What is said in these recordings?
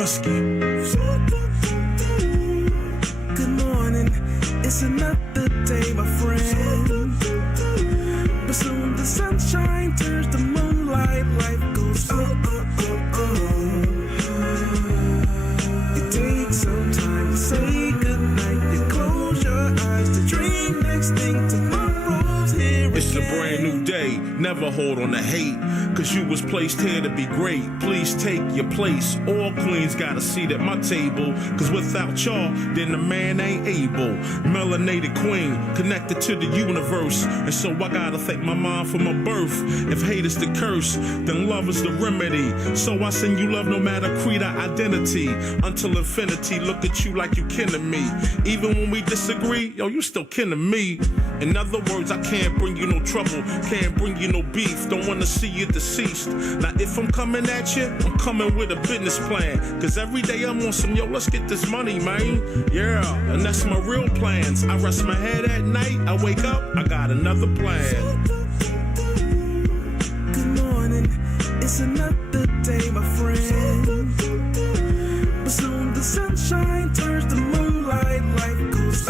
husky. Good morning, it's another day, my friend. But soon the sunshine turns to moonlight, life goes You take some time to say goodnight, you close your eyes to dream next thing tomorrow's here. It's a brand new day, never hold on to hate, cause you was placed here to be great. Please take your place, all queens got a seat at my table, cause without y'all, then the man ain't able. Melanated queen, connected to the universe, and so I gotta thank my mom for my birth. If hate is the curse, then love is the remedy. So I send you love no matter creed or identity, until infinity, look at you like you kin to me. Even when we disagree, yo, you still kin to me. In other words, I can't bring you no trouble, can't bring you no beef, don't wanna see you deceased. Now if I'm coming at you, I'm coming with a business plan, cause every day I'm on some, yo, let's get this money, man. Yeah, and that's my real plans. I rest my head at night, I wake up, I got another plan. Good morning, it's another day, my friend. But soon the sunshine turns to moonlight, life goes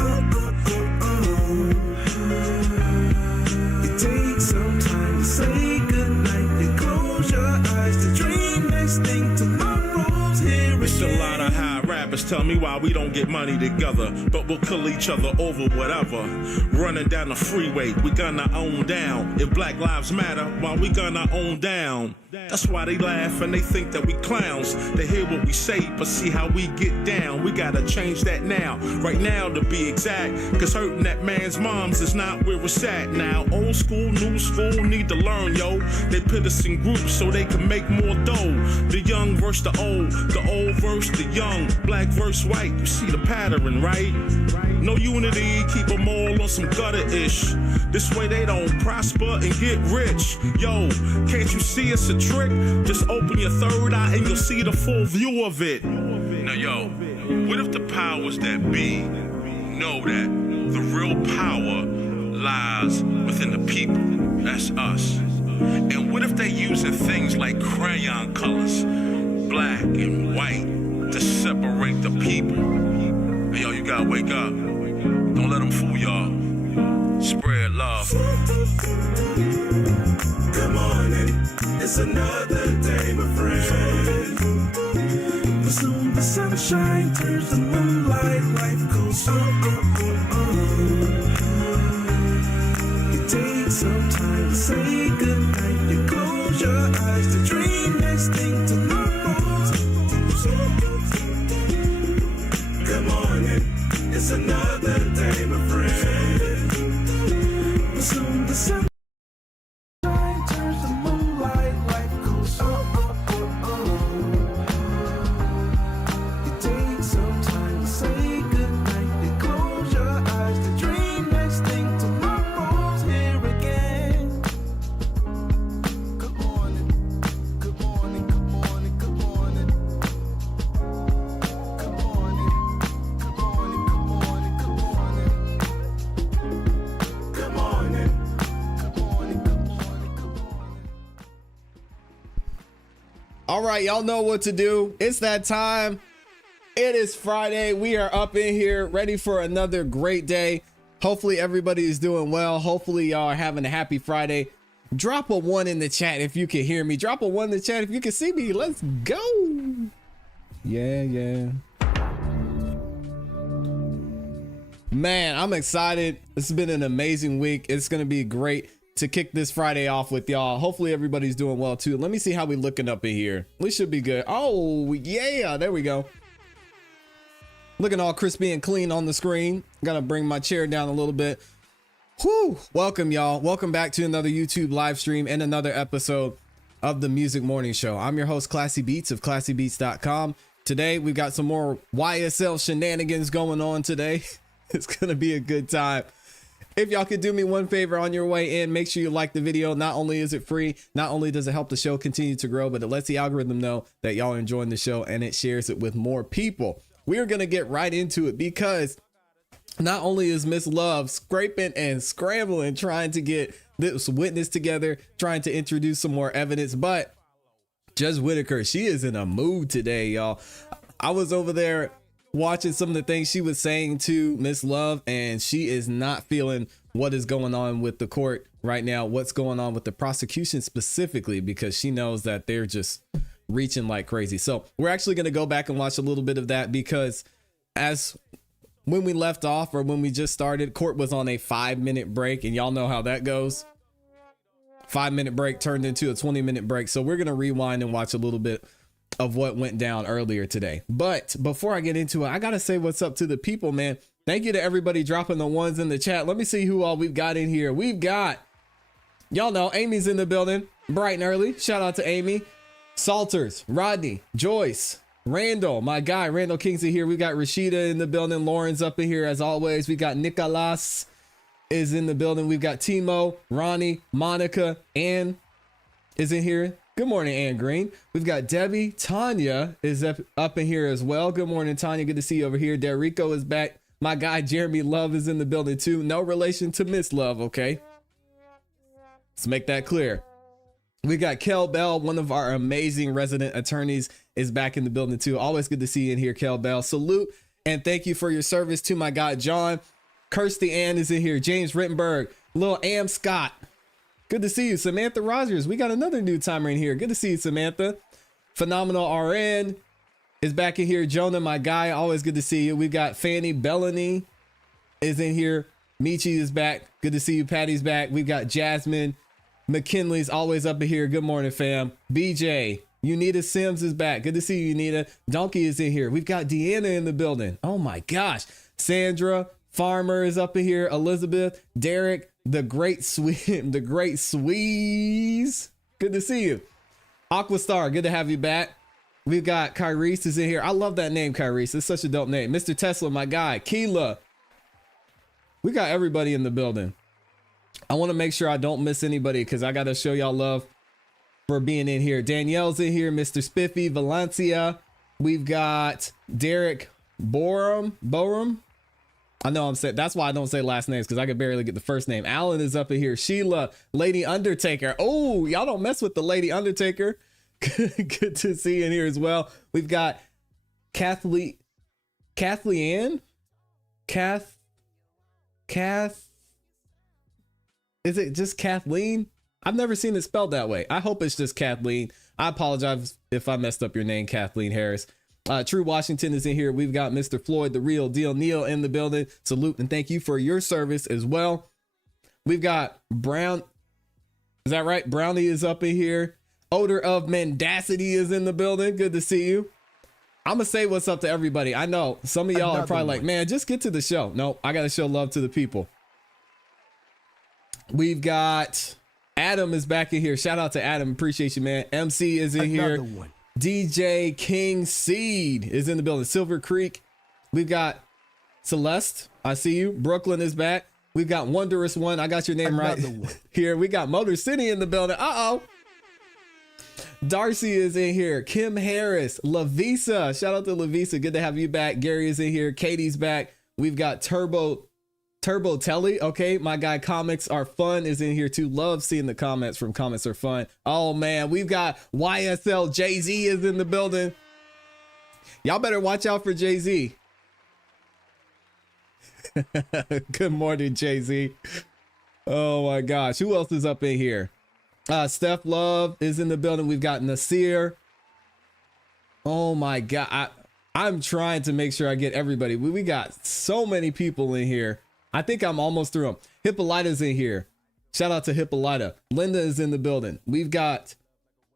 You take some time to say goodnight, you close your eyes to dream next thing tomorrow's here. It's a lot of high rappers tell me why we don't get money together, but we'll kill each other over whatever. Running down the freeway, we gonna own down. If Black Lives Matter, why we gonna own down? That's why they laugh and they think that we clowns. They hear what we say, but see how we get down. We gotta change that now, right now to be exact, cause hurting that man's moms is not where it's at now. Old school, new school need to learn, yo. They put us in groups so they can make more dough. The young versus the old versus the young, black versus white, you see the pattern, right? No unity, keep them all on some gutter-ish. This way they don't prosper and get rich. Yo, can't you see it's a trick? Just open your third eye and you'll see the full view of it. Now yo, what if the powers that be know that the real power lies within the people? That's us. And what if they using things like crayon colors, black and white, to separate the people? Hey, yo, you gotta wake up. Don't let them fool y'all. Spread love. Good morning, it's another day, my friend. But soon the sunshine turns to moonlight, life goes You take some time to say goodnight, you close your eyes to dream next thing tomorrow's. Good morning, it's another day, my friend. But soon the sun turns to moonlight, life goes You take some time to say goodnight, you close your eyes to dream next thing tomorrow's here again. Good morning, good morning, good morning, good morning. Good morning, good morning, good morning, good morning. Good morning, good morning, good morning, good morning. All right, y'all know what to do. It's that time. It is Friday. We are up in here ready for another great day. Hopefully everybody is doing well. Hopefully y'all are having a happy Friday. Drop a 1 in the chat if you can hear me. Drop a 1 in the chat if you can see me. Let's go. Yeah. Man, I'm excited. It's been an amazing week. It's going to be great to kick this Friday off with y'all. Hopefully everybody's doing well too. Let me see how we looking up in here. We should be good. Oh yeah, there we go. Looking all crispy and clean on the screen. Gotta bring my chair down a little bit. Whew. Welcome y'all. Welcome back to another YouTube live stream and another episode of the Music Morning Show. I'm your host ClassE Beats of ClassEbeats.com. Today we've got some more YSL shenanigans going on today. It's gonna be a good time. If y'all could do me one favor on your way in, make sure you like the video. Not only is it free, not only does it help the show continue to grow, but it lets the algorithm know that y'all are enjoying the show and it shares it with more people. We are going to get right into it because not only is Miss Love scraping and scrambling, trying to get this witness together, trying to introduce some more evidence, but Judge Whitaker, she is in a mood today, y'all. I was over there watching some of the things she was saying to Miss Love, and she is not feeling what is going on with the court right now, what's going on with the prosecution specifically, because she knows that they're just reaching like crazy. So we're actually going to go back and watch a little bit of that, because as when we left off, or when we just started, court was on a 5-minute break, and y'all know how that goes. 5-minute break turned into a 20-minute break. So we're going to rewind and watch a little bit of what went down earlier today. But before I get into it, I got to say what's up to the people, man. Thank you to everybody dropping the ones in the chat. Let me see who all we've got in here. We've got, y'all know, Amy's in the building, bright and early. Shout out to Amy. Salters, Rodney, Joyce, Randall, my guy, Randall Kingsley here. We got Rashida in the building. Lauren's up in here as always. We got Nicolas is in the building. We've got Timo, Ronnie, Monica, Ann is in here. Good morning, Ann Green. We've got Debbie. Tanya is up in here as well. Good morning, Tanya. Good to see you over here. Derico is back. My guy, Jeremy Love, is in the building too. No relation to Miss Love, okay? Let's make that clear. We got Kel Bell, one of our amazing resident attorneys, is back in the building too. Always good to see you in here, Kel Bell. Salute and thank you for your service to my guy, John. Kirsty Ann is in here. James Rittenberg, Lil Am Scott. Good to see you. Samantha Rogers. We got another new timer in here. Good to see you, Samantha. Phenomenal RN is back in here. Jonah, my guy. Always good to see you. We've got Fanny Bellany is in here. Michi is back. Good to see you. Patty's back. We've got Jasmine. McKinley's always up in here. Good morning, fam. BJ. Unita Sims is back. Good to see you, Unita. Donkey is in here. We've got Deanna in the building. Oh my gosh. Sandra Farmer is up in here. Elizabeth, Derek, the great Sweeze. Good to see you. Aquastar, good to have you back. We've got Kyrese is in here. I love that name, Kyrese. It's such a dope name. Mr. Tesla, my guy. Keela. We got everybody in the building. I want to make sure I don't miss anybody, because I got to show y'all love for being in here. Danielle's in here. Mr. Spiffy, Valencia. We've got Derek Borum. I know I'm saying, that's why I don't say last names, because I can barely get the first name. Alan is up in here. Sheila, Lady Undertaker. Oh, y'all don't mess with the Lady Undertaker. Good to see you in here as well. We've got Kathleen. Kath. Is it just Kathleen? I've never seen it spelled that way. I hope it's just Kathleen. I apologize if I messed up your name, Kathleen Harris. True Washington is in here. We've got Mr. Floyd, the real deal, Neil in the building. Salute and thank you for your service as well. We've got Brown. Is that right? Brownie is up in here. Odor of Mendacity is in the building. Good to see you. I'm going to say what's up to everybody. I know some of y'all are probably like, man, just get to the show. No, I got to show love to the people. We've got Adam is back in here. Shout out to Adam. Appreciate you, man. MC is in here. DJ King Seed is in the building. Silver Creek. We've got Celeste. I see you. Brooklyn is back. We've got Wondrous One. I got your name right here. We got Motor City in the building. Uh-oh. Darcy is in here. Kim Harris. Lavisa. Shout out to Lavisa. Good to have you back. Gary is in here. Katie's back. We've got Turbo Telly. Okay, my guy Comics Are Fun is in here too. Love seeing the comments from Comments Are Fun. Oh man, we've got YSL. Jay-Z is in the building. Y'all better watch out for Jay-Z. Good morning, Jay-Z. Oh my gosh, who else is up in here? Steph Love is in the building. We've got Nasir. Oh my god, I'm trying to make sure I get everybody. We got so many people in here. I think I'm almost through them. Hippolyta's in here. Shout out to Hippolyta. Linda is in the building. We've got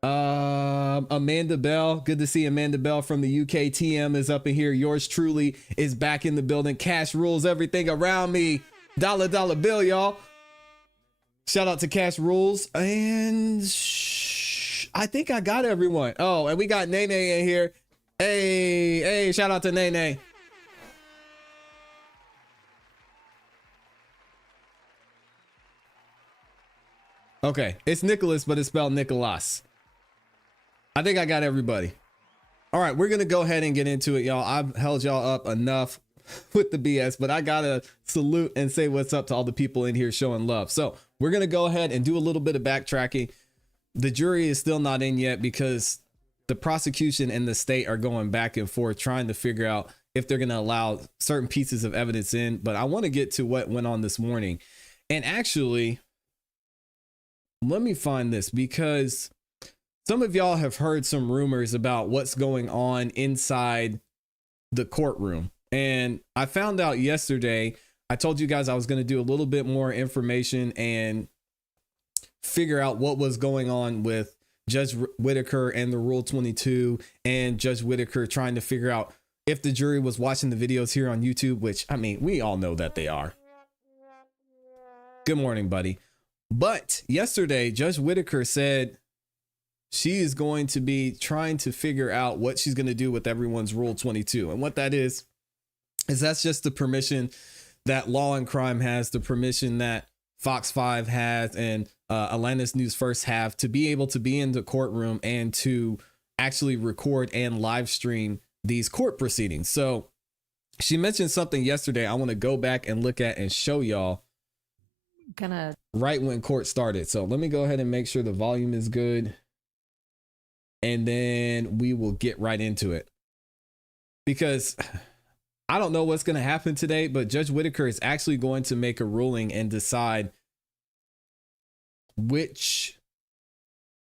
Amanda Bell. Good to see Amanda Bell from the UK. TM is up in here. Yours truly is back in the building. Cash rules everything around me. Dollar bill, y'all. Shout out to Cash Rules. And I think I got everyone. Oh, and we got Nene in here. Hey, shout out to Nene. Okay, it's Nicholas, but it's spelled Nicholas. I think I got everybody. All right, we're gonna go ahead and get into it, y'all. I've held y'all up enough with the BS, but I gotta salute and say what's up to all the people in here showing love. So we're gonna go ahead and do a little bit of backtracking. The jury is still not in yet because the prosecution and the state are going back and forth trying to figure out if they're going to allow certain pieces of evidence in. But I want to get to what went on this morning. And actually, let me find this, because some of y'all have heard some rumors about what's going on inside the courtroom. And I found out yesterday, I told you guys I was going to do a little bit more information and figure out what was going on with Judge Whitaker and the Rule 22, and Judge Whitaker trying to figure out if the jury was watching the videos here on YouTube, which, I mean, we all know that they are. Good morning, buddy. But yesterday, Judge Whitaker said she is going to be trying to figure out what she's going to do with everyone's Rule 22. And what that is that's just the permission that Law and Crime has, the permission that Fox 5 has, and Atlantis News First have, to be able to be in the courtroom and to actually record and live stream these court proceedings. So she mentioned something yesterday I want to go back and look at and show y'all right when court started. So let me go ahead and make sure the volume is good, and then we will get right into it, because I don't know what's going to happen today, but Judge Whitaker is actually going to make a ruling and decide which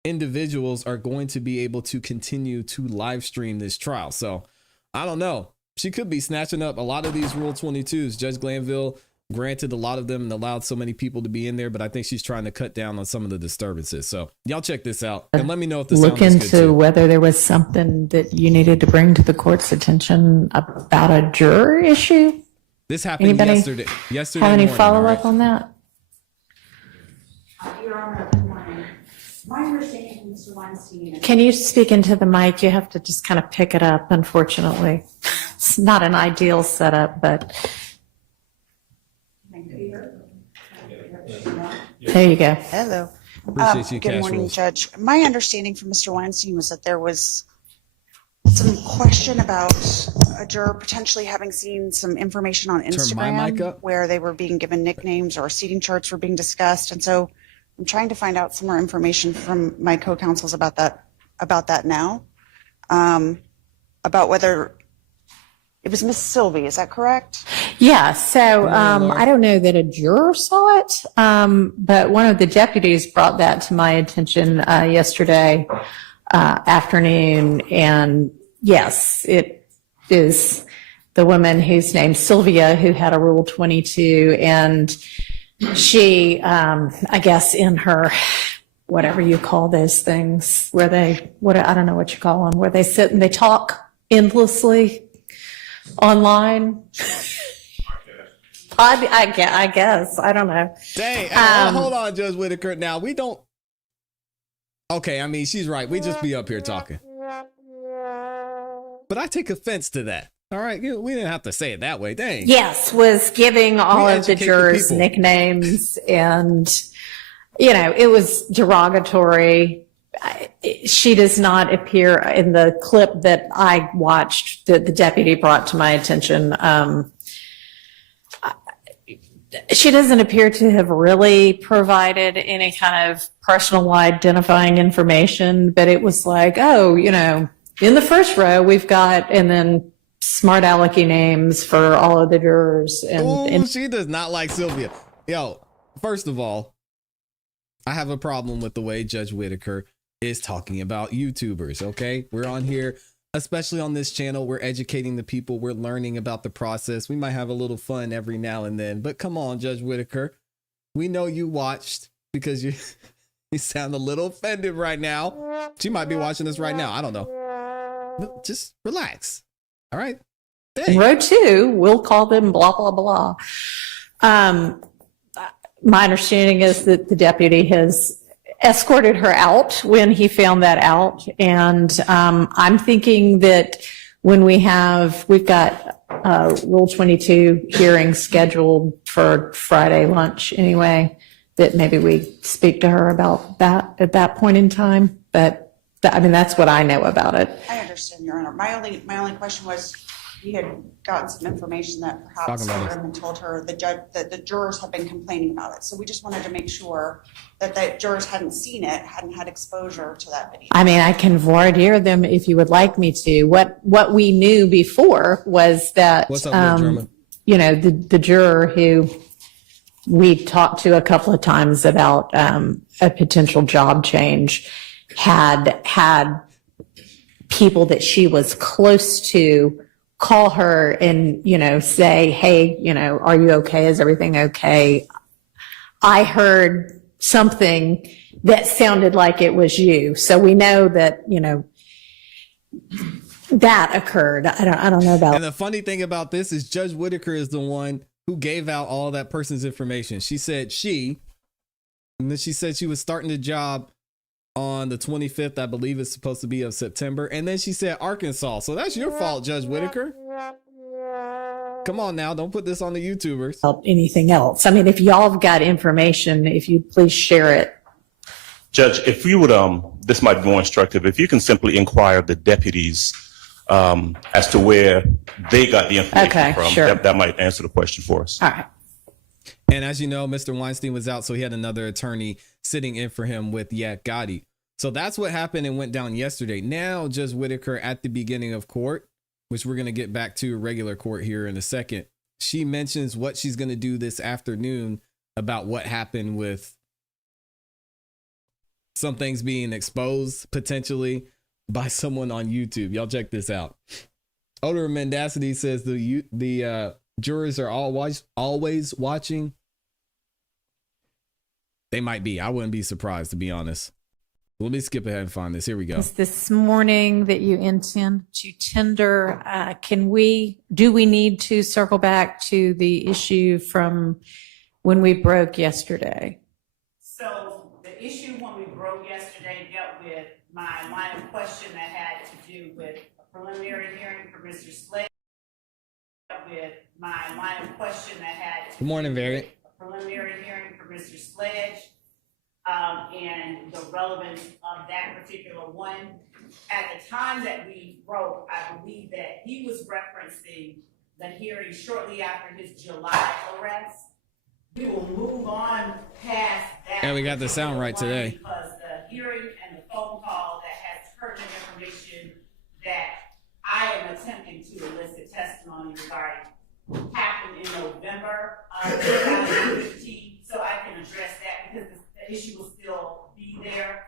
individuals are going to be able to continue to live stream this trial. So I don't know. She could be snatching up a lot of these Rule 22s. Judge Glanville granted a lot of them and allowed so many people to be in there, but I think she's trying to cut down on some of the disturbances. So y'all check this out and let me know if the look sound is good into too. Whether there was something that you needed to bring to the court's attention about a juror issue. This happened Anybody yesterday have any morning, follow-up all on that? Your Honor, good morning. My understanding from Mr. Weinstein. Can you speak into the mic? You have to just kind of pick it up, unfortunately. It's not an ideal setup, but there you go. Hello. Appreciate you, Good Cash morning, Rules. Judge. My understanding from Mr. Weinstein was that there was some question about a juror potentially having seen some information on Turn my mic Instagram up. where they were being given nicknames or seating charts were being discussed. And so I'm trying to find out some more information from my co-counsels about that now. About whether it was Miss Sylvie, is that correct? Yeah, so I don't know that a juror saw it, but one of the deputies brought that to my attention yesterday afternoon. And yes, it is the woman who's named Sylvia who had a Rule 22. And she, I guess in her, whatever you call those things, where they, I don't know what you call them, where they sit and they talk endlessly online. I guess. I don't know. Dang. Hold on, Judge Whitaker. Now, we don't. Okay, I mean, she's right. We just be up here talking. But I take offense to that. All right. We didn't have to say it that way. Dang. Yes, was giving all of the educate the jurors people. nicknames, and, you know, it was derogatory. She does not appear in the clip that I watched that the deputy brought to my attention. She doesn't appear to have really provided any kind of personal identifying information, but it was like, oh, you know, in the first row, we've got, and then smart alecky names for all of the jurors. And She does not like Sylvia. Yo, first of all, I have a problem with the way Judge Whitaker is talking about YouTubers. Okay, we're on here, especially on this channel, we're educating the people, we're learning about the process. We might have a little fun every now and then, but come on, Judge Whitaker, we know you watched, because you sound a little offended right now. She might be watching this right now, I don't know, but just relax. All right. Dang. row 2, we'll call them blah, blah, blah. My understanding is that the deputy has escorted her out when he found that out. And I'm thinking that when we've got Rule 22 hearings scheduled for Friday lunch anyway, that maybe we speak to her about that at that point in time. But I mean, that's what I know about it. I understand, Your Honor. My only question was, we had gotten some information that perhaps Talking about it. Sarah had told her the judge that the jurors have been complaining about it. So we just wanted to make sure that the jurors hadn't seen it, hadn't had exposure to that video. I mean, I can voir dire them if you would like me to. What we knew before was that, What's up, Will German? you know, the juror who we talked to a couple of times about a potential job change had people that she was close to call her and, you know, say, hey, you know, are you okay? Is everything okay? I heard something that sounded like it was you. So we know that, you know, that occurred. I don't know about. And the funny thing about this is Judge Whitaker is the one who gave out all that person's information. She said and then she said she was starting the job on the 25th, I believe it's supposed to be, of September. And then she said Arkansas. So that's your fault, Judge Whitaker. Come on now, don't put this on the YouTubers. About anything else. I mean, if y'all have got information, if you'd please share it. Judge, if you would, this might be more instructive, if you can simply inquire of the deputies as to where they got the information from, sure. that might answer the question for us. All right. And as you know, Mr. Weinstein was out, so he had another attorney sitting in for him with Yak Gotti. So that's what happened and went down yesterday. Now, Judge Whitaker at the beginning of court, which we're going to get back to regular court here in a second, she mentions what she's going to do this afternoon about what happened with some things being exposed potentially by someone on YouTube. Y'all check this out. Odor Mendacity says the jurors are always watching. They might be. I wouldn't be surprised, to be honest. Let me skip ahead and find this. Here we go. This morning that you intend to tender, do we need to circle back to the issue from when we broke yesterday? So the issue when we broke yesterday dealt with my line of question that had to do with a preliminary hearing for Mr. Slade. With my line of question that had to Good morning, do with Variant. a preliminary hearing for Mr. Sledge, and the relevance of that particular one. At the time that we broke, I believe that he was referencing the hearing shortly after his July arrest. We will move on past that. Yeah, we got the sound right today. Because the hearing and the phone call that has pertinent information that I am attempting to elicit testimony regarding happened in November of 2015, so I can address that because the issue will still be there.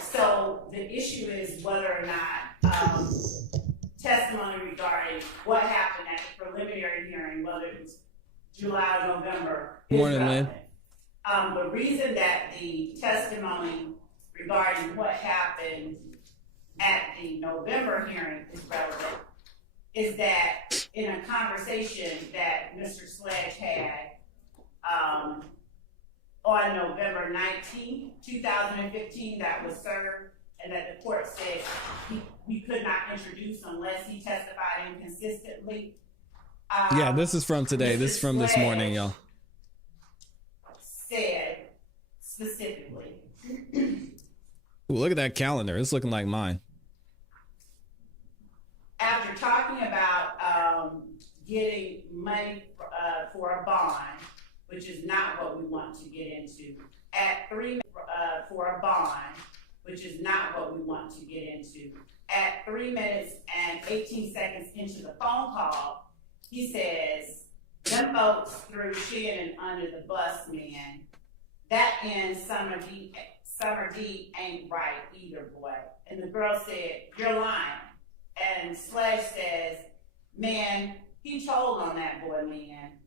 So the issue is whether or not testimony regarding what happened at the preliminary hearing, whether it was July or November, is Morning, Lynn. relevant. The reason that the testimony regarding what happened at the November hearing is relevant is that in a conversation that Mr. Sledge had on November 19th, 2015, that was served, and that the court said we could not introduce unless he testified inconsistently. Yeah, this is from today. This is from this morning, y'all. Said specifically. Ooh, look at that calendar. It's looking like mine. After talking about getting money for a bond, which is not what we want to get into, at 3 for a bond, which is not what we want to get into, at 3 minutes and 18 seconds into the phone call, he says, "Them folks threw Shannon under the bus, man. That in Summer D ain't right either, boy." And the girl said, "You're lying." And Sledge says, "Man, he told on that boy, man."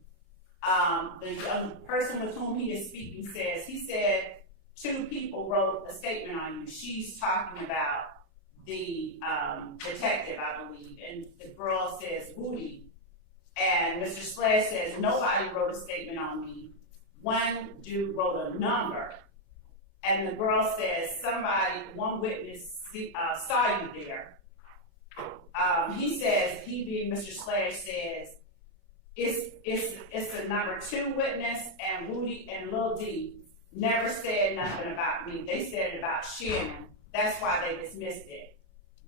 The young person with whom he is speaking says, he said, 2 people wrote a statement on you. She's talking about the detective, I believe. And the girl says, "Woody." And Mr. Sledge says, "Nobody wrote a statement on me. One dude wrote a number." And the girl says, one witness saw you there. He says, he being Mr. Sledge says, it's the number 2 witness, and Woody and Lil D never said nothing about me. They said it about Shannon. That's why they dismissed it.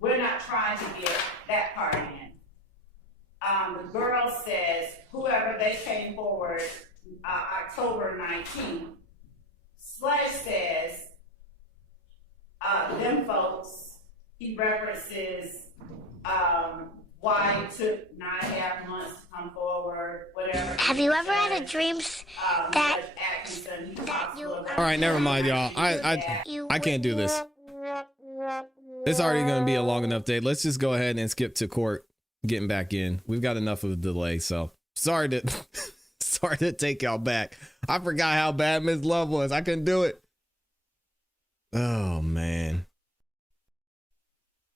we're not trying to get that part in. The girl says, whoever they came forward October 19th, Sledge says, them folks, he references why it took 9.5 months to come forward, whatever. Have you ever had a dream that you... All right, never mind, y'all. I can't do this. It's already going to be a long enough day. Let's just go ahead and skip to court, getting back in. We've got enough of a delay, so sorry to take y'all back. I forgot how bad Miss Love was. I couldn't do it. Oh, man.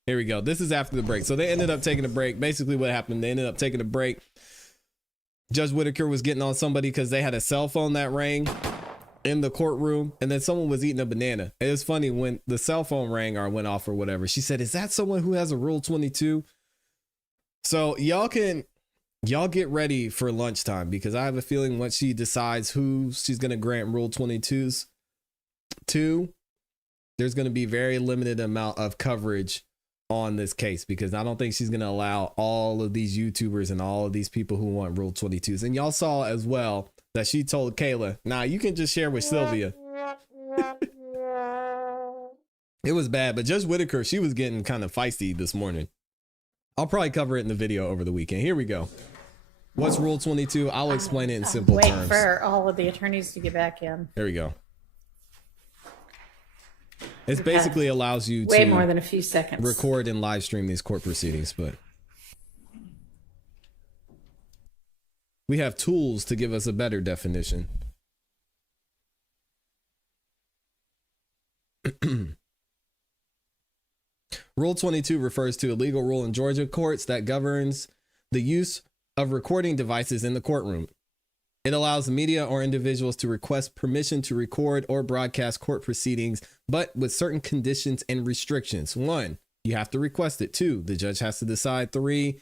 Here we go. This is after the break. So they ended up taking a break. Basically what happened, they ended up taking a break. Judge Whitaker was getting on somebody because they had a cell phone that rang in the courtroom, and then someone was eating a banana. It was funny when the cell phone rang or went off or whatever. She said, is that someone who has a Rule 22? So y'all get ready for lunchtime, because I have a feeling once she decides who she's going to grant Rule 22s to, there's going to be very limited amount of coverage on this case, because I don't think she's going to allow all of these YouTubers and all of these people who want Rule 22s. And y'all saw as well that she told Kayla, nah, you can just share with Sylvia. It was bad, but Judge Whitaker, she was getting kind of feisty this morning. I'll probably cover it in the video over the weekend. Here we go. What's Rule 22? I'll explain it in simple terms. Wait for all of the attorneys to get back in. There we go. It basically allows you way to more than a few seconds record and live stream these court proceedings, but we have tools to give us a better definition. Rule 22 refers to a legal rule in Georgia courts that governs the use of recording devices in the courtroom. It allows media or individuals to request permission to record or broadcast court proceedings, but with certain conditions and restrictions. 1, you have to request it. 2, the judge has to decide. 3,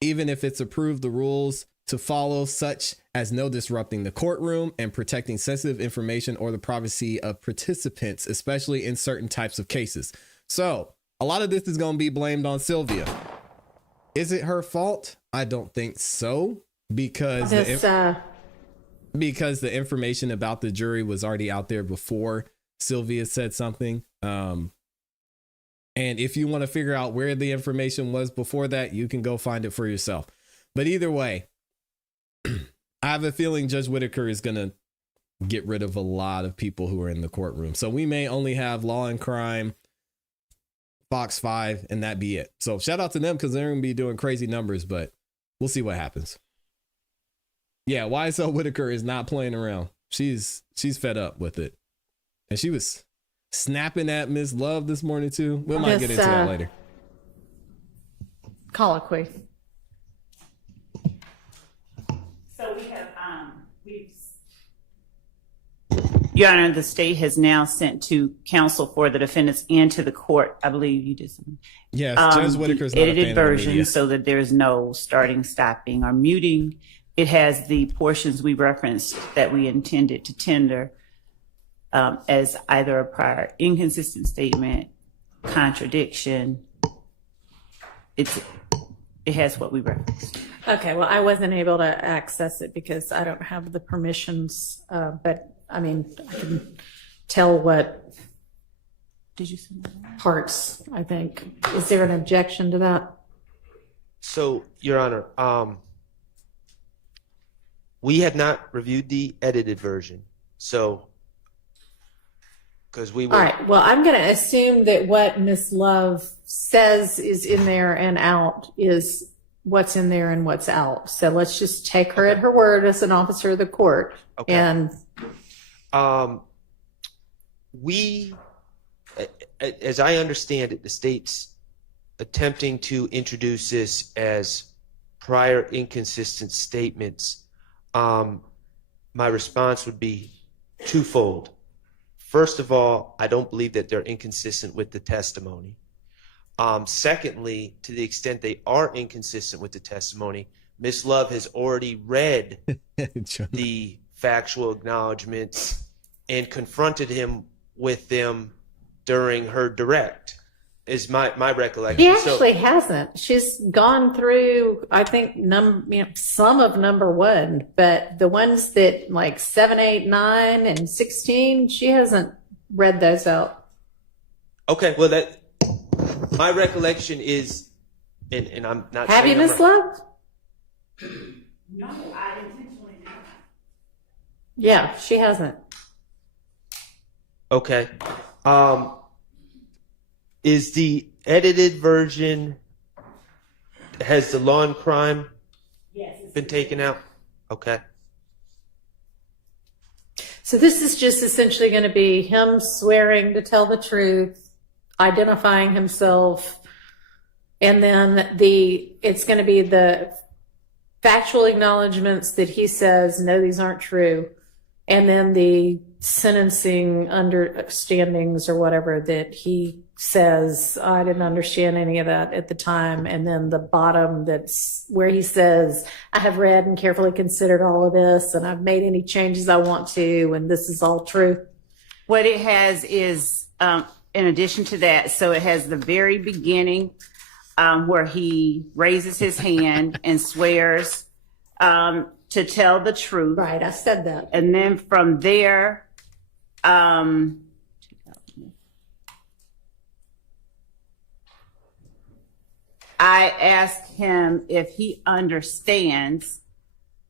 even if it's approved, the rules to follow, such as no disrupting the courtroom and protecting sensitive information or the privacy of participants, especially in certain types of cases. So a lot of this is going to be blamed on Sylvia. Is it her fault? I don't think so. Because the information about the jury was already out there before Sylvia said something. And if you want to figure out where the information was before that, you can go find it for yourself. But either way, I have a feeling Judge Whitaker is going to get rid of a lot of people who are in the courtroom. So we may only have Law and Crime, Fox 5, and that be it. So shout out to them, because they're going to be doing crazy numbers, but we'll see what happens. Yeah, YSL Whitaker is not playing around. She's fed up with it. And she was snapping at Miss Love this morning too. We might get into that later. Colloquy. So we have, Your Honor, the state has now sent to counsel for the defendants and to the court. I believe you did something. Yes, Judge Whitaker's not a fan edited of the version media. so that there's no starting, stopping, or muting. It has the portions we referenced that we intended to tender as either a prior inconsistent statement, contradiction. It has what we referenced. Okay, well, I wasn't able to access it because I don't have the permissions, but I mean, I can tell what Did you send that? parts, I think. Is there an objection to that? So, Your Honor, we have not reviewed the edited version. So, because we were... All right, well, I'm going to assume that what Ms. Love says is in there and out is what's in there and what's out. So let's just take her at her word as an officer of the court. Okay. And we, as I understand it, the state's attempting to introduce this as prior inconsistent statements. My response would be twofold. First of all, I don't believe that they're inconsistent with the testimony. Secondly, to the extent they are inconsistent with the testimony, Ms. Love has already read the factual acknowledgments and confronted him with them during her direct. is my recollection. He actually hasn't. She's gone through, I think, some of number one, but the ones that like 7, 8, 9, and 16, she hasn't read those out. Okay, well, that my recollection is, and I'm not. Have you, Miss Love? No, I intentionally did not. Yeah, she hasn't. Okay. Is the edited version, has the law and crime been taken out? Okay. So this is just essentially going to be him swearing to tell the truth, identifying himself, and then it's going to be the factual acknowledgments that he says, no, these aren't true, and then the sentencing understandings or whatever that he says, I didn't understand any of that at the time, and then the bottom that's where he says, I have read and carefully considered all of this, and I've made any changes I want to, and this is all true. What it has is, in addition to that, so it has the very beginning where he raises his hand and swears to tell the truth. Right, I said that. And then from there, I asked him if he understands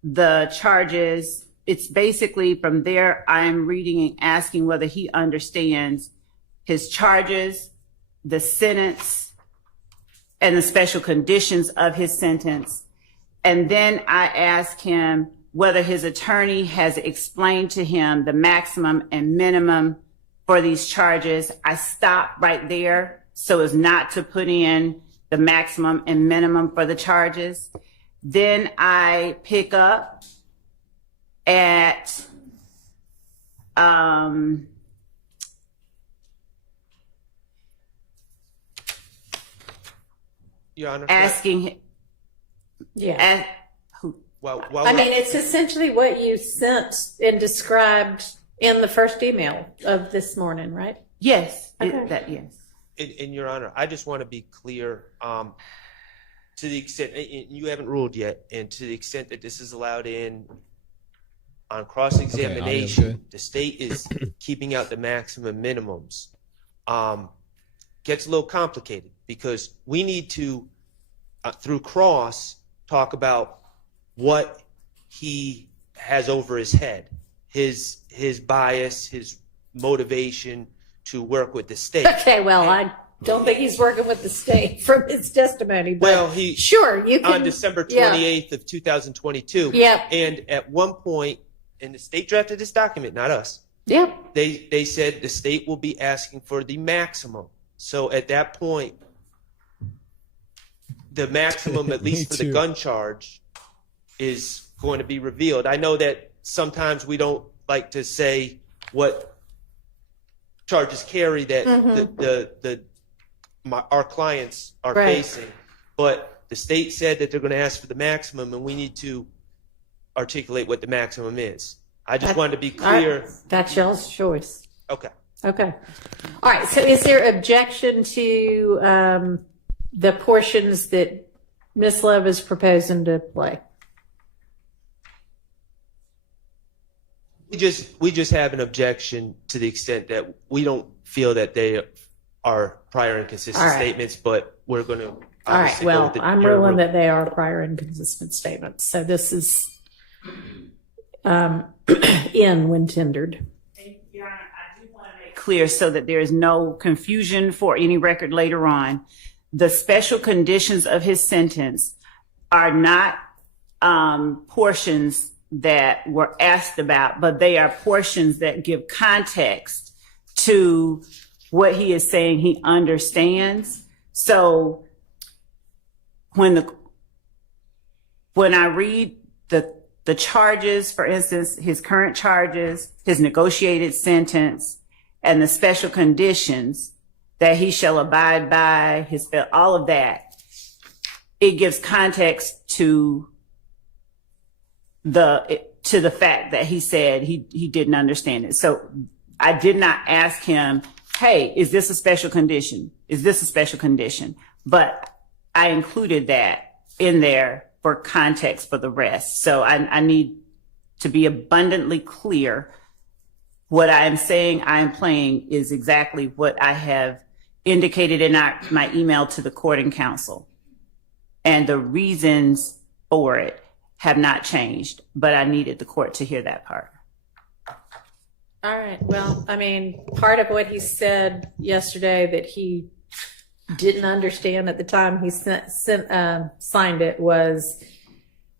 the charges. It's basically from there, I'm reading and asking whether he understands his charges, the sentence, and the special conditions of his sentence. And then I asked him whether his attorney has explained to him the maximum and minimum for these charges. I stopped right there so as not to put in the maximum and minimum for the charges. Then I pick up at Your Honor, asking, Yeah. well, I mean, it's essentially what you sent and described in the first email of this morning, right? yes, Okay. yes. in Your Honor, I just want to be clear, to the extent, and you haven't ruled yet, and to the extent that this is allowed in on cross-examination, Okay, the state is keeping out the maximum minimums. Gets a little complicated because we need to, through cross, talk about what he has over his head, his bias, his motivation to work with the state. Okay, well, I don't think he's working with the state from his testimony. But Well, he sure, you can. on December yeah. 28th of 2022. Yep. And at one point, and the state drafted this document, not us. Yep. They said the state will be asking for the maximum. So at that point, the maximum, at least for the gun charge, is going to be revealed. I know that sometimes we don't like to say what charges carry that our clients are Right. facing, but the state said that they're going to ask for the maximum, and we need to articulate what the maximum is. I just wanted to be All right. clear. That's y'all's choice. Okay. Okay. All right. So is there objection to the portions that Ms. Love is proposing to play? We just have an objection to the extent that we don't feel that they are prior inconsistent All right. statements, but we're going to. All right. Well, I'm ruling that they are prior inconsistent statements. So this is in when tendered. Your Honor, I do want to make clear so that there is no confusion for any record later on. The special conditions of his sentence are not portions that were asked about, but they are portions that give context to what he is saying he understands. So when I read the charges, for instance, his current charges, his negotiated sentence, and the special conditions that he shall abide by, all of that, it gives context to the fact that he said he didn't understand it. So I did not ask him hey, is this a special condition? Is this a special condition? But I included that in there for context for the rest. So I need to be abundantly clear. What I am saying I am playing is exactly what I have indicated in my email to the court and counsel. And the reasons for it have not changed, but I needed the court to hear that part. All right. Well, I mean, part of what he said yesterday that he didn't understand at the time he signed it was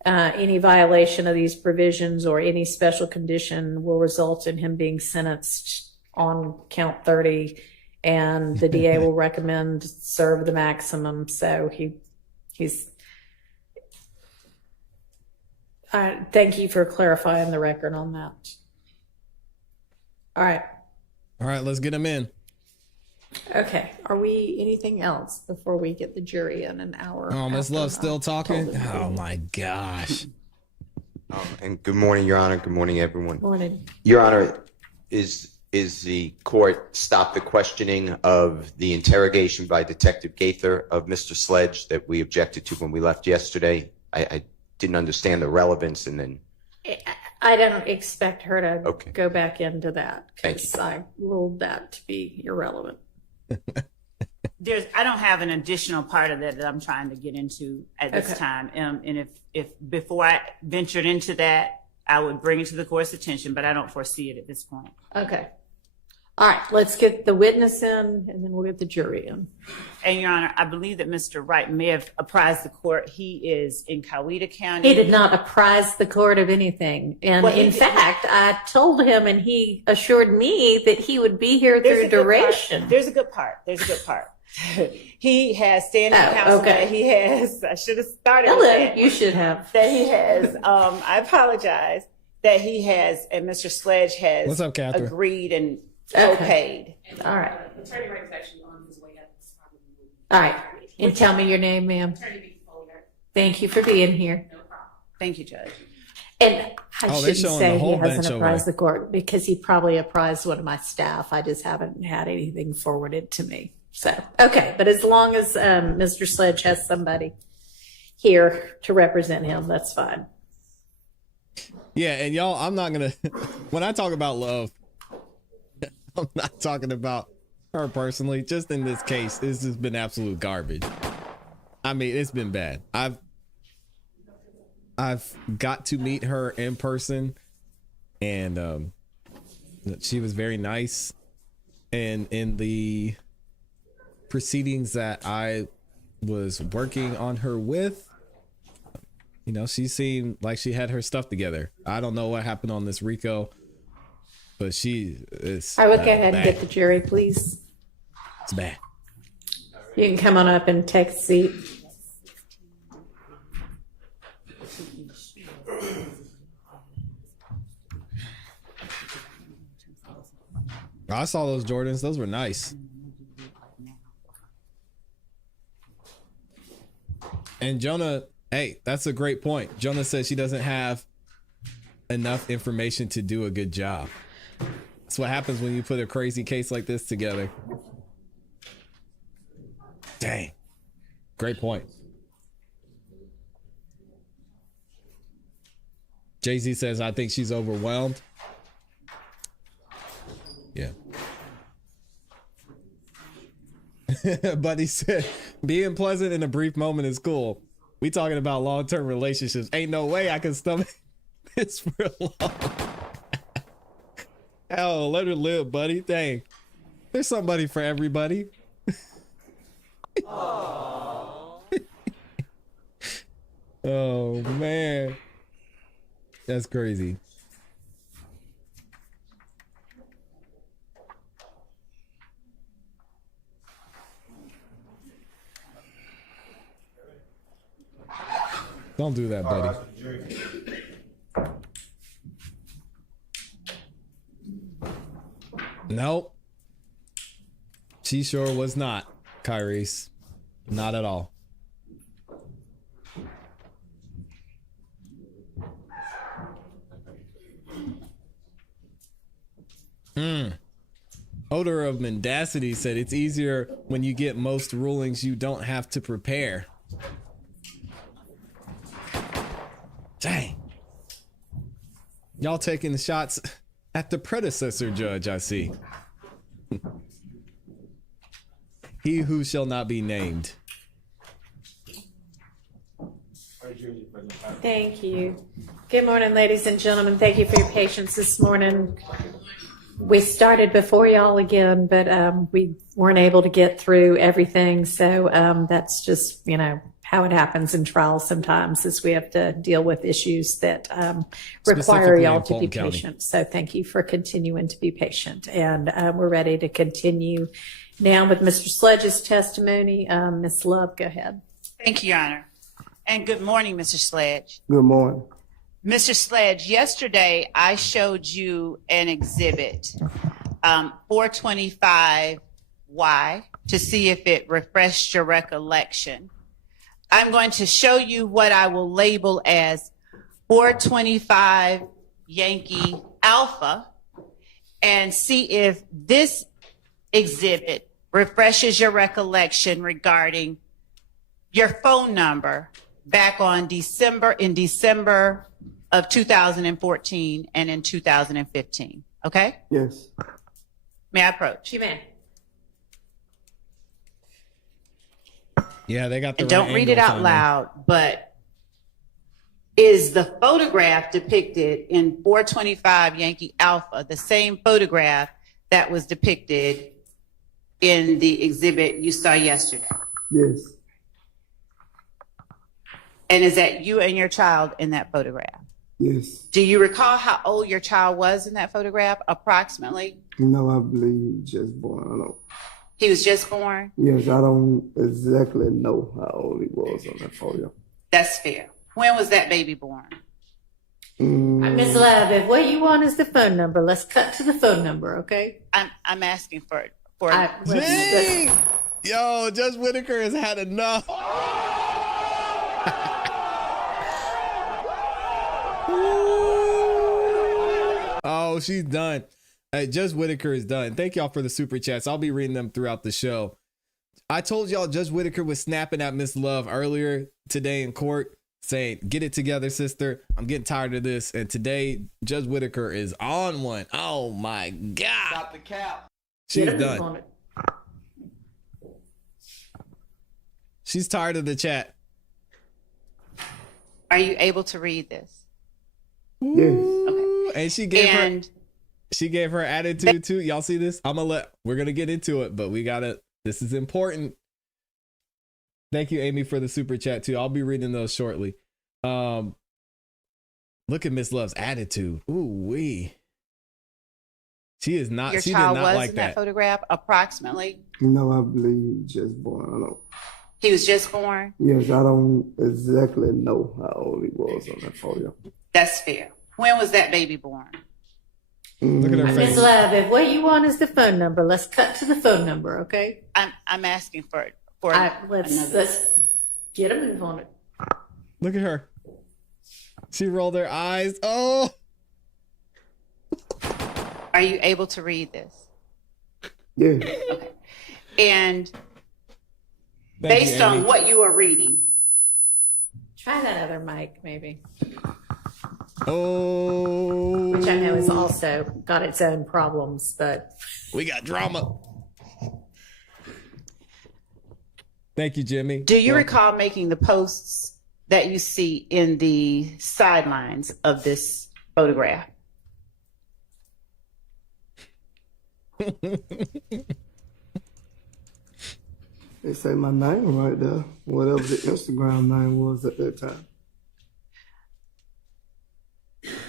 any violation of these provisions or any special condition will result in him being sentenced on count 30, and the DA will recommend serve the maximum. So he's. Thank you for clarifying the record on that. All right, let's get him in. Okay. Are we anything else before we get the jury in an hour? Oh, Miss Love still talking? Oh my gosh. And good morning, Your Honor. Good morning, everyone. Morning. Your Honor, is the court stop the questioning of the interrogation by Detective Gaither of Mr. Sledge that we objected to when we left yesterday? I didn't understand the relevance, and then I don't expect her to Okay. go back into that Thank because I ruled that to be irrelevant. I don't have an additional part of that I'm trying to get into at this Okay. time. And if before I ventured into that, I would bring it to the court's attention, but I don't foresee it at this point. Okay. All right. Let's get the witness in, and then we'll get the jury in. And Your Honor, I believe that Mr. Wright may have apprised the court. He is in Coweta County. He did not apprise the court of anything. And Well, in fact, I told him, and he assured me that he would be here through duration. There's a good part. He has standing counsel. okay. He has, I should have started Hello, with that. you should have. That he has, I apologize, that he has, and Mr. Sledge has What's up, Catherine? agreed and Okay. okayed. All right. Attorney Wright is actually on his way up. All right. And tell me your name, ma'am. Thank you for being here. Thank you, Judge. And I Oh, they're shouldn't showing say the he whole hasn't bench over apprised there. the court because he probably apprised one of my staff. I just haven't had anything forwarded to me. So, okay. But as long as Mr. Sledge has somebody here to represent him, that's fine. Yeah, and y'all, I'm not gonna when I talk about love, I'm not talking about her personally. Just in this case, this has been absolute garbage. I mean, it's been bad. I've got to meet her in person, and she was very nice. And in the proceedings that I was working on her with, you know, she seemed like she had her stuff together. I don't know what happened on this RICO, but she is. I would go ahead and bad. get the jury, please. It's bad. You can come on up and take a seat. I saw those Jordans. Those were nice. And Jonah, hey, that's a great point. Jonah says she doesn't have enough information to do a good job. That's what happens when you put a crazy case like this together. Dang. Great point. Jay-Z says, I think she's overwhelmed. Yeah. But he said, being pleasant in a brief moment is cool. We talking about long-term relationships. Ain't no way I can stomach this for long. Hell, let her live, buddy. Dang. There's somebody for everybody. Oh, man. That's crazy. Don't do that, buddy. Nope. She sure was not, Kyrese. Not at all. Odor of Mendacity said it's easier when you get most rulings you don't have to prepare. Dang. Y'all taking the shots at the predecessor judge, I see. He who shall not be named. Thank you. Good morning, ladies and gentlemen. Thank you for your patience this morning. We started before y'all again, but we weren't able to get through everything. So that's just, you know, how it happens in trials sometimes, is we have to deal with issues that require y'all to be patient. So thank you for continuing to be patient. And we're ready to continue now with Mr. Sledge's testimony. Ms. Love, go ahead. Thank you, Your Honor. And good morning, Mr. Sledge. Good morning. Mr. Sledge, yesterday I showed you an exhibit, 425Y, to see if it refreshed your recollection. I'm going to show you what I will label as 425 Yankee Alpha and see if this exhibit refreshes your recollection regarding your phone number back on December of 2014 and in 2015. Okay? Yes. May I approach? You may. Yeah, they got the And right don't read it angles out on loud, but is the photograph depicted in 425 Yankee Alpha the same photograph that was depicted in the exhibit you saw yesterday? Yes. And is that you and your child in that photograph? Yes. Do you recall how old your child was in that photograph, approximately? No, I believe just born. I don't. He was just born? Yes, I don't exactly know how old he was on that photo. That's fair. When was that baby born? Ms. Love, if what you want is the phone number, let's cut to the phone number, okay? I'm asking for Dang! Yo, Judge Whitaker has had enough. Oh, she's done. Hey, Judge Whitaker is done. Thank y'all for the super chats. I'll be reading them throughout the show. I told y'all Judge Whitaker was snapping at Miss Love earlier today in court, saying, "Get it together, sister. I'm getting tired of this." And today, Judge Whitaker is on one. Oh my God. Stop the cap. She's done. She's tired of the chat. Are you able to read this? Yes. Okay. And she gave her attitude too. Y'all see this? We're gonna get into it, but this is important. Thank you, Amy, for the super chat too. I'll be reading those shortly. Look at Miss Love's attitude. Ooh wee. She is not. Your She child did not was like in that photograph, approximately. No, I believe just born. I don't. He was just born. Yes, I don't exactly know how old he was on that photo. That's fair. When was that baby born? Look at her face. Ms. Love, if what you want is the phone number, let's cut to the phone number, okay? I'm asking for let's get a move on it. Look at her. She rolled her eyes. Oh. Are you able to read this? Yes. Okay. And based on what you are reading, try that other mic, maybe. Oh. Which I know has also got its own problems, but we got drama. Thank you, Jimmy. Do you recall making the posts that you see in the sidelines of this photograph? They say my name right there, whatever the Instagram name was at that time.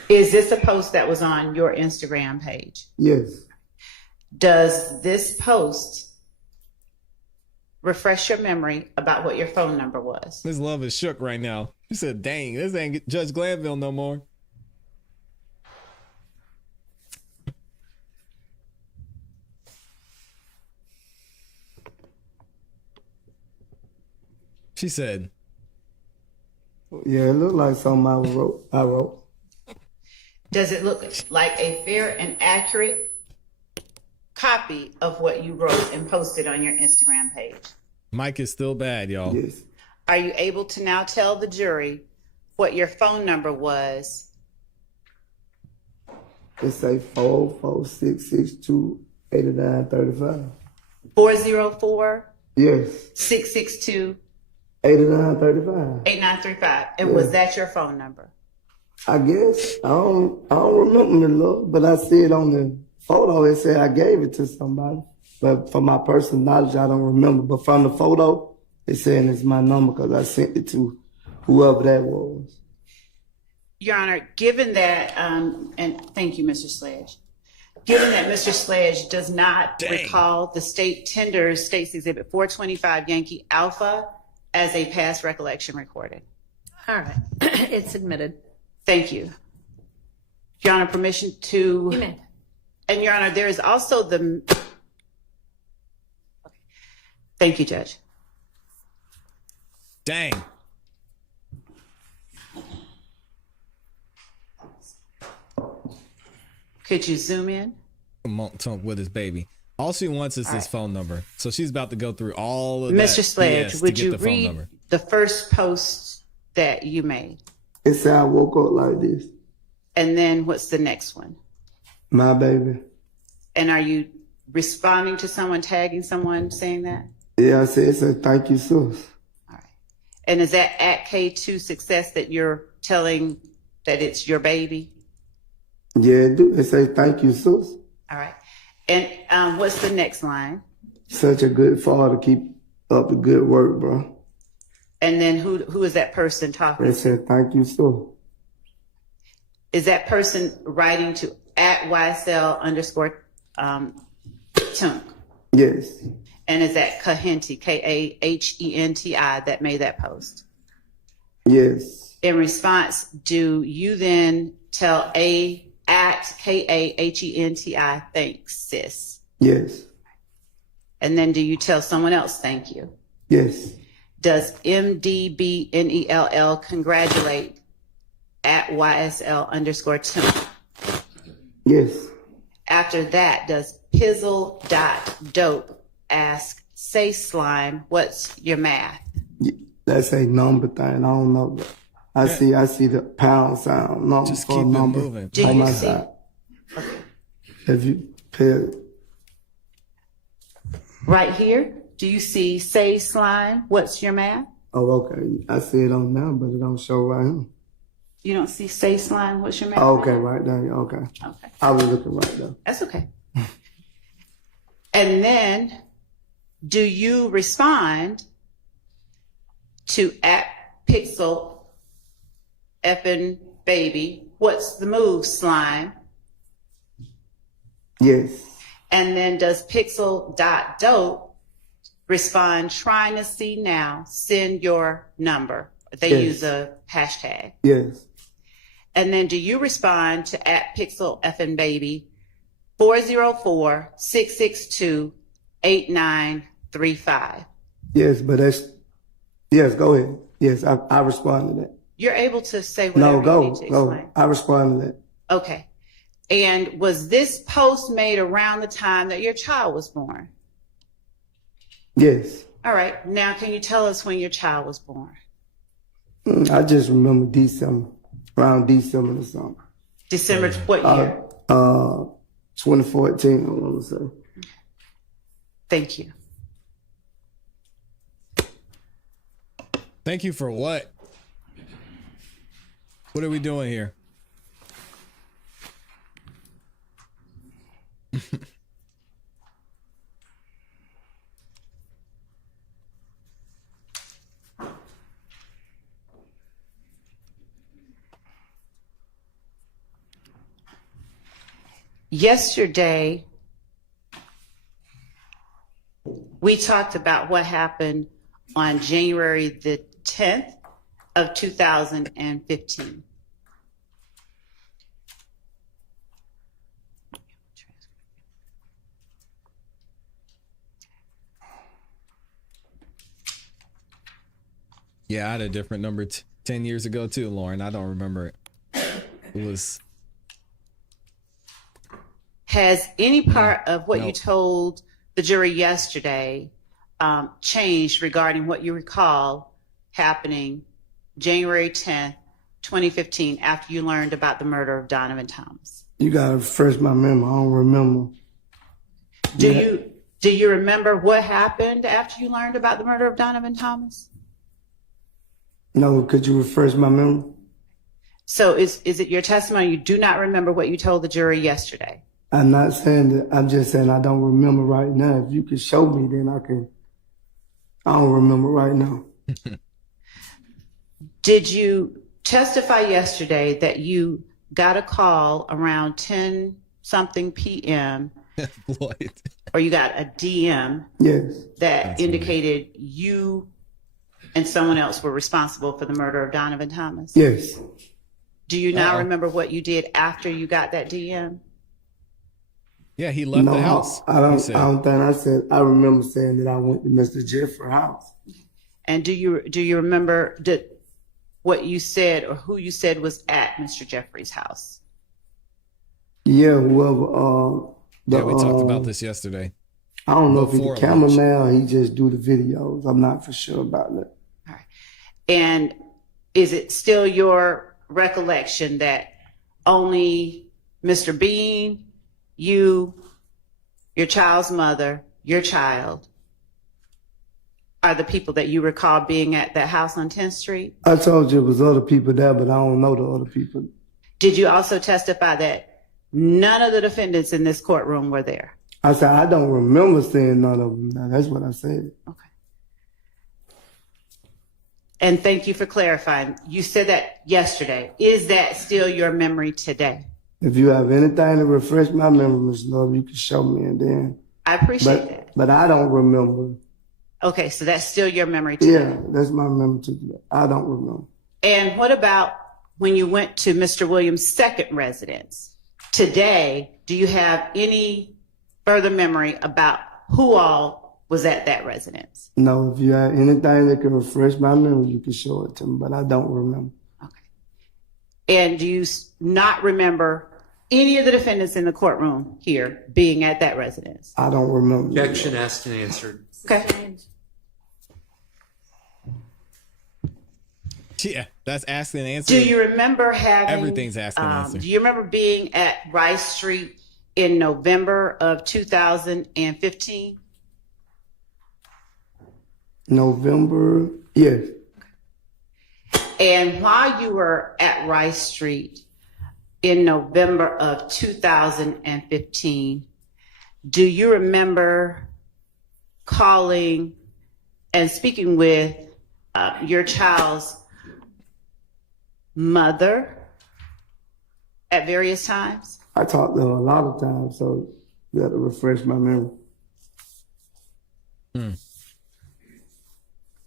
Is this a post that was on your Instagram page? Yes. Does this post refresh your memory about what your phone number was? Miss Love is shook right now. She said, dang, this ain't Judge Glanville no more. She said, yeah, it looked like something I wrote. Does it look like a fair and accurate copy of what you wrote and posted on your Instagram page? Mike is still bad, y'all. Yes. Are you able to now tell the jury what your phone number was? It say 446628935. 404 Yes. 662 8935. 8935. And Yeah. was that your phone number? I guess I don't remember the look, but I see it on the photo. It said I gave it to somebody, but for my personal knowledge, I don't remember. But from the photo, it's saying it's my number because I sent it to whoever that was. Your Honor, given that, and thank you, Mr. Sledge. Given that Mr. Sledge does not recall the state tenders, State's Exhibit 425 Yankee Alpha as a past recollection recorded. All right. It's admitted. Thank you. Your Honor, permission to. You may. And Your Honor, there is also the. Okay. Thank you, Judge. Dang. Could you zoom in? Mounk Tounk with his baby. All she wants is his phone number. So she's about to go through all of Mr. that Sledge, BS would to get you the phone read number. the first post that you made? It said I woke up like this. And then what's the next one? My baby. And are you responding to someone, tagging someone, saying that? Yeah, I said, it said thank you, sis. All right. And is that at K2 Success that you're telling that it's your baby? Yeah, it do. It say thank you, sis. All right. And what's the next line? Such a good father. Keep up the good work, bro. And then who is that person talking? It said thank you, sis. Is that person writing to at YSL _Tounk? Yes. And is that Kahenti, Kahenti, that made that post? Yes. In response, do you then tell at Kahenti, thanks, sis? Yes. And then do you tell someone else thank you? Yes. Does MDBNELL congratulate at YSL _Tounk? Yes. After that, does Pizzle.dope ask, say slime, what's your math? That's a number thing. I don't know. I see the pound sound. No, Just for keep a number it moving. Do on you my see? side. Okay. If you pay, Right here, do you see say slime, what's your math? oh, okay. I see it on now, but it don't show right here. You don't see say slime, what's your math? Oh, okay, right there. Okay. Okay. I was looking right there. That's okay. And then do you respond to at Pixel effing baby, what's the move, slime? Yes. And then does Pixel.dope respond, trying to see now, send your number? They Yes. use a hashtag. Yes. And then do you respond to at Pixel effing baby 404-662-8935? Yes, but yes, go ahead. Yes, I respond to that. You're able to say whatever No, you need to go. explain. I respond to that. Okay. And was this post made around the time that your child was born? Yes. All right. Now, can you tell us when your child was born? I just remember December, around December or something. December, what year? 2014, I want to say. Thank you. Thank you for what? What are we doing here? Yesterday, we talked about what happened on January the 10th of 2015. Yeah, I had a different number 10 years ago too, Lauren. I don't remember it. It was Has any part of what No. you told the jury yesterday changed regarding what you recall happening January 10th, 2015, after you learned about the murder of Donovan Thomas? You gotta refresh my memory. I don't remember. Do you remember what happened after you learned about the murder of Donovan Thomas? No, could you refresh my memory? So is it your testimony you do not remember what you told the jury yesterday? I'm not saying that. I'm just saying I don't remember right now. If you could show me, then I can. I don't remember right now. Did you testify yesterday that you got a call around 10 something p.m. Lloyd. or you got a DM Yes. that indicated you and someone else were responsible for the murder of Donovan Thomas? Yes. Do you now remember what you did after you got that DM? Yeah, he left the house. I don't think I said. I remember saying that I went to Mr. Jeffrey's house. And do you remember what you said or who you said was at Mr. Jeffrey's house? Yeah, whoever. Yeah, we talked about this yesterday. I don't know if he's Before the cameraman or he just do the videos. I'm not for sure about that. All right. And is it still your recollection that only Mr. Bean, you, your child's mother, your child are the people that you recall being at that house on 10th Street? I told you it was other people there, but I don't know the other people. Did you also testify that none of the defendants in this courtroom were there? I said, I don't remember seeing none of them. Now, that's what I said. Okay. And thank you for clarifying. You said that yesterday. Is that still your memory today? If you have anything to refresh my memory, Ms. Love, you can show me and then. I appreciate that. But I don't remember. Okay, so that's still your memory today. Yeah, that's my memory today. I don't remember. And what about when you went to Mr. Williams' second residence? Today, do you have any further memory about who all was at that residence? No, if you have anything that can refresh my memory, you can show it to me, but I don't remember. Okay. And do you not remember any of the defendants in the courtroom here being at that residence? I don't remember. Objection asked and answered. Okay. Yeah, that's asking and Do answering. you remember having... Everything's asking and answering. Do you remember being at Rice Street in November of 2015? November, yes. And while you were at Rice Street in November of 2015, do you remember calling and speaking with your child's mother at various times? I talked to her a lot of times, so you have to refresh my memory.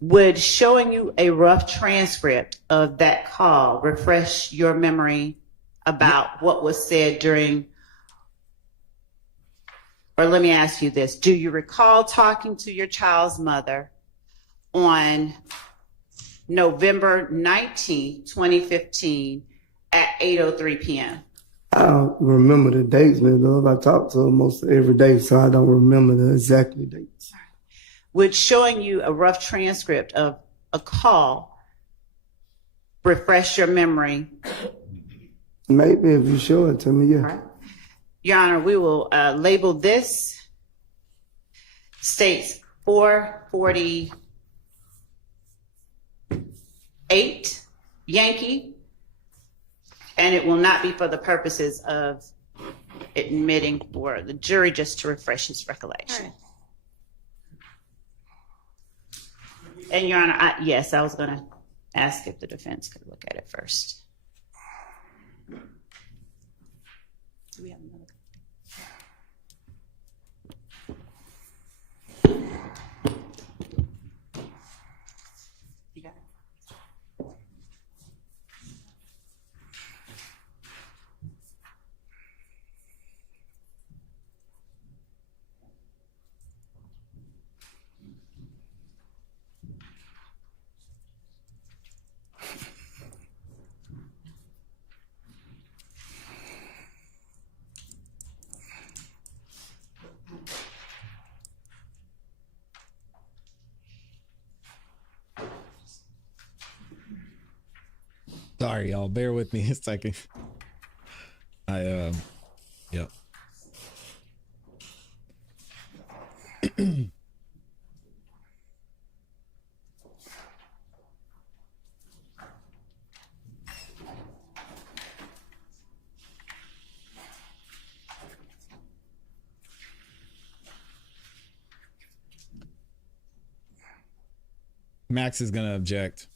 Would showing you a rough transcript of that call refresh your memory about what was said during, or let me ask you this, do you recall talking to your child's mother on November 19th, 2015 at 8:03 p.m.? I don't remember the dates, Ms. Love. I talk to her most every day, so I don't remember the exact dates. Would showing you a rough transcript of a call refresh your memory? Maybe if you show it to me, yeah. Right. Your Honor, we will label this states 448 Yankee, and it will not be for the purposes of admitting for the jury, just to refresh his recollection. And Your Honor, yes, I was going to ask if the defense could look at it first. Do we have another? You got it? Sorry, y'all. Bear with me a second. Yep. Max is gonna object.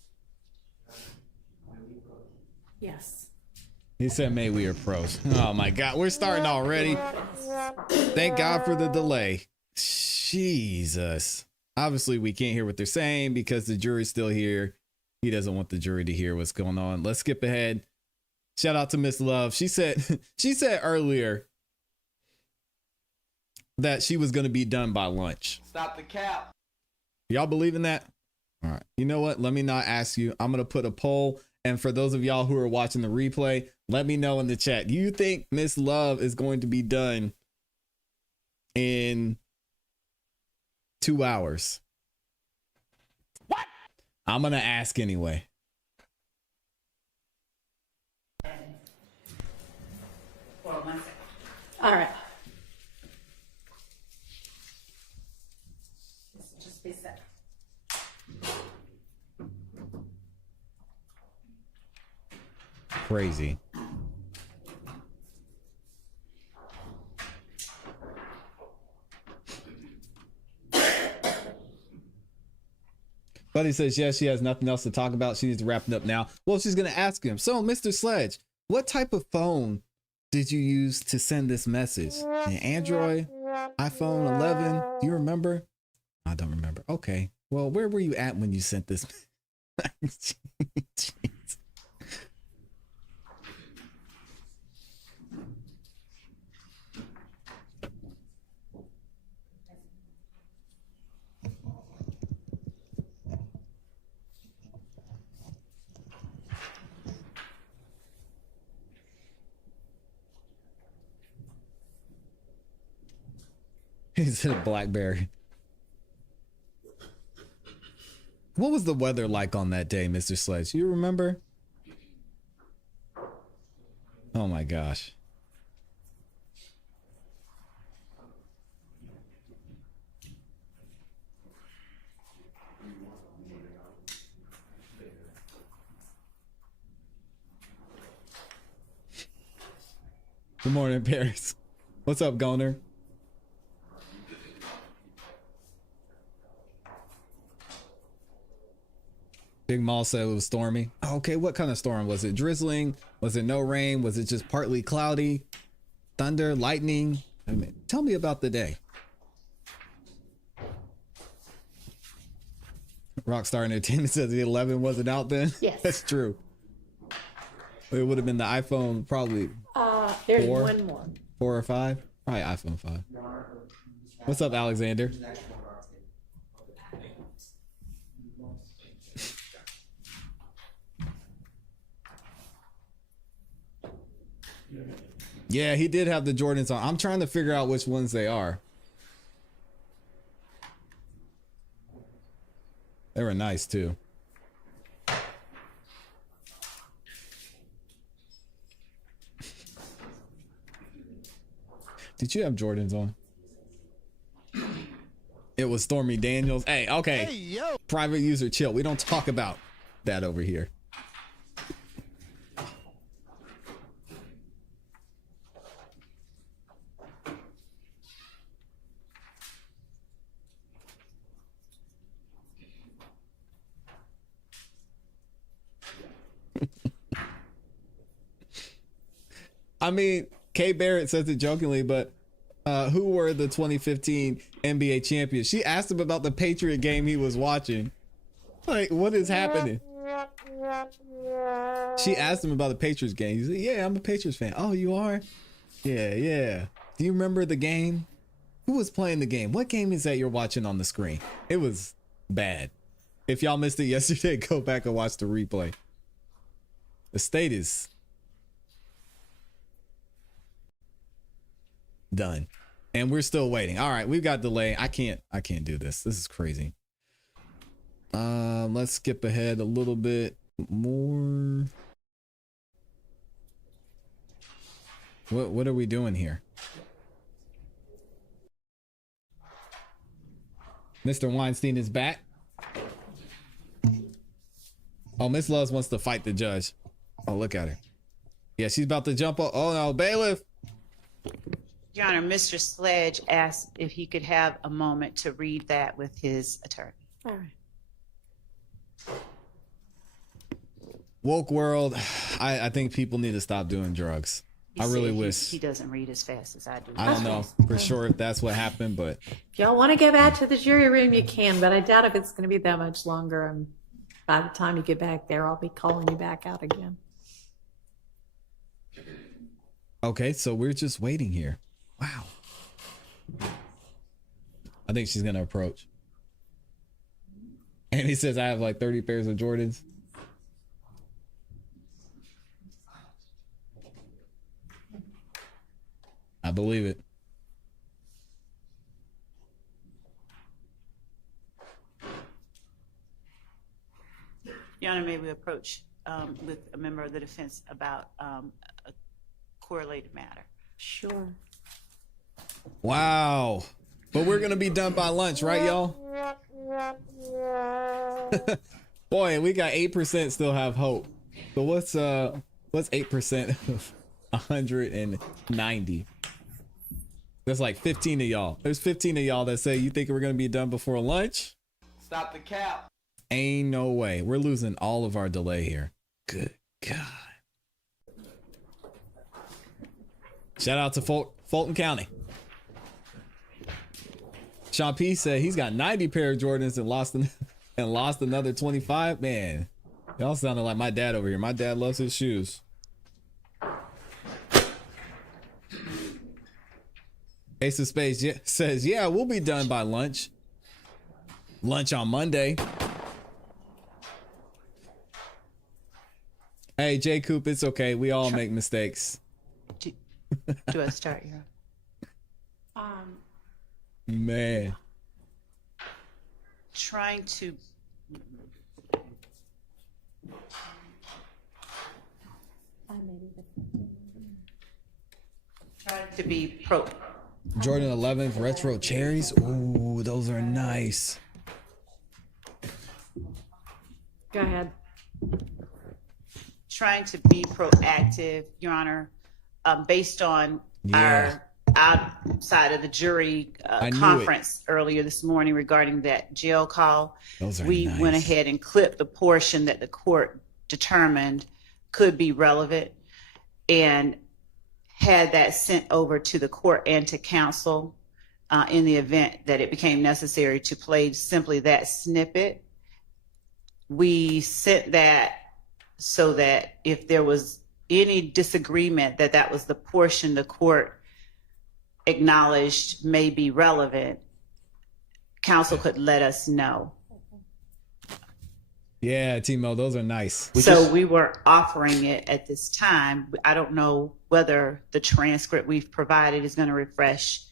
Yes. He said, "May we are pros." Oh my God, we're starting already. Thank God for the delay. Jesus. Obviously, we can't hear what they're saying because the jury's still here. He doesn't want the jury to hear what's going on. Let's skip ahead. Shout out to Miss Love. She said earlier that she was going to be done by lunch. Stop the cap. Y'all believe in that? All right. You know what? Let me not ask you. I'm going to put a poll. And for those of y'all who are watching the replay, let me know in the chat. Do you think Miss Love is going to be done in 2 hours? What? I'm going to ask anyway. Hold on 1 second. All right. Just be set. Crazy. Buddy says, yes, she has nothing else to talk about. She needs to wrap it up now. Well, she's going to ask him. So, Mr. Sledge, what type of phone did you use to send this message? An Android? iPhone 11? Do you remember? I don't remember. Okay. Well, where were you at when you sent this? Jeez. He said BlackBerry. What was the weather like on that day, Mr. Sledge? You remember? Oh my gosh. Good morning, Paris. What's up, Goner? Big Mall said it was stormy. Okay, what kind of storm? Was it drizzling? Was it no rain? Was it just partly cloudy? Thunder, lightning? I mean, tell me about the day. Rockstar Entertainment says the 11 wasn't out then. Yes. That's true. It would have been the iPhone probably There's 4, one more. 4 or 5. Probably iPhone 5. What's up, Alexander? Yeah, he did have the Jordans on. I'm trying to figure out which ones they are. They were nice too. Did you have Jordans on? It was Stormy Daniels. Hey, okay. Hey, yo. Private user chill. We don't talk about that over here. I mean, Kay Barrett says it jokingly, but who were the 2015 NBA champions? She asked him about the Patriot game he was watching. Like, what is happening? She asked him about the Patriots game. He said, yeah, I'm a Patriots fan. Oh, you are? Yeah, yeah. Do you remember the game? Who was playing the game? What game is that you're watching on the screen? It was bad. If y'all missed it yesterday, go back and watch the replay. The state is done. And we're still waiting. All right, we've got delay. I can't do this. This is crazy. Let's skip ahead a little bit more. What are we doing here? Mr. Weinstein is back. Oh, Miss Loves wants to fight the judge. Oh, look at her. Yeah, she's about to jump. Oh no, bailiff. Your Honor, Mr. Sledge asked if he could have a moment to read that with his attorney. All right. Woke world. I think people need to stop doing drugs. I really wish. He doesn't read as fast as I do. I don't know for sure if that's what happened, but If y'all want to go back to the jury room, you can, but I doubt if it's going to be that much longer. And by the time you get back there, I'll be calling you back out again. okay, so we're just waiting here. Wow. I think she's gonna approach. And he says I have like 30 pairs of Jordans. I believe it. Your Honor, may we approach with a member of the defense about a correlated matter? Sure. Wow. But we're gonna be done by lunch, right, y'all? Boy, we got 8% still have hope. So what's 8% of 190? There's like 15 of y'all. There's 15 of y'all that say you think we're gonna be done before lunch? Stop the cap. Ain't no way. We're losing all of our delay here. Good God. Shout out to Fulton County. Sean P said he's got 90 pair of Jordans and lost another 25. Man, y'all sounded like my dad over here. My dad loves his shoes. Ace of Spades says, yeah, we'll be done by lunch. Lunch on Monday. Hey, J. Coop, it's okay. We all make mistakes. Do I start here? Man. Trying to be pro. Jordan 11 retro cherries. Ooh, those are nice. Go ahead. Trying to be proactive, Your Honor, based on our outside of the jury conference earlier this morning regarding that jail call. We went ahead and clipped the portion that the court determined could be relevant and had that sent over to the court and to counsel in the event that it became necessary to play simply that snippet. We sent that so that if there was any disagreement that that was the portion the court acknowledged may be relevant, counsel could let us know. Yeah, Timo, those are nice. We were offering it at this time. I don't know whether the transcript we've provided is going to refresh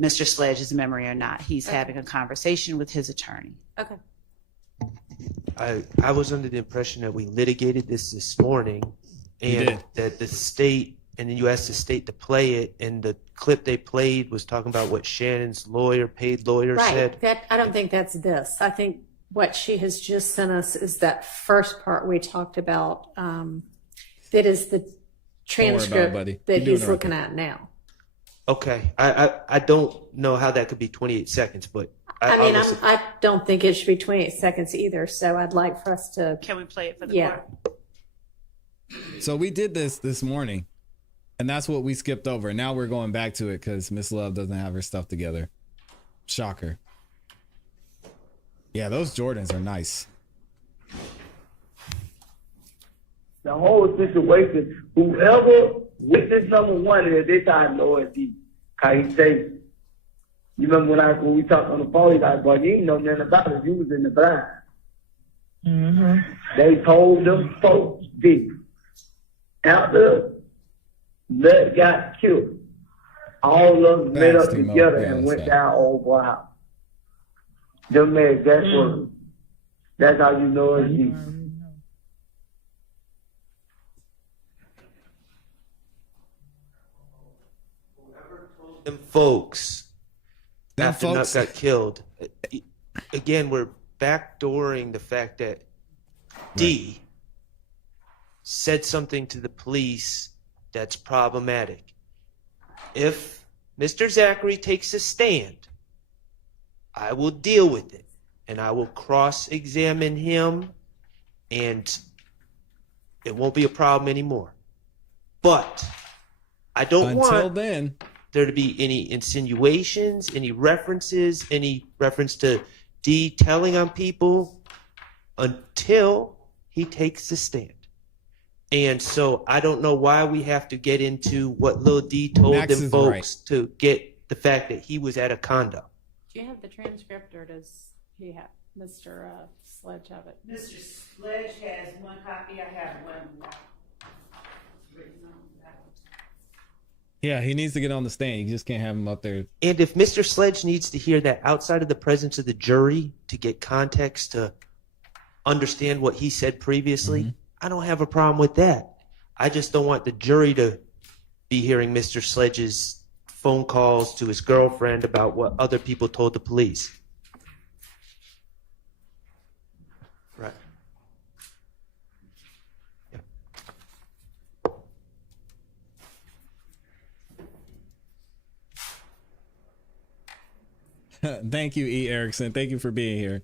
Mr. Sledge's memory or not. He's having a conversation with his attorney. Okay. I was under the impression that we litigated this morning and that the state, and then you asked the state to play it, and the clip they played was talking about what Shannon's paid lawyer said. Right. I don't think that's this. I think what she has just sent us is that first part we talked about. That is the transcript that he's looking at now. Okay. I don't know how that could be 28 seconds, but I don't think it should be 28 seconds either. So I'd like for us to. Can we play it for the court? So we did this morning, and that's what we skipped over. Now we're going back to it because Miss Love doesn't have her stuff together. Shocker. Yeah, those Jordans are nice. The whole situation, whoever witness number one is, this I know it deep. Cause he say, you remember when we talked on the phone, he's like, boy, you ain't know nothing about it. You was in the blind. Mm-hmm. They told them folks deep. After Lud got killed, all of them met up together and went down old boy house. Them men, that's how you know it's deep. them folks Them after folks? Nutt got killed. Again, we're backdooring the fact that D said something to the police that's problematic. If Mr. Zachary takes a stand, I will deal with it, and I will cross-examine him, and it won't be a problem anymore. But I don't want then there to be any insinuations, any references, any reference to D telling on people until he takes the stand. And so I don't know why we have to get into what Lil D told Max them is folks right. to get the fact that he was at a condo. Do you have the transcript, or does he have Mr. Sledge have it? Mr. Sledge has one copy, I have one. Yeah, he needs to get on the stand. You just can't have him up there. And if Mr. Sledge needs to hear that outside of the presence of the jury to get context to understand what he said previously, I don't have a problem with that. I just don't want the jury to be hearing Mr. Sledge's phone calls to his girlfriend about what other people told the police. Right. Thank you, E. Erickson. Thank you for being here.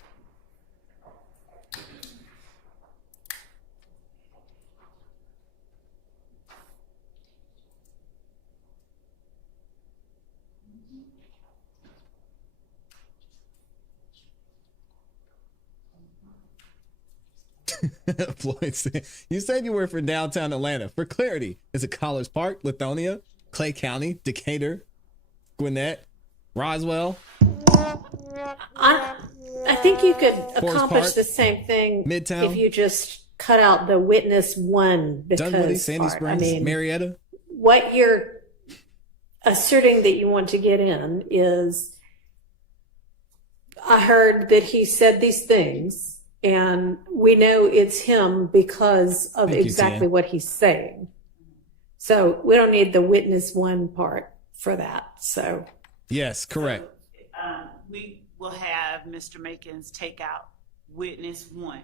Floyd said, you said you were from downtown Atlanta. For clarity, is it College Park, Lithonia, Clay County, Decatur, Gwinnett, Roswell? I think you could accomplish Park, the same thing Midtown, if you just cut out the witness one, Dunwoody, because Sandy part. Springs, I mean, Marietta. what you're asserting that you want to get in is, I heard that he said these things, and we know it's him because of Thank you, exactly Tia. what he's saying. So we don't need the witness one part for that. So Yes, correct. We will have Mr. Makins take out witness one.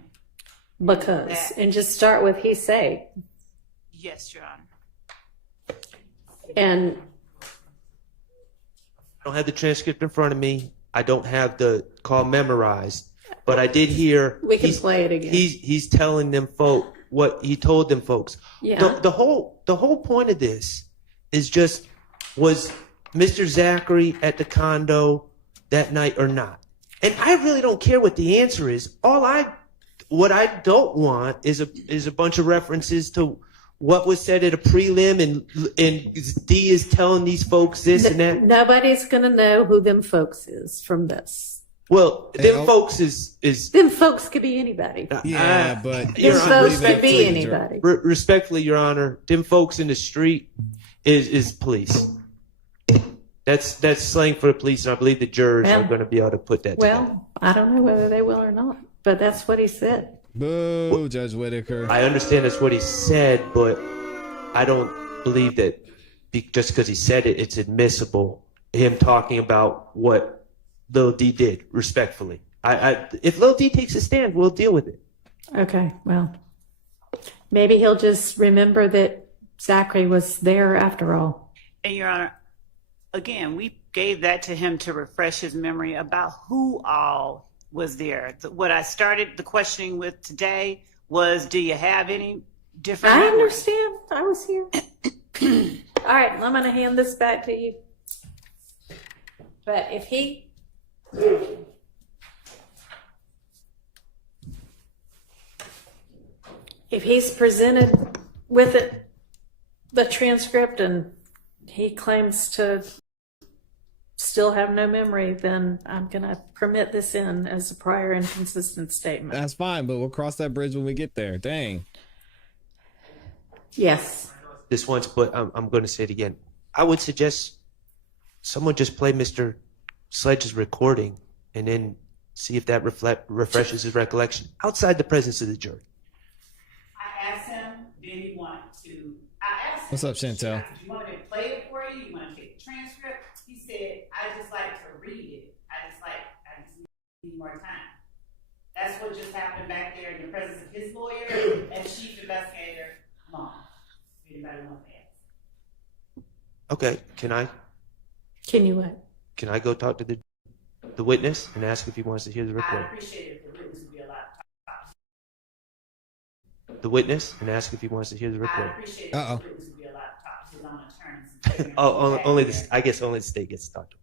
because, and just start with he say. Yes, Your Honor. And I don't have the transcript in front of me. I don't have the call memorized, but I did hear. We can play it again. He's telling them folk what he told them folks. Yeah. The whole point of this is just, was Mr. Zachary at the condo that night or not? And I really don't care what the answer is. What I don't want is a bunch of references to what was said at a prelim, and D is telling these folks this and that. Nobody's gonna know who them folks is from this. Well, them folks is them folks could be anybody. Yeah, but them folks could be anybody. Respectfully, Your Honor, them folks in the street is police. That's slang for the police, and I believe the jurors are going to be able to put that together. Well, I don't know whether they will or not, but that's what he said. Boo, Judge Whitaker. I understand that's what he said, but I don't believe that just because he said it, it's admissible. Him talking about what Lil D did, respectfully. If Lil D takes a stand, we'll deal with it. Okay, well, maybe he'll just remember that Zachary was there after all. And Your Honor, again, we gave that to him to refresh his memory about who all was there. What I started the questioning with today was, do you have any different I memories? understand. I was here. All right, I'm going to hand this back to you. But if he's presented with it, the transcript, and he claims to still have no memory, then I'm going to permit this in as a prior inconsistent statement. That's fine, but we'll cross that bridge when we get there. Dang. Yes. This once, but I'm going to say it again. I would suggest someone just play Mr. Sledge's recording and then see if that refreshes his recollection outside the presence of the jury. I asked him, did I asked him, What's up, Chantel? do you want me to play it for you? You want to take the transcript? He more time. That's what just happened back there in the presence of his lawyer and chief investigator, Mounk. Anybody want to ask? Okay, Can you what? can I go talk to the witness and ask if he wants to hear the I'd recording? appreciate it if the witness would be allowed to talk. The witness and ask if he wants to hear the I'd recording. appreciate it if the witness would be allowed to talk to his own attorneys. Oh, only the I guess only the state gets to talk to him.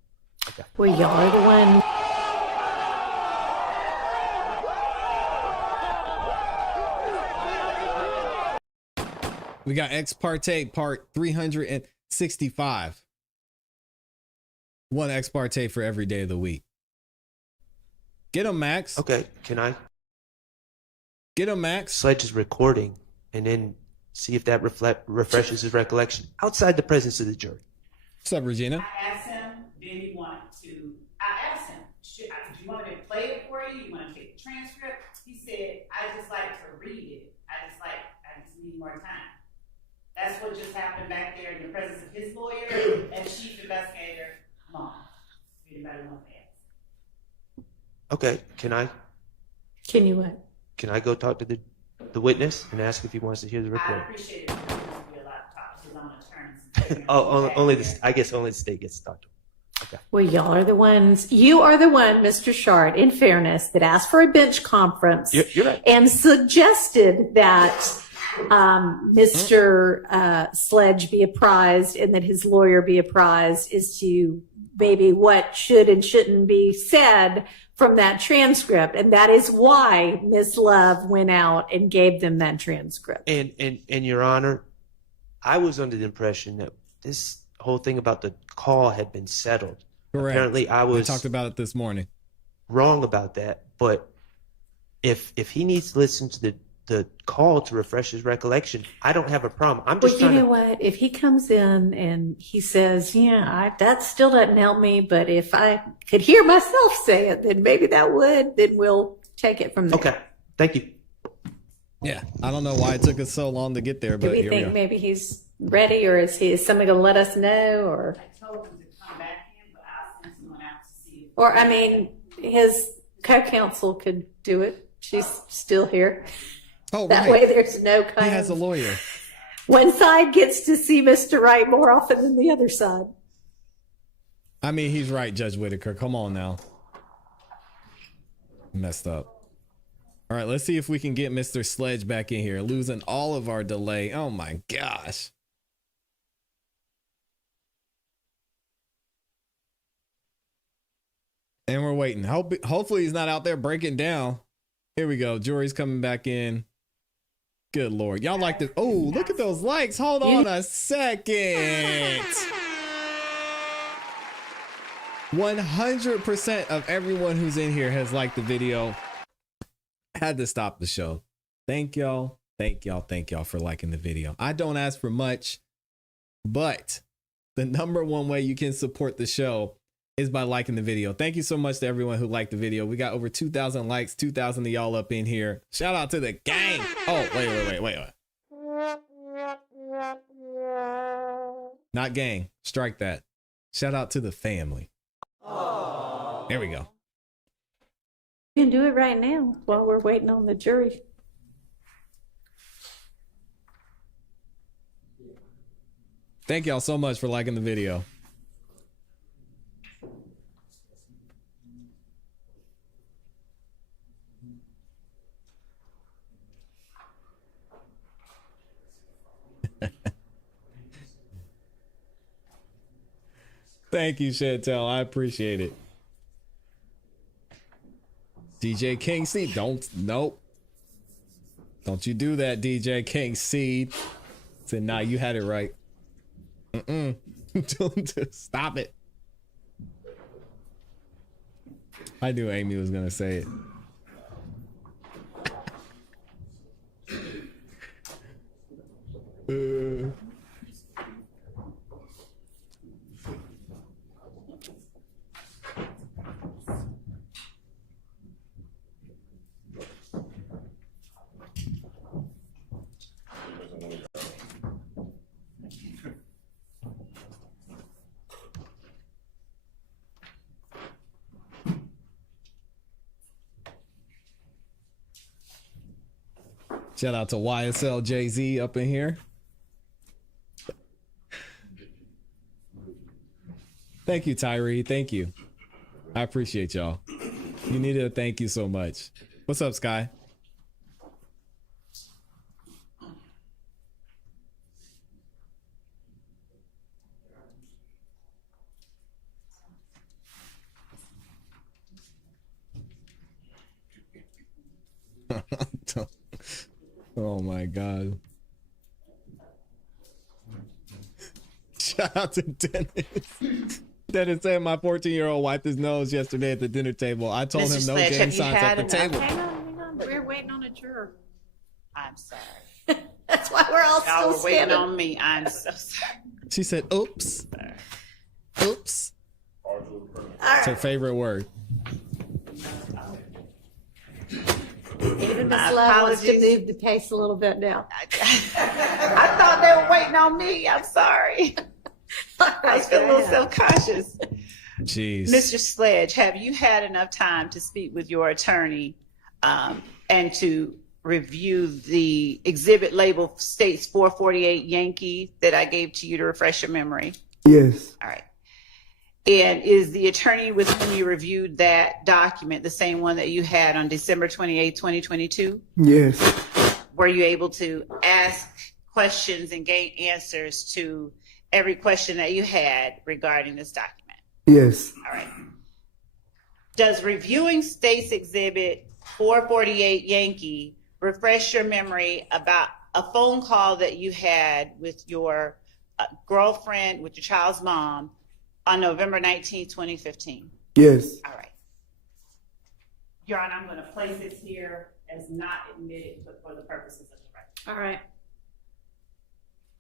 Okay. Well, y'all are the one. We got ex parte part 365. One ex parte for every day of the week. Get him, Max. Okay, can I? Get him, Max. Sledge is recording and then see if that refreshes his recollection outside the presence of the jury. What's up, Regina? I asked him, then he wanted to, I asked him, do you want me to play it for you? You want to take the transcript? He said, I just like to read it. I just need more time. That's what just happened back there in the presence of his lawyer and chief investigator, Mounk. Anybody want to ask? Okay, Can you what? can I go talk to the witness and ask if he wants to hear the I'd recording? appreciate it if the witness would be allowed to talk to his own attorneys. Oh, only the I guess only the state gets to talk to him. Okay. Well, y'all are the ones. You are the one, Mr. Shard, in fairness, that asked for a bench conference You're right. and suggested that Mr. Sledge be apprised and that his lawyer be apprised as to maybe what should and shouldn't be said from that transcript. And that is why Ms. Love went out and gave them that transcript. And Your Honor, I was under the impression that this whole thing about the call had been settled. Correct. Apparently, We talked about it this morning. wrong about that. But if he needs to listen to the call to refresh his recollection, I don't have a problem. I'm just Well, you trying know what? If he comes in and he says, yeah, that still doesn't help me, but if I could hear myself say it, then maybe that would, then we'll take it from there. Okay. Thank you. Yeah, I don't know why it took us so long to get there, Do but we here we think are. maybe he's ready, or is somebody going to let us know? Or, I told him to come back in, but I'll send someone out to see. or I mean, his co-counsel could do it. She's still here. Oh, That right. way there's no He kind has a of, lawyer. one side gets to see Mr. Wright more often than the other side. I mean, he's right, Judge Whitaker. Come on now. Messed up. All right, let's see if we can get Mr. Sledge back in here. Losing all of our delay. Oh my gosh. And we're waiting. Hopefully he's not out there breaking down. Here we go. Jury's coming back in. Good Lord. Y'all like this. Oh, look at those likes. Hold on a second. 100% of everyone who's in here has liked the video. Had to stop the show. Thank y'all. Thank y'all. Thank y'all for liking the video. I don't ask for much, but the number one way you can support the show is by liking the video. Thank you so much to everyone who liked the video. We got over 2,000 likes, 2,000 of y'all up in here. Shout out to the gang. Oh, wait. Not gang. Strike that. Shout out to the family. There we go. You can do it right now while we're waiting on the jury. Thank y'all so much for liking the video. Thank you, Chantel. I appreciate it. DJ King Seed. Nope. Don't you do that, DJ King Seed. Said, nah, you had it right. Stop it. I knew Amy was going to say it. Shout out to YSL Jay-Z up in here. Thank you, Tyree. Thank you. I appreciate y'all. You needed a thank you so much. What's up, Sky? Oh my God. Shout out to Dennis. Dennis said my 14-year-old wiped his nose yesterday at the dinner table. I told him no gang signs at the table. Hang on. We're waiting on a juror. I'm sorry. That's why we're all Y'all still were waiting standing. on me. I'm so sorry. She said, oops. Oops. It's her favorite word. Even Miss My Love wants to apologies. move the pace a little bit now. I thought they were waiting on me. I'm sorry. I feel a little self-conscious. Jeez. Mr. Sledge, have you had enough time to speak with your attorney and to review the exhibit label states 448 Yankee that I gave to you to refresh your memory? Yes. All right. And is the attorney with whom you reviewed that document the same one that you had on December 28, 2022? Yes. Were you able to ask questions and gain answers to every question that you had regarding this document? Yes. All right. Does reviewing States Exhibit 448 Yankee refresh your memory about a phone call that you had with your girlfriend, with your child's mom, on November 19, 2015? Yes. All right. Your Honor, I'm going to place this here as not admitted, but for the purposes of the record. All right.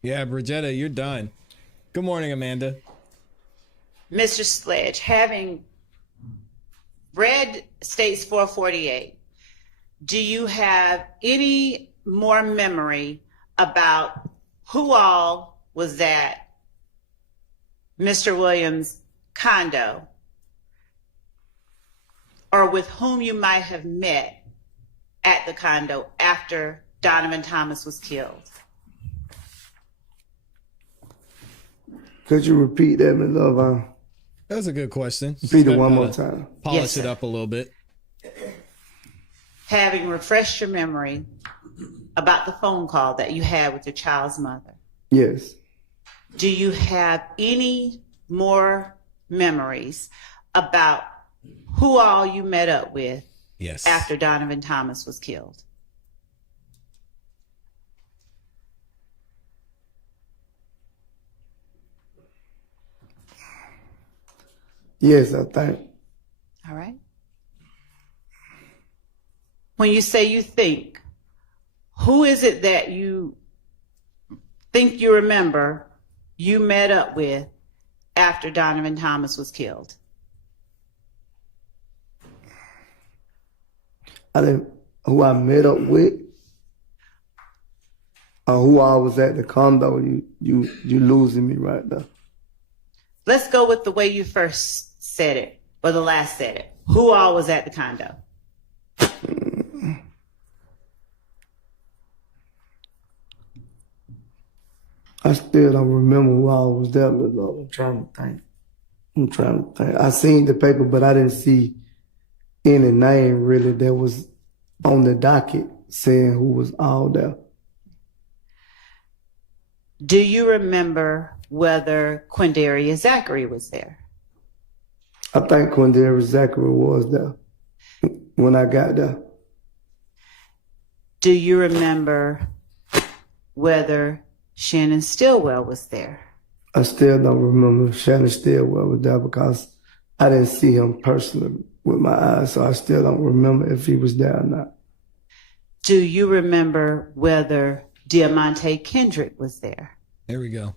Yeah, Bridgetta, you're done. Good morning, Amanda. Mr. Sledge, having read States 448, do you have any more memory about who all was at Mr. Williams' condo, or with whom you might have met at the condo after Donovan Thomas was killed? Could you repeat that, Ms. Love? That was a good question. Repeat it one more time. Polish Yes, it sir. up a little bit. Having refreshed your memory about the phone call that you had with your child's mother, Yes. do you have any more memories about who all you met up with Yes. after Donovan Thomas was killed? Yes, I think. All right. When you say you think, who is it that you think you remember you met up with after Donovan Thomas was killed? I didn't. Who I met up with, or who I was at the condo. You losing me right now. Let's go with the way you first said it, or the last said it. Who all was at the condo? I still don't remember who I was there, Ms. Love. I'm trying to think. I seen the paper, but I didn't see any name really that was on the docket saying who was all there. Do you remember whether Quindaria Zachary was there? I think Quindara Zachary was there when I got there. Do you remember whether Shannon Stillwell was there? I still don't remember if Shannon Stillwell was there because I didn't see him personally with my eyes, so I still don't remember if he was there or not. Do you remember whether Diamante Kendrick was there? There we go.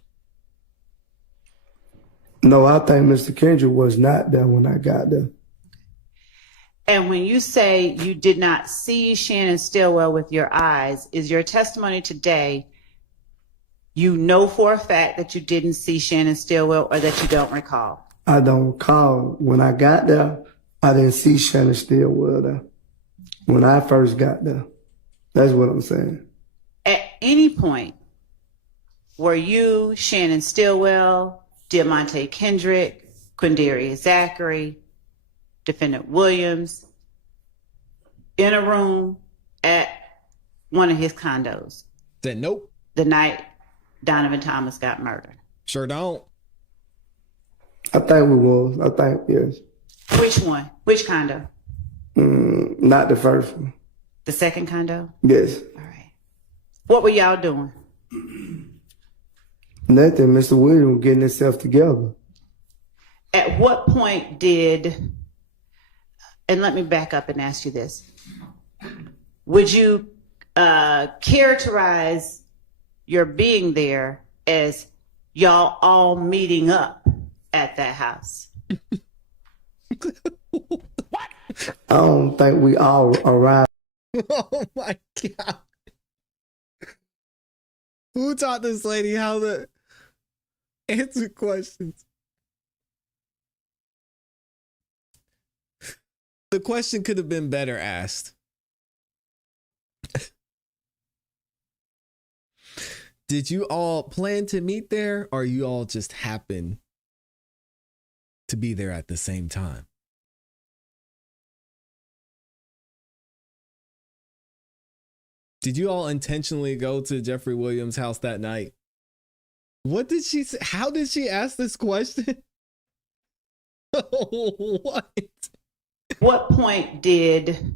No, I think Mr. Kendrick was not there when I got there. And when you say you did not see Shannon Stillwell with your eyes, is your testimony today you know for a fact that you didn't see Shannon Stillwell, or that you don't recall? I don't recall. When I got there, I didn't see Shannon Stillwell there when I first got there. That's what I'm saying. At any point, were you, Shannon Stillwell, Diamante Kendrick, Quindarius Zachary, Defendant Williams, in a room at one of his condos? Said nope. The night Donovan Thomas got murdered. Sure don't. I think we was. I think, yes. Which one? Which condo? Not the first one. The second condo? Yes. All right. What were y'all doing? Nothing. Mr. Williams getting himself together. At what point did, and let me back up and ask you this. Would you characterize your being there as y'all all meeting up at that house? I don't think we all arrived. Oh my God. Who taught this lady how to answer questions? The question could have been better asked. Did you all plan to meet there, or you all just happen to be there at the same time? Did you all intentionally go to Jeffrey Williams' house that night? What did she say? How did she ask this question? What? What point did,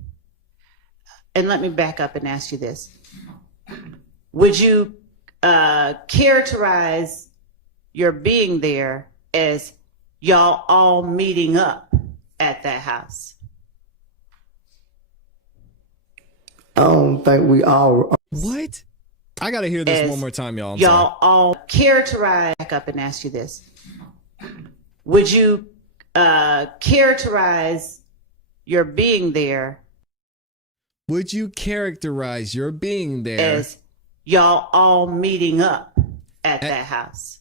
and let me back up and ask you this. Would you characterize your being there as y'all all meeting up at that house? I don't think we all. What? I gotta hear this one more time, y'all. Y'all all characterize, back up and ask you this. Would you characterize your being there? Would you characterize your being there as y'all all meeting up at that house?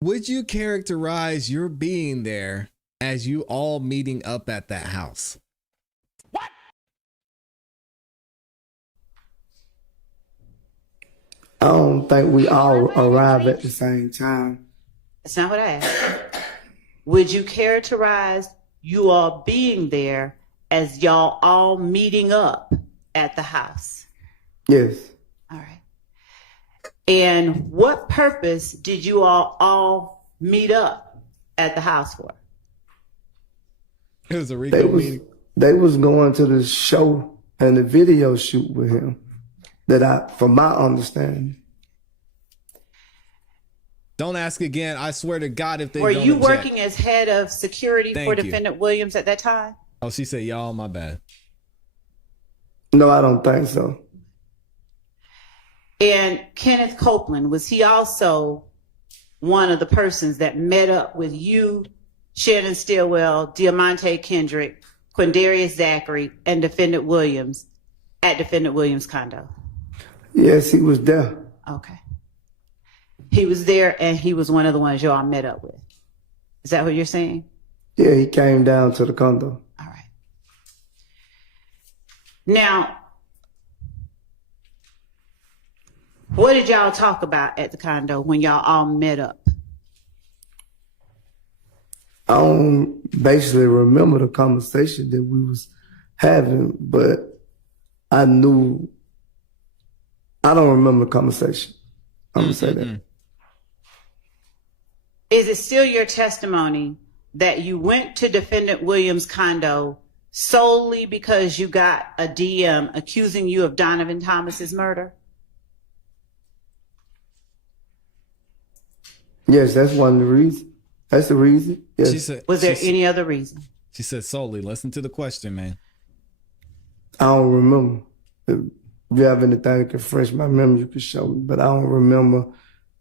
Would you characterize your being there as you all meeting up at that house? What? I don't think we all arrive at the same time. That's not what I asked. Would you characterize you all being there as y'all all meeting up at the house? Yes. All right. And what purpose did you all meet up at the house for? It was a Rico meeting. They was going to the show and the video shoot with him. From my understanding. Don't ask again. I swear to God, if they were don't you object. working as head of security for Defendant Williams at that time? Oh, she said, y'all, my bad. No, I don't think so. And Kenneth Copeland, was he also one of the persons that met up with you, Shannon Stillwell, Diamante Kendrick, Quindarius Zachary, and Defendant Williams at Defendant Williams' condo? Yes, he was there. Okay. He was there, and he was one of the ones y'all met up with. Is that what you're saying? Yeah, he came down to the condo. All right. Now, what did y'all talk about at the condo when y'all all met up? I don't basically remember the conversation that we was having, but I don't remember the conversation. I'm gonna say that. Is it still your testimony that you went to Defendant Williams' condo solely because you got a DM accusing you of Donovan Thomas's murder? Yes, that's one of the reasons. That's the reason. Yes. She said, was there any other reason? She said solely. Listen to the question, man. I don't remember. If you have anything that can refresh my memory, you can show me. But I don't remember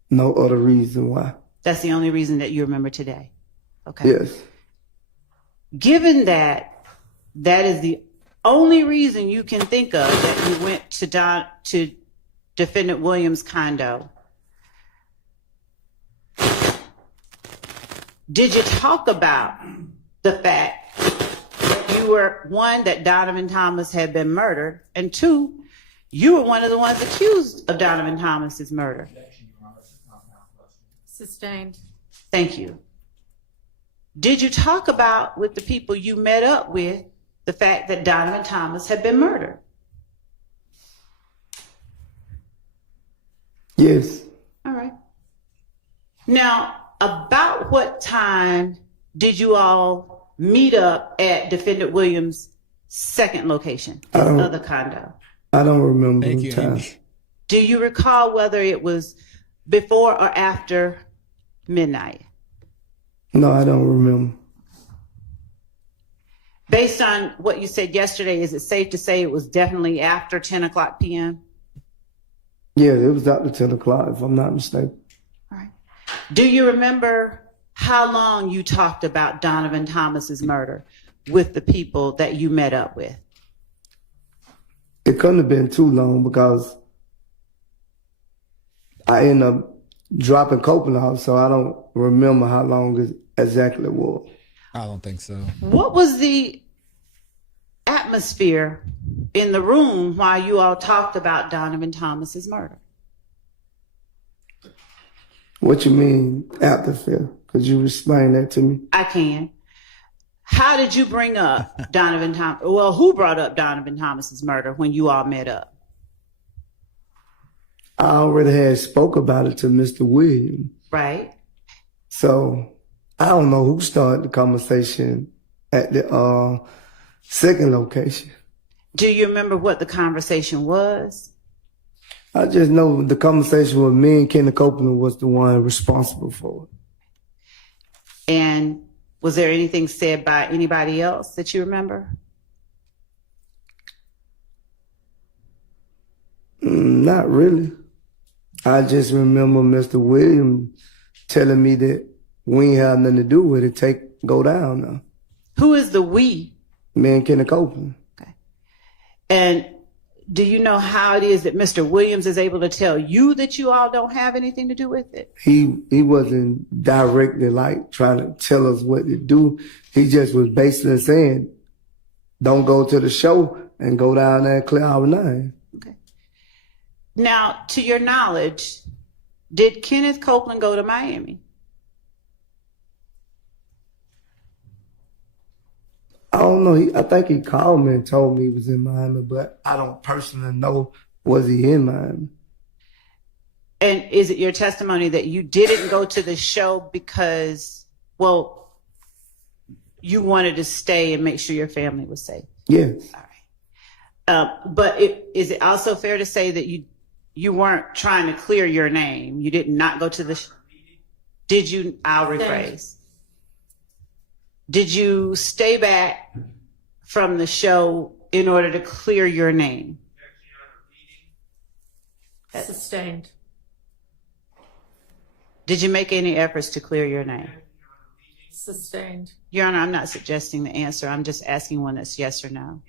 no other reason why. That's the only reason that you remember today. Okay. Yes. Given that that is the only reason you can think of that you went to Defendant Williams' condo, did you talk about the fact that you were, one, that Donovan Thomas had been murdered, and two, You were one of the ones accused of Donovan Thomas's murder. Sustained. Thank you. Did you talk about with the people you met up with the fact that Donovan Thomas had been murdered? Yes. All right. Now, about what time did you all meet up at Defendant Williams' second location, his other condo? I don't remember Thank the you, time. Amy. Do you recall whether it was before or after midnight? No, I don't remember. Based on what you said yesterday, is it safe to say it was definitely after 10 o'clock p.m.? Yeah, it was after 10 o'clock, if I'm not mistaken. All right. Do you remember how long you talked about Donovan Thomas's murder with the people that you met up with? It couldn't have been too long because I ended up dropping Copeland off, so I don't remember how long it exactly was. I don't think so. What was the atmosphere in the room while you all talked about Donovan Thomas's murder? What you mean, atmosphere? Could you explain that to me? I can. How did you bring up Donovan Thomas? Well, who brought up Donovan Thomas's murder when you all met up? I already had spoke about it to Mr. Williams. Right. So I don't know who started the conversation at the second location. Do you remember what the conversation was? I just know the conversation with me and Kenny Copeland was the one responsible for it. And was there anything said by anybody else that you remember? Not really. I just remember Mr. Williams telling me that we ain't have nothing to do with it. Go down now. Who is the we? Me and Kenny Copeland. Okay. And do you know how it is that Mr. Williams is able to tell you that you all don't have anything to do with it? He wasn't directly like trying to tell us what to do. He just was basically saying, don't go to the show and go down there and clear our name. Okay. Now, to your knowledge, did Kenneth Copeland go to Miami? I don't know. I think he called me and told me he was in Miami, but I don't personally know was he in Miami. And is it your testimony that you didn't go to the show because, well, you wanted to stay and make sure your family was safe? Yes. All right. But is it also fair to say that you weren't trying to clear your name? You did not go to the Did you? I'll rephrase. Did you stay back from the show in order to clear your name? Sustained. Did you make any efforts to clear your name? Sustained. Your Honor, I'm not suggesting the answer. I'm just asking one that's yes or no.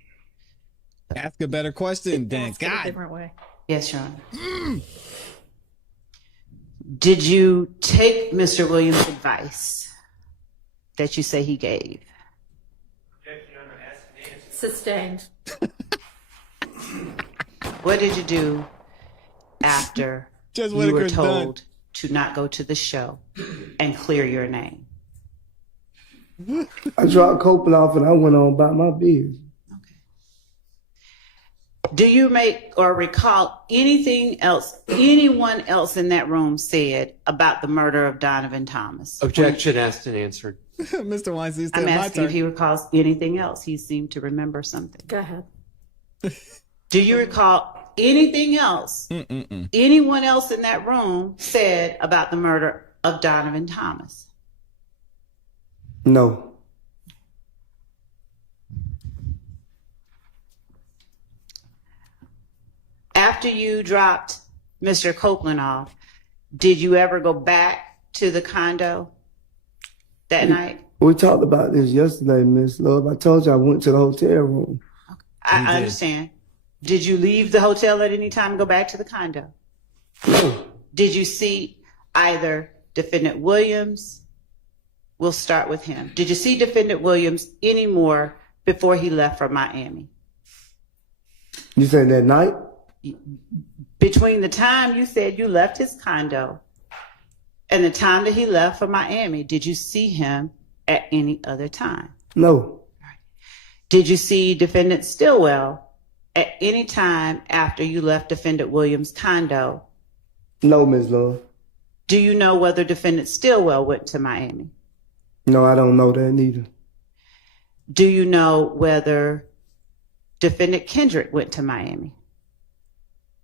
Ask a better question, then. Ask it a God. different way. Yes, Your Honor. Did you take Mr. Williams' advice that you say he gave? Sustained. What did you do after Just you were Whitaker's told done. to not go to the show and clear your name? I dropped Copeland off and I went on about my business. Do you make or recall anything else anyone else in that room said about the murder of Donovan Thomas? Objection asked and answered. Mr. Weinstein, I'm my asking turn. if he recalls anything else. He seemed to remember something. Go ahead. Do you recall anything else anyone else in that room said about the murder of Donovan Thomas? No. After you dropped Mr. Copeland off, did you ever go back to the condo that night? We talked about this yesterday, Miss Love. I told you I went to the hotel room. I understand. Did you leave the hotel at any time and go back to the condo? No. Did you see either Defendant Williams? We'll start with him. Did you see Defendant Williams anymore before he left for Miami? You said that night? Between the time you said you left his condo and the time that he left for Miami, did you see him at any other time? No. Did you see Defendant Stillwell at any time after you left Defendant Williams' condo? No, Ms. Love. Do you know whether Defendant Stillwell went to Miami? No, I don't know that neither. Do you know whether Defendant Kendrick went to Miami?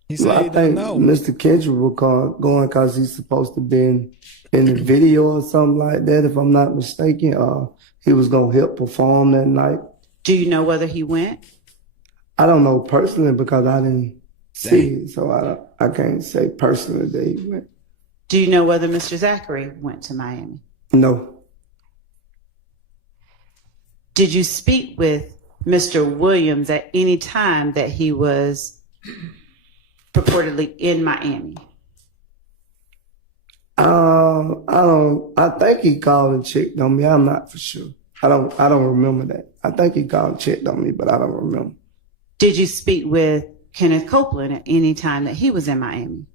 He said Well, he I didn't think know. Mr. Kendrick will going because he's supposed to be in the video or something like that, if I'm not mistaken. He was going to help perform that night. Do you know whether he went? I don't know personally because I didn't see it, so I can't say personally that he went. Do you know whether Mr. Zachary went to Miami? No. Did you speak with Mr. Williams at any time that he was purportedly in Miami? I think he called and checked on me. I'm not for sure. I don't remember that. I think he called and checked on me, but I don't remember. Did you speak with Kenneth Copeland at any time that he was in Miami?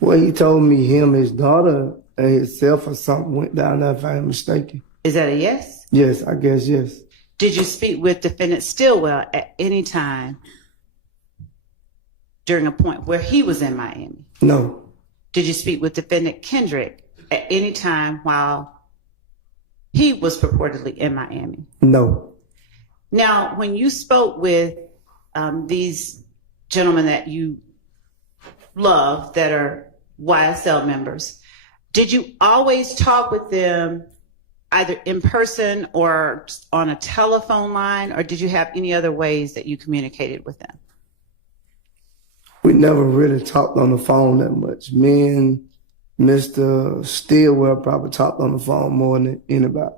Well, he told me him, his daughter, and himself or something went down there, if I'm mistaken. Is that a yes? Yes, I guess yes. Did you speak with Defendant Stillwell at any time during a point where he was in Miami? No. Did you speak with Defendant Kendrick at any time while he was purportedly in Miami? No. Now, when you spoke with these gentlemen that you love that are YSL members, did you always talk with them either in person or on a telephone line, or did you have any other ways that you communicated with them? We never really talked on the phone that much. Me and Mr. Stillwell probably talked on the phone more than anybody.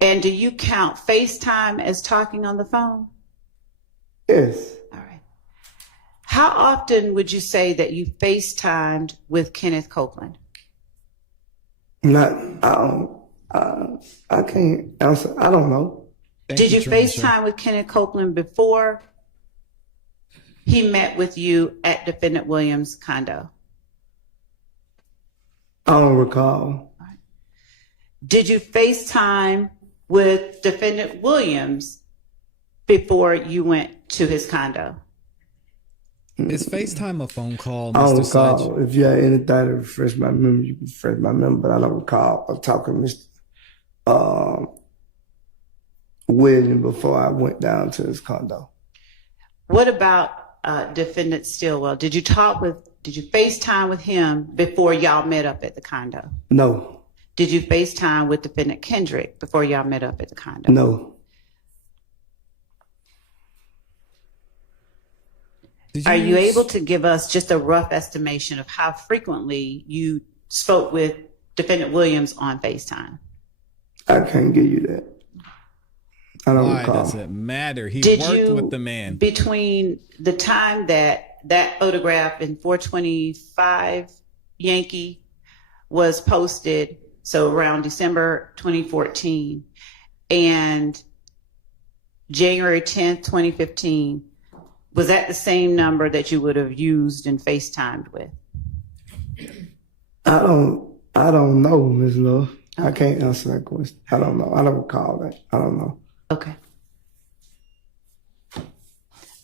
And do you count FaceTime as talking on the phone? Yes. All right. How often would you say that you FaceTimed with Kenneth Copeland? I can't answer. I don't know. Did you FaceTime with Kenneth Copeland before he met with you at Defendant Williams' condo? I don't recall. Did you FaceTime with Defendant Williams before you went to his condo? Is FaceTime a phone call, I don't Mr. Sledge? recall. If you have anything to refresh my memory, you can refresh my memory, but I don't recall of talking to Mr. William before I went down to his condo. What about Defendant Stillwell? Did you FaceTime with him before y'all met up at the condo? No. Did you FaceTime with Defendant Kendrick before y'all met up at the condo? No. Are you able to give us just a rough estimation of how frequently you spoke with Defendant Williams on FaceTime? I can't give you that. I don't Why recall. does it matter? He Did worked you, with the man. between the time that photograph in 425 Yankee was posted, so around December 2014, and January 10th, 2015, was that the same number that you would have used and FaceTimed with? I don't know, Ms. Love. Okay. I can't answer that question. I don't know. I don't recall that. I don't know. Okay.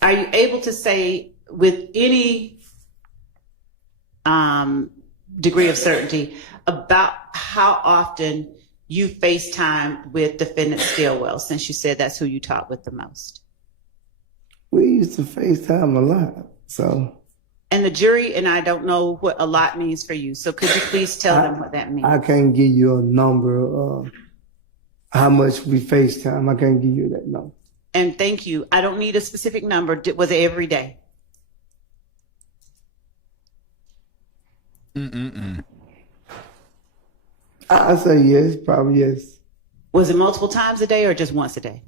Are you able to say with any degree of certainty about how often you FaceTime with Defendant Stillwell, since you said that's who you talk with the most? We used to FaceTime a lot, so. And the jury and I don't know what a lot means for you, so could you please tell them what that means? I can't give you a number of how much we FaceTime. I can't give you that number. And thank you. I don't need a specific number. Was it every day? I say yes, probably yes. Was it multiple times a day or just once a day?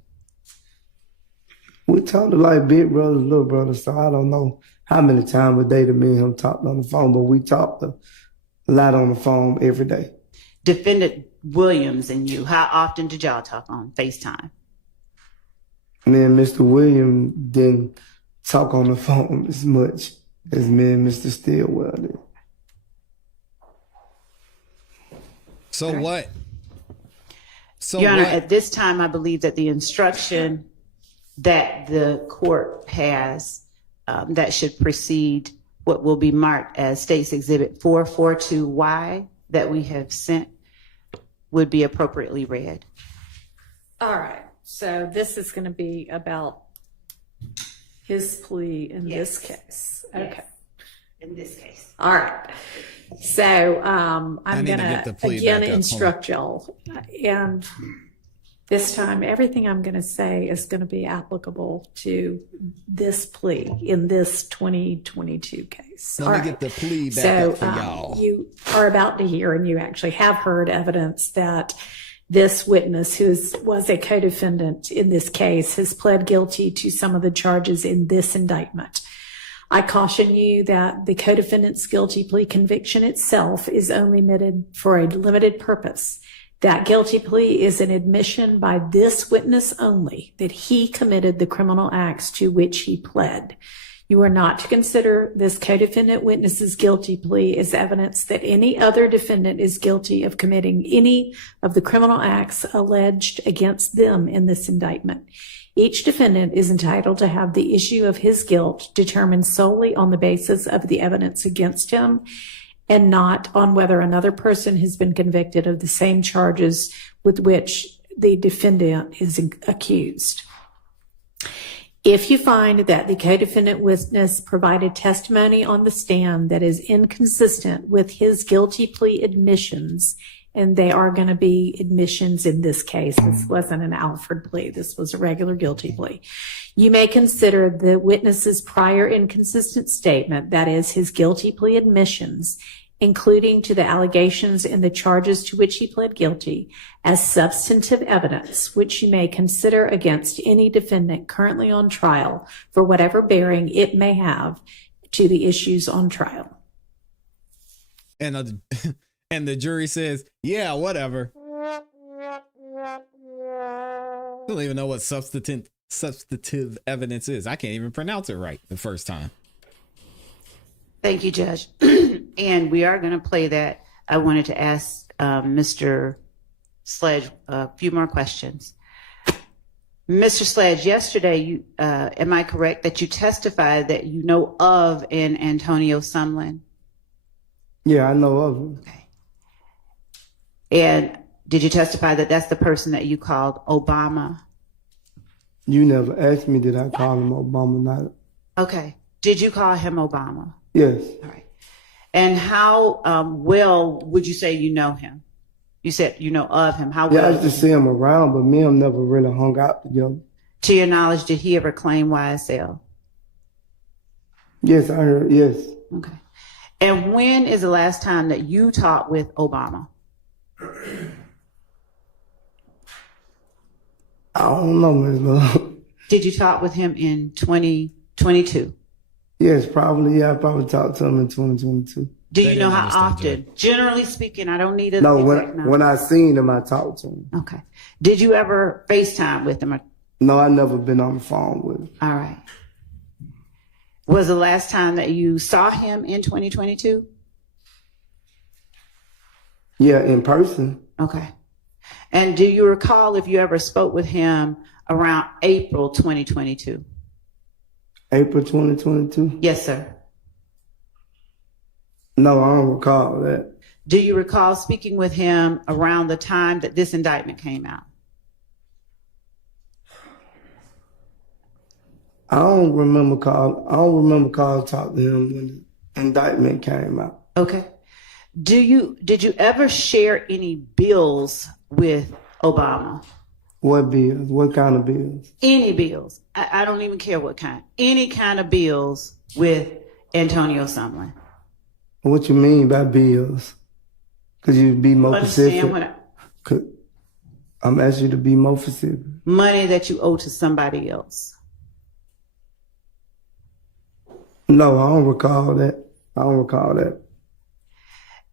We talked like big brothers, little brothers, so I don't know how many times a day that me and him talked on the phone, but we talked a lot on the phone every day. Defendant Williams and you, how often did y'all talk on FaceTime? Me and Mr. Williams didn't talk on the phone as much as me and Mr. Stillwell did. So what? So Your Honor, what? at this time, I believe that the instruction that the court has that should precede what will be marked as State's Exhibit 442Y that we have sent would be appropriately read. All right. So this is going to be about his plea in this case. Okay. Yes. In this case. All right. So I'm going get the to plea again back up. instruct y'all. And this time, everything I'm going to say is going to be applicable to this plea in this 2022 case. Let All me right. get the plea back So up for y'all. you are about to hear, and you actually have heard evidence that this witness, who was a co-defendant in this case, has pled guilty to some of the charges in this indictment. I caution you that the co-defendant's guilty plea conviction itself is only admitted for a limited purpose. That guilty plea is an admission by this witness only that he committed the criminal acts to which he pled. You are not to consider this co-defendant witness's guilty plea as evidence that any other defendant is guilty of committing any of the criminal acts alleged against them in this indictment. Each defendant is entitled to have the issue of his guilt determined solely on the basis of the evidence against him and not on whether another person has been convicted of the same charges with which the defendant is accused. If you find that the co-defendant witness provided testimony on the stand that is inconsistent with his guilty plea admissions, and they are going to be admissions in this case, this wasn't an Alfred plea, this was a regular guilty plea, you may consider the witness's prior inconsistent statement, that is his guilty plea admissions, including to the allegations in the charges to which he pled guilty, as substantive evidence, which you may consider against any defendant currently on trial for whatever bearing it may have to the issues on trial. And the jury says, yeah, whatever. I don't even know what substantive evidence is. I can't even pronounce it right the first time. Thank you, Judge. And we are going to play that. I wanted to ask Mr. Sledge a few more questions. Mr. Sledge, yesterday, am I correct that you testified that you know of an Antonio Sumlin? Yeah, I know of him. Okay. And did you testify that that's the person that you called Obama? You never asked me, did I call him Obama? Not. Okay. Did you call him Obama? Yes. All right. And how well would you say you know him? You said you know of him. How well? Yeah, I just see him around, but me and him never really hung out together. To your knowledge, did he ever claim YSL? Yes, I heard, yes. Okay. And when is the last time that you talked with Obama? I don't know, Ms. Love. Did you talk with him in 2022? Yes, probably. Yeah, I probably talked to him in 2022. Do you know how often? Generally speaking, I don't need a No, exact number. when I seen him, I talked to him. Okay. Did you ever FaceTime with him? No, I never been on the phone with him. All right. Was the last time that you saw him in 2022? Yeah, in person. Okay. And do you recall if you ever spoke with him around April 2022? April 2022? Yes, sir. No, I don't recall that. Do you recall speaking with him around the time that this indictment came out? I don't remember talking to him when the indictment came out. Okay. Did you ever share any bills with Obama? What bills? What kind of bills? Any bills. I don't even care what kind. Any kind of bills with Antonio Sumlin. What you mean by bills? Could you be more specific? I'm asking you to be more specific. Money that you owe to somebody else. No, I don't recall that.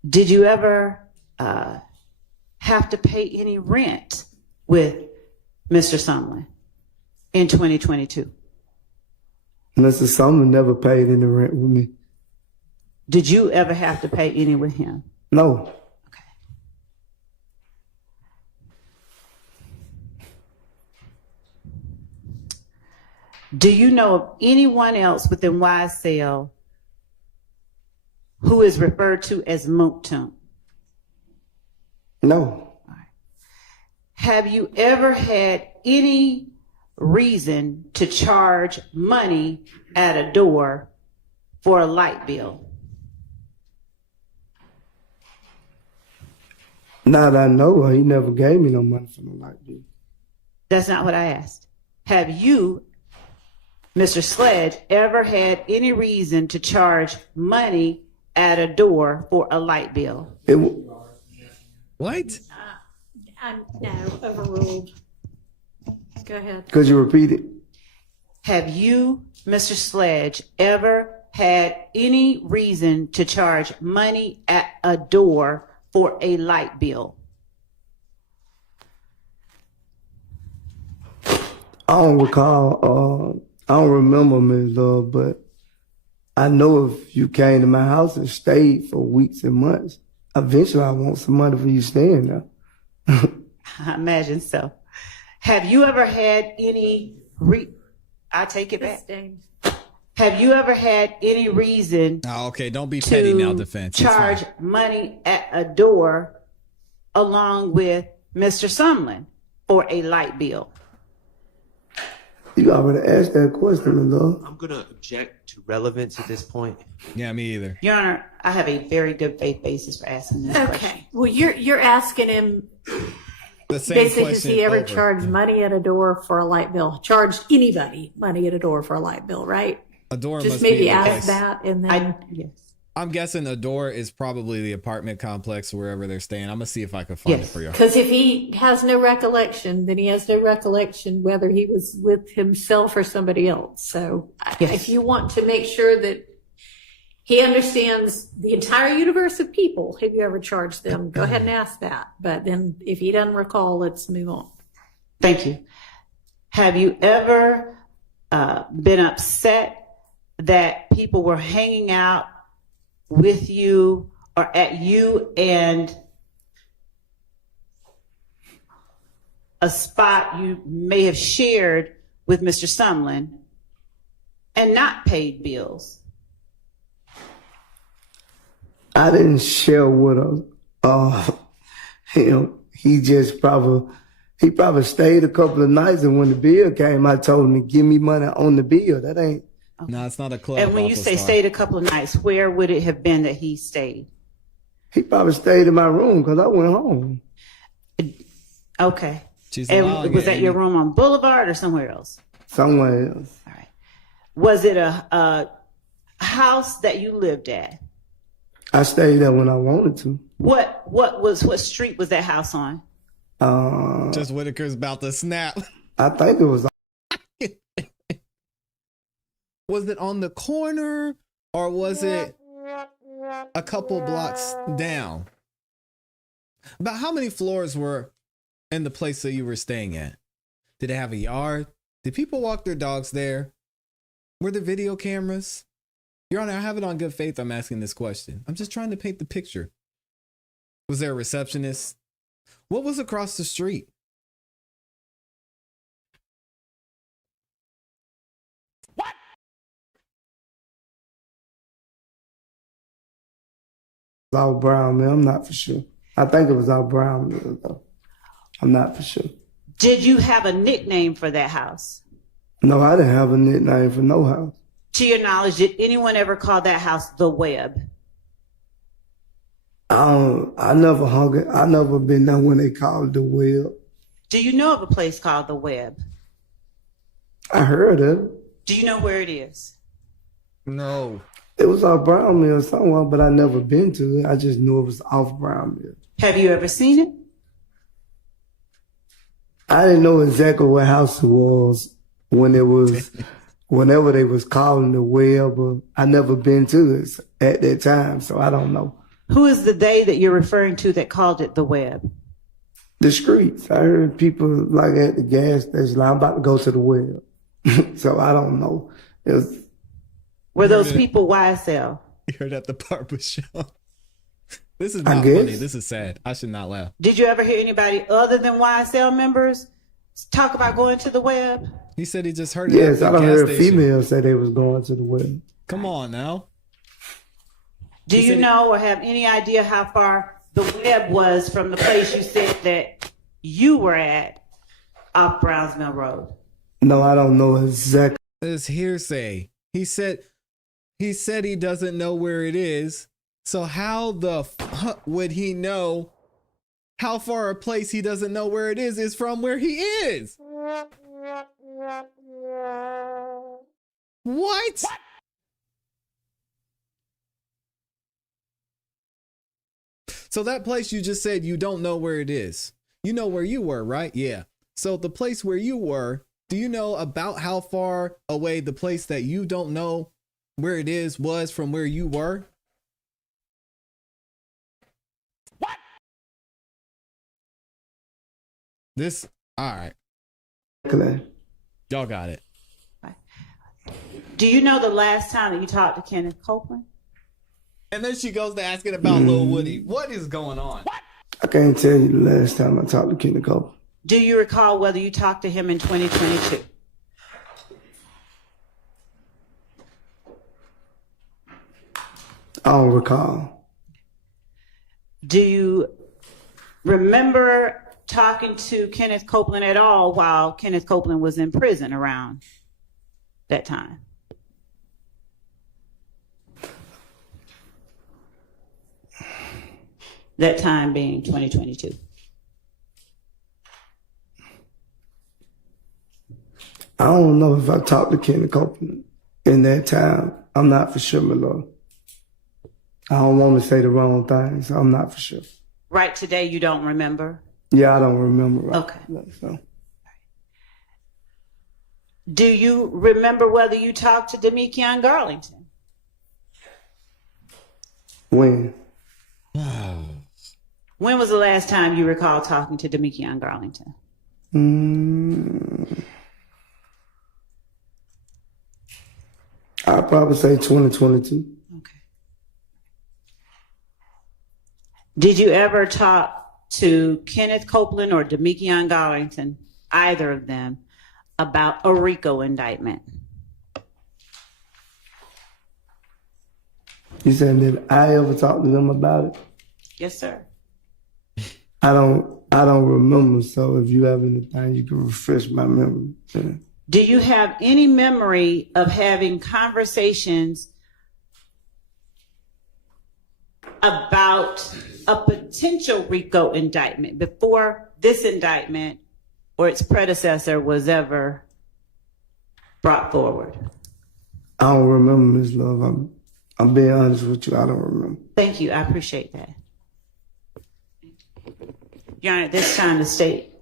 Did you ever have to pay any rent with Mr. Sumlin? in 2022? Mr. Sumner never paid any rent with me. Did you ever have to pay any with him? No. Do you know of anyone else within YSL who is referred to as Mounk Tounk? No. Have you ever had any reason to charge money at a door for a light bill? Now that I know her, he never gave me no money for no light bill. That's not what I asked. Have you, Mr. Sledge, ever had any reason to charge money at a door for a light bill? What? No, overruled. Go ahead. Could you repeat it? Have you, Mr. Sledge, ever had any reason to charge money at a door for a light bill? I don't recall, I don't remember, Ms. Love, but I know if you came to my house and stayed for weeks and months, eventually I want some money for you staying there. I imagine so. Have you ever had any I take it back. Have you ever had any reason Oh, okay, don't be petty now, defense. It's charge fine. money at a door along with Mr. Sumlin for a light bill? You already asked that question, Ms. Love. I'm going to object to relevance at this point. Yeah, me either. Your Honor, I have a very good faith basis for asking this question. Okay. Well, you're asking him The same basically, has question he ever over. charged money at a door for a light bill? Charged anybody money at a door for a light bill, right? A door Just must maybe be ask place. that and then. Yes. I'm guessing a door is probably the apartment complex wherever they're staying. I'm gonna see if I can find it for you. Because if he has no recollection, then he has no recollection whether he was with himself or somebody else. So if you want to make sure that he understands the entire universe of people, have you ever charged them? Go ahead and ask that. But then if he doesn't recall, let's move on. Thank you. Have you ever been upset that people were hanging out with you or at you and a spot you may have shared with Mr. Sumlin and not paid bills? I didn't share with him. He just probably stayed a couple of nights, and when the bill came, I told him to give me money on the bill. That ain't. No, it's not a club. And when you say stayed a couple of nights, where would it have been that he stayed? He probably stayed in my room because I went home. Okay. She's And allowing was it, that your Amy. room on Boulevard or somewhere else? Somewhere else. All right. Was it a house that you lived at? I stayed there when I wanted to. What street was that house on? Just Whitaker's about to snap. I think it was. Was it on the corner or was it a couple blocks down? About how many floors were in the place that you were staying at? Did it have a yard? Did people walk their dogs there? Were there video cameras? Your Honor, I have it on good faith. I'm asking this question. I'm just trying to paint the picture. Was there a receptionist? What was across the street? All brown, man. I'm not for sure. I think it was all brown, though. I'm not for sure. Did you have a nickname for that house? No, I didn't have a nickname for no house. To your knowledge, did anyone ever call that house the Web? I never hung it. I never been there when they called it the Web. Do you know of a place called the Web? I heard of it. Do you know where it is? No. It was off Brown Mill somewhere, but I never been to it. I just knew it was off Brown Mill. Have you ever seen it? I didn't know exactly what house it was when it was, whenever they was calling the Web, but I never been to it at that time, so I don't know. Who is the they that you're referring to that called it the Web? The streets. I heard people like at the gas station, like, I'm about to go to the well. So I don't know. Were those people YSL? You heard at the barber shop. This is I not guess. funny. This is sad. I should not laugh. Did you ever hear anybody other than YSL members talk about going to the web? He said he just heard it. Yes, at I the don't gas hear station. females say they was going to the well. Come on now. Do He you said know or have any idea how far the web was from the place you said that you were at off Browns Mill Road? No, I don't know exactly. It's hearsay. He said he doesn't know where it is. So how the fuck would he know how far a place he doesn't know where it is from where he is? What? So that place you just said you don't know where it is. You know where you were, right? Yeah. So the place where you were, do you know about how far away the place that you don't know where it is was from where you were? What? This, all right. Y'all got it. Do you know the last time that you talked to Kenneth Copeland? And then she goes to asking about Lil Woody. What is going on? What? I can't tell you the last time I talked to Kenny Cole. Do you recall whether you talked to him in 2022? I don't recall. Do you remember talking to Kenneth Copeland at all while Kenneth Copeland was in prison around that time? That time being 2022. I don't know if I talked to Kenny Copeland in that time. I'm not for sure, my lord. I don't want to say the wrong thing, so I'm not for sure. Right today, you don't remember? Yeah, I don't remember. Right. Okay. So. Do you remember whether you talked to Demekion Garlington? When? When was the last time you recall talking to Demekion Garlington? I'd probably say 2022. Okay. Did you ever talk to Kenneth Copeland or Demekion Garlington, either of them, about a RICO indictment? You said that I ever talked to them about it? Yes, sir. I don't remember. So if you have anything, you can refresh my memory. Yeah. Do you have any memory of having conversations about a potential RICO indictment before this indictment or its predecessor was ever brought forward? I don't remember, Ms. Love. I'm being honest with you. I don't remember. Thank you. I appreciate that. Your Honor, at this time, the state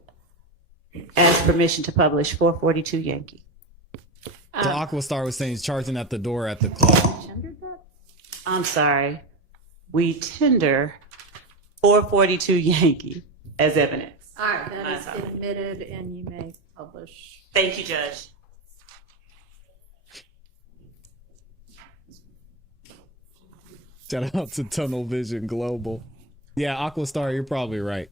asks permission to publish 442 Yankee. So Aquastar was saying he's charging at the door at the club. I'm sorry. We tender 442 Yankee as evidence. All right, that is admitted and you may publish. Thank you, Judge. Shout out to Tunnel Vision Global. Yeah, Aquastar, you're probably right.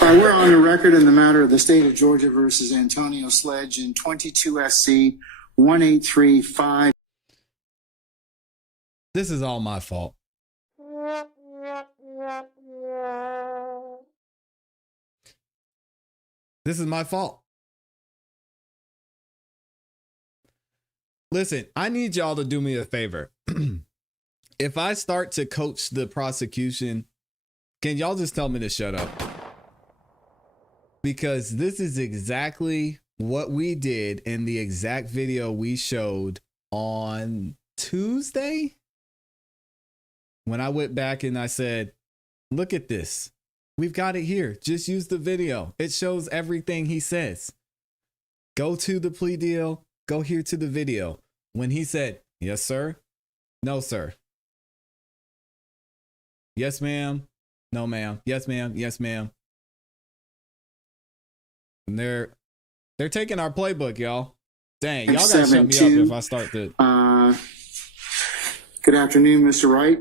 All right, we're on the record in the matter of the state of Georgia versus Antonio Sledge in 22 SC 1835. This is all my fault. This is my fault. Listen, I need y'all to do me a favor. If I start to coach the prosecution, can y'all just tell me to shut up? Because this is exactly what we did in the exact video we showed on Tuesday. When I went back and I said, look at this. We've got it here. Just use the video. It shows everything he says. Go to the plea deal. Go here to the video. When he said, yes, sir. No, sir. Yes, ma'am. No, ma'am. Yes, ma'am. Yes, ma'am. And they're taking our playbook, y'all. Dang, y'all gotta shut me up if I start to. Good afternoon, Mr. Wright.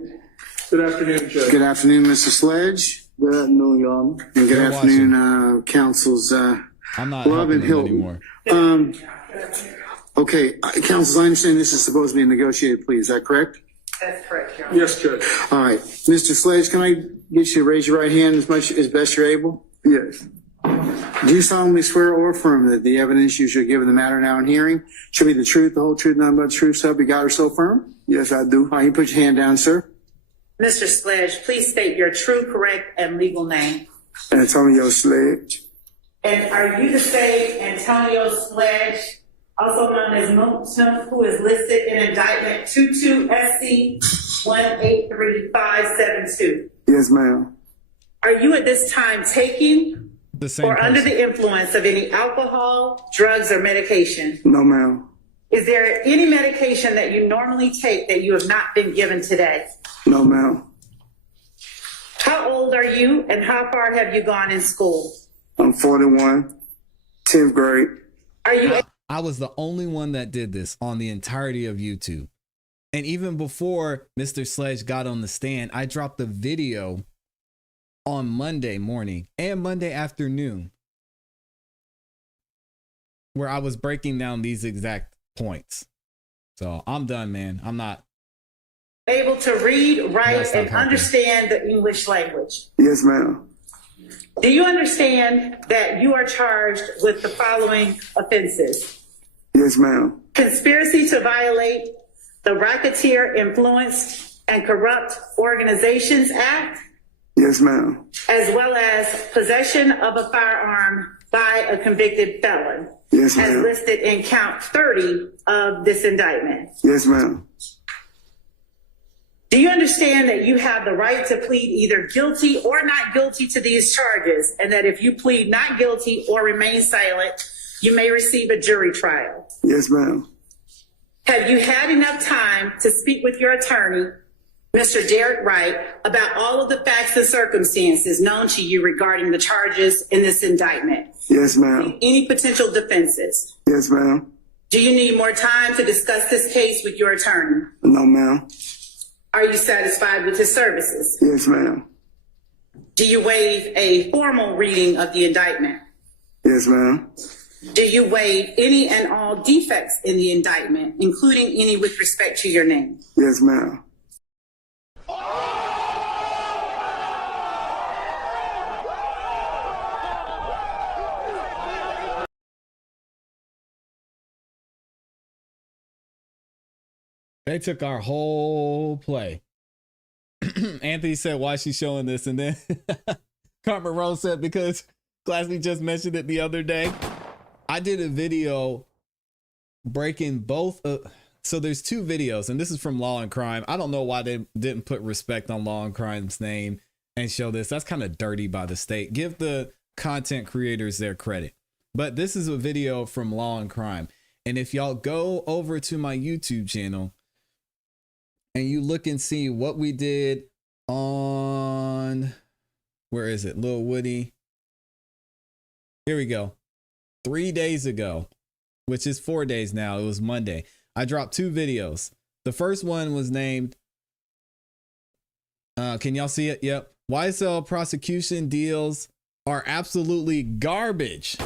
Good afternoon, Judge. Good afternoon, Mr. Sledge. Good afternoon, Your Honor. And good They're afternoon, councils. I'm not Love helping and them Hilton. anymore. Okay, councils, I understand this is supposed to be a negotiated plea. Is that correct? That's correct, Your Honor. Yes, Judge. All right, Mr. Sledge, can I get you to raise your right hand as best you're able? Yes. Do you solemnly swear or affirm that the evidence you shall give in the matter now in hearing shall be the truth, the whole truth, nothing but the truth, so help you God or so firm? Yes, I do. All right, you put your hand down, sir. Mr. Sledge, please state your true, correct, and legal name. Antonio Sledge. And are you the same Antonio Sledge, also known as Mounk Tounk, who is listed in indictment 22SC183572? Yes, ma'am. Are you at this time taking The same or under person. the influence of any alcohol, drugs, or medication? No, ma'am. Is there any medication that you normally take that you have not been given today? No, ma'am. How old are you and how far have you gone in school? I'm 41, 10th grade. Are you I was the only one that did this on the entirety of YouTube. And even before Mr. Sledge got on the stand, I dropped the video on Monday morning and Monday afternoon where I was breaking down these exact points. So I'm done, man. I'm not. able to read, write, stop and talking. understand the English language? Yes, ma'am. Do you understand that you are charged with the following offenses? Yes, ma'am. Conspiracy to violate the Racketeer Influenced and Corrupt Organizations Act, Yes, ma'am. as well as possession of a firearm by a convicted felon, Yes, as ma'am. listed in count 30 of this indictment. Yes, ma'am. Do you understand that you have the right to plead either guilty or not guilty to these charges, and that if you plead not guilty or remain silent, you may receive a jury trial? Yes, ma'am. Have you had enough time to speak with your attorney, Mr. Derek Wright, about all of the facts and circumstances known to you regarding the charges in this indictment? Yes, ma'am. Any potential defenses? Yes, ma'am. Do you need more time to discuss this case with your attorney? No, ma'am. Are you satisfied with his services? Yes, ma'am. Do you waive a formal reading of the indictment? Yes, ma'am. Do you waive any and all defects in the indictment, including any with respect to your name? Yes, ma'am. They took our whole play. Anthony said, why is she showing this? And then Carmen Rose said, because ClassE just mentioned it the other day. I did a video breaking both. So there's two videos, and this is from Law and Crime. I don't know why they didn't put respect on Law and Crime's name and show this. That's kind of dirty by the state. Give the content creators their credit. But this is a video from Law and Crime. And if y'all go over to my YouTube channel and you look and see what we did on, where is it? Lil Woody. Here we go. 3 days ago, which is 4 days now. It was Monday. I dropped two videos. The first one was named, can y'all see it? Yep. YSL prosecution deals are absolutely garbage.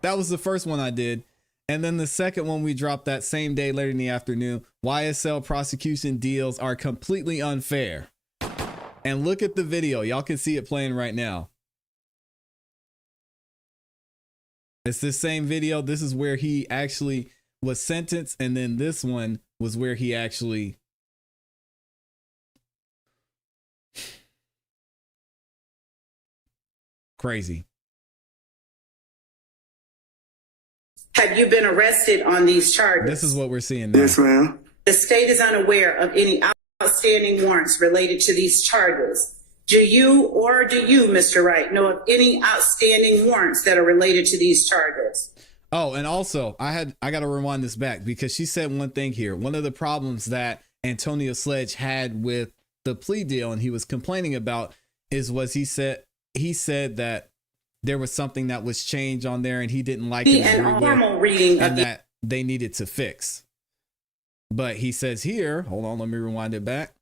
That was the first one I did. And then the second one we dropped that same day later in the afternoon. YSL prosecution deals are completely unfair. And look at the video. Y'all can see it playing right now. It's the same video. This is where he actually was sentenced. And then this one was where he actually... Crazy. Have you been arrested on these charges? This is what we're seeing now. Yes, ma'am. The state is unaware of any outstanding warrants related to these charges. Do you, Mr. Wright, know of any outstanding warrants that are related to these charges? Oh, and also, I got to rewind this back because she said one thing here. One of the problems that Antonio Sledge had with the plea deal, and he was complaining about, was he said that there was something that was changed on there and he didn't like it and that they needed to fix. But he says here, hold on, let me rewind it back.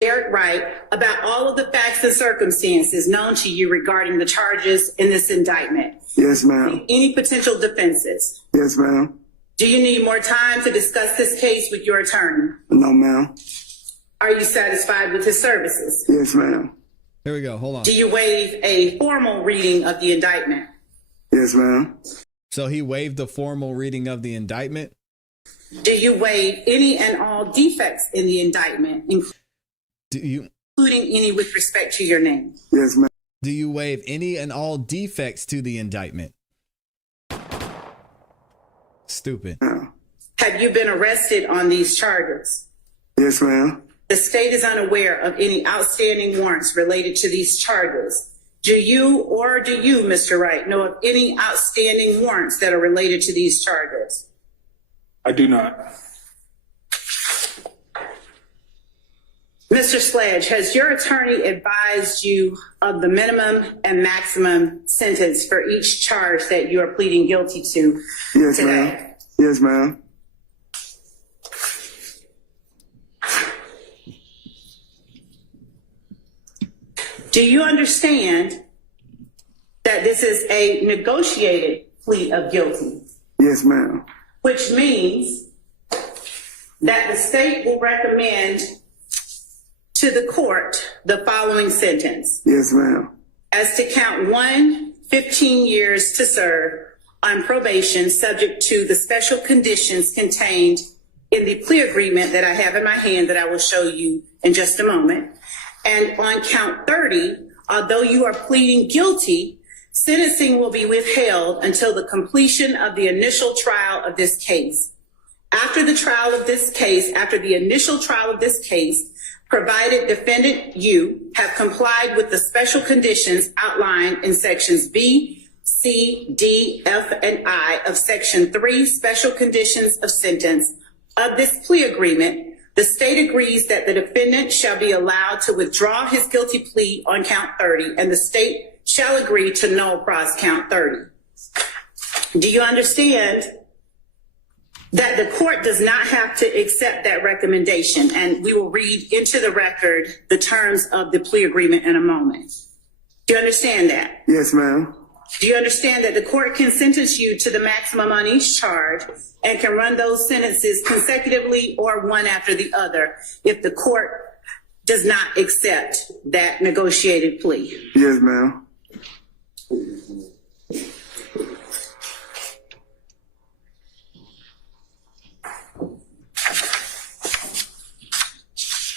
Derek Wright, about all of the facts and circumstances known to you regarding the charges in this indictment. Yes, ma'am. Any potential defenses? Yes, ma'am. Do you need more time to discuss this case with your attorney? No, ma'am. Are you satisfied with his services? Yes, ma'am. Here we go. Hold on. Do you waive a formal reading of the indictment? Yes, ma'am. So he waived the formal reading of the indictment? Do you waive any and all defects in the indictment, including any with respect to your name? Yes, ma'am. Do you waive any and all defects to the indictment? Stupid. Have you been arrested on these charges? Yes, ma'am. The state is unaware of any outstanding warrants related to these charges. Do you, Mr. Wright, know of any outstanding warrants that are related to these charges? I do not. Mr. Sledge, has your attorney advised you of the minimum and maximum sentence for each charge that you are pleading guilty to Yes, today? ma'am. Yes, ma'am. Do you understand that this is a negotiated plea of guilty? Yes, ma'am. Which means that the state will recommend to the court the following sentence. Yes, ma'am. As to count 1, 15 years to serve on probation subject to the special conditions contained in the plea agreement that I have in my hand that I will show you in just a moment. And on count 30, although you are pleading guilty, sentencing will be withheld until the completion of the initial trial of this case. After the initial trial of this case, provided defendant you have complied with the special conditions outlined in sections B, C, D, F, and I of section 3 special conditions of sentence of this plea agreement, the state agrees that the defendant shall be allowed to withdraw his guilty plea on count 30, and the state shall agree to null pros count 30. Do you understand that the court does not have to accept that recommendation? And we will read into the record the terms of the plea agreement in a moment. Do you understand that? Yes, ma'am. Do you understand that the court can sentence you to the maximum on each charge and can run those sentences consecutively or one after the other if the court does not accept that negotiated plea? Yes, ma'am.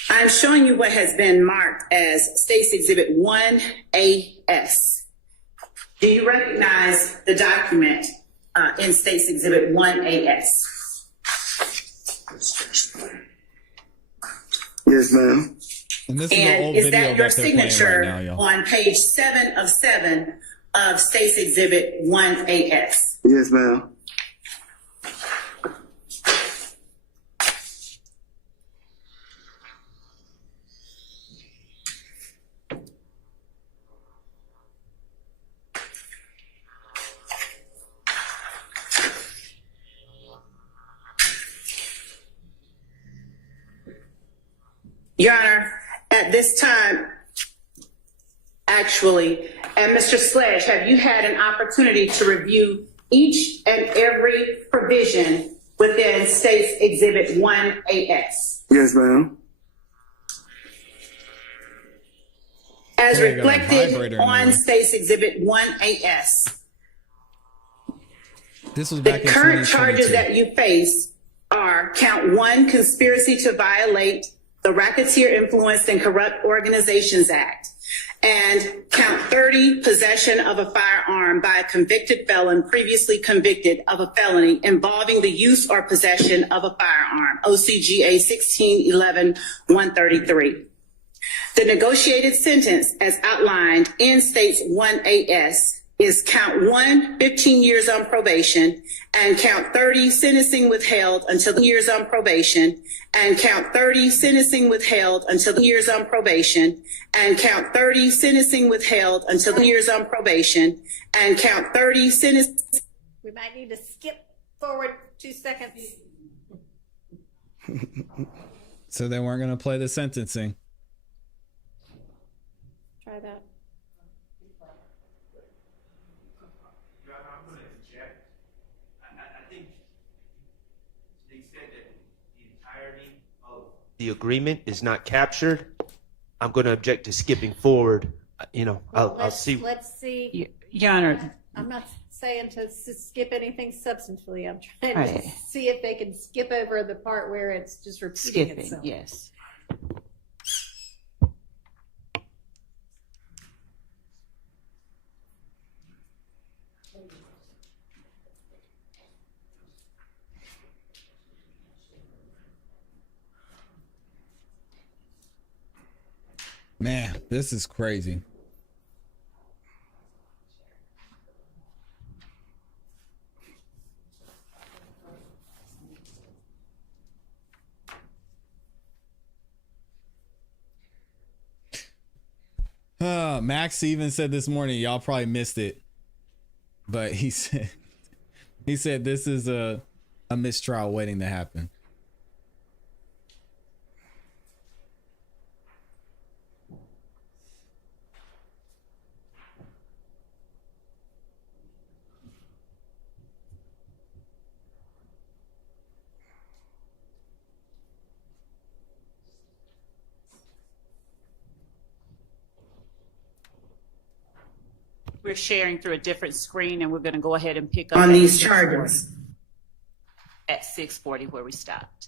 I'm showing you what has been marked as State's Exhibit 1AS. Do you recognize the document in State's Exhibit 1AS? Yes, ma'am. And is that your signature on page 7 of 7 of State's Exhibit 1AS? Yes, ma'am. Your Honor, at this time, actually, and Mr. Sledge, have you had an opportunity to review each and every provision within State's Exhibit 1AS? Yes, ma'am. As reflected on State's Exhibit 1AS, this was the back in current 2022. charges that you face are count 1, conspiracy to violate the Racketeer Influenced and Corrupt Organizations Act, and count 30, possession of a firearm by a convicted felon previously convicted of a felony involving the use or possession of a firearm, OCGA 16-11-133. The negotiated sentence as outlined in State's 1AS is count 1, 15 years on probation, and count 30, sentencing withheld until years on probation, and count 30, sentencing withheld until years on probation, and count 30, sentencing withheld until years on probation, and count 30, sentencing. We might need to skip forward 2 seconds. So they weren't going to play the sentencing. Try that. I'm going to object. I think to the extent that the entirety of the agreement is not captured, I'm going to object to skipping forward. I'll see. Let's see. Your Honor. I'm not saying to skip anything substantively. I'm trying Right. to see if they can skip over the part where it's just repeating Skipping, itself. yes. Man, this is crazy. Max even said this morning, y'all probably missed it, but he said this is a mistrial waiting to happen. We're sharing through a different screen, and we're going to go ahead and pick up On at these 6:40 charges. At 6:40 where we stopped.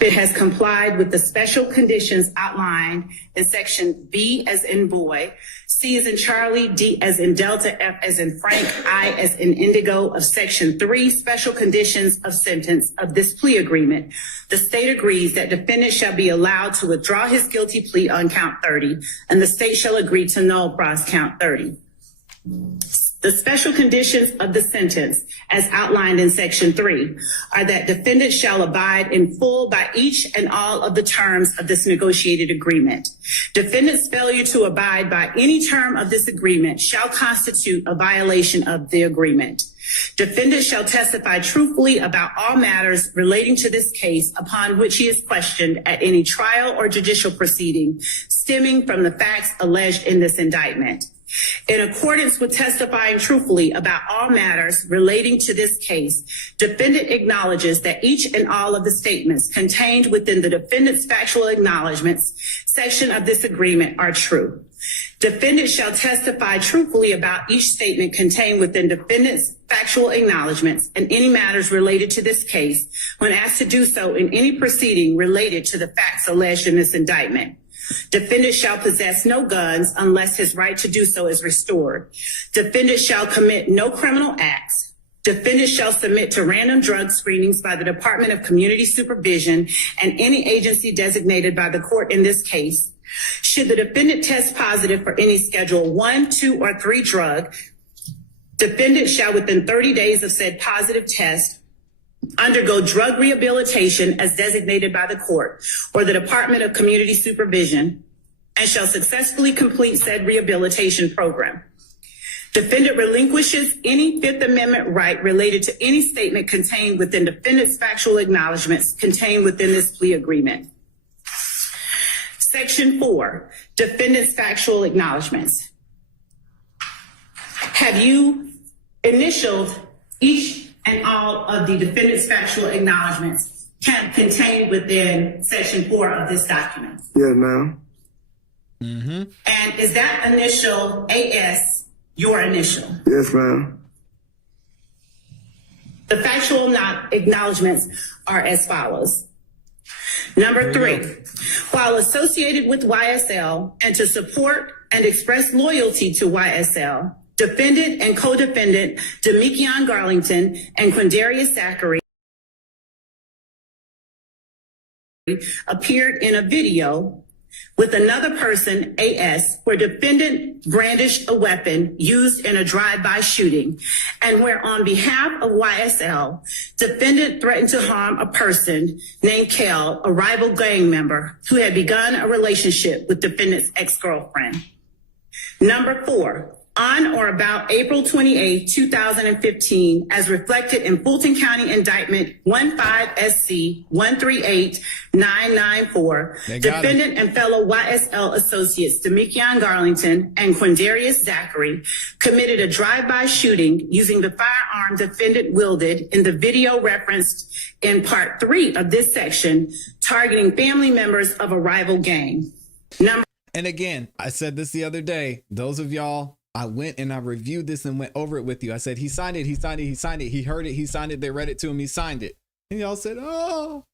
It has complied with the special conditions outlined in section B as in boy, C as in Charlie, D as in Delta, F as in Frank, I as in Indigo of section 3 special conditions of sentence of this plea agreement. The state agrees that defendant shall be allowed to withdraw his guilty plea on count 30, and the state shall agree to null pros count 30. The special conditions of the sentence, as outlined in section 3, are that defendant shall abide in full by each and all of the terms of this negotiated agreement. Defendant's failure to abide by any term of this agreement shall constitute a violation of the agreement. Defendant shall testify truthfully about all matters relating to this case upon which he is questioned at any trial or judicial proceeding stemming from the facts alleged in this indictment. In accordance with testifying truthfully about all matters relating to this case, defendant acknowledges that each and all of the statements contained within the defendant's factual acknowledgments section of this agreement are true. Defendant shall testify truthfully about each statement contained within defendant's factual acknowledgments and any matters related to this case when asked to do so in any proceeding related to the facts alleged in this indictment. Defendant shall possess no guns unless his right to do so is restored. Defendant shall commit no criminal acts. Defendant shall submit to random drug screenings by the Department of Community Supervision and any agency designated by the court in this case. Should the defendant test positive for any Schedule 1, 2, or 3 drug, defendant shall within 30 days of said positive test undergo drug rehabilitation as designated by the court or the Department of Community Supervision and shall successfully complete said rehabilitation program. Defendant relinquishes any Fifth Amendment right related to any statement contained within defendant's factual acknowledgments contained within this plea agreement. Section 4, defendant's factual acknowledgments. Have you initialed each and all of the defendant's factual acknowledgments contained within section 4 of this document? Yes, ma'am. Mm-hmm. And is that initial AS your initial? Yes, ma'am. The factual acknowledgments are as follows. Number 3, while associated with YSL and to support and express loyalty to YSL, defendant and co-defendant Demikion Garlington and Quindarius Zachary appeared in a video with another person, AS, where defendant brandished a weapon used in a drive-by shooting, and where on behalf of YSL, defendant threatened to harm a person named Kel, a rival gang member who had begun a relationship with defendant's ex-girlfriend. Number 4, on or about April 28, 2015, as reflected in Fulton County Indictment 15SC 138994, defendant and fellow YSL associates Demekion Garlington and Quindarius Zachary committed a drive-by shooting using the firearm defendant wielded in the video referenced in Part 3 of this section, targeting family members of a rival gang. And again, I said this the other day, those of y'all, I went and I reviewed this and went over it with you. I said, he signed it, he signed it, he signed it. He heard it, he signed it. They read it to him, he signed it. And y'all said, oh,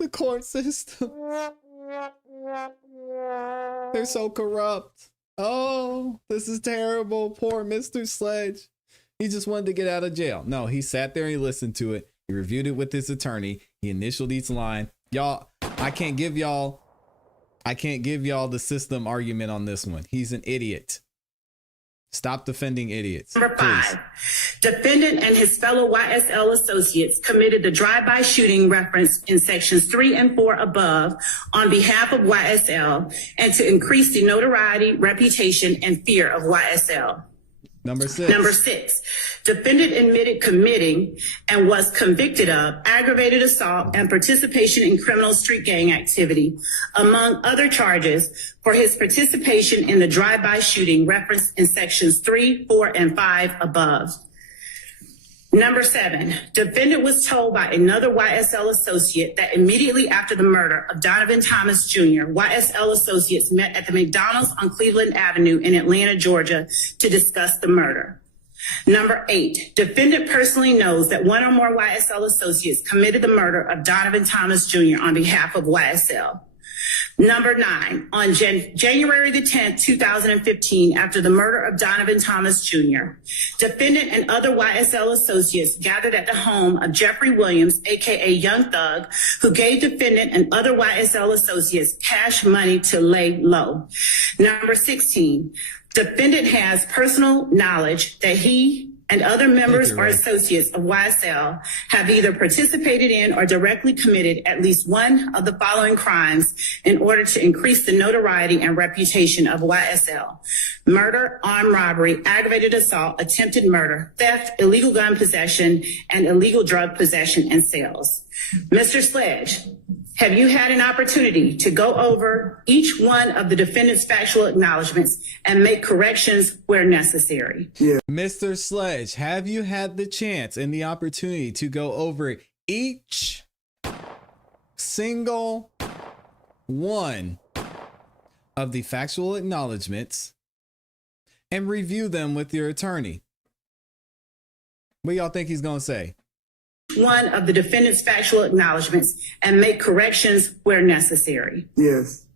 the court system. They're so corrupt. Oh, this is terrible. Poor Mr. Sledge. He just wanted to get out of jail. No, he sat there and he listened to it. He reviewed it with his attorney. He initialed each line. Y'all, I can't give y'all the system argument on this one. He's an idiot. Stop defending idiots. Number 5, defendant and his fellow YSL associates committed the drive-by shooting referenced in sections 3 and 4 above on behalf of YSL and to increase the notoriety, reputation, and fear of YSL. Number 6, defendant admitted committing and was convicted of aggravated assault and participation in criminal street gang activity, among other charges, for his participation in the drive-by shooting referenced in sections 3, 4, and 5 above. Number 7, defendant was told by another YSL associate that immediately after the murder of Donovan Thomas Jr., YSL associates met at the McDonald's on Cleveland Avenue in Atlanta, Georgia, to discuss the murder. Number 8, defendant personally knows that one or more YSL associates committed the murder of Donovan Thomas Jr. on behalf of YSL. Number 9, on January the 10th, 2015, after the murder of Donovan Thomas Jr., defendant and other YSL associates gathered at the home of Jeffrey Williams, aka Young Thug, who gave defendant and other YSL associates cash money to lay low. Number 16, defendant has personal knowledge that he and other members or associates of YSL have either participated in or directly committed at least one of the following crimes in order to increase the notoriety and reputation of YSL: murder, armed robbery, aggravated assault, attempted murder, theft, illegal gun possession, and illegal drug possession and sales. Mr. Sledge, have you had an opportunity to go over each one of the defendant's factual acknowledgments and make corrections where necessary? Yeah. Mr. Sledge, have you had the chance and the opportunity to go over each single one of the factual acknowledgments and review them with your attorney? What y'all think he's going to say? One of the defendant's factual acknowledgments and make corrections where necessary. Yes.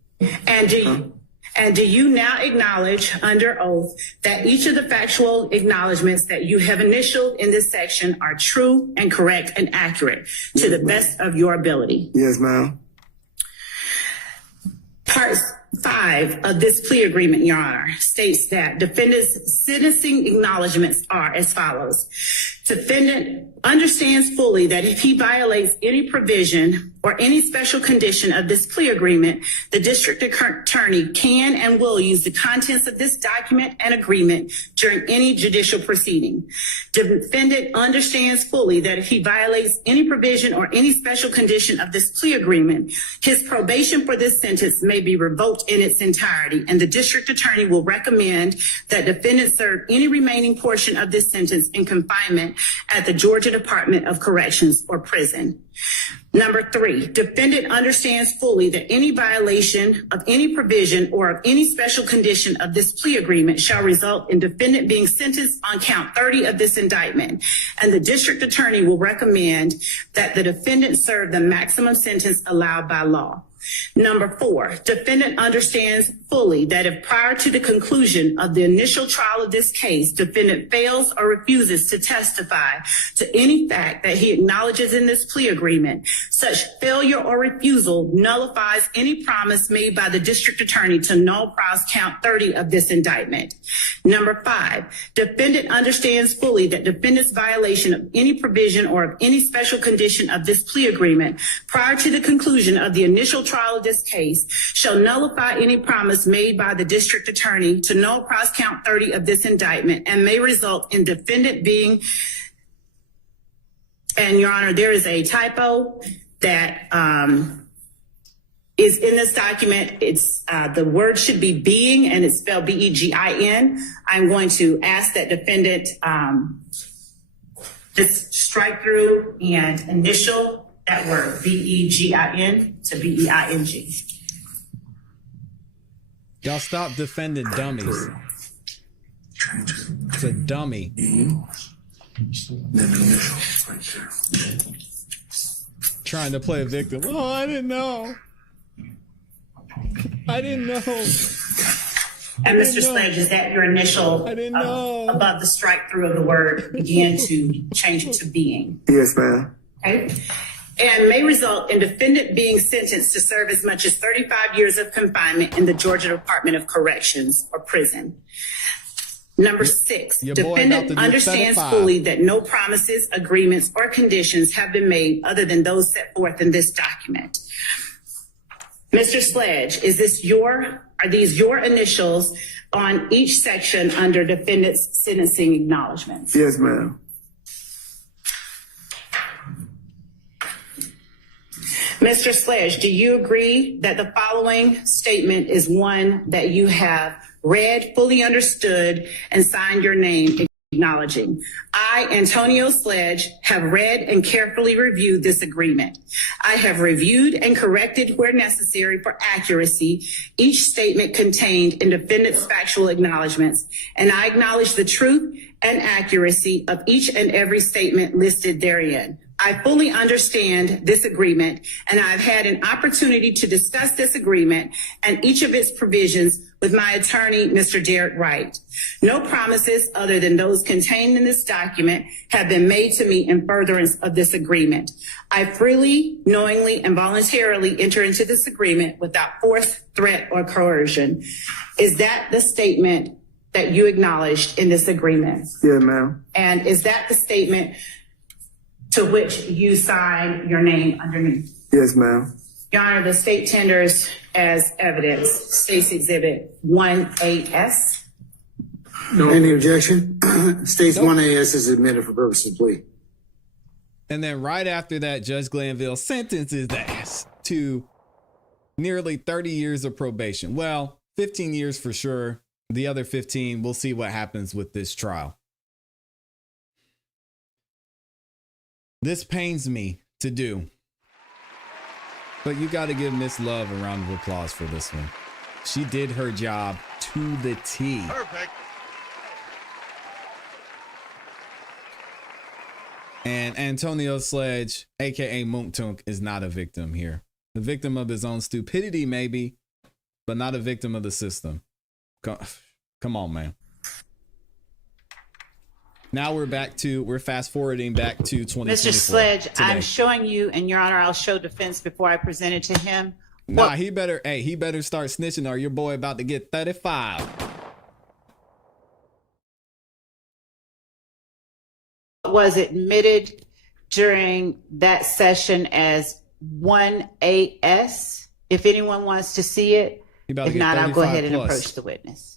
And do you now acknowledge under oath that each of the factual acknowledgments that you have initialed in this section are true and correct and accurate to the best of your ability? Yes, ma'am. Part 5 of this plea agreement, Your Honor, states that defendant's sentencing acknowledgments are as follows. Defendant understands fully that if he violates any provision or any special condition of this plea agreement, the district attorney can and will use the contents of this document and agreement during any judicial proceeding. Defendant understands fully that if he violates any provision or any special condition of this plea agreement, his probation for this sentence may be revoked in its entirety, and the district attorney will recommend that defendant serve any remaining portion of this sentence in confinement at the Georgia Department of Corrections or prison. Number 3, defendant understands fully that any violation of any provision or of any special condition of this plea agreement shall result in defendant being sentenced on count 30 of this indictment, and the district attorney will recommend that the defendant serve the maximum sentence allowed by law. Number 4, defendant understands fully that if prior to the conclusion of the initial trial of this case, defendant fails or refuses to testify to any fact that he acknowledges in this plea agreement, such failure or refusal nullifies any promise made by the district attorney to null pros count 30 of this indictment. Number 5, defendant understands fully that defendant's violation of any provision or of any special condition of this plea agreement prior to the conclusion of the initial trial of this case shall nullify any promise made by the district attorney to null pros count 30 of this indictment and may result in defendant being, and Your Honor, there is a typo that is in this document. It's the word should be being, and it's spelled B-E-G-I-N. I'm going to ask that defendant just strike through and initial that word, B-E-G-I-N to B-E-I-N-G. Y'all stop defending dummies. It's a dummy. Trying to play a victim. Oh, I didn't know. I didn't know. And Mr. Sledge, is that your initial above the strike through of the word begin to change it to being? Yes, ma'am. Okay. And may result in defendant being sentenced to serve as much as 35 years of confinement in the Georgia Department of Corrections or prison. Number 6, defendant understands fully that no promises, agreements, or conditions have been made other than those set forth in this document. Mr. Sledge, are these your initials on each section under defendant's sentencing acknowledgments? Yes, ma'am. Mr. Sledge, do you agree that the following statement is one that you have read, fully understood, and signed your name acknowledging? I, Antonio Sledge, have read and carefully reviewed this agreement. I have reviewed and corrected where necessary for accuracy each statement contained in defendant's factual acknowledgments, and I acknowledge the truth and accuracy of each and every statement listed therein. I fully understand this agreement, and I've had an opportunity to discuss this agreement and each of its provisions with my attorney, Mr. Derek Wright. No promises other than those contained in this document have been made to me in furtherance of this agreement. I freely, knowingly, and voluntarily enter into this agreement without force, threat, or coercion. Is that the statement that you acknowledged in this agreement? Yeah, ma'am. And is that the statement to which you sign your name underneath? Yes, ma'am. Your Honor, the state tenders as evidence State's Exhibit 1AS. No. Any objection? State's 1AS is admitted for purpose of plea. And then right after that, Judge Glanville sentences the ass to nearly 30 years of probation. Well, 15 years for sure. The other 15, we'll see what happens with this trial. This pains me to do, but you got to give Miss Love a round of applause for this one. She did her job to the T. Perfect. And Antonio Sledge, aka Mounk Tounk, is not a victim here. The victim of his own stupidity, maybe, but not a victim of the system. Come on, man. Now we're fast forwarding back to 2024. Mr. Sledge, today. I'm showing you, and Your Honor, I'll show defense before I present it to him. Nah, he better start snitching or your boy about to get 35. Was admitted during that session as 1AS. If anyone wants to see it, if not, I'll go ahead and approach the witness.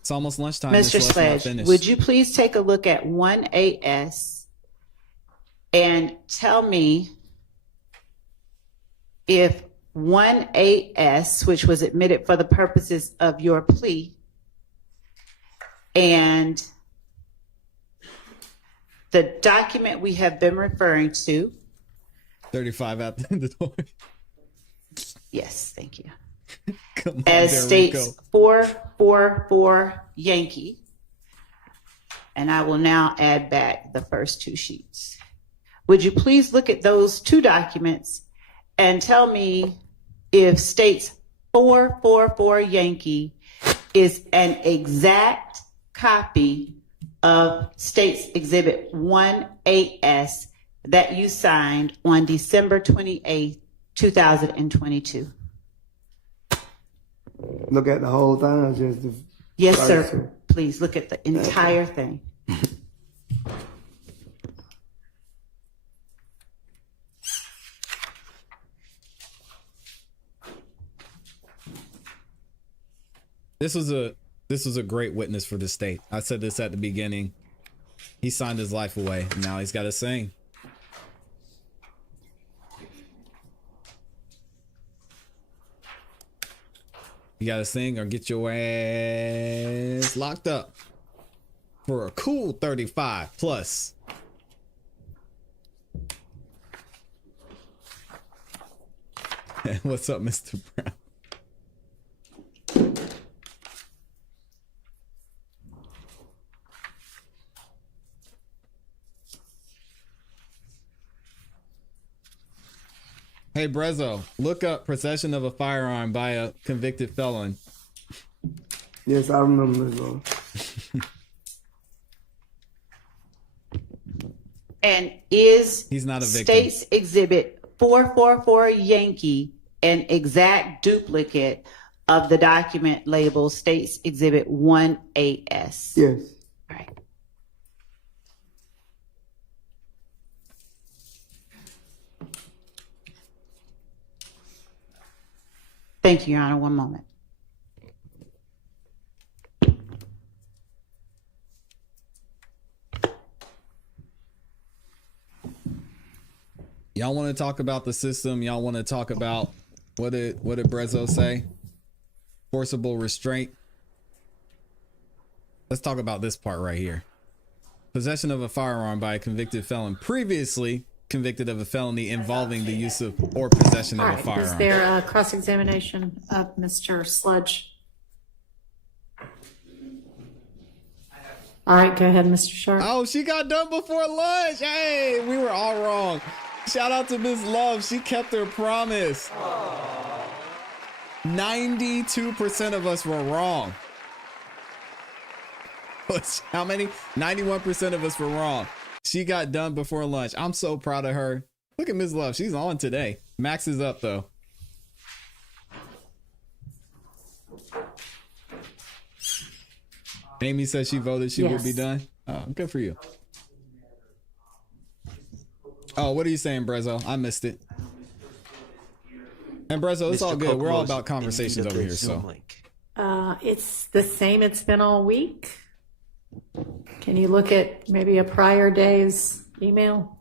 It's almost lunchtime. Mr. Sledge, would you please take a look at 1AS and tell me if 1AS, which was admitted for the purposes of your plea, and the document we have been referring to. 35 out the door. Yes, thank you. Come on, as states 444 Yankee. And I will now add back the first two sheets. Would you please look at those two documents and tell me if states 444 Yankee is an exact copy of States Exhibit 1AS that you signed on December 28th, 2022? Look at the whole thing or just the Yes, first sir. one? Please look at the entire thing. This was a great witness for the state. I said this at the beginning. He signed his life away. Now he's got to sing. You got to sing or get your ass locked up for a cool 35 plus. What's up, Mr. Brown? Hey, Brezzo, look up possession of a firearm by a convicted felon. Yes, I remember this one. And is He's not a victim. States Exhibit 444 Yankee an exact duplicate of the document labeled States Exhibit 1AS? Yes. All right. Thank you, Your Honor. One moment. Y'all want to talk about the system? Y'all want to talk about what did Brezzo say? Forcible restraint. Let's talk about this part right here. Possession of a firearm by a convicted felon previously convicted of a felony involving the use of or possession of a firearm. Is there a cross-examination of Mr. Sludge? All right, go ahead, Mr. Sharp. Oh, she got done before lunch. Hey, we were all wrong. Shout out to Ms. Love. She kept her promise. 92% of us were wrong. How many? 91% of us were wrong. She got done before lunch. I'm so proud of her. Look at Ms. Love. She's on today. Max is up, though. Amy says she voted she would be done. Oh, good for you. Oh, what are you saying, Brezzo? I missed it. And Brezzo, it's all good. We're all about conversations over here, so. It's the same it's been all week. Can you look at maybe a prior day's email?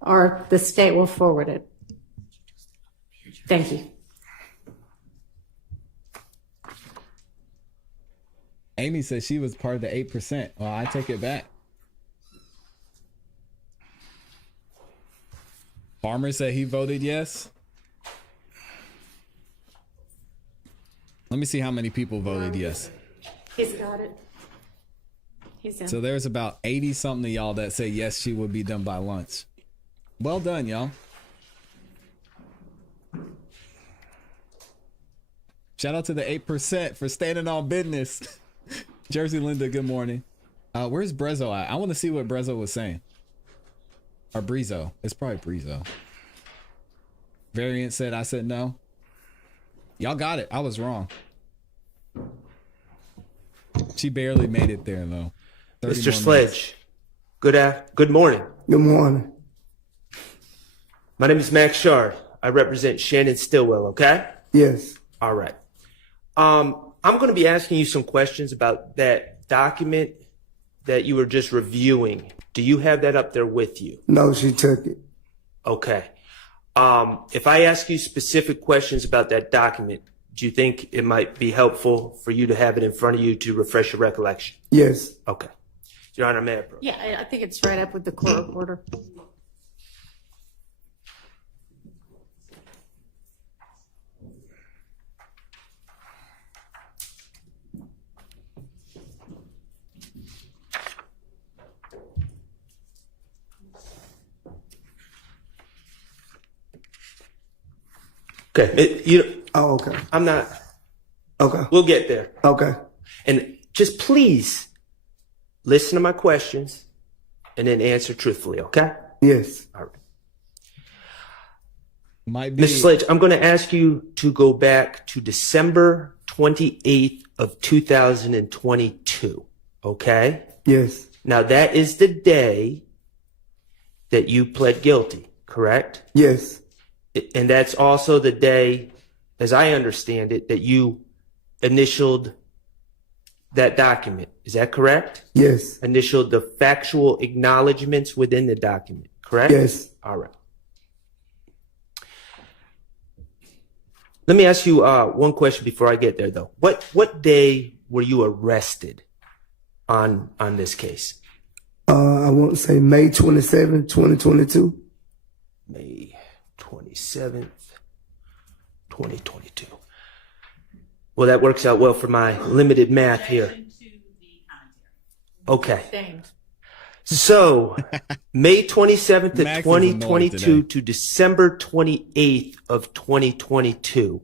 Or the state will forward it. Thank you. Amy said she was part of the 8%. Well, I take it back. Farmer said he voted yes. Let me see how many people voted yes. He's got it. He's in. So there's about 80 something of y'all that say yes, she will be done by lunch. Well done, y'all. Shout out to the 8% for standing on business. Jersey Linda, good morning. Where's Brezzo at? I want to see what Brezzo was saying. Or Brezo. It's probably Brezo. Variant said I said no. Y'all got it. I was wrong. She barely made it there though. Mr. Sledge, good morning. Good morning. My name is Max Shard. I represent Shannon Stillwell, okay? Yes. All right. I'm going to be asking you some questions about that document that you were just reviewing. Do you have that up there with you? No, she took it. Okay. If I ask you specific questions about that document, do you think it might be helpful for you to have it in front of you to refresh your recollection? Yes. Okay. Your Honor, may I approach? Yeah, I think it's right up with the court reporter. Okay. Oh, okay. I'm not. Okay. We'll get there. Okay. And just please listen to my questions and then answer truthfully, okay? Yes. All right. Might be. Mr. Sledge, I'm going to ask you to go back to December 28th of 2022, okay? Yes. Now, that is the day that you pled guilty, correct? Yes. And that's also the day, as I understand it, that you initialed that document. Is that correct? Yes. Initialed the factual acknowledgments within the document, correct? Yes. All right. Let me ask you one question before I get there, though. What day were you arrested on this case? I want to say May 27, 2022. May 27th, 2022. Well, that works out well for my limited math here. Okay. So, May 27th of 2022 to December 28th of 2022.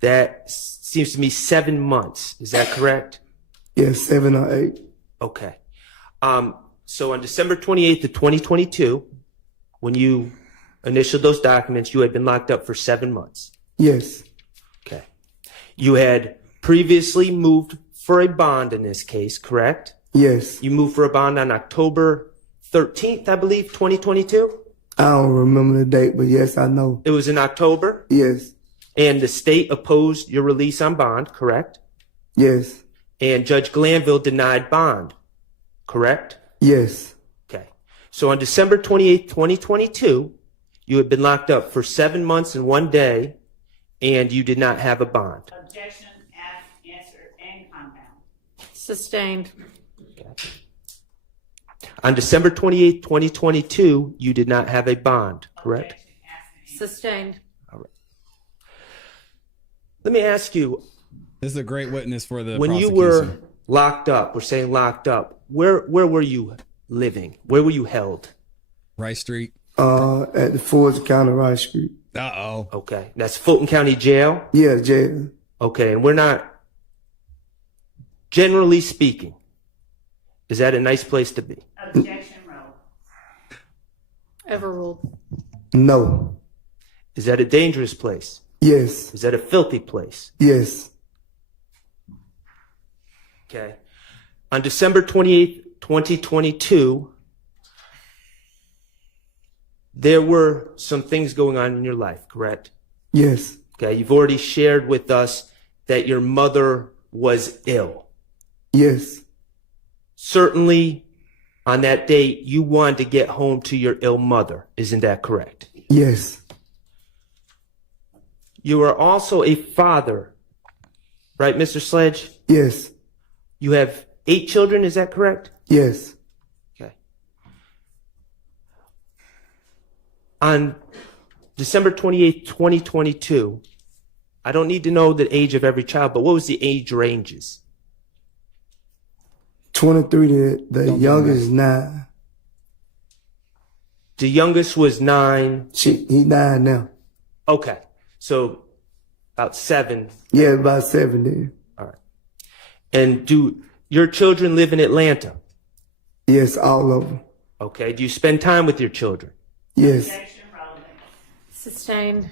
That seems to me 7 months. Is that correct? Yes, 7 or 8. Okay. So on December 28th of 2022, when you initialed those documents, you had been locked up for 7 months. Yes. Okay. You had previously moved for a bond in this case, correct? Yes. You moved for a bond on October 13th, I believe, 2022? I don't remember the date, but yes, I know. It was in October? Yes. And the state opposed your release on bond, correct? Yes. And Judge Glanville denied bond, correct? Yes. Okay. So on December 28th, 2022, you had been locked up for 7 months and 1 day, and you did not have a bond. Objection, answer, and compound. Sustained. On December 28th, 2022, you did not have a bond, correct? Sustained. All right. Let me ask you. This is a great witness for the when you prosecution. were locked up, we're saying locked up, where were you living? Where were you held? Rice Street. At the Fulton County Rice Street. Uh-oh. Okay. That's Fulton County Jail? Yeah, jail. Okay. And we're not, generally speaking, is that a nice place to be? Objection, roll. Overruled. No. Is that a dangerous place? Yes. Is that a filthy place? Yes. Okay. On December 28th, 2022, there were some things going on in your life, correct? Yes. Okay. You've already shared with us that your mother was ill. Yes. Certainly, on that date, you wanted to get home to your ill mother. Isn't that correct? Yes. You are also a father, right, Mr. Sledge? Yes. You have 8 children, is that correct? Yes. Okay. On December 28th, 2022, I don't need to know the age of every child, but what was the age ranges? 23, the youngest 9. The youngest was 9. He 9 now. Okay. So about 7. Yeah, about 7 then. All right. And do your children live in Atlanta? Yes, all of them. Okay. Do you spend time with your children? Yes. Sustained.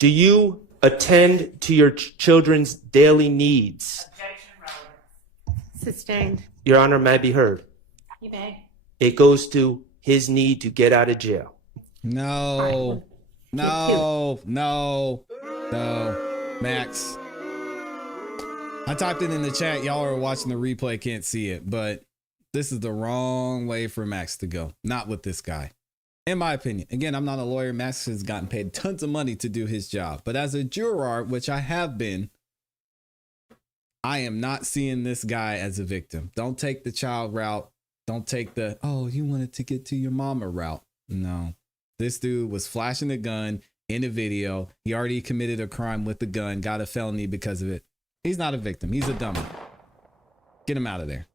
Do you attend to your children's daily needs? Sustained. Your Honor, may be heard. You may. It goes to his need to get out of jail. No. No. No. No. Max. I typed it in the chat. Y'all are watching the replay, can't see it, but this is the wrong way for Max to go. Not with this guy. In my opinion. Again, I'm not a lawyer. Max has gotten paid tons of money to do his job. But as a juror, which I have been, I am not seeing this guy as a victim. Don't take the child route. Don't take the, oh, you wanted to get to your mama route. No. This dude was flashing a gun in a video. He already committed a crime with the gun, got a felony because of it. He's not a victim. He's a dummy. Get him out of there.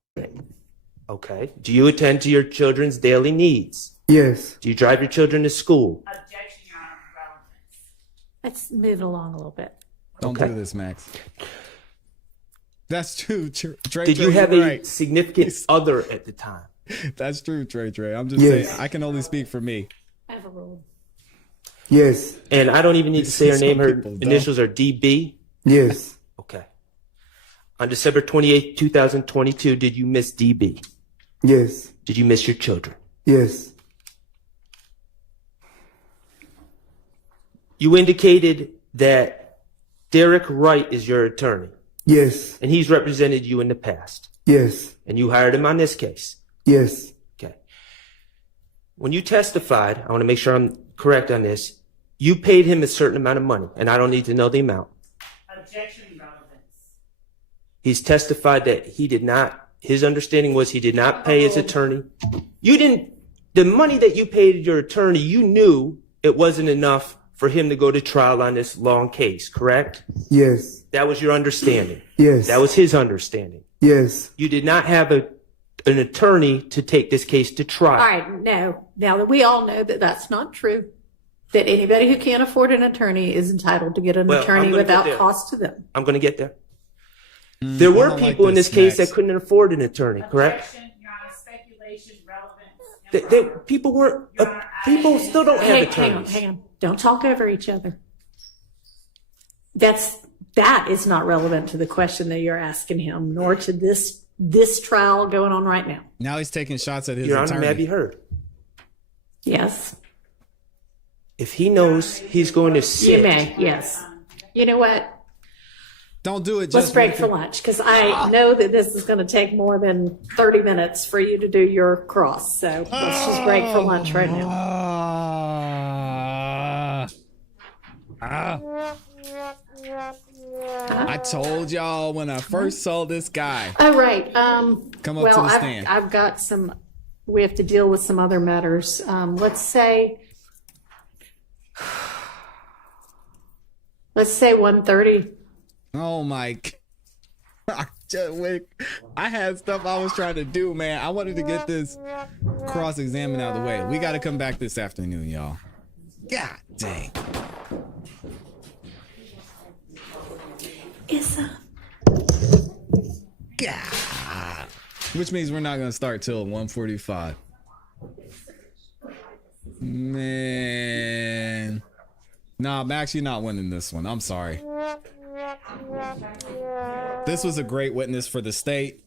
Okay. Do you attend to your children's daily needs? Yes. Do you drive your children to school? Objection, Your Honor, Let's move along a little bit. Don't do this, Max. That's true. Trey, Did you Trey, have you're a right. significant other at the time? That's true, Trey. I'm just Yes. saying, I can only speak for me. I have a rule. Yes. And I don't even need to say her Some name. Her people don't. initials are DB. Yes. Okay. On December 28th, 2022, did you miss DB? Yes. Did you miss your children? Yes. You indicated that Derek Wright is your attorney, Yes. and he's represented you in the past, Yes. and you hired him on this case. Yes. Okay. When you testified, I want to make sure I'm correct on this, you paid him a certain amount of money, and I don't need to know the amount. Objection relevance. He's testified that he did not, his understanding was he did not pay his attorney. You didn't, the money that you paid your attorney, you knew it wasn't enough for him to go to trial on this long case, correct? Yes. That was your understanding. Yes. That was his understanding. Yes. You did not have an attorney to take this case to trial. All right, no. Now that we all know that that's not true, that anybody who can't afford an attorney is entitled to get an Well, I'm attorney gonna without get there. cost to them. I'm going to get there. There I were don't like people in this case Max. that couldn't afford an attorney, correct? Objection, Your Honor, speculation, relevance. People weren't. People still don't have Hang on, attorneys. hang on. Don't talk over each other. That is not relevant to the question that you're asking him, nor to this trial going on right now. Now he's taking shots at his Your Honor, attorney. may I be heard? Yes, If he knows he's going to sit, you may. Yes. You know what? Don't do it. Let's just break for lunch because I know that this is going to take more than 30 minutes for you to do your cross. So let's just break for lunch right now. I told y'all when I first saw this guy. All right. Come up to the stand. I've got some, we have to deal with some other matters. Let's say 1:30. Oh my. I had stuff I was trying to do, man. I wanted to get this cross-examine out of the way. We got to come back this afternoon, y'all. God dang. God. Which means we're not going to start till 1:45. Man. Nah, Max, you're not winning this one. I'm sorry. This was a great witness for the state.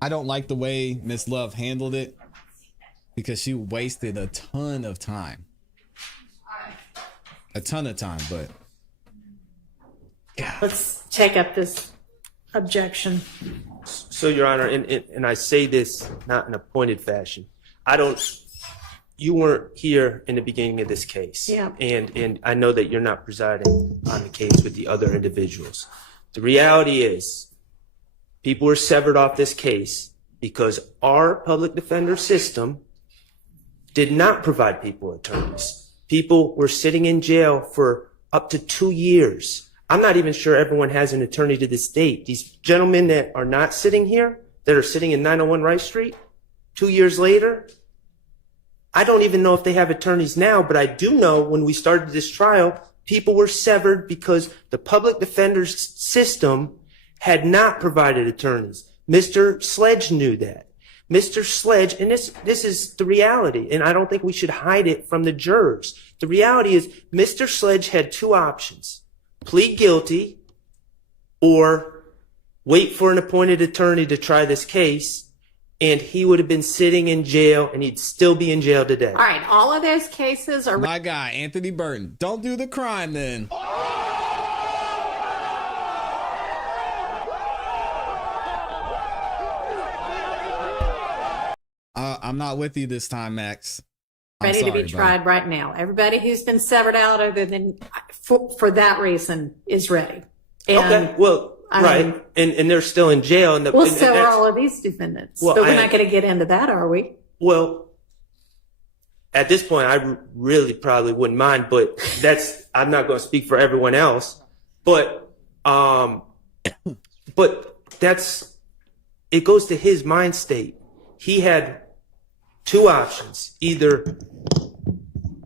I don't like the way Miss Love handled it because she wasted a ton of time. A ton of time, but Let's take up this objection. So, Your Honor, and I say this not in a pointed fashion. You weren't here in the beginning of this case. Yeah. And I know that you're not presiding on the case with the other individuals. The reality is, people were severed off this case because our public defender system did not provide people attorneys. People were sitting in jail for up to 2 years. I'm not even sure everyone has an attorney to this date. These gentlemen that are not sitting here, that are sitting in 901 Rice Street, 2 years later, I don't even know if they have attorneys now, but I do know when we started this trial, people were severed because the public defender's system had not provided attorneys. Mr. Sledge knew that. Mr. Sledge, and this is the reality, and I don't think we should hide it from the jurors. The reality is Mr. Sledge had two options: plead guilty or wait for an appointed attorney to try this case, and he would have been sitting in jail, and he'd still be in jail today. All right, all of those cases are... my guy, Anthony Burton. Don't do the crime then. I'm not with you this time, Max. I'm ready to sorry, be tried right now. Everybody who's been severed out other than for that reason is ready. And, Okay, well, right, and they're still in jail. And Well, so are all of these defendants. Well, But we're not going to get into that, are we? Well, at this point, I really probably wouldn't mind, but I'm not going to speak for everyone else. But it goes to his mind state. He had two options: either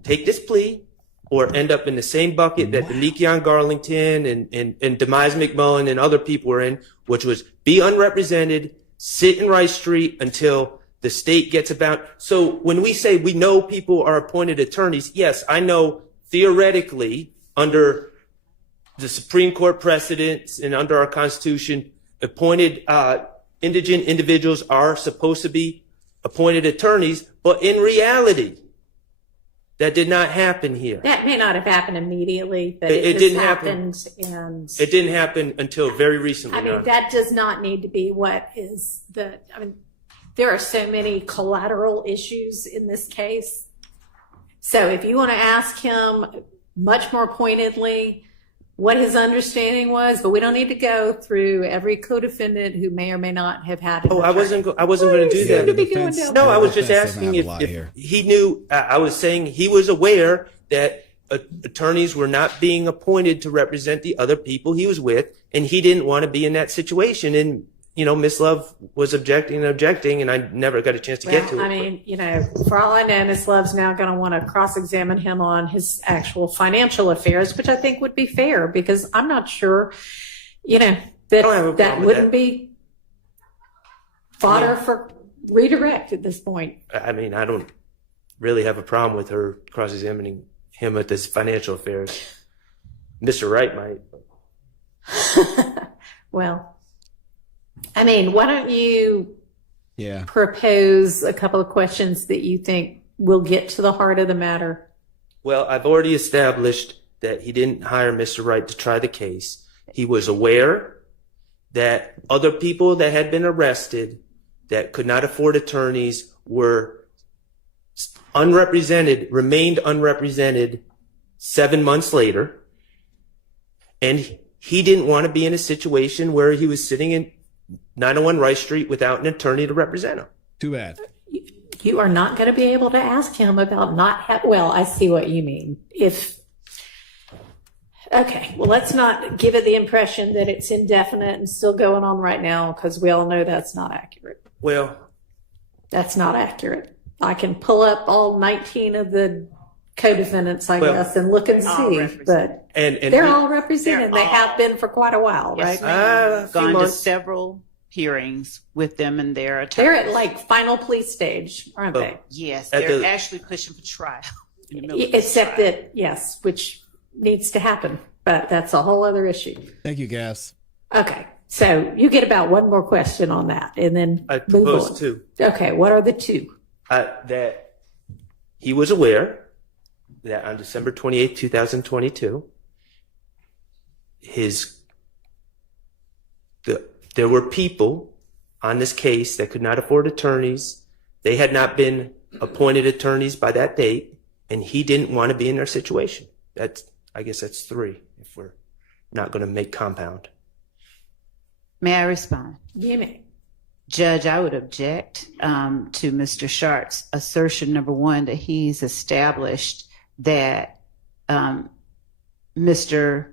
take this plea or end up in the same bucket that Denikion Garlington and Demise McMullen and other people were in, which was be unrepresented, sit in Rice Street until the state gets about. So when we say we know people are appointed attorneys, yes, I know theoretically under the Supreme Court precedents and under our Constitution, appointed indigent individuals are supposed to be appointed attorneys, but in reality, that did not happen here. That may not have happened immediately, but it just didn't happened. And it didn't happen until very recently. I mean, that does not need to be what is there are so many collateral issues in this case. So if you want to ask him much more pointedly what his understanding was, but we don't need to go through every co-defendant who may or may not have had an I wasn't going to do that. No, I was just asking if he knew. I was saying he was aware that attorneys were not being appointed to represent the other people he was with, and he didn't want to be in that situation. And Miss Love was objecting, and I never got a chance to get to it. I mean, for all I know, Ms. Love's now going to want to cross-examine him on his actual financial affairs, which I think would be fair because I'm not sure, that wouldn't be fodder for redirect at this point. I mean, I don't really have a problem with her cross-examining him with his financial affairs. Mr. Wright might. Well, I mean, why don't you propose a couple of questions that you think will get to the heart of the matter? Well, I've already established that he didn't hire Mr. Wright to try the case. He was aware that other people that had been arrested that could not afford attorneys were remained unrepresented 7 months later. And he didn't want to be in a situation where he was sitting in 901 Rice Street without an attorney to represent him. Too bad. You are not going to be able to ask him about well, I see what you mean. Okay, well, let's not give it the impression that it's indefinite and still going on right now, because we all know that's not accurate. Well, that's not accurate. I can pull up all 19 of the co-defendants, I guess, and look and see, but they're all represented. They have been for quite a while, right? I've gone to several hearings with them and their attorneys. They're at like final plea stage, aren't they? Yes, they're actually pushing for trial. Except that, yes, which needs to happen, but that's a whole other issue. Thank you, Gas. Okay, so you get about one more question on that, and then I propose two. Okay, what are the two? That he was aware that on December 28, 2022, there were people on this case that could not afford attorneys. They had not been appointed attorneys by that date, and he didn't want to be in their situation. I guess that's three, if we're not going to make compound. May I respond? You may. Judge, I would object to Mr. Sharp's assertion, number one, that he's established that Mr.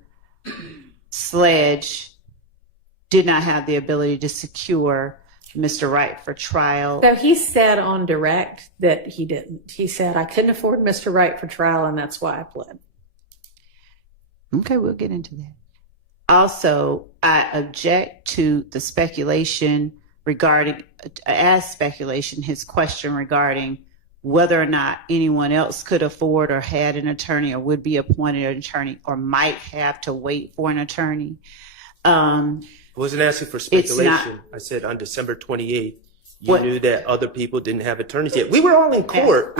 Sledge did not have the ability to secure Mr. Wright for trial. So he said on direct that he didn't. He said, I couldn't afford Mr. Wright for trial, and that's why I pled. Okay, we'll get into that. Also, I object to the speculation his question regarding whether or not anyone else could afford or had an attorney or would be appointed an attorney or might have to wait for an attorney. I wasn't asking for speculation. I said on December 28th, you knew that other people didn't have attorneys yet. We were all in court.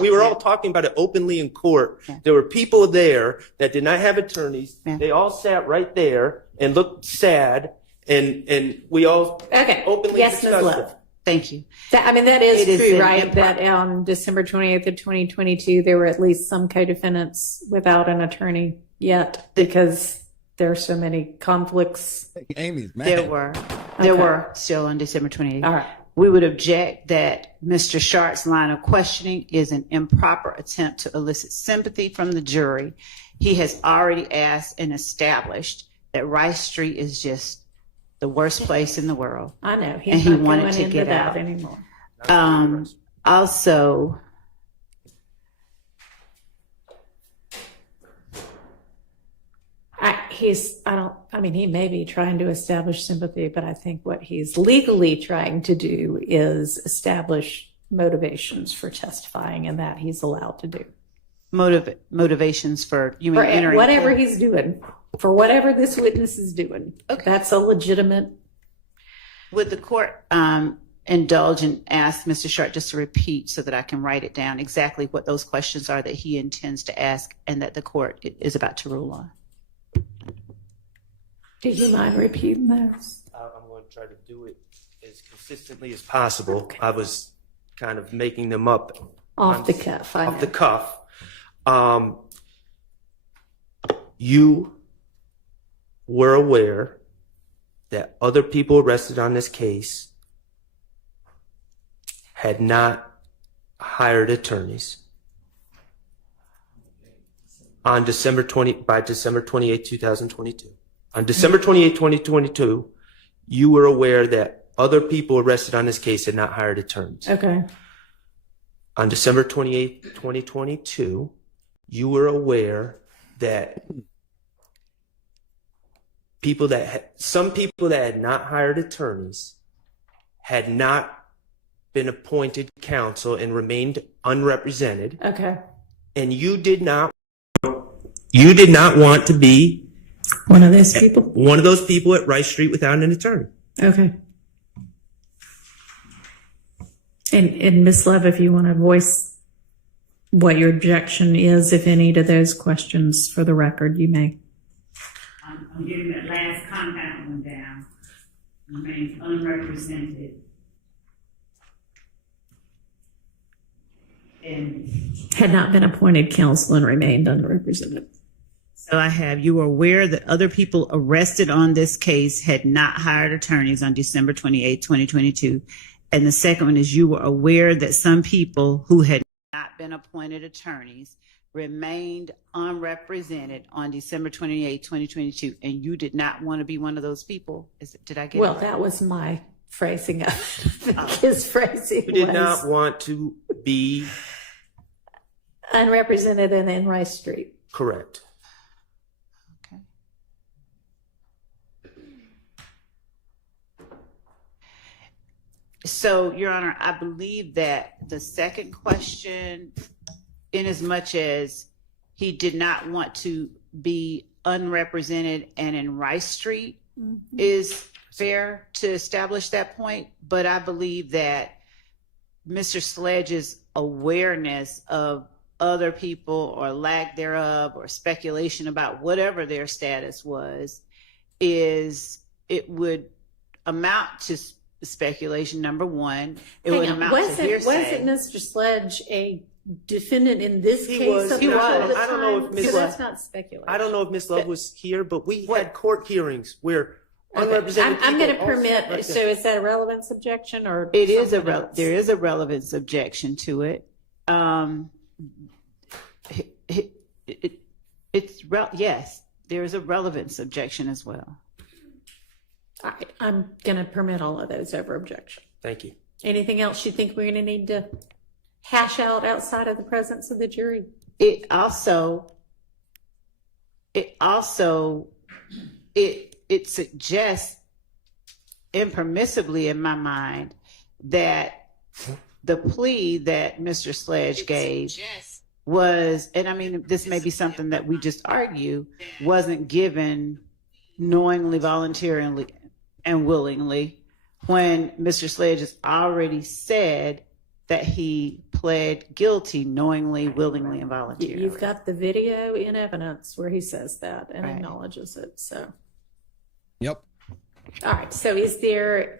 We were all talking about it openly in court. Yeah. There were people there that did not have attorneys. Yeah. They all sat right there and looked sad, and we all openly discussed it. Thank you. That is true, right? That on December 28th of 2022, there were at least some co-defendants without an attorney yet because there are so many conflicts. Amy's mad. There were still on December 28th. All right. We would object that Mr. Sharp's line of questioning is an improper attempt to elicit sympathy from the jury. He has already asked and established that Rice Street is just the worst place in the world. I know. And he wanted to get out anymore. Also, he may be trying to establish sympathy, but I think what he's legally trying to do is establish motivations for testifying, and that he's allowed to do. Motivations for, you mean, For entering whatever court? he's doing, for whatever this witness is doing. Okay. That's a legitimate. Would the court indulge and ask Mr. Sharp just to repeat so that I can write it down exactly what those questions are that he intends to ask and that the court is about to rule on? Do you mind repeating those? I'm going to try to do it as consistently as possible. Okay. I was kind of making them up off the cuff. Off the cuff. You were aware that other people arrested on this case had not hired attorneys on by December 28, 2022. On December 28, 2022, you were aware that other people arrested on this case had not hired attorneys. Okay. On December 28, 2022, you were aware that some people that had not hired attorneys had not been appointed counsel and remained unrepresented. Okay. And you did not want to be one of those people? One of those people at Rice Street without an attorney. Okay. And Ms. Love, if you want to voice what your objection is, if any, to those questions for the record, you may. I'm getting that last compound one down. Remains unrepresented. And had not been appointed counsel and remained unrepresented. So I have, you were aware that other people arrested on this case had not hired attorneys on December 28, 2022. And the second one is you were aware that some people who had not been appointed attorneys remained unrepresented on December 28, 2022. And you did not want to be one of those people. Did I get it right? That was my phrasing of it. His phrasing You did not want to be unrepresented and in Rice Street. Correct. Okay. So, Your Honor, I believe that the second question, in as much as he did not want to be unrepresented and in Rice Street, is fair to establish that point. But I believe that Mr. Sledge's awareness of other people or lack thereof or speculation about whatever their status was, it would amount to speculation, number one. It would amount to hearsay. Wasn't Mr. Sledge a defendant in this case? He was. I don't know if Ms. Love, that's not speculation. I don't know if Ms. Love was here, but we had court hearings where unrepresented I'm going to people permit. right So is that a relevance objection or? It is there is a relevance objection to it. Yes, there is a relevance objection as well. All right, I'm going to permit all of those over objection. Thank you. Anything else you think we're going to need to hash out outside of the presence of the jury? It suggests impermissibly in my mind that the plea that Mr. Sledge gave was, and I mean, this may be something that we just argue, wasn't given knowingly, voluntarily, and willingly, when Mr. Sledge has already said that he pled guilty knowingly, willingly, and voluntarily. You've got the video in evidence where he says that and acknowledges it. So, yep. All right. So,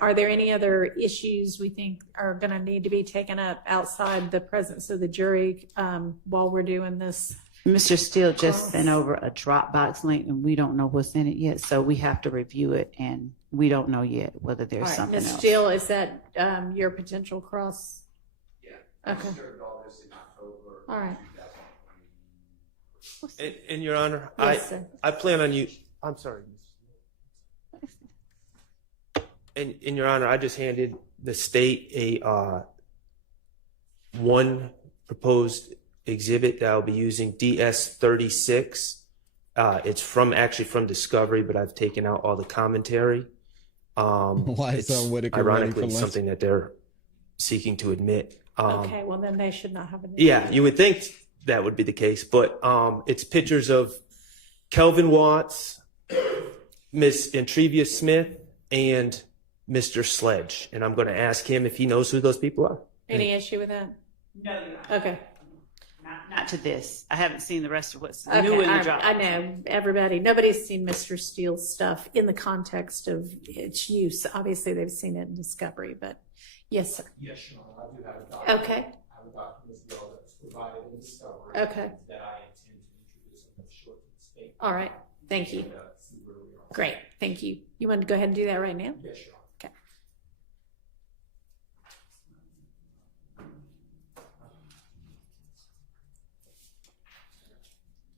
are there any other issues we think are going to need to be taken up outside the presence of the jury while we're doing this? Mr. Steele just sent over a Dropbox link, and we don't know what's in it yet, so we have to review it, and we don't know yet whether there's something else. Ms. Steele, is that your potential cross? Yeah. Okay. All right. And Your Honor, yes, I plan on you. I'm sorry. And Your Honor, I just handed the state a one proposed exhibit that I'll be using, DS36. It's actually from Discovery, but I've taken out all the commentary. YSL Whitaker ready for ironically lunch? something that they're seeking to admit. Okay, well then they should not have an. Yeah, you would think that would be the case, but it's pictures of Kelvin Watts, Miss Antrevia Smith, and Mr. Sledge. And I'm going to ask him if he knows who those people are. Any issue with that? No, Your Honor. Okay. Not to this. I haven't seen the rest of what's Okay, new in the drop. I know nobody's seen Mr. Steele's stuff in the context of its use. Obviously, they've seen it in Discovery, but yes, sir. Yes, Your Honor, I do have a document. Okay. I have a document as well that's provided in Discovery. Okay. That I intend to introduce in the short statement. All right. Thank you. See where we are. Great. Thank you. You want to go ahead and do that right now? Yes, Your Honor. Okay.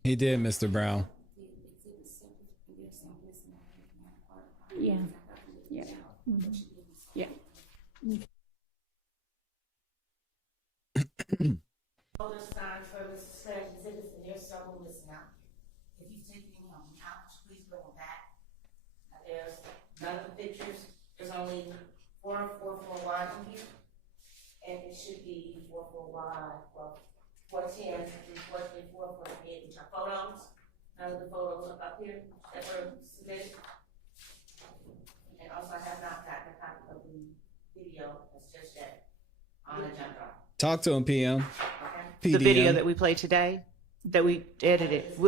He did, Mr. Brown. Yeah. Yeah. Mhm. Yeah. Voter signs for Mr. Sledge exhibits, and there's several missing out. If you take any of them out, please bring them back. There's none of the pictures. There's only 444Y in here. And it should be 44Y, well, 410, 434, 438, which are photos. None of the photos are up here that were submitted. And also I have not gotten a copy of the video that's just yet on the jump drive. Talk to him, PM. The video PDM. that we played today, that we edited.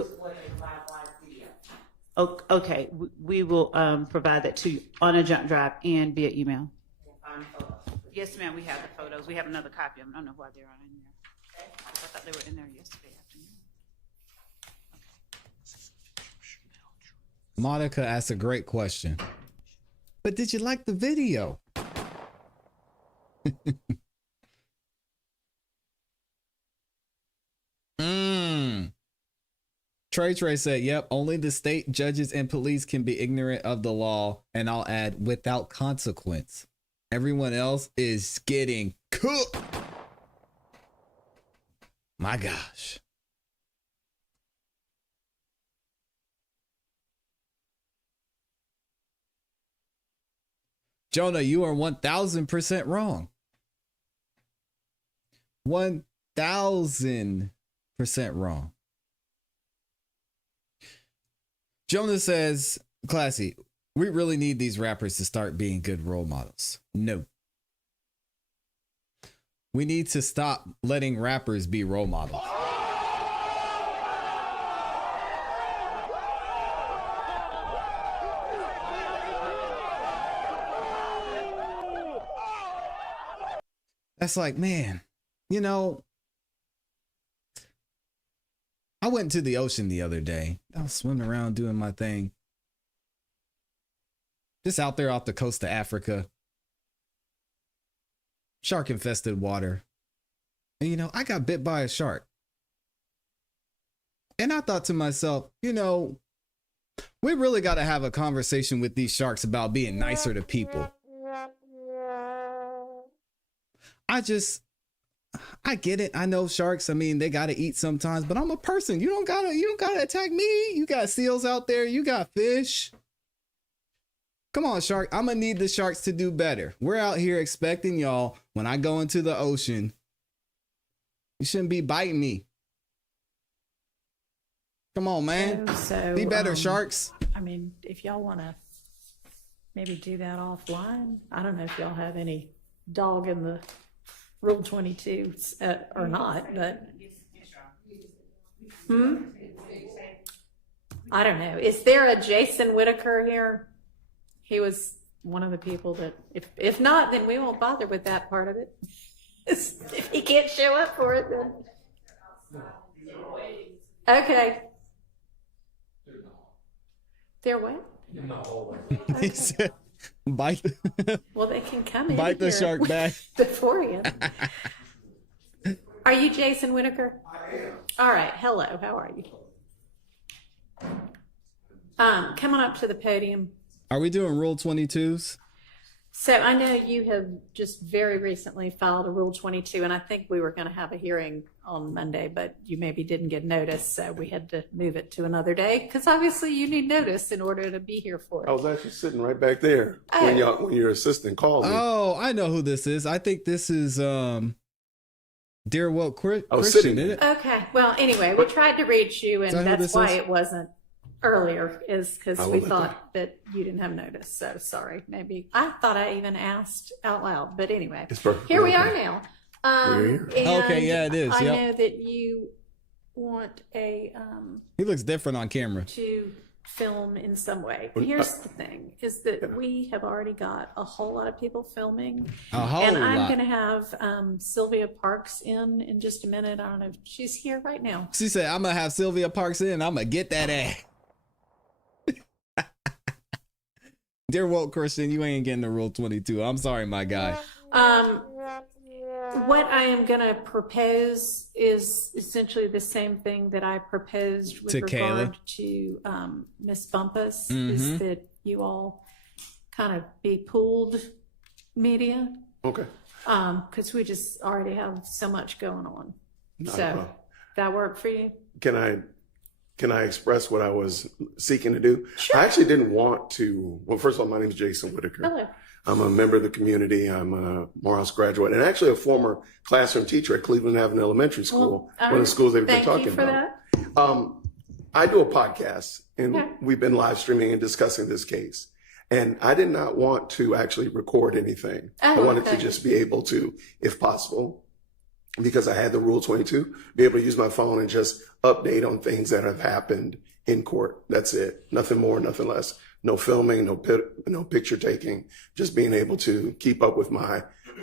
Okay, we will provide that to you on a jump drive and via email. Yes, ma'am, we have the photos. We have another copy of them. I don't know why they're not in there. I thought they were in there yesterday afternoon. Monica asked a great question. But did you like the video? Trey said, yep, only the state judges and police can be ignorant of the law, and I'll add, without consequence. Everyone else is getting cooked. My gosh. Jonah, you are 1,000% wrong. 1,000% wrong. Jonah says, ClassE, we really need these rappers to start being good role models. No. We need to stop letting rappers be role models. That's like, man, you know, I went to the ocean the other day. I was swimming around doing my thing. Just out there off the coast of Africa. Shark infested water. And you know, I got bit by a shark. And I thought to myself, you know, we really got to have a conversation with these sharks about being nicer to people. I get it. I know sharks, I mean, they got to eat sometimes, but I'm a person. You don't gotta attack me. You got seals out there. You got fish. Come on, shark. I'm gonna need the sharks to do better. We're out here expecting y'all when I go into the ocean. You shouldn't be biting me. Come on, man. So, be better, sharks. I mean, if y'all want to maybe do that offline, I don't know if y'all have any dog in the Rule 22 or not, but I don't know. Is there a Jason Whitaker here? He was one of the people that, if not, then we won't bother with that part of it. If he can't show up for it, then okay. They're what? He said, bite. Well, they can come in. Bite the here shark back before you. Are you Jason Whitaker? I am. All right. Hello. How are you? Come on up to the podium. Are we doing Rule 22s? So I know you have just very recently filed a Rule 22, and I think we were going to have a hearing on Monday, but you maybe didn't get notice, so we had to move it to another day, because obviously you need notice in order to be here for it. I was actually sitting right back there when your assistant called me. Oh, I know who this is. I think this is Dear Woke Christian, sitting isn't it? Okay. Well, anyway, we tried to reach you, and that's why it wasn't earlier, is because we thought that you didn't have notice. So sorry. Maybe I thought I even asked out loud, but anyway, here we are now. We're here. Okay, yeah, it is. I Yep. know that you want a He looks different on camera. to film in some way. Here's the thing, is that we have already got a whole lot of people filming. A whole and I'm lot. going to have Sylvia Parks in just a minute. I don't know if she's here right now. She said, I'm going to have Sylvia Parks in. I'm going to get that ass. Dear Woke Christian, you ain't getting the Rule 22. I'm sorry, my guy. What I am going to propose is essentially the same thing that I proposed with To regard Kayla. to Miss Bumpus, Mhm. is that you all kind of be pooled media. Okay. Because we just already have so much going on. Not a So problem. that work for you? Can I express what I was seeking to do? Sure. I actually didn't want to. Well, first of all, my name is Jason Whitaker. Hello. I'm a member of the community. I'm a Morehouse graduate and actually a former classroom teacher at Cleveland Avenue Elementary School, one of the schools they've been talking about. I do a podcast, and we've been live streaming and discussing this case. And I did not want to actually record anything. I wanted to just be able to, if possible, because I had the Rule 22, be able to use my phone and just update on things that have happened in court. That's it. Nothing more, nothing less. No filming, no picture taking, just being able to keep up with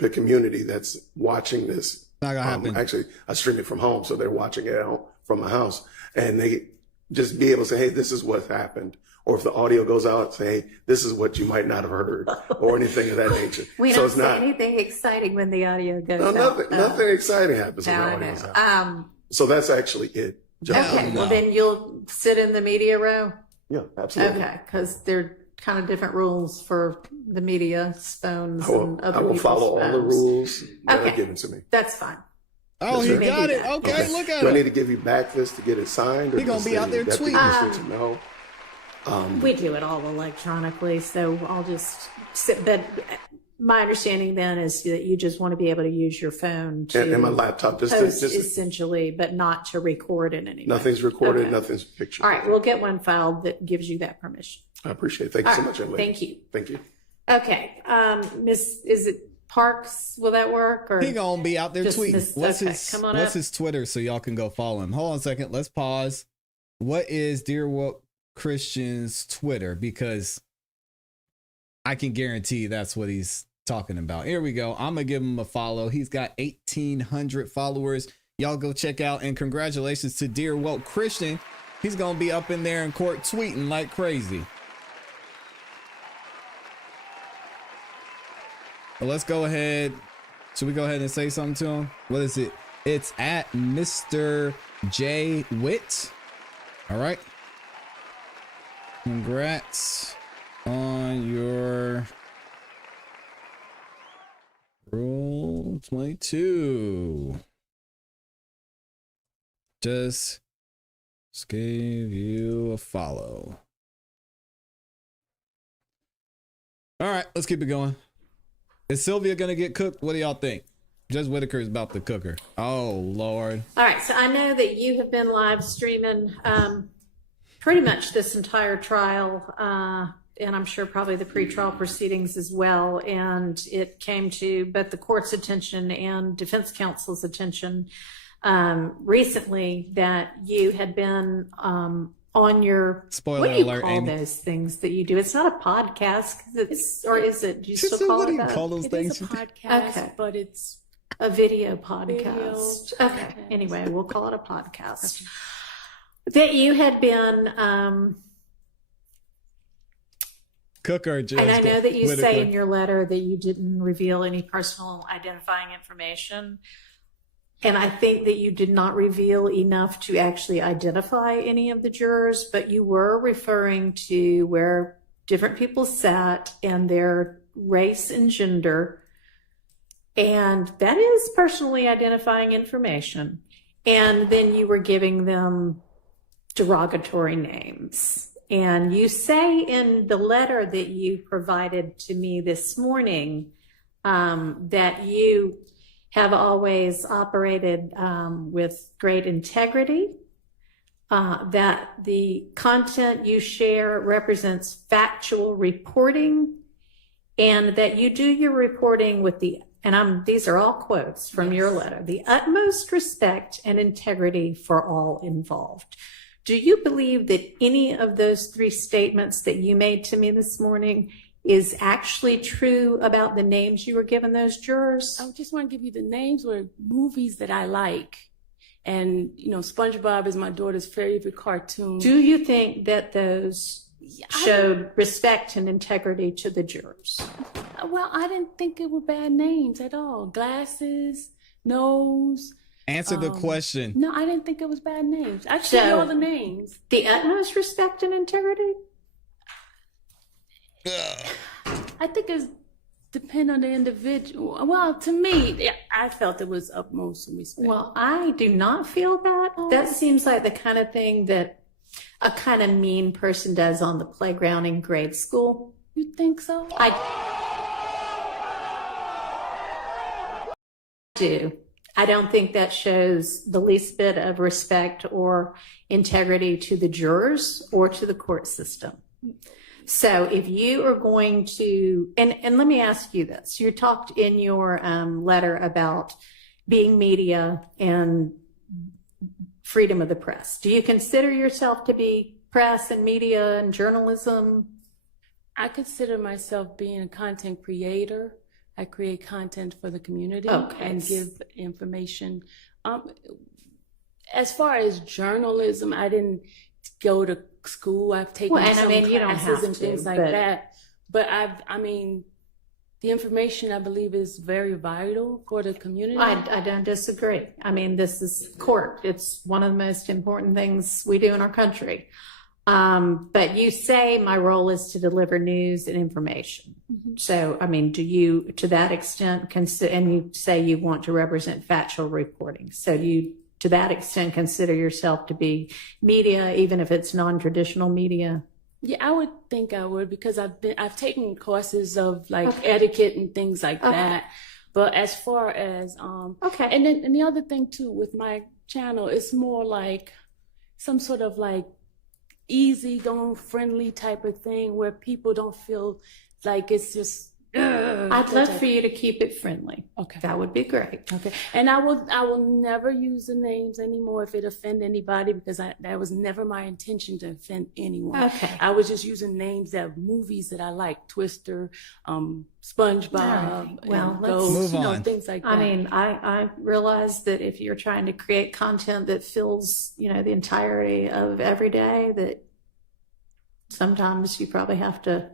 the community that's watching this. Not gonna happen. Actually, I stream it from home, so they're watching it out from my house. And they just be able to say, hey, this is what happened. Or if the audio goes out, say, hey, this is what you might not have heard, or anything of that nature. We so don't it's say not anything exciting when the audio goes out. nothing exciting happens when the No, audio's no. out. So that's actually it. Okay, well then you'll sit in the media row? Yeah, absolutely. Okay, because they're kind of different rules for the media, phones, and other I will people's follow all the phones. rules that are Okay. given to me. That's fine. Oh, he got it. Okay, look at Do I him. need to give you back this to get it signed? Or He gonna just be say out there deputy tweeting. just need to know? We do it all electronically, so I'll just sit. But my understanding then is that you just want to be able to use your phone to And my laptop, just post to, essentially, but not to record in any way. nothing's recorded, Okay. nothing's pictured. All right, we'll get one filed that gives you that permission. I appreciate it. Thank you All so right, much, young lady. thank you. Thank you. Okay, is it Parks? Will that work? Or He gonna be out there just tweeting. Miss- come on What's up. his Twitter so y'all can go follow him? Hold on a second. Let's pause. What is Dear Woke Christian's Twitter? Because I can guarantee that's what he's talking about. Here we go. I'm gonna give him a follow. He's got 1,800 followers. Y'all go check out, and congratulations to Dear Woke Christian. He's gonna be up in there in court tweeting like crazy. Well, let's go ahead. Should we go ahead and say something to him? What is it? It's at Mr. J. Witt. All right. Congrats on your Rule 22. Just gave you a follow. All right, let's keep it going. Is Sylvia gonna get cooked? What do y'all think? Judge Whitaker is about to cook her. Oh Lord. All right, so I know that you have been live streaming pretty much this entire trial, and I'm sure probably the pretrial proceedings as well. And it came to both the court's attention and defense counsel's attention recently that you had been on your Spoiler what do you alert, call Amy. those things that you do? It's not a podcast, 'cause it's, or is it? Do you She still said, call what it do you that? call those It things? is a podcast, but it's a video podcast. Okay. Anyway, we'll call it a podcast. That you had been, Cooker, Judge and I know that you Whitaker. say in your letter that you didn't reveal any personal identifying information. And I think that you did not reveal enough to actually identify any of the jurors, but you were referring to where different people sat and their race and gender, and that is personally identifying information. And then you were giving them derogatory names. And you say in the letter that you provided to me this morning that you have always operated with great integrity, that the content you share represents factual reporting, and that you do your reporting with these are all quotes from your letter, the utmost respect and integrity for all involved. Do you believe that any of those three statements that you made to me this morning is actually true about the names you were giving those jurors? I just want to give you the names were movies that I like. And, SpongeBob is my daughter's favorite cartoon. Do you think that those showed respect and integrity to the jurors? Well, I didn't think it were bad names at all. Glasses, nose. Answer the question. No, I didn't think it was bad names. I showed you all the names. The utmost respect and integrity? I think it's depend on the individual. Well, to me, I felt it was utmost respect. Well, I do not feel that. That seems like the kind of thing that a kind of mean person does on the playground in grade school. You think so? I do. I don't think that shows the least bit of respect or integrity to the jurors or to the court system. So if you are going to, and let me ask you this, you talked in your letter about being media and freedom of the press. Do you consider yourself to be press and media and journalism? I consider myself being a content creator. I create content for the community and give information. As far as journalism, I didn't go to school. I've taken some classes and things like that. But the information I believe is very vital for the community. I don't disagree. I mean, this is court. It's one of the most important things we do in our country. But you say my role is to deliver news and information. Mm-hmm. So, do you, to that extent, and you say you want to represent factual reporting. So do you, to that extent, consider yourself to be media, even if it's non-traditional media? Yeah, I would think I would, because I've taken courses of etiquette and things like that. But as far as, and then the other thing too, with my channel, it's more like some sort of easy-going, friendly type of thing where people don't feel like it's just. I'd love for you to keep it friendly. Okay, that would be great. Okay, and I will never use the names anymore if it offend anybody, because that was never my intention to offend anyone. Okay, I was just using names that movies that I like, Twister, SpongeBob. Right. Well, let's move on. Things like that. I realize that if you're trying to create content that fills the entirety of every day, that sometimes you probably have to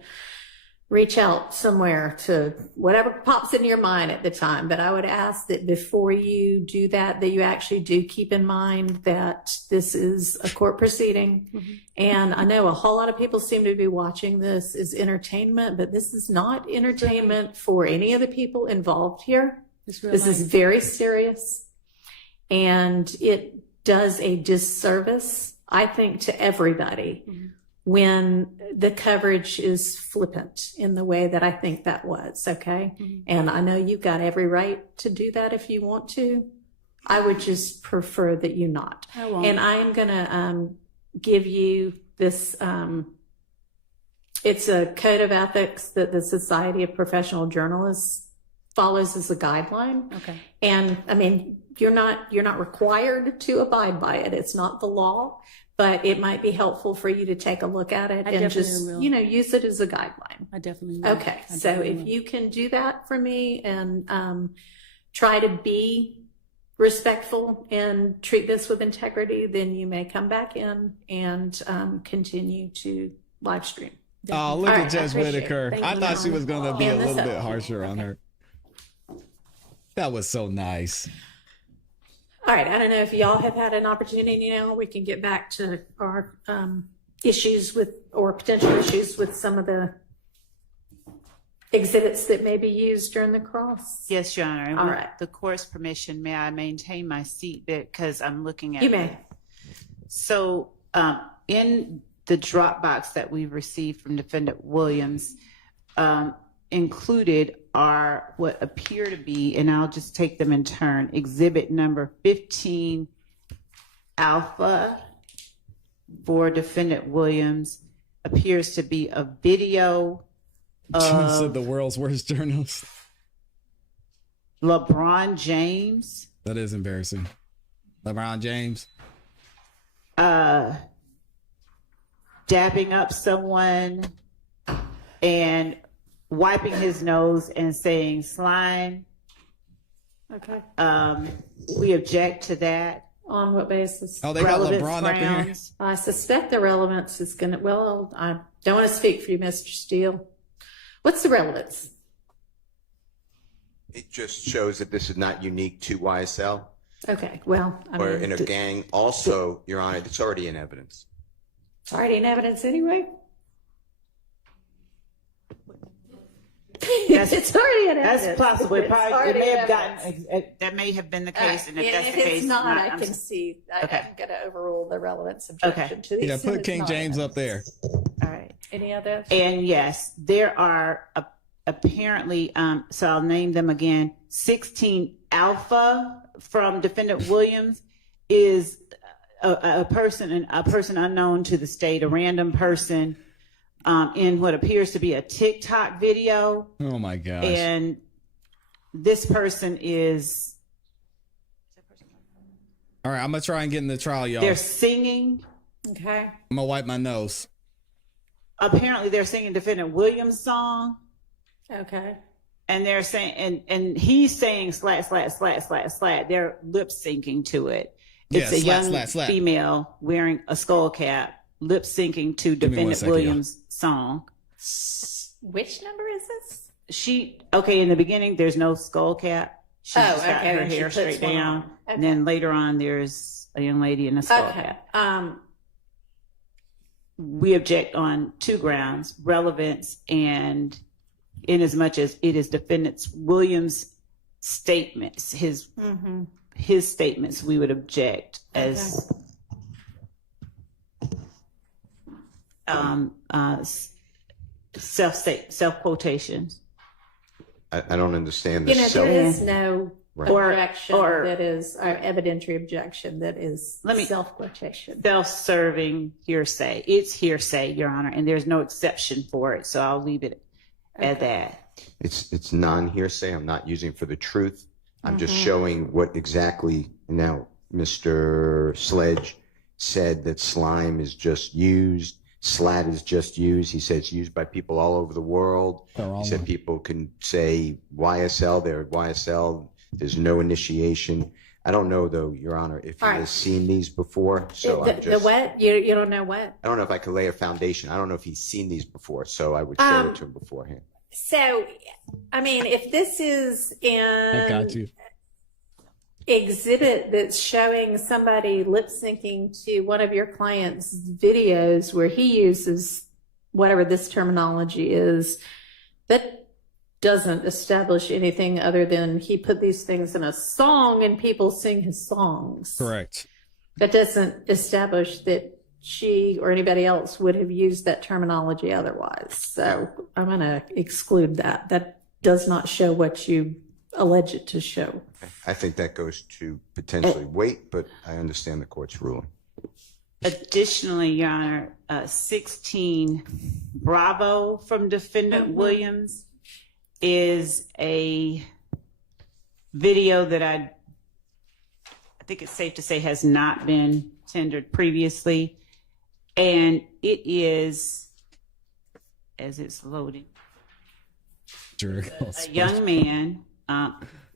reach out somewhere to whatever pops in your mind at the time. But I would ask that before you do that, that you actually do keep in mind that this is a court proceeding. Mm-hmm. And I know a whole lot of people seem to be watching this as entertainment, but this is not entertainment for any of the people involved here. This is very serious. And it does a disservice, I think, to everybody. Mm-hmm. When the coverage is flippant in the way that I think that was, okay? Mm-hmm. And I know you've got every right to do that if you want to. I would just prefer that you not. I won't. And I am going to give you this, it's a code of ethics that the Society of Professional Journalists follows as a guideline. Okay. And you're not required to abide by it. It's not the law. But it might be helpful for you to take a look at it and just, use it as a guideline. I definitely will. Okay. So if you can do that for me and try to be respectful and treat this with integrity, then you may come back in and continue to live stream. Oh, look at Judge Whitaker. I thought she was going to be a little bit harsher on her. That was so nice. All right, I don't know if y'all have had an opportunity now. We can get back to our issues with, or potential issues with some of the exhibits that may be used during the cross? Yes, Your Honor. And All with right. the court's permission, may I maintain my seat because I'm looking at You may. So in the Dropbox that we've received from Defendant Williams, included are what appear to be, and I'll just take them in turn, exhibit number 15 alpha for Defendant Williams appears to be a video Said of the world's worst journalist. LeBron James. That is embarrassing. LeBron James. Dabbing up someone and wiping his nose and saying slime. Okay. We object to that. On what basis? Oh, they got Relevance LeBron up in here. grounds. I suspect the relevance is going to, well, I don't want to speak for you, Mr. Steele. What's the relevance? It just shows that this is not unique to YSL Okay, well, I or mean, in a gang. Also, Your Honor, it's already in evidence. it's already in evidence anyway. It's already in evidence. That's possible. It It's probably, it already may in have evidence. gotten, that may have been the case, and if that's the If case, it's not, I I'm can see, I'm Okay. going to overrule the relevance objection to the Yeah, extent put it's King not James in up there. All right. Any other? And yes, there are apparently, so I'll name them again. 16 Alpha from Defendant Williams is a person unknown to the state, a random person in what appears to be a TikTok video. Oh my gosh. And this person is, All right, I'm gonna try and get in the trial, y'all. they're singing. Okay. I'm gonna wipe my nose. Apparently they're singing Defendant Williams' song. Okay. And they're saying, and he's saying slat, slat, slat, slat, slat. They're lip syncing to it. It's Yeah, a slat, young slat, slat. female wearing a skull cap, lip syncing to me one Defendant second, Williams' song. Which number is this? Okay, in the beginning, there's no skull cap. She's just got okay, her then she hair puts straight one down. on. And then later on, there's a young lady in a skull Okay. cap. We object on two grounds: relevance, and in as much as it is Defendant Williams' statements, his statements, we would object as self quotations. I don't understand the You know, self. there is no Right. objection Or- that is, or evidentiary objection that is self-quotation. Self-serving hearsay. It's hearsay, Your Honor, and there's no exception for it. So I'll leave it at that. It's non-hearsay. I'm not using it for the truth. I'm just showing what exactly. Now, Mr. Sledge said that slime is just used, slat is just used. He said it's used by people all over the world. He said people can say YSL, they're at YSL. There's no initiation. I don't know, though, Your Honor, if he has seen these before. So The what? You don't know what? I don't know if I could lay a foundation. I don't know if he's seen these before, so I would show it to him beforehand. So, I mean, if this is I got an you. exhibit that's showing somebody lip syncing to one of your client's videos where he uses whatever this terminology is, that doesn't establish anything other than he put these things in a song and people sing his songs. Correct. That doesn't establish that she or anybody else would have used that terminology otherwise. So I'm going to exclude that. That does not show what you allege it to show. I think that goes to potentially weight, but I understand the court's ruling. Additionally, Your Honor, 16 Bravo from Defendant Williams is a video that I think it's safe to say has not been tendered previously. And it is, as it's loading, a young man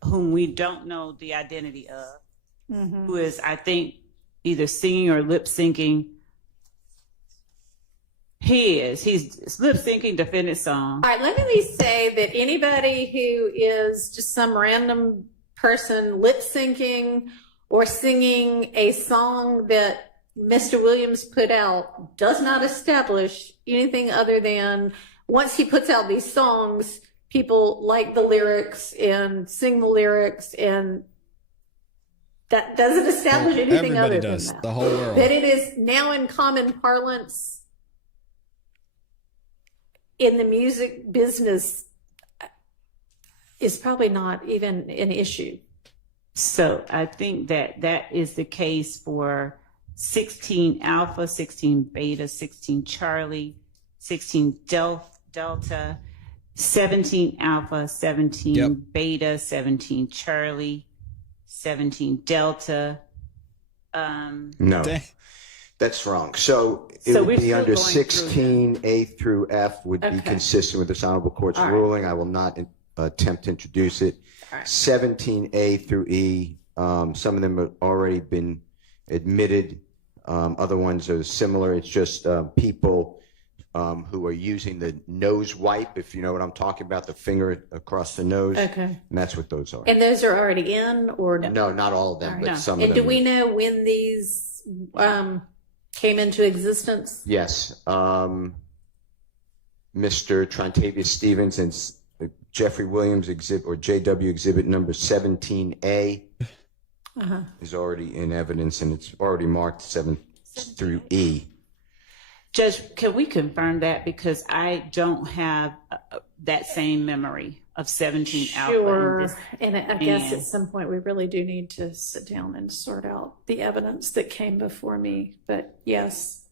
whom we don't know the identity of, who is, I think, either singing or lip syncing. He's lip syncing Defendant's song. All right, let me say that anybody who is just some random person lip syncing or singing a song that Mr. Williams put out does not establish anything other than once he puts out these songs, people like the lyrics and sing the lyrics, and that doesn't establish anything Everybody other does. than that. The whole world. That it is now in common parlance in the music business is probably not even an issue. So I think that that is the case for 16 alpha, 16 beta, 16 Charlie, 16 delta, 17 alpha, 17 beta, 17 Charlie, 17 delta. No, that's wrong. So it So would we're be still under going through 16 A through F would be consistent with this honorable court's All right. ruling. I will not attempt to introduce it. All right. 17 A through E, some of them have already been admitted. Other ones are similar. It's just people who are using the nose wipe, if you know what I'm talking about, the finger across the nose. Okay. And that's what those are. And those are already in, or No, not all of them, but some of And them. do we know when these came into existence? Yes. Mr. Trontavious Stevens and Jeffrey Williams exhibit, or JW exhibit number 17A is already in evidence, and it's already marked 7 through E. Judge, can we confirm that? Because I don't have that same memory of 17 alpha. Sure. And I guess at some point we really do need to sit down and sort out the evidence that came before me. But yes.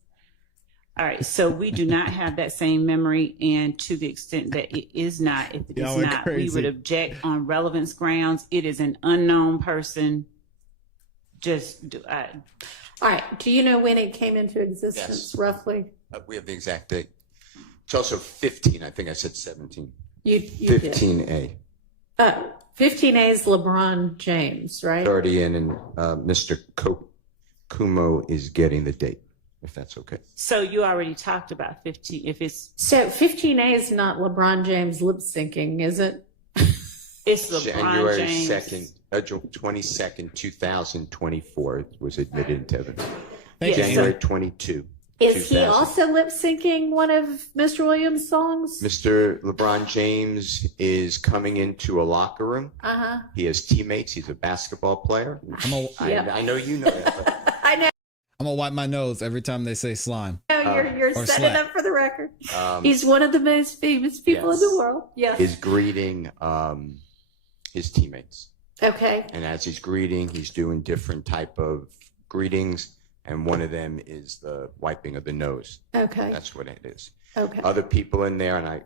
All right. So we do not have that same memory. And to the extent that it is not, if it is not, we would object on relevance grounds. It is an unknown person. All right. Do you know when it came into existence, roughly? We have the exact date. It's also 15. I think I said 17. You 15A. 15A is LeBron James, right? Already in, and Mr. Kumo is getting the date, if that's okay. So you already talked about 15. If it's So 15A is not LeBron James lip syncing, is it? It's LeBron January James. 2nd, 22nd, 2024 was admitted into evidence. Thank you. January 22. Is he also lip syncing one of Mr. Williams' songs? Mr. LeBron James is coming into a locker room. He has teammates. He's a basketball player. I know you know that. But I know. I'm gonna wipe my nose every time they say slime. You're or setting slap. up for the record. He's one of the most famous people in the world. Yes. is greeting his teammates. Okay. And as he's greeting, he's doing different type of greetings. And one of them is the wiping of the nose. Okay. That's what it is. Okay. Other people in there, and I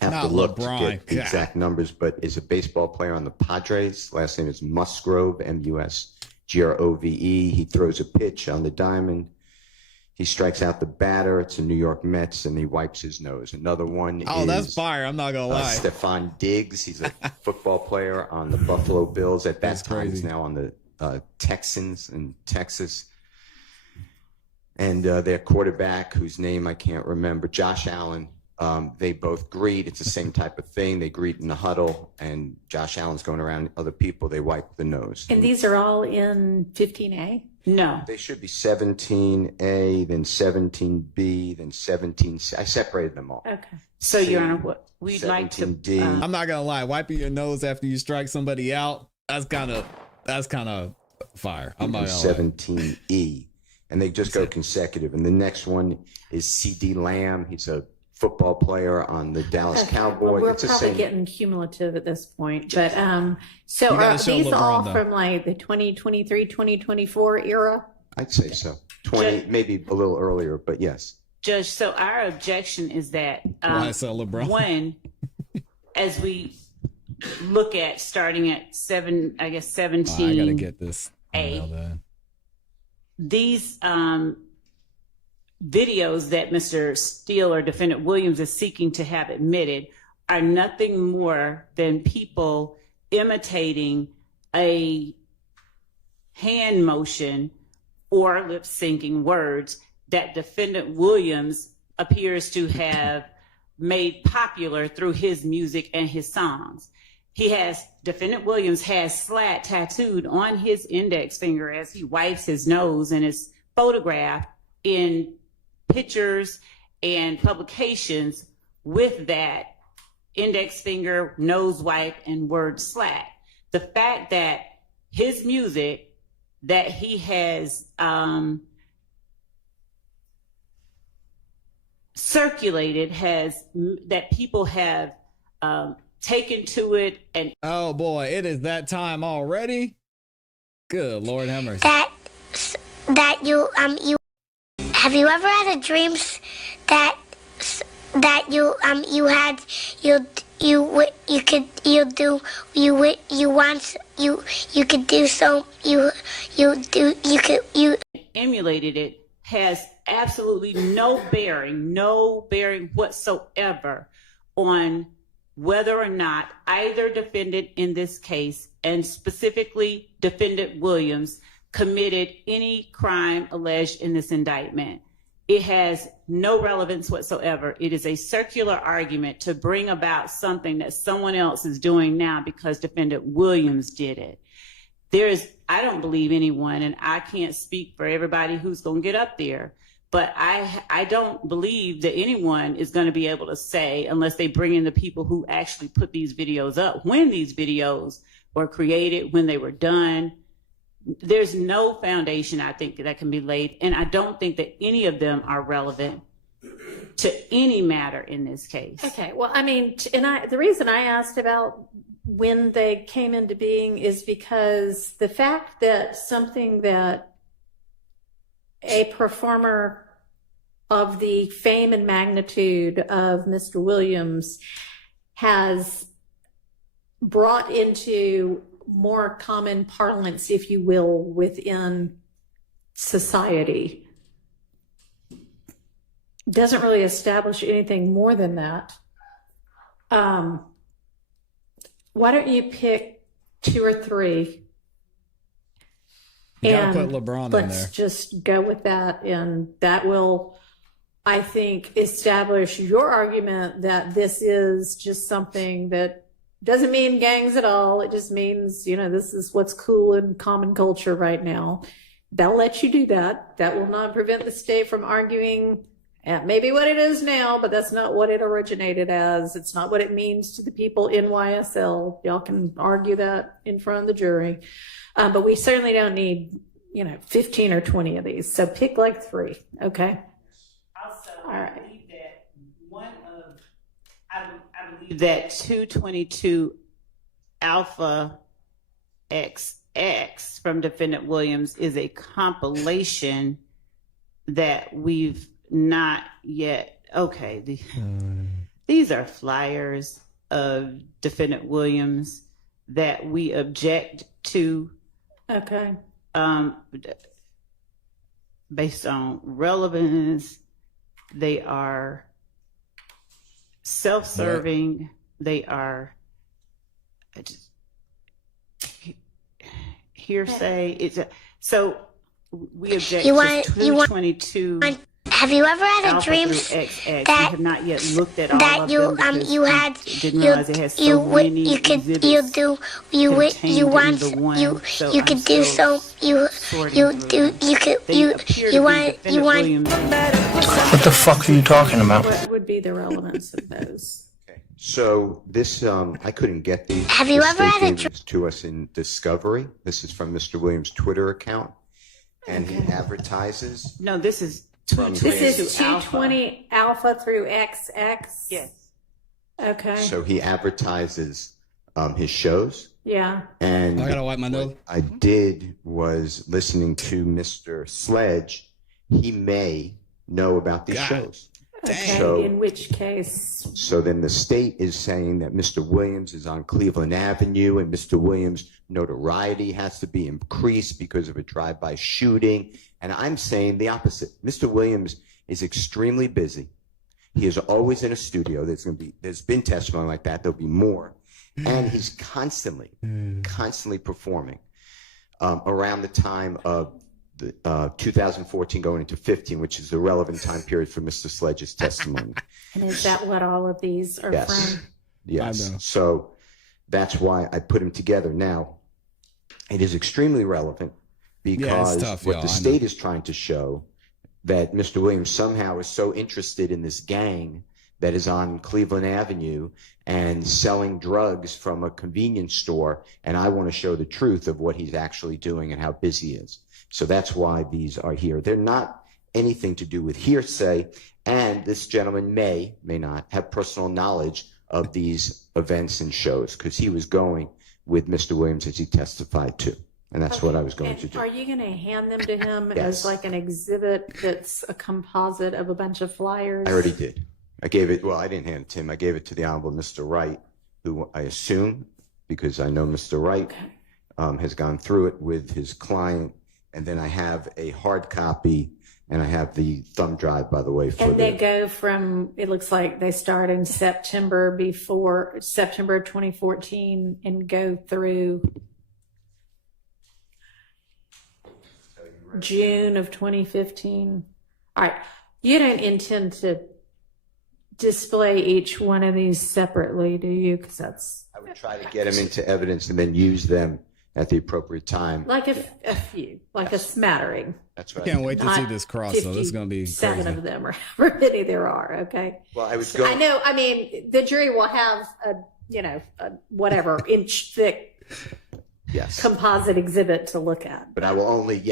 have Not to look LeBron. to get the God. exact numbers, but is a baseball player on the Padres. Last name is Musgrove, Musgrove. He throws a pitch on the diamond. He strikes out the batter. It's a New York Mets, and he wipes his nose. Another one Oh, is that's fire. I'm not gonna lie. Stephon Diggs. He's a football player on the Buffalo Bills. At that That's time, he's crazy. now on the Texans in Texas. And their quarterback, whose name I can't remember, Josh Allen, they both greet. It's the same type of thing. They greet in the huddle, and Josh Allen's going around other people. They wipe the nose. And these are all in 15A? No. They should be 17A, then 17B, then 17C. I separated them all. Okay. So, Your Honor, what we'd like to. 17D. I'm not gonna lie. Wiping your nose after you strike somebody out. That's kind of fire. I'm not gonna lie. 17E. And they just go consecutive. And the next one is C.D. Lamb. He's a football player on the Dallas Cowboys. We're It's the probably same. getting cumulative at this point. But so You gotta are show these all LeBron, though. from like the 2023, 2024 era? I'd say so. 20, maybe a little earlier, but yes. Judge, so our objection is that YSL LeBron. one, as we look at starting at 17. I gotta get this. email then. These videos that Mr. Steele or Defendant Williams is seeking to have admitted are nothing more than people imitating a hand motion or lip syncing words that Defendant Williams appears to have made popular through his music and his songs. Defendant Williams has SLAT tattooed on his index finger as he wipes his nose and is photographed in pictures and publications with that index finger, nose wipe, and word slack. The fact that his music that he has circulated that people have taken to it, and oh boy, it is that time already. Good Lord have mercy. That you have you ever had a dreams that you had you could emulated it has absolutely no bearing whatsoever on whether or not either defendant in this case, and specifically defendant Williams, committed any crime alleged in this indictment. It has no relevance whatsoever. It is a circular argument to bring about something that someone else is doing now because defendant Williams did it. I don't believe anyone, and I can't speak for everybody who's going to get up there, but I don't believe that anyone is going to be able to say, unless they bring in the people who actually put these videos up, when these videos were created, when they were done. There's no foundation, I think, that can be laid, and I don't think that any of them are relevant to any matter in this case. Okay, well, I mean, the reason I asked about when they came into being is because the fact that something that a performer of the fame and magnitude of Mr. Williams has brought into more common parlance, if you will, within society doesn't really establish anything more than that. Why don't you pick 2 or 3? You gotta put LeBron in there. Let's just go with that, and that will, I think, establish your argument that this is just something that doesn't mean gangs at all. It just means, this is what's cool in common culture right now. They'll let you do that. That will not prevent the state from arguing at maybe what it is now, but that's not what it originated as. It's not what it means to the people in YSL. Y'all can argue that in front of the jury. But we certainly don't need, 15 or 20 of these. So pick like 3, okay? Also, all right. I believe that 222 Alpha XX from defendant Williams is a compilation that we've not yet. Okay, these are flyers of defendant Williams that we object to. Okay. Based on relevance, they are self-serving. They are hearsay. So we object to 222. Have you ever had a dream that we have not yet looked at all that of you them you had didn't realize it has so many you could exhibits you do you contained you in want the one. you So you I'm could do still so you sorting you through do you could They you appear to you be want defendant you want Williams. What the fuck are you talking about? What would be the relevance of those? So this, I couldn't get these. Have you The ever state had a gave this to us in Discovery? This is from Mr. Williams' Twitter account, and he advertises. No, this is This is 220 alpha through XX? Yes. Okay. So he advertises his shows. Yeah. And I gotta wipe my nose. what I did was listening to Mr. Sledge. He may know about these shows. Okay, So- in which case? So then the state is saying that Mr. Williams is on Cleveland Avenue and Mr. Williams' notoriety has to be increased because of a drive-by shooting. And I'm saying the opposite. Mr. Williams is extremely busy. He is always in a studio. There's been testimony like that. There'll be more. And he's constantly performing around the time of the 2014 going into 15, which is the relevant time period for Mr. Sledge's testimony. And is that what all of these are Yes. from? Yes. So that's why I put them together. Now, it is extremely relevant because tough, what y'all, the I know. state is trying to show that Mr. Williams somehow is so interested in this gang that is on Cleveland Avenue and selling drugs from a convenience store, and I want to show the truth of what he's actually doing and how busy he is. So that's why these are here. They're not anything to do with hearsay, and this gentleman may not have personal knowledge of these events and shows because he was going with Mr. Williams as he testified to. And that's what I was going to do. Are you going to hand them to him Yes. as like an exhibit that's a composite of a bunch of flyers? I already did. I gave it, well, I didn't hand it to him. I gave it to the Honorable Mr. Wright, who I assume, because I know Mr. Wright, has gone through it with his client. And then I have a hard copy, and I have the thumb drive, by the way. For And they go from, it looks like they start in September 2014 and go through June of 2015. All right. You don't intend to display each one of these separately, do you? Because that's... I would try to get them into evidence and then use them at the appropriate time. Like a few, like a smattering. That's right. Can't wait to see this cross, though. This is going to be crazy. 7 of them, or however many there are, okay? Well, I was I know, I mean, the jury will have a whatever, inch thick composite exhibit to look at. But I will only,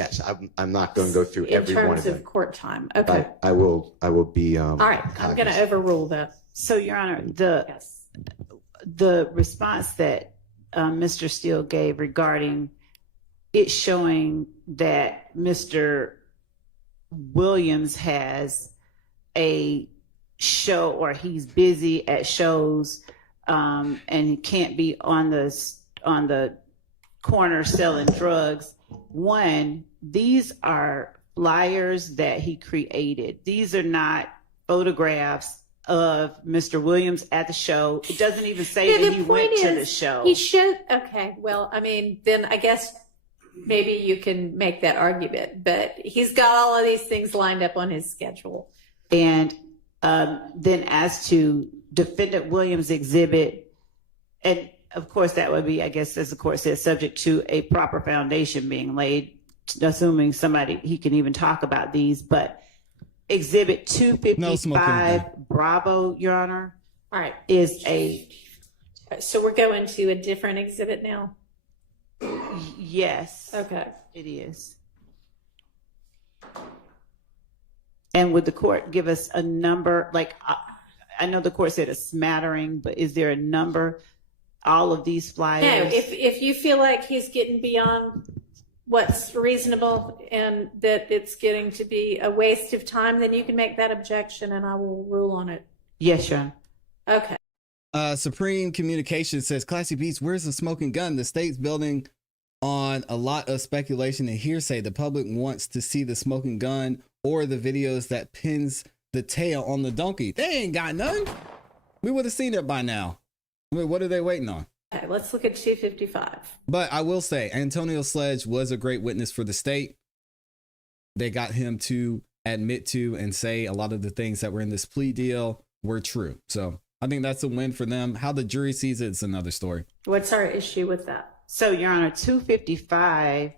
I'm not going to go through every one of them. In terms of court time, okay. But I will be, All right, I'm going to overrule that. So, Your Honor, the response that Mr. Steele gave regarding it showing that Mr. Williams has a show or he's busy at shows and he can't be on the corner selling drugs. One, these are flyers that he created. These are not photographs of Mr. Williams at the show. It doesn't even say that he went to the show. He should, okay, well, I mean, then I guess maybe you can make that argument, but he's got all of these things lined up on his schedule. And then as to Defendant Williams' exhibit, and of course that would be, I guess, as the court says, subject to a proper foundation being laid, assuming he can even talk about these, but Exhibit 255 Bravo, Your Honor, all right, is a... So we're going to a different exhibit now? Yes. Okay. It is. And would the court give us a number? Like, I know the court said a smattering, but is there a number? All of these flyers? No, if you feel like he's getting beyond what's reasonable and that it's getting to be a waste of time, then you can make that objection and I will rule on it. Yes, Your Honor. Okay. Supreme Communications says, Classy Beats, where's the smoking gun? The state's building on a lot of speculation and hearsay. The public wants to see the smoking gun or the videos that pins the tail on the donkey. They ain't got none. We would have seen it by now. I mean, what are they waiting on? Okay, let's look at 255. But I will say, Antonio Sledge was a great witness for the state. They got him to admit to and say a lot of the things that were in this plea deal were true. So I think that's a win for them. How the jury sees it is another story. What's our issue with that? So, Your Honor, 255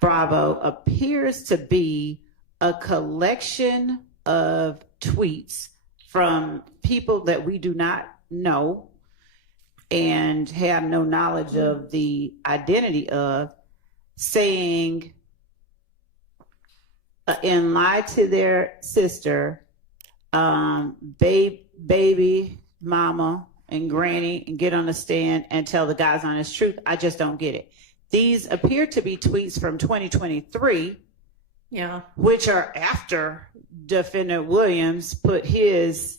Bravo appears to be a collection of tweets from people that we do not know and have no knowledge of the identity of, saying and lie to their sister, baby mama and granny, and get on the stand and tell the guy's honest truth. I just don't get it. These appear to be tweets from 2023, which are after Defendant Williams put his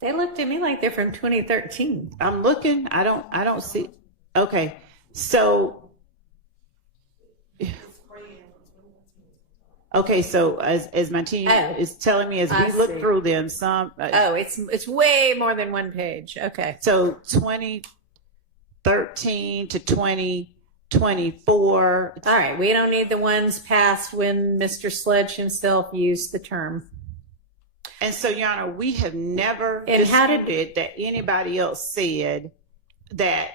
they look to me like they're from 2013. I'm looking. I don't see. Okay. So as my team is telling me, as we look through them, it's way more than one page. Okay. So 2013 to 2024. All right. We don't need the ones past when Mr. Sledge himself used the term. And so, Your Honor, we have never disputed that anybody else said that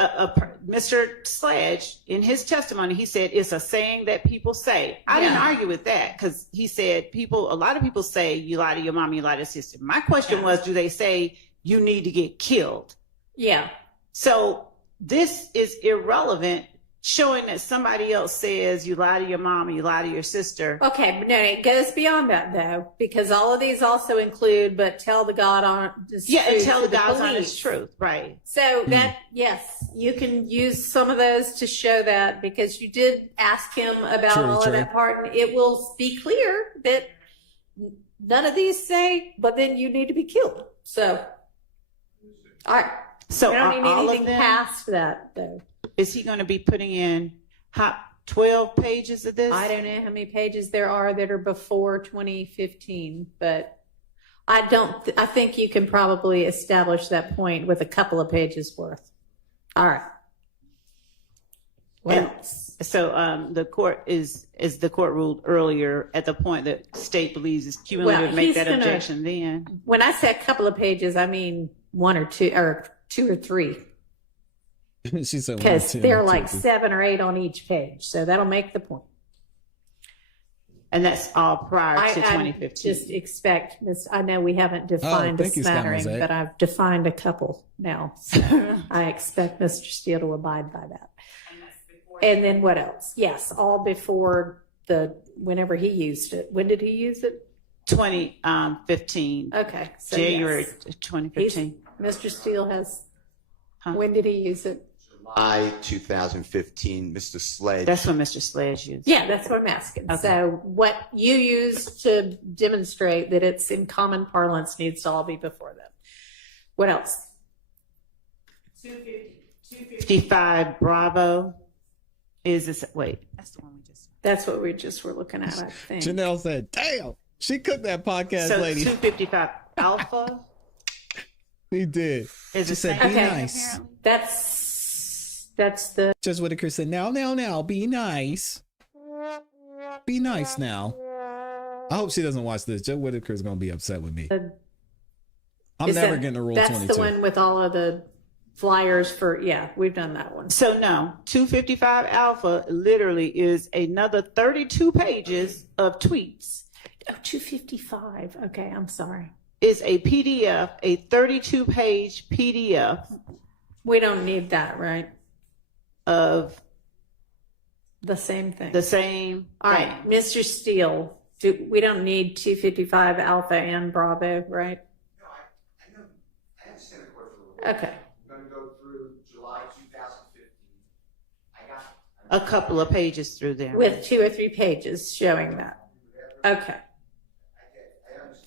Mr. Sledge, in his testimony, he said it's a saying that people say. I didn't argue with that because he said a lot of people say you lie to your mom, you lie to your sister. My question was, do they say you need to get killed? Yeah. So this is irrelevant, showing that somebody else says you lie to your mom or you lie to your sister. Okay, but no, it goes beyond that though, because all of these also include, but tell the God honest truth. And tell the God's police. honest truth, right? So that, yes, you can use some of those to show that, because you did ask him about all of that part, and it will be clear that none of these say, but then you need to be killed. So, all right. So we don't need all of anything them, past that though. Is he going to be putting in 12 pages of this? I don't know how many pages there are that are before 2015, but I think you can probably establish that point with a couple of pages worth. All right. What else? So the court is the court ruled earlier, at the point that state believes is cumulative, make that objection then. When I say a couple of pages, I mean one or two or three. She said because they're like 7 or 8 on each page, so that'll make the point. And that's all prior to 2015. I just expect this. I know we haven't defined a smattering, but I've defined a couple now. So I expect Mr. Steele to abide by that. And then what else? Yes, all before whenever he used it. When did he use it? 2015. Okay, so January 2015. Mr. Steele has. When did he use it? July 2015, Mr. Sledge. That's what Mr. Sledge used. Yeah, that's what I'm asking. Okay. So what you use to demonstrate that it's in common parlance needs to all be before then. What else? 255 Bravo is this. Wait, that's the one we just. That's what we just were looking at, I think. Janelle said, damn, she cooked that podcast, So lady. 255 Alpha. He did. Is she said, be nice. That's the. Judge Whitaker said, now, be nice. Be nice now. I hope she doesn't watch this. Judge Whitaker's going to be upset with me. I'm never getting a Rule 22. That's the one with all of the flyers for, we've done that one. So no, 255 Alpha literally is another 32 pages of tweets. Oh, 255. Okay, I'm sorry. Is a PDF, a 32-page PDF. We don't need that, right? Of the same thing. The same. All right, Mr. Steele. We don't need 255 Alpha and Bravo, right? No, I understand the court rule. Okay. I'm going to go through July 2015. I got a couple of pages through there. With 2 or 3 pages showing that. Okay.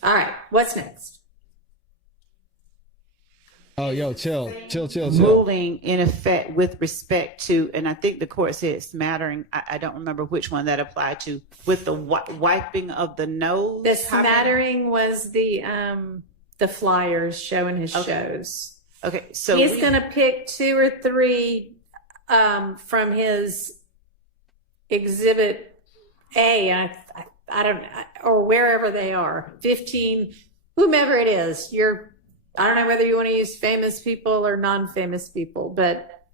All right, what's next? Oh, yo, chill. Ruling in effect with respect to, and I think the court said it's smattering. I don't remember which one that applied to, with the wiping of the nose. The smattering was the flyers showing his shows. Okay, so he's going to pick 2 or 3 from his Exhibit A. I don't know, or wherever they are. 15, whomever it is. I don't know whether you want to use famous people or non-famous people, but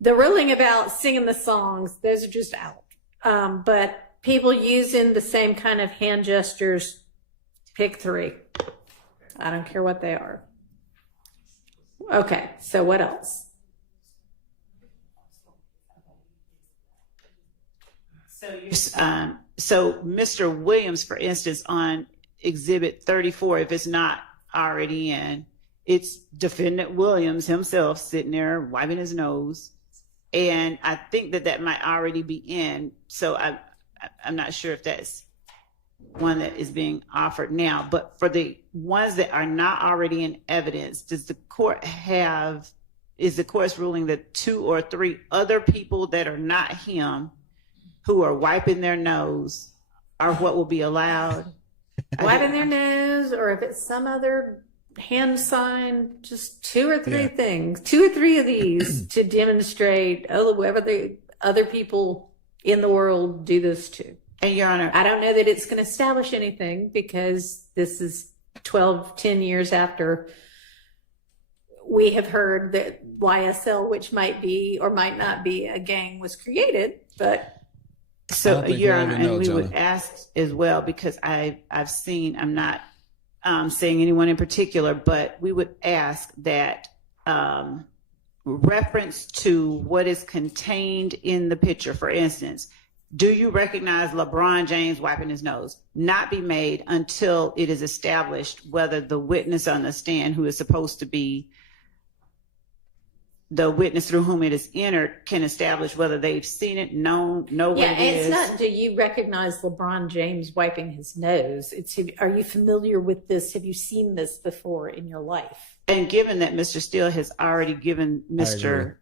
the ruling about singing the songs, those are just out. But people using the same kind of hand gestures, pick 3. I don't care what they are. Okay, so what else? So Mr. Williams, for instance, on Exhibit 34, if it's not already in, it's Defendant Williams himself sitting there wiping his nose. And I think that might already be in. So I'm not sure if that's one that is being offered now. But for the ones that are not already in evidence, is the court's ruling that 2 or 3 other people that are not him who are wiping their nose are what will be allowed? Wiping their nose, or if it's some other hand sign, just 2 or 3 things, 2 or 3 of these to demonstrate, whoever the other people in the world do this to. And Your Honor, I don't know that it's going to establish anything, because this is 10 years after we have heard that YSL, which might be or might not be a gang, was created, but So, Your Honor, and we would Jonah. ask as well, because I've seen, I'm not saying anyone in particular, but we would ask that reference to what is contained in the picture. For instance, do you recognize LeBron James wiping his nose? Not be made until it is established whether the witness on the stand, who is supposed to be the witness through whom it is entered, can establish whether they've seen it, know what yeah, it is. it's not, do you recognize LeBron James wiping his nose? It's, are you familiar with this? Have you seen this before in your life? And given that Mr. Steele has already given Mr.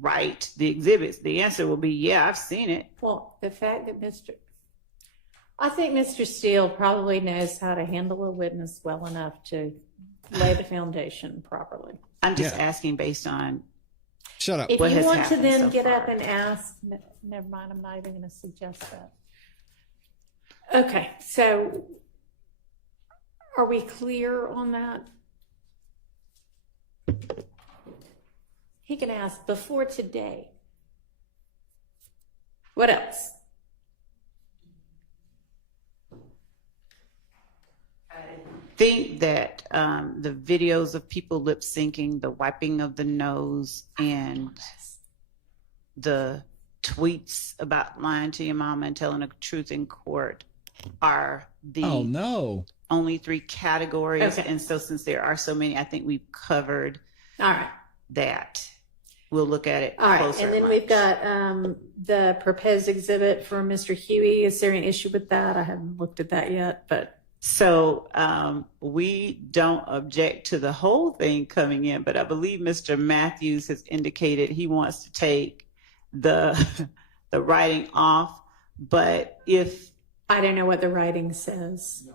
Wright the exhibits, the answer will be, yeah, I've seen it. Well, the fact that I think Mr. Steele probably knows how to handle a witness well enough to lay the foundation properly. I'm just asking based on. Shut up. If you want to then so get far. up and ask, never mind, I'm not even going to suggest that. Okay, so are we clear on that? He can ask before today. What else? I think that the videos of people lip syncing, the wiping of the nose, and the tweets about lying to your mama and telling the truth in court are the only 3 categories. Okay. And so since there are so many, I think we've covered All right. that. We'll look at it All right, closer. and then we've got the proposed exhibit for Mr. Huey. Is there an issue with that? I haven't looked at that yet, but. So we don't object to the whole thing coming in, but I believe Mr. Matthews has indicated he wants to take the writing off. But if I don't know what the writing says.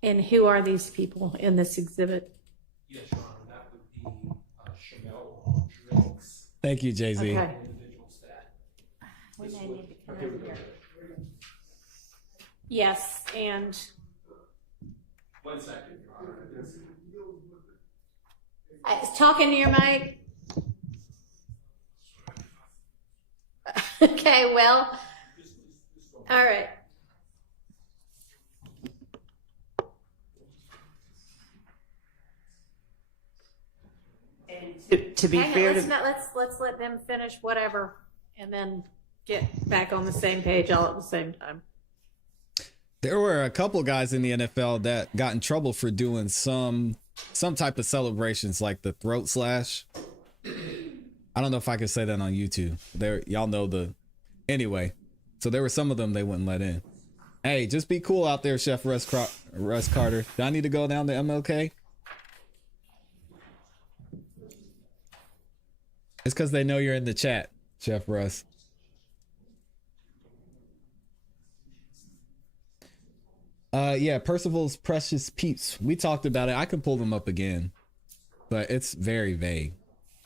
And who are these people in this exhibit? Yes, Your Honor, that would be Chanel Drinks. Thank you, Jay-Z. Okay. Individuals that. We may need to come over here. Yes, and 1 second, Your Honor. talking to your mic. Okay, well, all right. to be fair to Let's let them finish whatever, and then get back on the same page all at the same time. There were a couple guys in the NFL that got in trouble for doing some type of celebrations, like the throat slash. I don't know if I could say that on YouTube. There, y'all know the. Anyway, so there were some of them they wouldn't let in. Hey, just be cool out there, Chef Russ Carter. Do I need to go down to MLK? It's because they know you're in the chat, Chef Russ. Yeah, Percival's Precious Peeps. We talked about it. I can pull them up again, but it's very vague.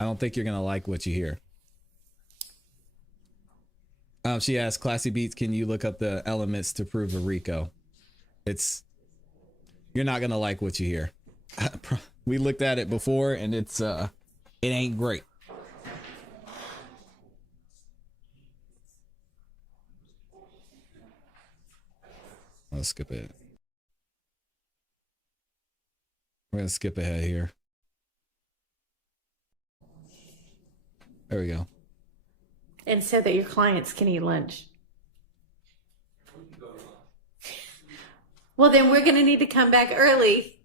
I don't think you're gonna like what you hear. She asked, "Classy Beats, can you look up the elements to prove a RICO?" You're not gonna like what you hear. We looked at it before, and it ain't great. I'll skip it. We're gonna skip ahead here. There we go. And so that your clients can eat lunch. Well, then we're going to need to come back early.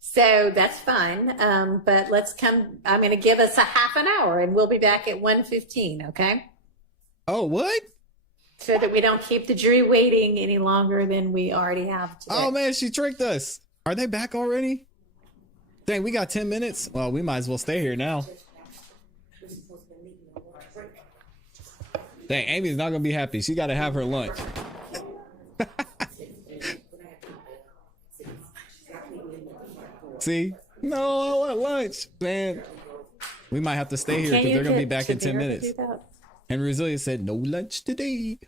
So that's fine. But let's come. I'm going to give us a half an hour and we'll be back at 1:15. Okay. Oh, what? So that we don't keep the jury waiting any longer than we already have today. Oh man, she tricked us. Are they back already? Dang, we got 10 minutes. Well, we might as well stay here now. Dang, Amy's not gonna be happy. She gotta have her lunch. See? No, I want lunch, man. We might have to stay here because they're gonna be back in 10 minutes. And Resilient said, no lunch today.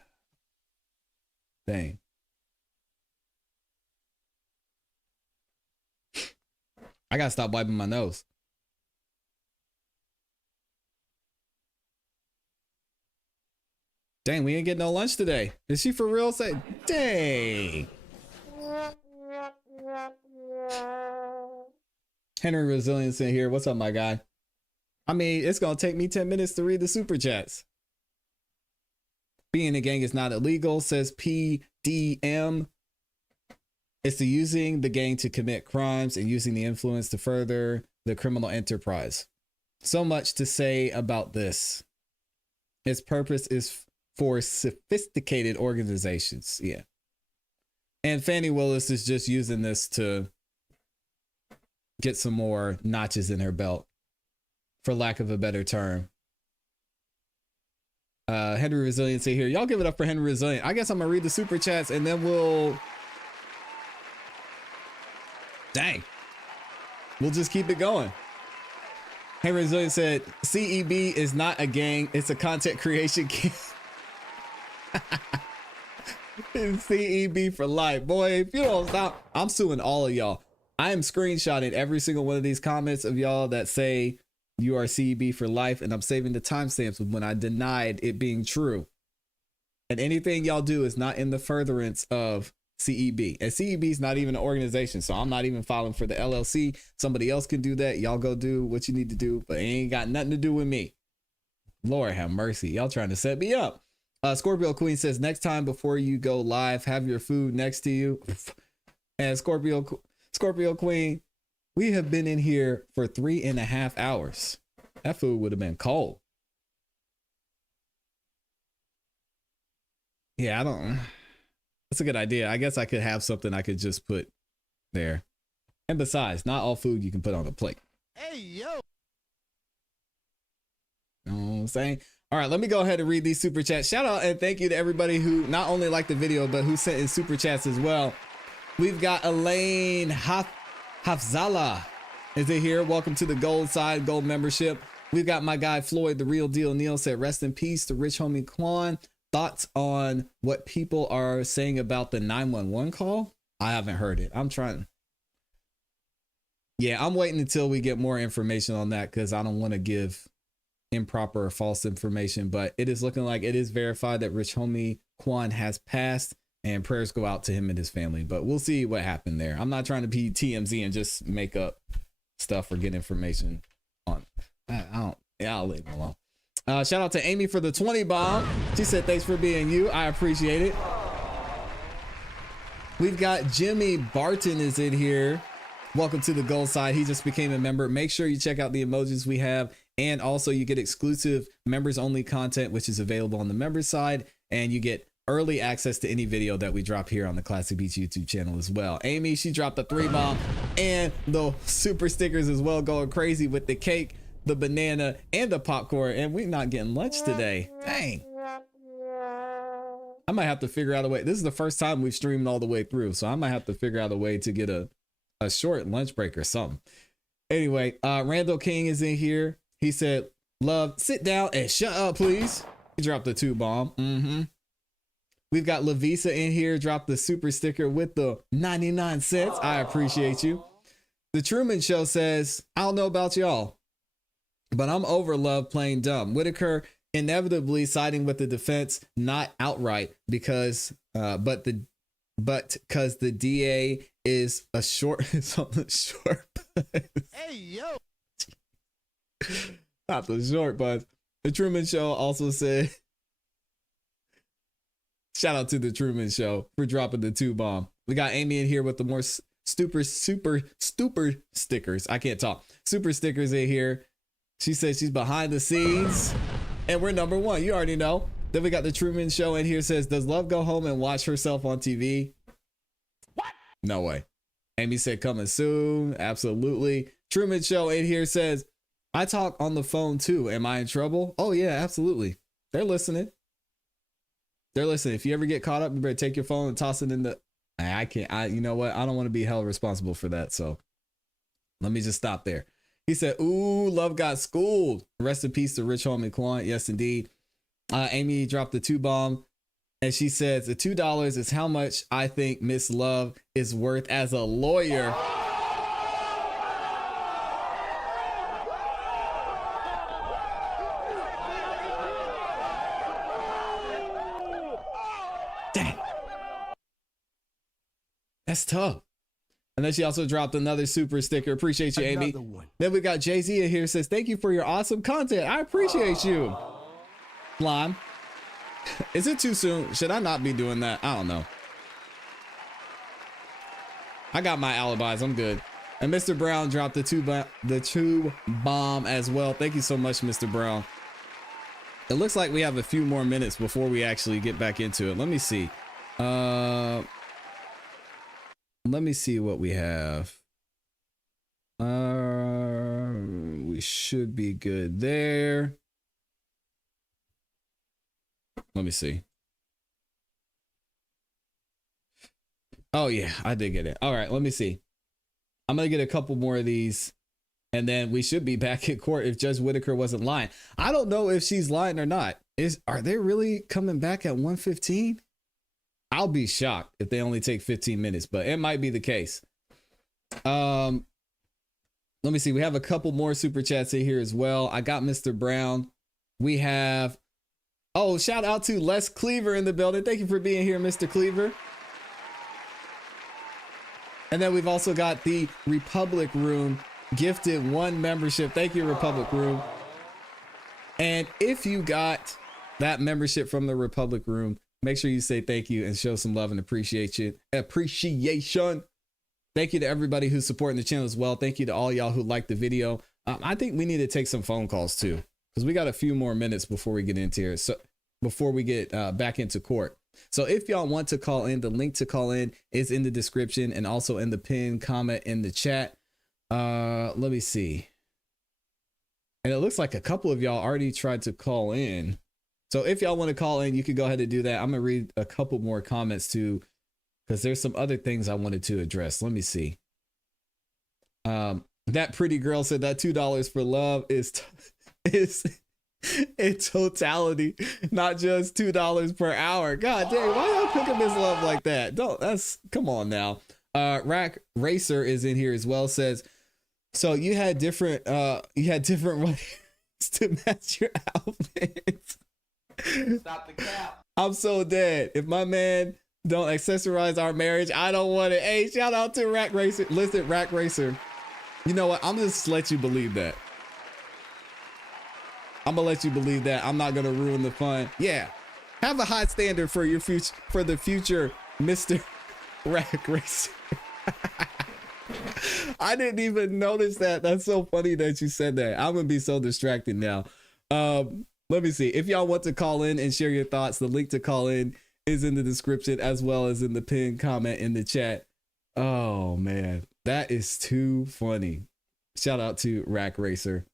Dang. I gotta stop wiping my nose. Dang, we ain't getting no lunch today. Is she for real? Say, dang. Henry Resilience in here. What's up, my guy? I mean, it's gonna take me 10 minutes to read the super chats. Being in a gang is not illegal, says PDM. It's the using the gang to commit crimes and using the influence to further the criminal enterprise. So much to say about this. Its purpose is for sophisticated organizations. Yeah. And Fannie Willis is just using this to get some more notches in her belt, for lack of a better term. Henry Resiliency here. Y'all give it up for Henry Resilient. I guess I'm gonna read the super chats and then we'll just keep it going. Henry Resilient said CEB is not a gang, it's a content creation gang. It's CEB for life. Boy, if you don't stop, I'm suing all of y'all. I am screenshotting every single one of these comments of y'all that say you are CEB for life, and I'm saving the timestamps of when I denied it being true. And anything y'all do is not in the furtherance of CEB. And CEB is not even an organization, so I'm not even filing for the LLC. Somebody else can do that. Y'all go do what you need to do, but it ain't got nothing to do with me. Lord have mercy. Y'all trying to set me up. Scorpio Queen says, next time before you go live, have your food next to you. And Scorpio Queen, we have been in here for 3.5 hours. That food would have been cold. Yeah, that's a good idea. I guess I could have something I could just put there. And besides, not all food you can put on a plate. Hey, yo. You know what I'm saying? All right, let me go ahead and read these super chats. Shout out and thank you to everybody who not only liked the video, but who sent in super chats as well. We've got Elaine Hafzala is it here. Welcome to the gold side, gold membership. We've got my guy Floyd, the real deal. Neil said, rest in peace to rich homie Quan. Thoughts on what people are saying about the 911 call? I haven't heard it. I'm trying. Yeah, I'm waiting until we get more information on that because I don't want to give improper or false information, but it is looking like it is verified that rich homie Quan has passed, and prayers go out to him and his family, but we'll see what happened there. I'm not trying to be TMZ and just make up stuff or get information on. I'll leave him alone. Shout out to Amy for the 20 bomb. She said, thanks for being you. I appreciate it. We've got Jimmy Barton is in here. Welcome to the gold side. He just became a member. Make sure you check out the emojis we have. And also you get exclusive members only content, which is available on the members side. And you get early access to any video that we drop here on the ClassE Beats YouTube channel as well. Amy, she dropped the 3 bomb and the super stickers as well, going crazy with the cake, the banana, and the popcorn. And we're not getting lunch today. Dang. I might have to figure out a way. This is the first time we've streamed all the way through, so I might have to figure out a way to get a short lunch break or something. Anyway, Randall King is in here. He said, love, sit down and shut up, please. He dropped the 2 bomb. We've got Lavisa in here, dropped the super sticker with the 99 cents. I appreciate you. The Truman Show says, I don't know about y'all, but I'm over love playing dumb. Whitaker inevitably siding with the defense, not outright because, but because the DA is a short, it's on the short. Hey, yo. Not the short, but the Truman Show also said, shout out to the Truman Show for dropping the 2 bomb. We got Amy in here with the more super stickers. I can't talk. Super stickers in here. She says she's behind the scenes and we're number 1. You already know. Then we got the Truman Show in here says, does Love go home and watch herself on TV? What? No way. Amy said coming soon. Absolutely. Truman Show in here says, I talk on the phone too. Am I in trouble? Oh yeah, absolutely. They're listening. They're listening. If you ever get caught up, you better take your phone and toss it in the, you know what? I don't want to be held responsible for that. So let me just stop there. He said, ooh, Love got schooled. Rest in peace to rich homie Quan. Yes, indeed. Amy dropped the 2 bomb and she says the $2 is how much I think Miss Love is worth as a lawyer. That's tough. And then she also dropped another super sticker. Appreciate you, Amy. Then we got Jay-Z in here, says, thank you for your awesome content. I appreciate you. Slime. Is it too soon? Should I not be doing that? I don't know. I got my alibis. I'm good. And Mr. Brown dropped the two bomb as well. Thank you so much, Mr. Brown. It looks like we have a few more minutes before we actually get back into it. Let me see. Let me see what we have. We should be good there. Let me see. Oh yeah, I did get it. All right, let me see. I'm gonna get a couple more of these, and then we should be back in court if Judge Whitaker wasn't lying. I don't know if she's lying or not. Are they really coming back at 1:15? I'll be shocked if they only take 15 minutes, but it might be the case. Let me see. We have a couple more super chats in here as well. I got Mr. Brown. We have, oh, shout out to Les Cleaver in the building. Thank you for being here, Mr. Cleaver. And then we've also got the Republic Room gifted 1 membership. Thank you, Republic Room. And if you got that membership from the Republic Room, make sure you say thank you and show some love and appreciation. Thank you to everybody who's supporting the channel as well. Thank you to all y'all who liked the video. I think we need to take some phone calls too, because we got a few more minutes before we get into here. So before we get back into court. So if y'all want to call in, the link to call in is in the description and also in the pinned comment in the chat. Let me see. And it looks like a couple of y'all already tried to call in. So if y'all want to call in, you can go ahead and do that. I'm going to read a couple more comments too, because there's some other things I wanted to address. Let me see. That pretty girl said that $2 for love is in totality, not just $2 per hour. God dang, why y'all cooking this love like that? Come on now. Rack Racer is in here as well, says, so you had different ways to match your outfits. Stop the cap. I'm so dead. If my man don't accessorize our marriage, I don't want it. Hey, shout out to Rack Racer. Listen, Rack Racer. You know what? I'm just let you believe that. I'm gonna let you believe that. I'm not gonna ruin the fun. Yeah. Have a high standard for your future, for the future Mr. Rack Racer. I didn't even notice that. That's so funny that you said that. I'm gonna be so distracted now. Let me see. If y'all want to call in and share your thoughts, the link to call in is in the description as well as in the pinned comment in the chat. Oh man, that is too funny. Shout out to Rack Racer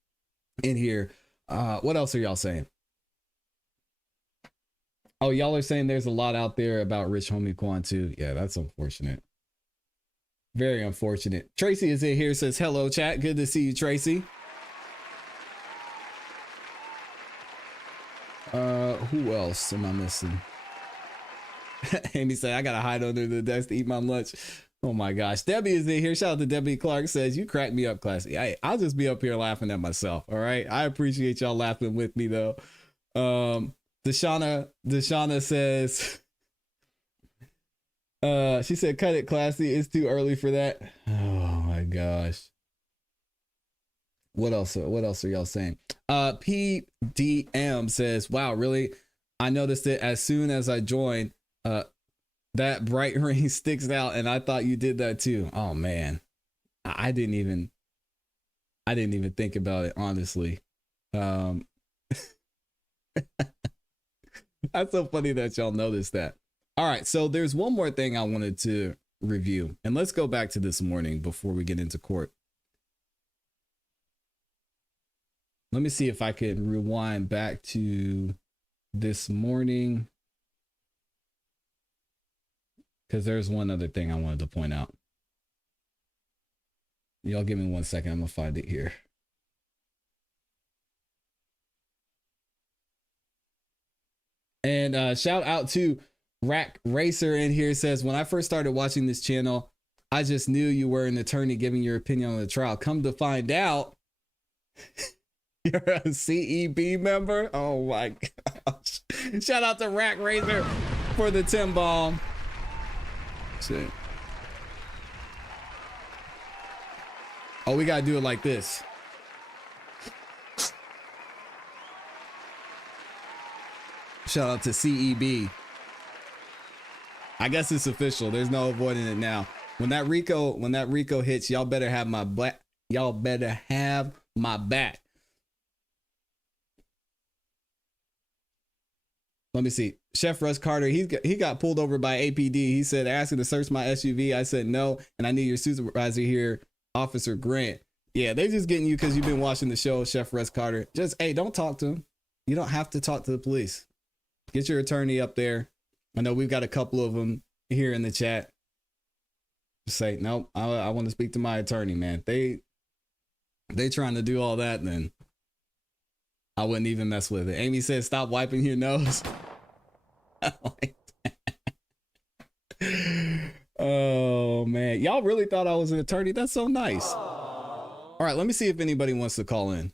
in here. What else are y'all saying? Oh, y'all are saying there's a lot out there about Rich Homie Quan too. Yeah, that's unfortunate. Very unfortunate. Tracy is in here, says hello chat. Good to see you, Tracy. Who else am I missing? Amy said, I gotta hide under the desk to eat my lunch. Oh my gosh. Debbie is in here. Shout out to Debbie Clark, says, you crack me up, ClassE. I'll just be up here laughing at myself. All right. I appreciate y'all laughing with me though. Deshauna says, she said, cut it, ClassE. It's too early for that. Oh my gosh. What else are y'all saying? PDM says, wow, really? I noticed it as soon as I joined. That bright ring sticks out, and I thought you did that too. Oh man, I didn't even think about it, honestly. That's so funny that y'all noticed that. All right, so there's one more thing I wanted to review, and let's go back to this morning before we get into court. Let me see if I can rewind back to this morning, because there's one other thing I wanted to point out. Y'all give me 1 second. I'm gonna find it here. And shout out to Rack Racer in here, says, when I first started watching this channel, I just knew you were an attorney giving your opinion on the trial. Come to find out, you're a CEB member? Oh my gosh. Shout out to Rack Racer for the 10 bomb. Shit. Oh, we gotta do it like this. Shout out to CEB. I guess it's official. There's no avoiding it now. When that Rico hits, y'all better have my back. Y'all better have my back. Let me see. Chef Russ Carter, he got pulled over by APD. He said, asking to search my SUV. I said no, and I need your supervisor here, Officer Grant. Yeah, they just getting you because you've been watching the show, Chef Russ Carter. Just, hey, don't talk to him. You don't have to talk to the police. Get your attorney up there. I know we've got a couple of them here in the chat. Just say, nope, I want to speak to my attorney, man. They trying to do all that, then I wouldn't even mess with it. Amy said, stop wiping your nose. Oh, man. Y'all really thought I was an attorney? That's so nice. All right, let me see if anybody wants to call in.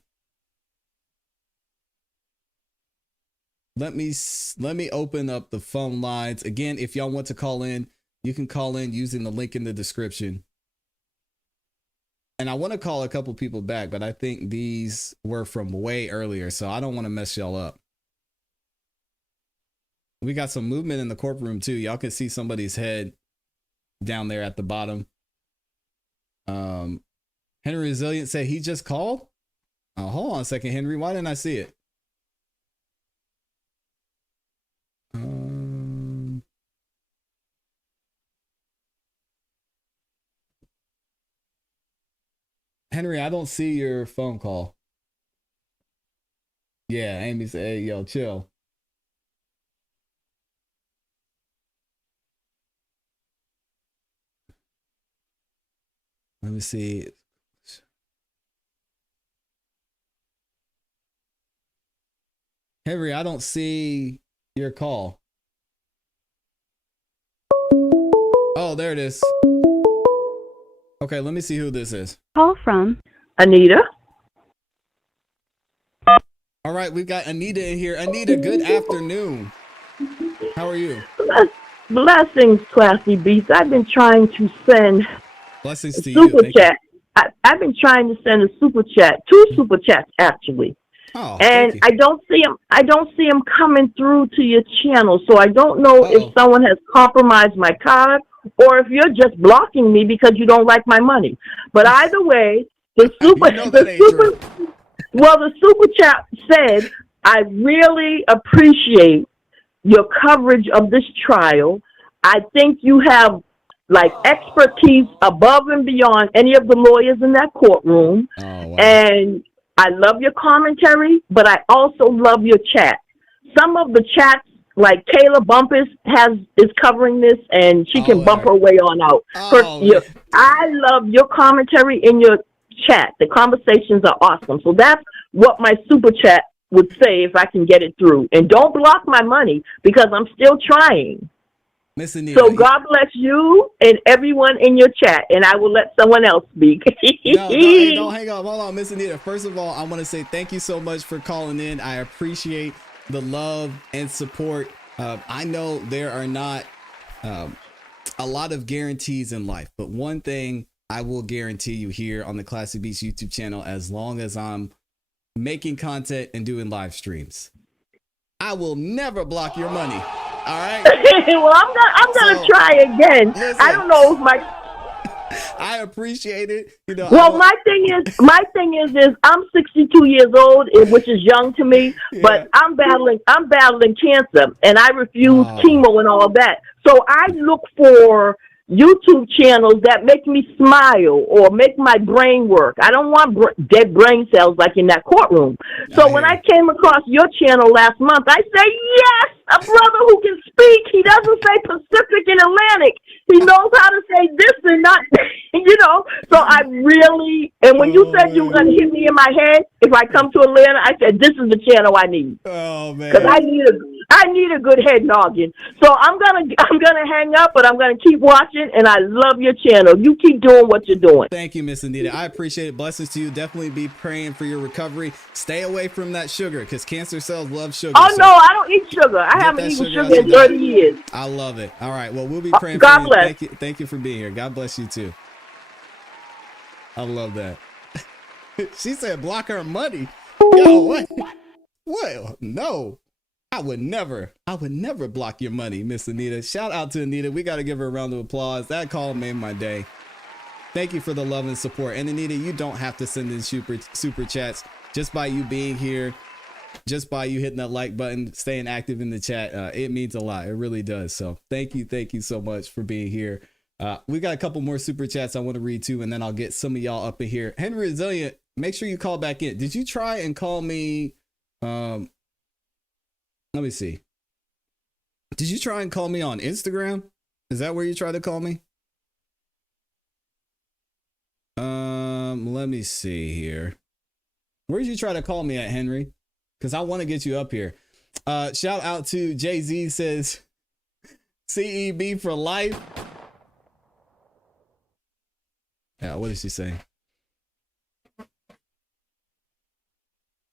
Let me open up the phone lines. Again, if y'all want to call in, you can call in using the link in the description. And I want to call a couple people back, but I think these were from way earlier, so I don't want to mess y'all up. We got some movement in the courtroom too. Y'all can see somebody's head down there at the bottom. Henry Resilient said he just called. Oh, hold on a second, Henry. Why didn't I see it? Henry, I don't see your phone call. Yeah, Amy said, hey, yo, chill. Let me see. Henry, I don't see your call. Oh, there it is. Okay, let me see who this is. Call from Anita. All right, we've got Anita in here. Anita, good afternoon. How are you? Blessings, classy beast. I've been trying to send blessings to super you. chat. I've been trying to send a super chat, 2 super chats actually. Oh, and I don't see them. I don't see them coming through to your channel. So I don't know if someone has compromised my card or if you're just blocking me because you don't like my money. But either way, the super chat said, I really appreciate your coverage of this trial. I think you have like expertise above and beyond any of the lawyers in that courtroom. Oh, wow. And I love your commentary, but I also love your chat. Some of the chats, like Kayla Bumpus is covering this, and she can bump her way on out. I love your commentary in your chat. The conversations are awesome. So that's what my super chat would say if I can get it through. And don't block my money because I'm still trying. So God bless you and everyone in your chat, and I will let someone else speak. No, don't hang up. Hold on, Miss Anita. First of all, I want to say thank you so much for calling in. I appreciate the love and support. I know there are not a lot of guarantees in life, but one thing I will guarantee you here on the ClassE Beats YouTube channel, as long as I'm making content and doing live streams, I will never block your money. All right. Well, I'm gonna try again. Listen, I don't know if I appreciate it. You know. Well, my thing is, I'm 62 years old, which is young to me. Yeah. But I'm battling cancer, and I refuse chemo and all that. So I look for YouTube channels that make me smile or make my brain work. I don't want dead brain cells like in that courtroom. So when I came across your channel last month, I said, yes, a brother who can speak. He doesn't say Pacific and Atlantic. He knows how to say this and not, So I really, and when you said you were going to hit me in my head, if I come to Atlanta, I said, this is the channel I need. Oh, man. Because I need a good head noggin. So I'm gonna hang up, but I'm gonna keep watching, and I love your channel. You keep doing what you're doing. Thank you, Miss Anita. I appreciate it. Blessings to you. Definitely be praying for your recovery. Stay away from that sugar because cancer cells love sugar. Oh, no, I don't eat sugar. I haven't eaten sugar in 30 years. I love it. All right. Well, we'll be praying for you. God bless. Thank you for being here. God bless you too. I love that. She said block her money. Yo, what? What? No. I would never block your money, Miss Anita. Shout out to Anita. We got to give her a round of applause. That call made my day. Thank you for the love and support. And Anita, you don't have to send in super chats. Just by you being here, just by you hitting that like button, staying active in the chat, it means a lot. It really does. So thank you so much for being here. We got a couple more super chats I want to read too, and then I'll get some of y'all up in here. Henry Resilient, make sure you call back in. Did you try and call me? Let me see. Did you try and call me on Instagram? Is that where you tried to call me? Let me see here. Where did you try to call me at, Henry? Because I want to get you up here. Shout out to Jay-Z says CEB for life. Yeah, what did she say?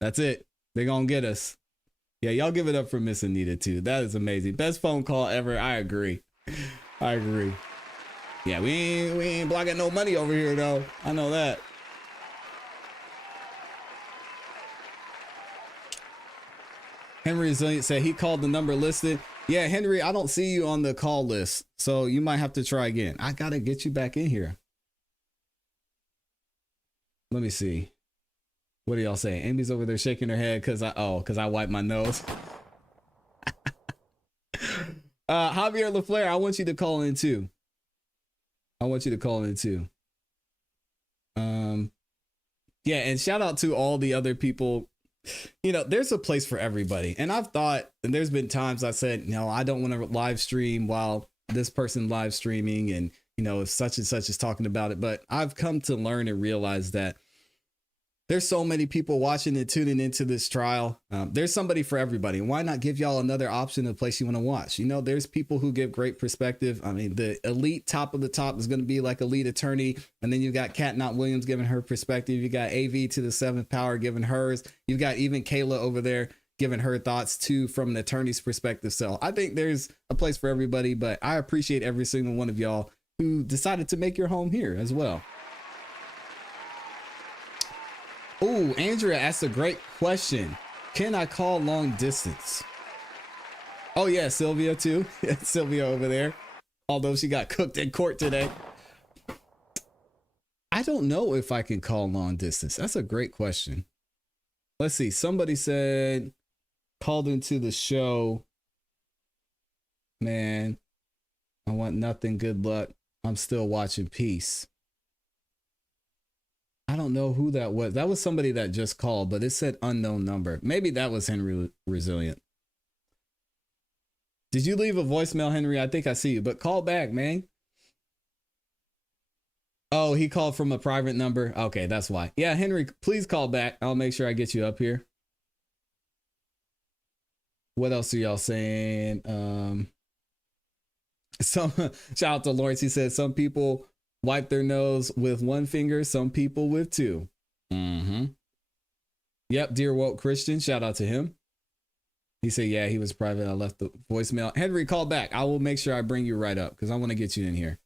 That's it. They're gonna get us. Yeah, y'all give it up for Miss Anita too. That is amazing. Best phone call ever. I agree. I agree. Yeah, we ain't blocking no money over here though. I know that. Henry Resilient said he called the number listed. Yeah, Henry, I don't see you on the call list, so you might have to try again. I gotta get you back in here. Let me see. What are y'all saying? Amy's over there shaking her head because I wiped my nose. Javier LaFleur, I want you to call in too. Yeah, and shout out to all the other people. You know, there's a place for everybody. And I've thought, and there's been times I said, no, I don't want to live stream while this person live streaming and, you know, if such and such is talking about it. But I've come to learn and realize that there's so many people watching and tuning into this trial. There's somebody for everybody. Why not give y'all another option of place you want to watch? You know, there's people who give great perspective. I mean, the elite top of the top is going to be like a lead attorney. And then you've got Kat Knott Williams giving her perspective. You got AV to the seventh power giving hers. You've got even Kayla over there giving her thoughts too from an attorney's perspective. So I think there's a place for everybody, but I appreciate every single one of y'all who decided to make your home here as well. Oh, Andrea asked a great question. Can I call long distance? Oh yeah, Sylvia too. Yeah, Sylvia over there. Although she got cooked in court today. I don't know if I can call long distance. That's a great question. Let's see. Somebody said, called into the show. Man, I want nothing. Good luck. I'm still watching. Peace. I don't know who that was. That was somebody that just called, but it said unknown number. Maybe that was Henry Resilient. Did you leave a voicemail, Henry? I think I see you, but call back, man. Oh, he called from a private number. Okay, that's why. Yeah, Henry, please call back. I'll make sure I get you up here. What else are y'all saying? Shout out to Lawrence. He said some people wipe their nose with one finger, some people with two. Yep, dear woke Christian, shout out to him. He said, yeah, he was private. I left the voicemail. Henry, call back. I will make sure I bring you right up because I want to get you in here.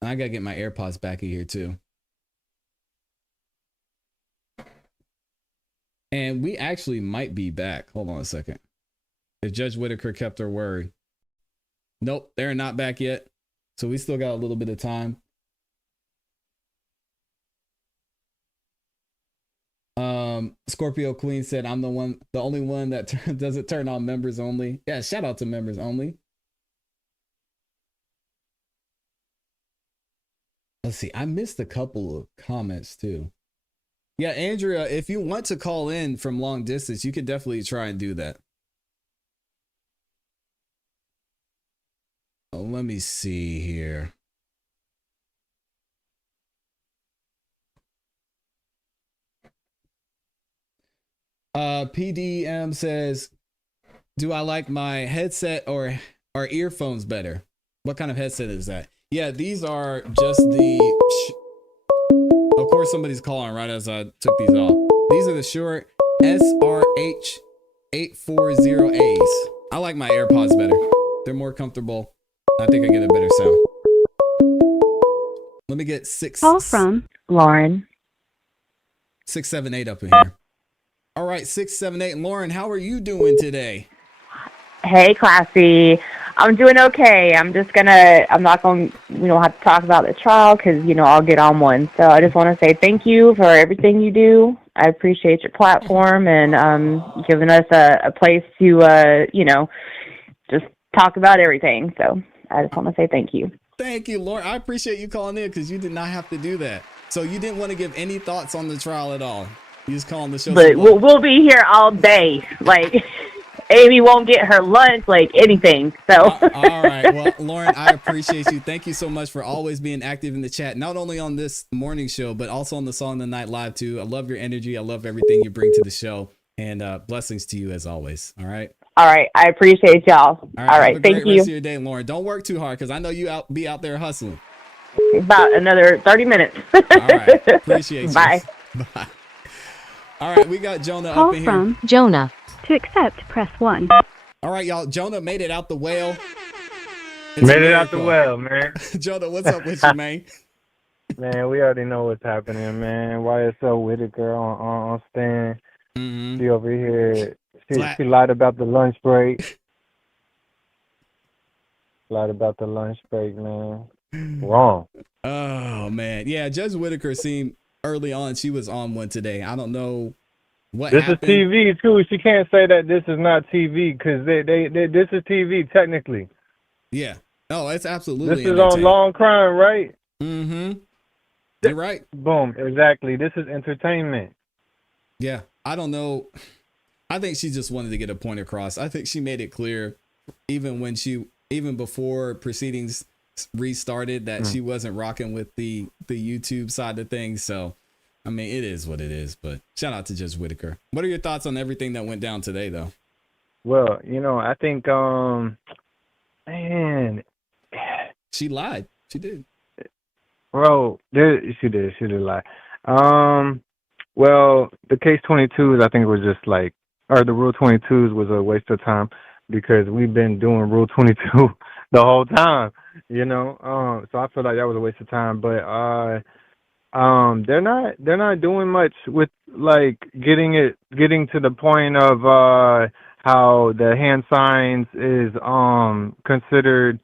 I got to get my AirPods back in here too. And we actually might be back. Hold on a second. If Judge Whitaker kept her word. Nope, they're not back yet. So we still got a little bit of time. Scorpio Queen said, I'm the only one that doesn't turn on members only. Yeah, shout out to members only. Let's see. I missed a couple of comments too. Yeah, Andrea, if you want to call in from long distance, you could definitely try and do that. Oh, let me see here. PDM says, do I like my headset or earphones better? What kind of headset is that? Yeah, these are just the... Of course, somebody's calling right as I took these off. These are the Shure SRH840As. I like my AirPods better. They're more comfortable. I think I get a better sound. Let me get 6. Call from Lauren. 678 up in here. All right, 678. Lauren, how are you doing today? Hey, ClassE. I'm doing okay. I'm not going to, have to talk about the trial because, I'll get on one. So I just want to say thank you for everything you do. I appreciate your platform and giving us a place to, just talk about everything. So I just want to say thank you. Thank you, Lauren. I appreciate you calling in because you did not have to do that. So you didn't want to give any thoughts on the trial at all. You just calling the show. But we'll be here all day. Like, Amy won't get her lunch, like anything. So. All right. Well, Lauren, I appreciate you. Thank you so much for always being active in the chat, not only on this morning show, but also on the Song of the Night Live too. I love your energy. I love everything you bring to the show, and blessings to you as always. All right. All right. I appreciate y'all. All right. Have a Thank great you. rest of your day, Lauren. Don't work too hard because I know you be out there hustling. About another 30 minutes. All right. Appreciate you. Bye. Bye. All right. We got Jonah Call up in here. from Jonah. To accept, press 1. All right, y'all. Jonah made it out the whale. Made it out the well, man. Jonah, what's up with you, man? Man, we already know what's happening, man. YSL Whitaker on stand. Mm-hmm. She over here. She lied about the lunch break. Lied about the lunch break, man. Wrong. Oh, man. Yeah, Judge Whitaker seemed early on. She was on one today. I don't know what this happened. Is TV too. She can't say that this is not TV because this is TV technically. Yeah. Oh, it's absolutely. This is on Long Crime, right? Mm-hmm. You're right. Boom. Exactly. This is entertainment. Yeah. I don't know. I think she just wanted to get a point across. I think she made it clear, even before proceedings restarted, that she wasn't rocking with the YouTube side of things. So, I mean, it is what it is. But shout out to Judge Whitaker. What are your thoughts on everything that went down today, though? Well, I think, man, she lied. She did. Bro, she did lie. Well, the case 22s, I think was just like, or the Rule 22s was a waste of time because we've been doing Rule 22 the whole time, So I feel like that was a waste of time. But they're not doing much with like getting to the point of how the hand signs is considered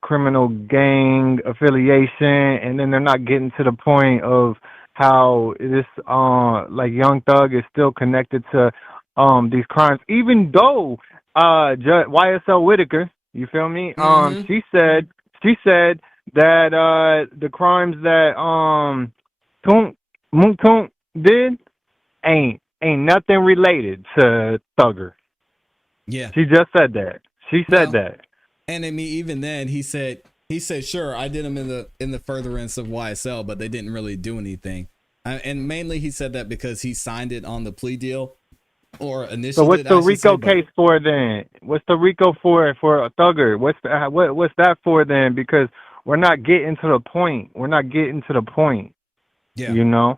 criminal gang affiliation, and then they're not getting to the point of how this like Young Thug is still connected to these crimes, even though YSL Whitaker, you feel me? She said that the crimes that Mounk Tounk did ain't nothing related to Thugger. Yeah. She just said that. She said that. And I mean, even then, he said, sure, I did them in the furtherance of YSL, but they didn't really do anything. And mainly, he said that because he signed it on the plea deal, or initially. So what's the RICO case for then? What's the RICO for a Thugger? What's that for then? Because we're not getting to the point. We're not getting to the point. Yeah.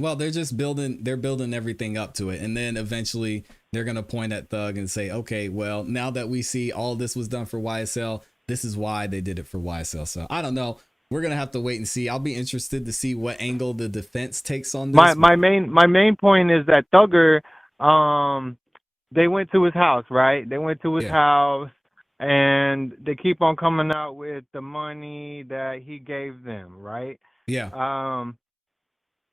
Well, they're just building everything up to it. And then eventually they're going to point at Thug and say, okay, well, now that we see all this was done for YSL, this is why they did it for YSL. So I don't know. We're going to have to wait and see. I'll be interested to see what angle the defense takes on this. My main point is that Thugger, they went to his house, right? They went to his house and they keep on coming out with the money that he gave them, right? Yeah.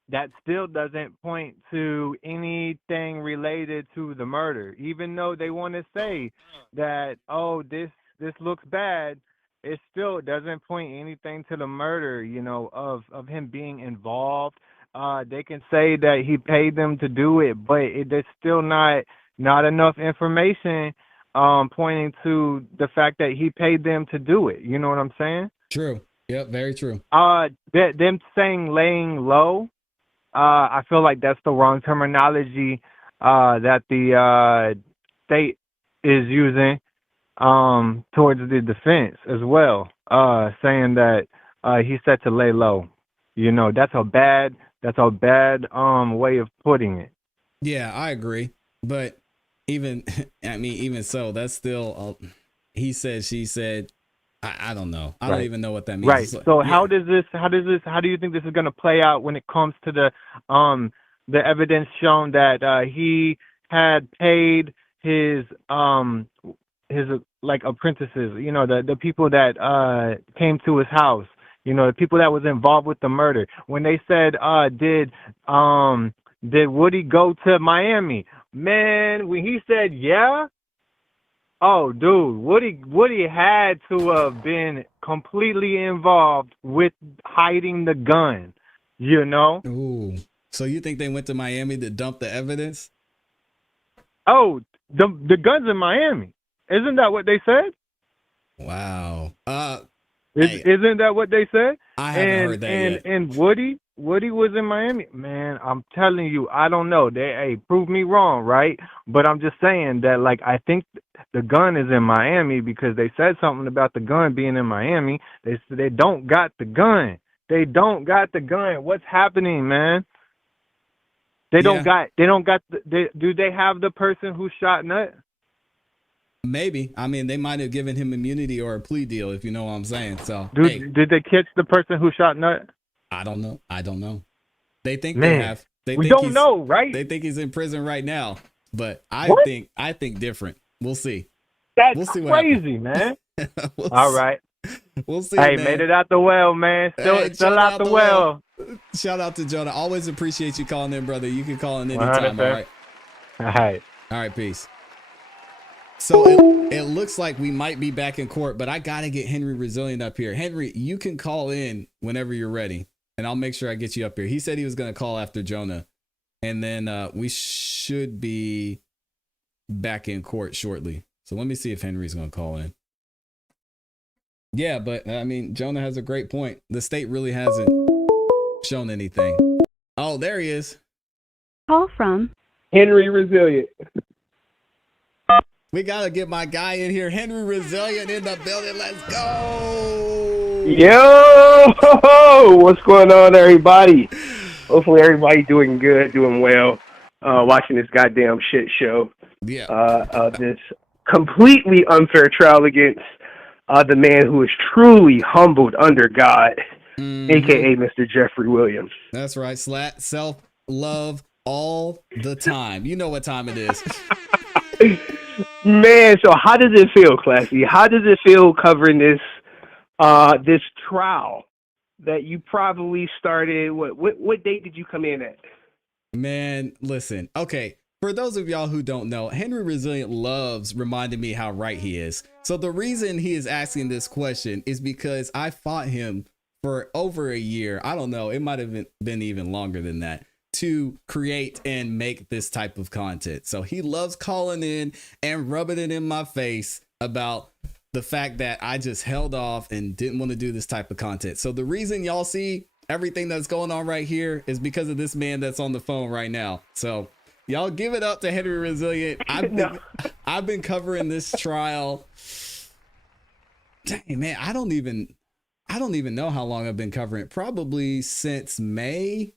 That still doesn't point to anything related to the murder, even though they want to say that, oh, this looks bad. It still doesn't point anything to the murder, of him being involved. They can say that he paid them to do it, but there's still not enough information pointing to the fact that he paid them to do it. You know what I'm saying? True. Yep, very true. Them saying laying low, I feel like that's the wrong terminology that the state is using towards the defense as well, saying that he said to lay low. That's a bad way of putting it. Yeah, I agree. But even so, that's still he said, she said. I don't know. I don't even know what that means. Right. It's like- So yeah. how do you think this is going to play out when it comes to the evidence shown that he had paid his like apprentices, you know, the people that came to his house, you know, the people that was involved with the murder. When they said, did Woody go to Miami? Man, when he said yeah, oh dude, Woody had to have been completely involved with hiding the gun, you know? Ooh. So you think they went to Miami to dump the evidence? Oh, the gun's in Miami. Isn't that what they said? Wow. Isn't that what they said? I haven't heard that yet. And Woody was in Miami. Man, I'm telling you, I don't know. They prove me wrong, right? But I'm just saying that, like, I think the gun is in Miami because they said something about the gun being in Miami. They don't got the gun. They don't got the gun. What's happening, man? They don't got. Do they have the person who shot Nut? Maybe. I mean, they might have given him immunity or a plea deal, if you know what I'm saying. So, Did they catch the person who shot Nut? I don't know. They think Man, they have. we don't know, right? They think he's in prison right now, but I think different. We'll see. That's we'll see crazy, man. All right. We'll see. Hey, man. made it out the well, man. Still out the well. Shout out to Jonah. Always appreciate you calling in, brother. You can call in anytime. 100%. All right. All right, peace. So it looks like we might be back in court, but I gotta get Henry Resilient up here. Henry, you can call in whenever you're ready, and I'll make sure I get you up here. He said he was gonna call after Jonah, and then we should be back in court shortly. So let me see if Henry's gonna call in. Yeah, but I mean, Jonah has a great point. The state really hasn't shown anything. Oh, there he is. Call from Henry Resilient. We gotta get my guy in here, Henry Resilient, in the building. Let's go. Yo, what's going on, everybody? Hopefully, everybody doing good, doing well. Watching this goddamn shit show. Yeah. This completely unfair trial against the man who is truly humbled under God, aka Mr. Jeffrey Williams. That's right. Self-love all the time. You know what time it is. Man, so how does it feel, ClassE? How does it feel covering this this trial that you probably started? What date did you come in at? Man, listen. Okay, for those of y'all who don't know, Henry Resilient loves reminding me how right he is. So the reason he is asking this question is because I fought him for over a year. I don't know. It might have been even longer than that, to create and make this type of content. So he loves calling in and rubbing it in my face about the fact that I just held off and didn't want to do this type of content. So the reason y'all see everything that's going on right here is because of this man that's on the phone right now. So y'all give it up to Henry Resilient. I've been covering this trial. Dang, man, I don't even know how long I've been covering it. Probably since May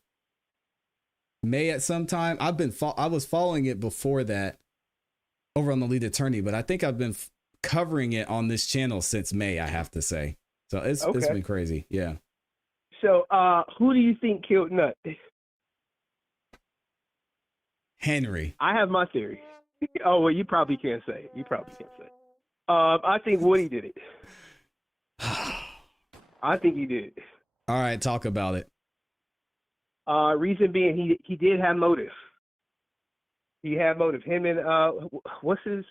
at some time. I was following it before that over on the Lead Attorney, but I think I've been covering it on this channel since May, I have to say. So it's been crazy. Yeah. So who do you think killed Nut? Henry. I have my theory. Oh, well, you probably can't say. I think Woody did it. I think he did. All right, talk about it. Reason being, he did have motive. He had motive. Him and what's his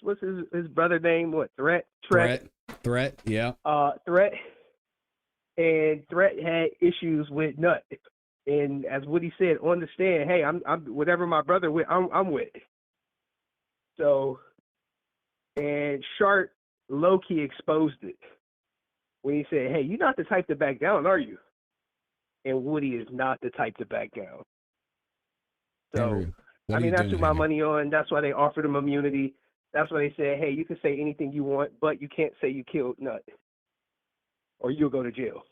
brother name? What? Threat. Yeah. Threat. And Threat had issues with Nut, and as Woody said on the stand, hey, I'm whatever my brother with, I'm with. So, and Sharp low key exposed it when he said, hey, you're not the type to back down, are you? And Woody is not the type to back down. So, Henry, I mean, that's what my money on. That's why they offered him immunity. That's why they said, hey, you can say anything you want, but you can't say you killed Nut, or you'll go to jail.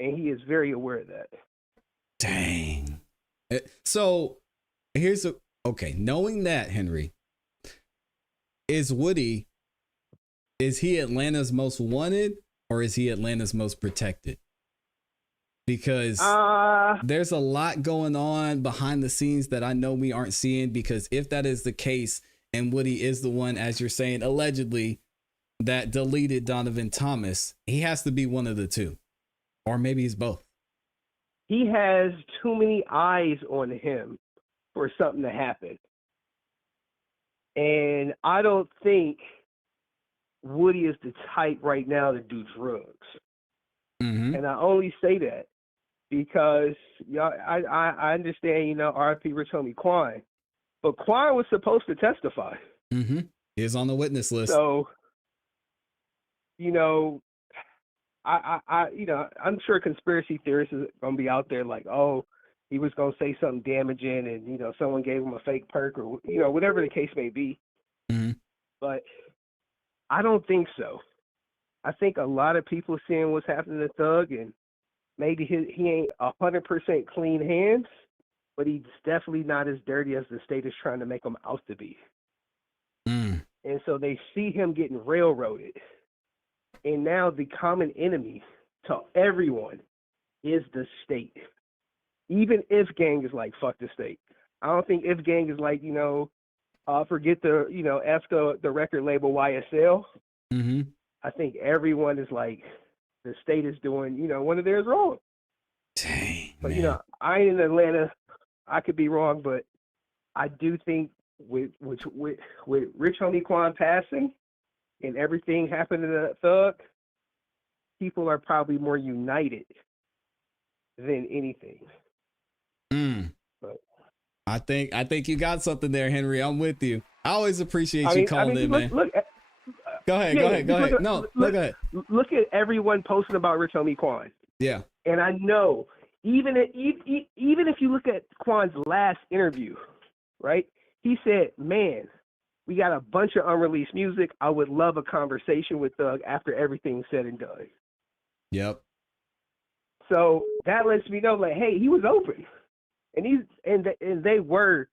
And he is very aware of that. Dang. So, knowing that, Henry, is he Atlanta's most wanted, or is he Atlanta's most protected? Because there's a lot going on behind the scenes that I know we aren't seeing, because if that is the case, and Woody is the one, as you're saying, allegedly, that deleted Donovan Thomas, he has to be one of the two. Or maybe he's both. He has too many eyes on him for something to happen. And I don't think Woody is the type right now to do drugs. Mm-hmm. And I only say that because I understand, RIP Rich Homie Quan, but Quan was supposed to testify. Mm-hmm. He's on the witness list. So, I'm sure conspiracy theorists are gonna be out there like, oh, he was gonna say something damaging, and someone gave him a fake perk, or whatever the case may be. Mm-hmm. But I don't think so. I think a lot of people seeing what's happening to Thug, and maybe he ain't 100% clean hands, but he's definitely not as dirty as the state is trying to make him out to be. Mm. And so they see him getting railroaded. And now the common enemy to everyone is the state. Even if gang is like, fuck the state. I don't think if gang is like, forget the, F the record label YSL. Mm-hmm. I think everyone is like, the state is doing, one of theirs wrong. Dang, but, man. I ain't in Atlanta. I could be wrong, but I do think with Rich Homie Quan passing and everything happening to Thug, people are probably more united than anything. Mm. But I think you got something there, Henry. I'm with you. I always appreciate you calling in, man. Go ahead. Go ahead. Look at everyone posting about Rich Homie Quan. Yeah. And I know, even if you look at Quan's last interview, right? He said, man, we got a bunch of unreleased music. I would love a conversation with Thug after everything's said and done. Yep. So that lets me know, like, hey, he was open. And they were,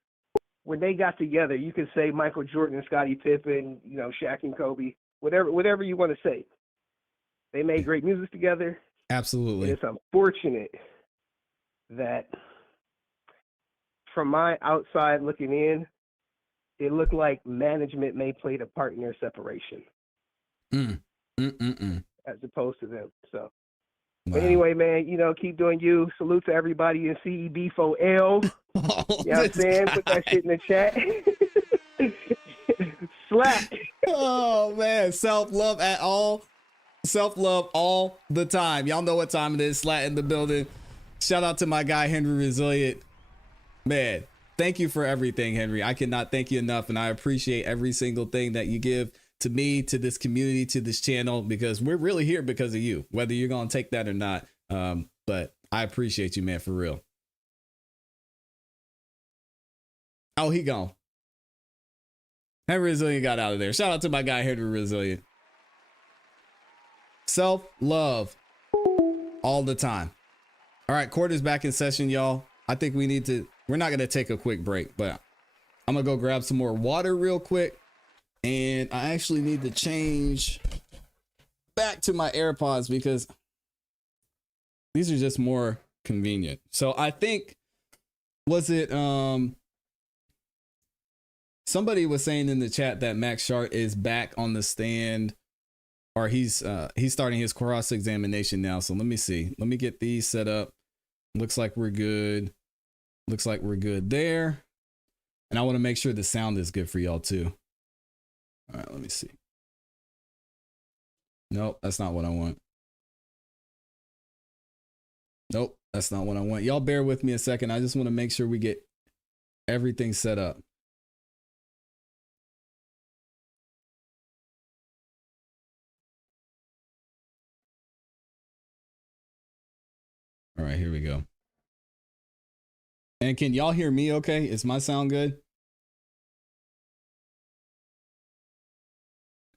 when they got together, you can say Michael Jordan and Scottie Pippen, Shaq and Kobe, whatever you want to say. They made great music together. Absolutely. And it's unfortunate that from my outside looking in, it looked like management may play a part in their separation. As opposed to them. So, wow. But anyway, man, keep doing you. Salute to everybody in CEB4L. You know what I'm saying? Put that shit in the chat. Slap. Oh, man. Self-love all the time. Y'all know what time it is. Slat in the building. Shout out to my guy, Henry Resilient. Man, thank you for everything, Henry. I cannot thank you enough, and I appreciate every single thing that you give to me, to this community, to this channel, because we're really here because of you, whether you're going to take that or not. But I appreciate you, man, for real. Oh, he gone. Henry Resilient got out of there. Shout out to my guy, Henry Resilient. Self-love all the time. All right, court is back in session, y'all. I think we're not going to take a quick break, but I'm going to go grab some more water real quick. And I actually need to change back to my AirPods because these are just more convenient. So I think, somebody was saying in the chat that Max Sharp is back on the stand, or he's starting his cross-examination now. So let me see. Let me get these set up. Looks like we're good. Looks like we're good there. And I want to make sure the sound is good for y'all too. All right, let me see. Nope, that's not what I want. Nope, that's not what I want. Y'all bear with me a second. I just want to make sure we get everything set up. All right, here we go. And can y'all hear me okay? Is my sound good?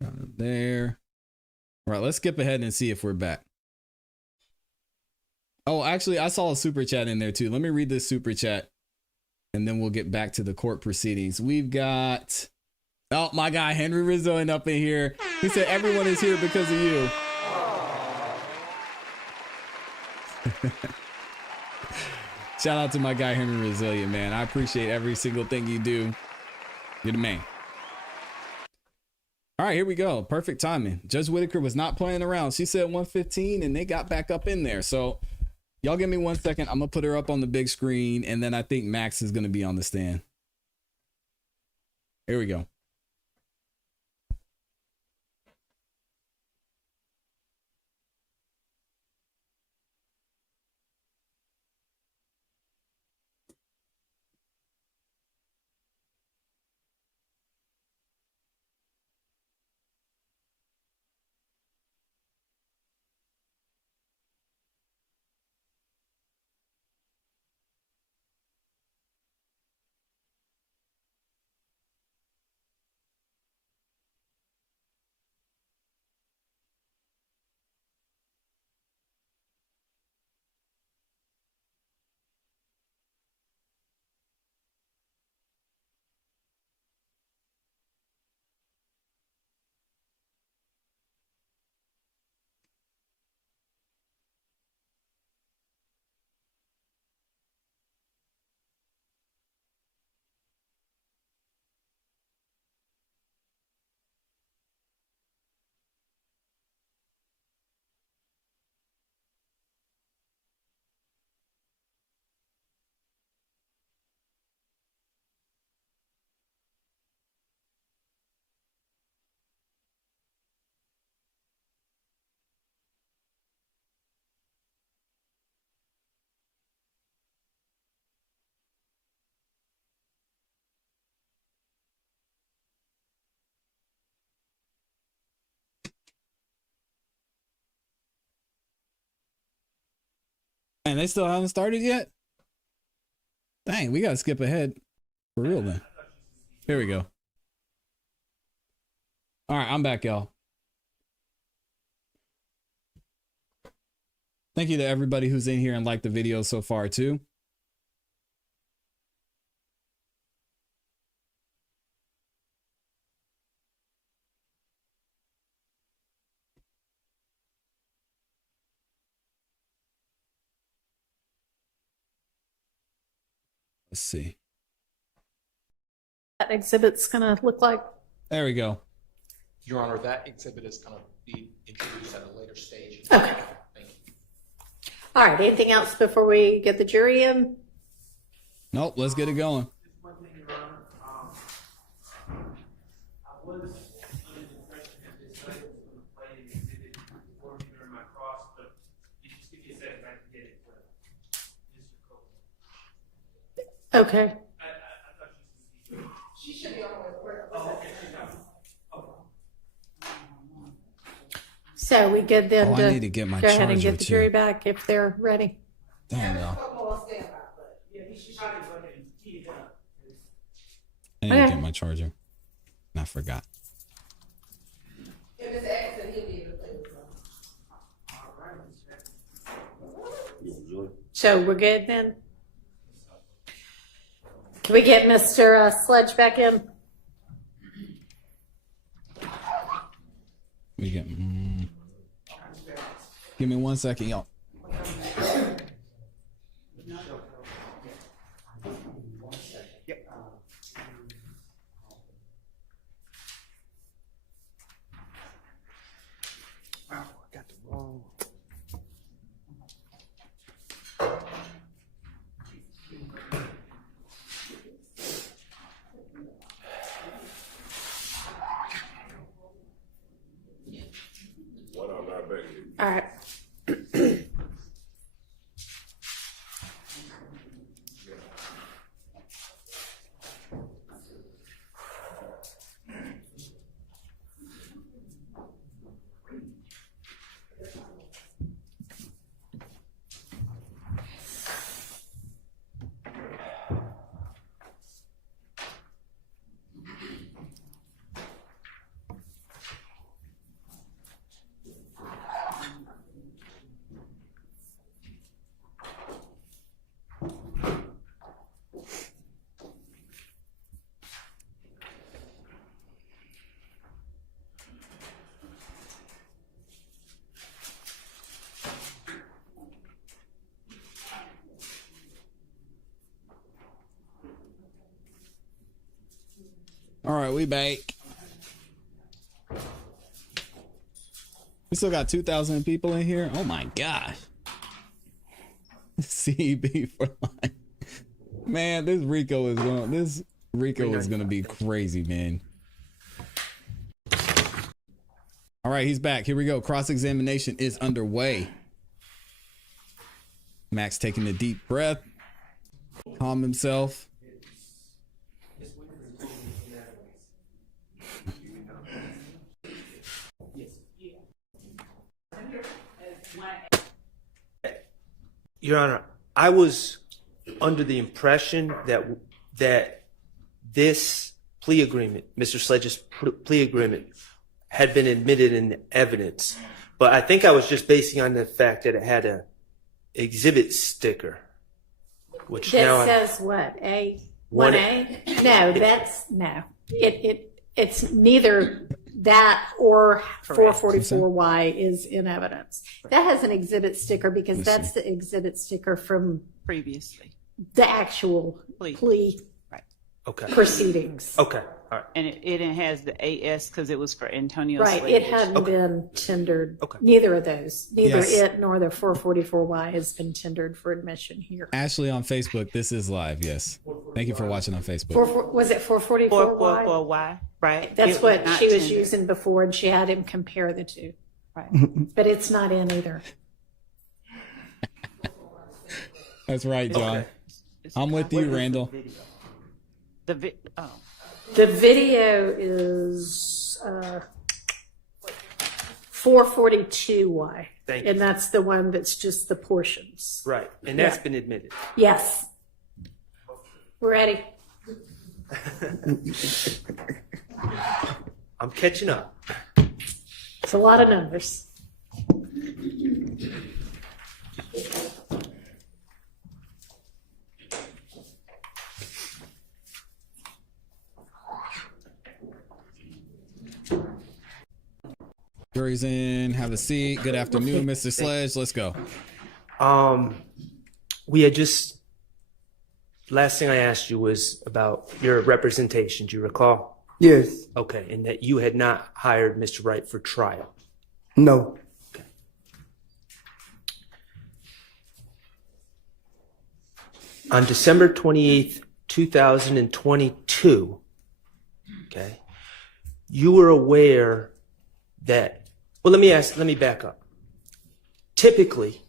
Got it there. All right, let's skip ahead and see if we're back. Oh, actually, I saw a super chat in there too. Let me read this super chat and then we'll get back to the court proceedings. We've got, oh, my guy, Henry Rizzo up in here. He said, everyone is here because of you. Shout out to my guy Henry Resilient, man. I appreciate every single thing you do. You're the man. All right, here we go. Perfect timing. Judge Whitaker was not playing around. She said 115 and they got back up in there. So y'all give me 1 second. I'm going to put her up on the big screen. And then I think Max is going to be on the stand. Here we go. And they still haven't started yet? Dang, we got to skip ahead for real then. Here we go. All right, I'm back, y'all. Thank you to everybody who's in here and liked the video so far too. Let's see. That exhibit's gonna look like. There we go. Your Honor, that exhibit is going to be introduced at a later stage. Okay. Thank you. All right. Anything else before we get the jury in? Nope, let's get it going. One thing, Your Honor, I was under the impression that this site was going to play an exhibit before me during my cross, but you just give me a second, I can get it for Mr. Cole. Okay. I thought She should be on the way. Oh, okay, she's not. So we good then Oh, I need to get my go ahead and charger, get the too. jury back if they're ready. Damn, y'all. Yeah, he should probably go ahead and key it up. I need to get my charger. And I forgot. If it's an accident, he'll be able to play with them. So we're good then? Can we get Mr. Sledge back in? We get. Give me 1 second, y'all. All right. All right, we back. We still got 2,000 people in here. Oh my gosh. CB for life. Man, this Rico is gonna be crazy, man. All right, he's back. Here we go. Cross-examination is underway. Max taking a deep breath. Calm himself. Your Honor, I was under the impression that this plea agreement, Mr. Sledge's plea agreement, had been admitted in evidence, but I think I was just basing on the fact that it had a exhibit sticker, which that now says what? 1A? No, that's no. It's neither that or 444Y is in evidence. That has an exhibit sticker because that's the exhibit sticker from previously the actual plea okay. proceedings. Okay, all right. And it has the AS because it was for Antonio Right, Sledge. it hadn't been tendered. Neither of those, neither Yes. it nor the 444Y has been tendered for admission here. Ashley on Facebook, this is live. Yes. Thank you for watching on Facebook. Was it 444Y? 444Y, right? That's It what not she was tendered. using before, and she had him compare the two. Right. But it's not in either. That's right, John. I'm with you, Randall. The video is 442Y. Thank you. And that's the one that's just the portions. Right, and that's Yeah. been admitted. Yes. We're ready. I'm catching up. It's a lot of numbers. Jury's in. Have a seat. Good afternoon, Mr. Sledge. Let's go. We had just, last thing I asked you was about your representation. Do you recall? Yes. Okay, and that you had not hired Mr. Wright for trial. No. On December 28th, 2022, okay, you were aware that, well, let me back up. Typically,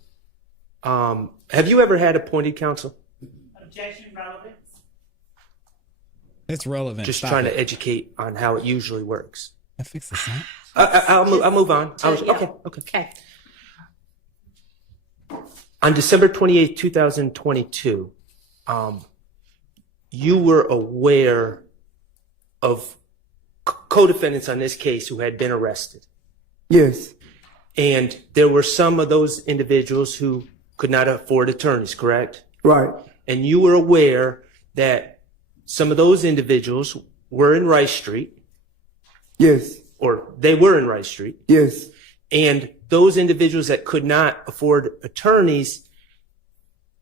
have you ever had appointed counsel? Objection relevant. It's relevant. Just Stop trying it. to educate on how it usually works. I fix the sound. I'll move on. Yeah. Okay. On December 28th, 2022, you were aware of co-defendants on this case who had been arrested. Yes. And there were some of those individuals who could not afford attorneys, correct? Right. And you were aware that some of those individuals were in Rice Street. Yes. Or they were in Rice Street. Yes. And those individuals that could not afford attorneys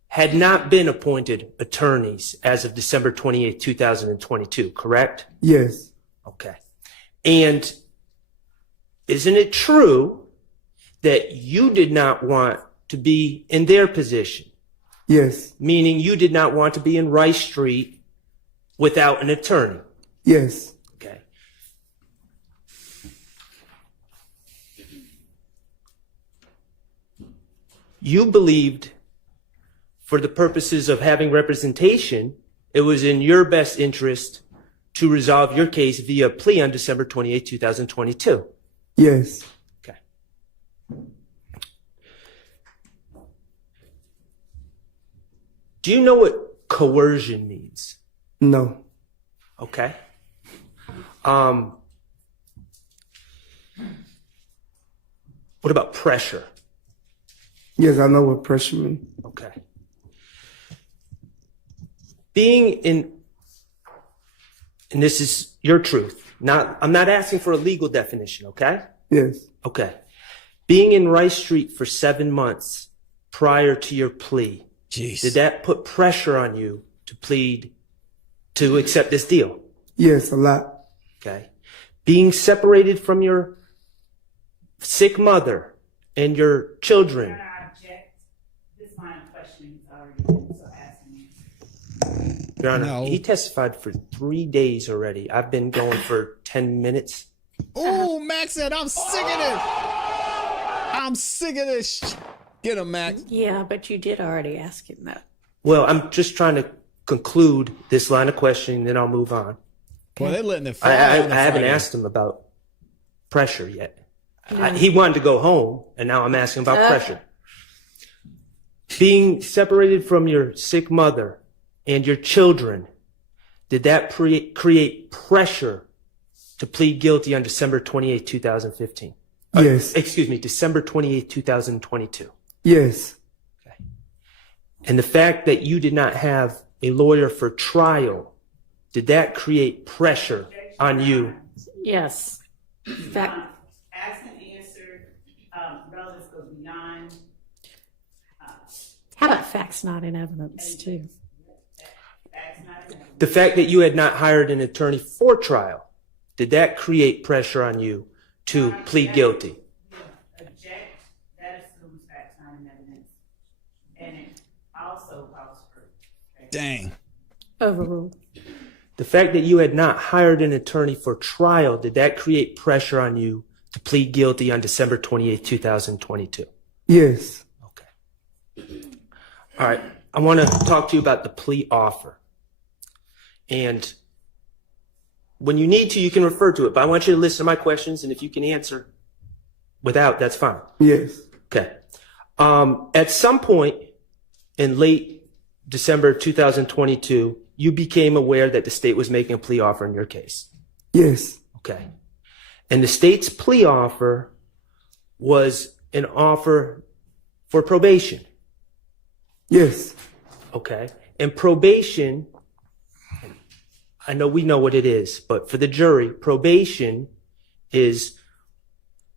had not been appointed attorneys as of December 28, 2022, correct? Yes. Okay. And isn't it true that you did not want to be in their position? Yes. Meaning you did not want to be in Rice Street without an attorney? Yes. Okay. You believed, for the purposes of having representation, it was in your best interest to resolve your case via plea on December 28, 2022. Yes. Okay. Do you know what coercion means? No. Okay. What about pressure? Yes, I know what pressure means. Okay. Being in, and this is your truth, I'm not asking for a legal definition, okay? Yes. Okay. Being in Rice Street for 7 months prior to your plea, did that put pressure on you to plead, to accept this deal? Yes, a lot. Okay. Being separated from your sick mother and your children. Your Honor, I object. This line of questioning is already been, so ask me. Your Honor, No. he testified for 3 days already. I've been going for 10 minutes. Oh, Max said, I'm sick of this. I'm sick of this. Get him, Max. Yeah, but you did already ask him that. Well, I'm just trying to conclude this line of questioning, then I'll move on. Well, they're letting it fly. I on the haven't Friday. asked him about pressure yet. No. He wanted to go home, and now I'm asking about pressure. Being separated from your sick mother and your children, did that create pressure to plead guilty on December 28, 2015? Yes. Excuse me, December 28, 2022. Yes. And the fact that you did not have a lawyer for trial, did that create pressure on you? Yes. Ask and answer, relatives go beyond. How about facts not in evidence, too? The fact that you had not hired an attorney for trial, did that create pressure on you to plead guilty? Object, that assumes facts not in evidence. And it also calls for. Dang. Overruled. The fact that you had not hired an attorney for trial, did that create pressure on you to plead guilty on December 28, 2022? Yes. All right. I want to talk to you about the plea offer. And when you need to, you can refer to it, but I want you to listen to my questions, and if you can answer without, that's fine. Yes. Okay. At some point in late December 2022, you became aware that the state was making a plea offer in your case. Yes. Okay. And the state's plea offer was an offer for probation. Yes. Okay. And probation, I know we know what it is, but for the jury, probation is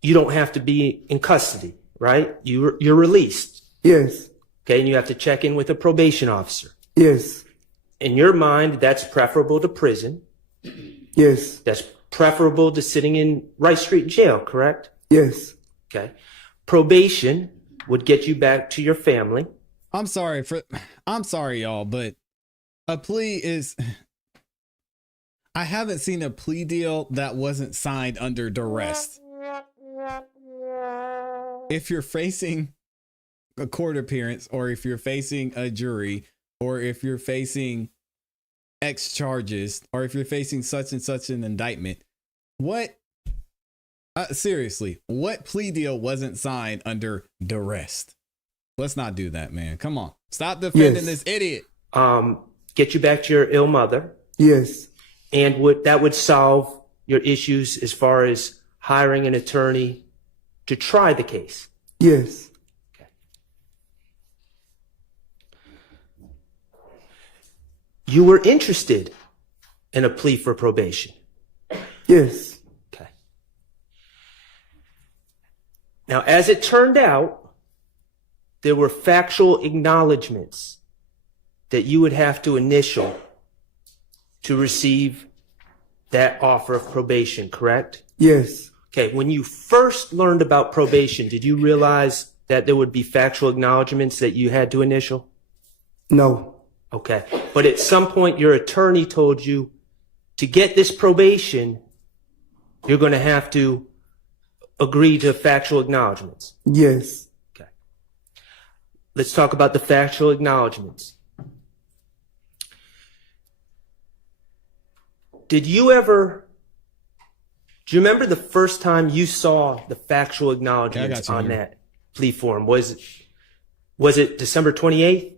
you don't have to be in custody, right? You're released. Yes. Okay. And you have to check in with a probation officer. Yes. In your mind, that's preferable to prison. Yes. That's preferable to sitting in Rice Street jail, correct? Yes. Okay. Probation would get you back to your family. I'm sorry, y'all, but a plea is. I haven't seen a plea deal that wasn't signed under duress. If you're facing a court appearance, or if you're facing a jury, or if you're facing X charges, or if you're facing such and such an indictment, seriously, what plea deal wasn't signed under duress? Let's not do that, man. Come on. Stop defending this idiot. Get you back to your ill mother. Yes. And that would solve your issues as far as hiring an attorney to try the case. Yes. Okay. You were interested in a plea for probation. Yes. Okay. Now, as it turned out, there were factual acknowledgments that you would have to initial to receive that offer of probation, correct? Yes. Okay, when you first learned about probation, did you realize that there would be factual acknowledgments that you had to initial? No. Okay, but at some point your attorney told you to get this probation, you're going to have to agree to factual acknowledgments. Yes. Okay. Let's talk about the factual acknowledgments. Do you remember the first time you saw the factual acknowledgments on that plea form? Was it December 28th?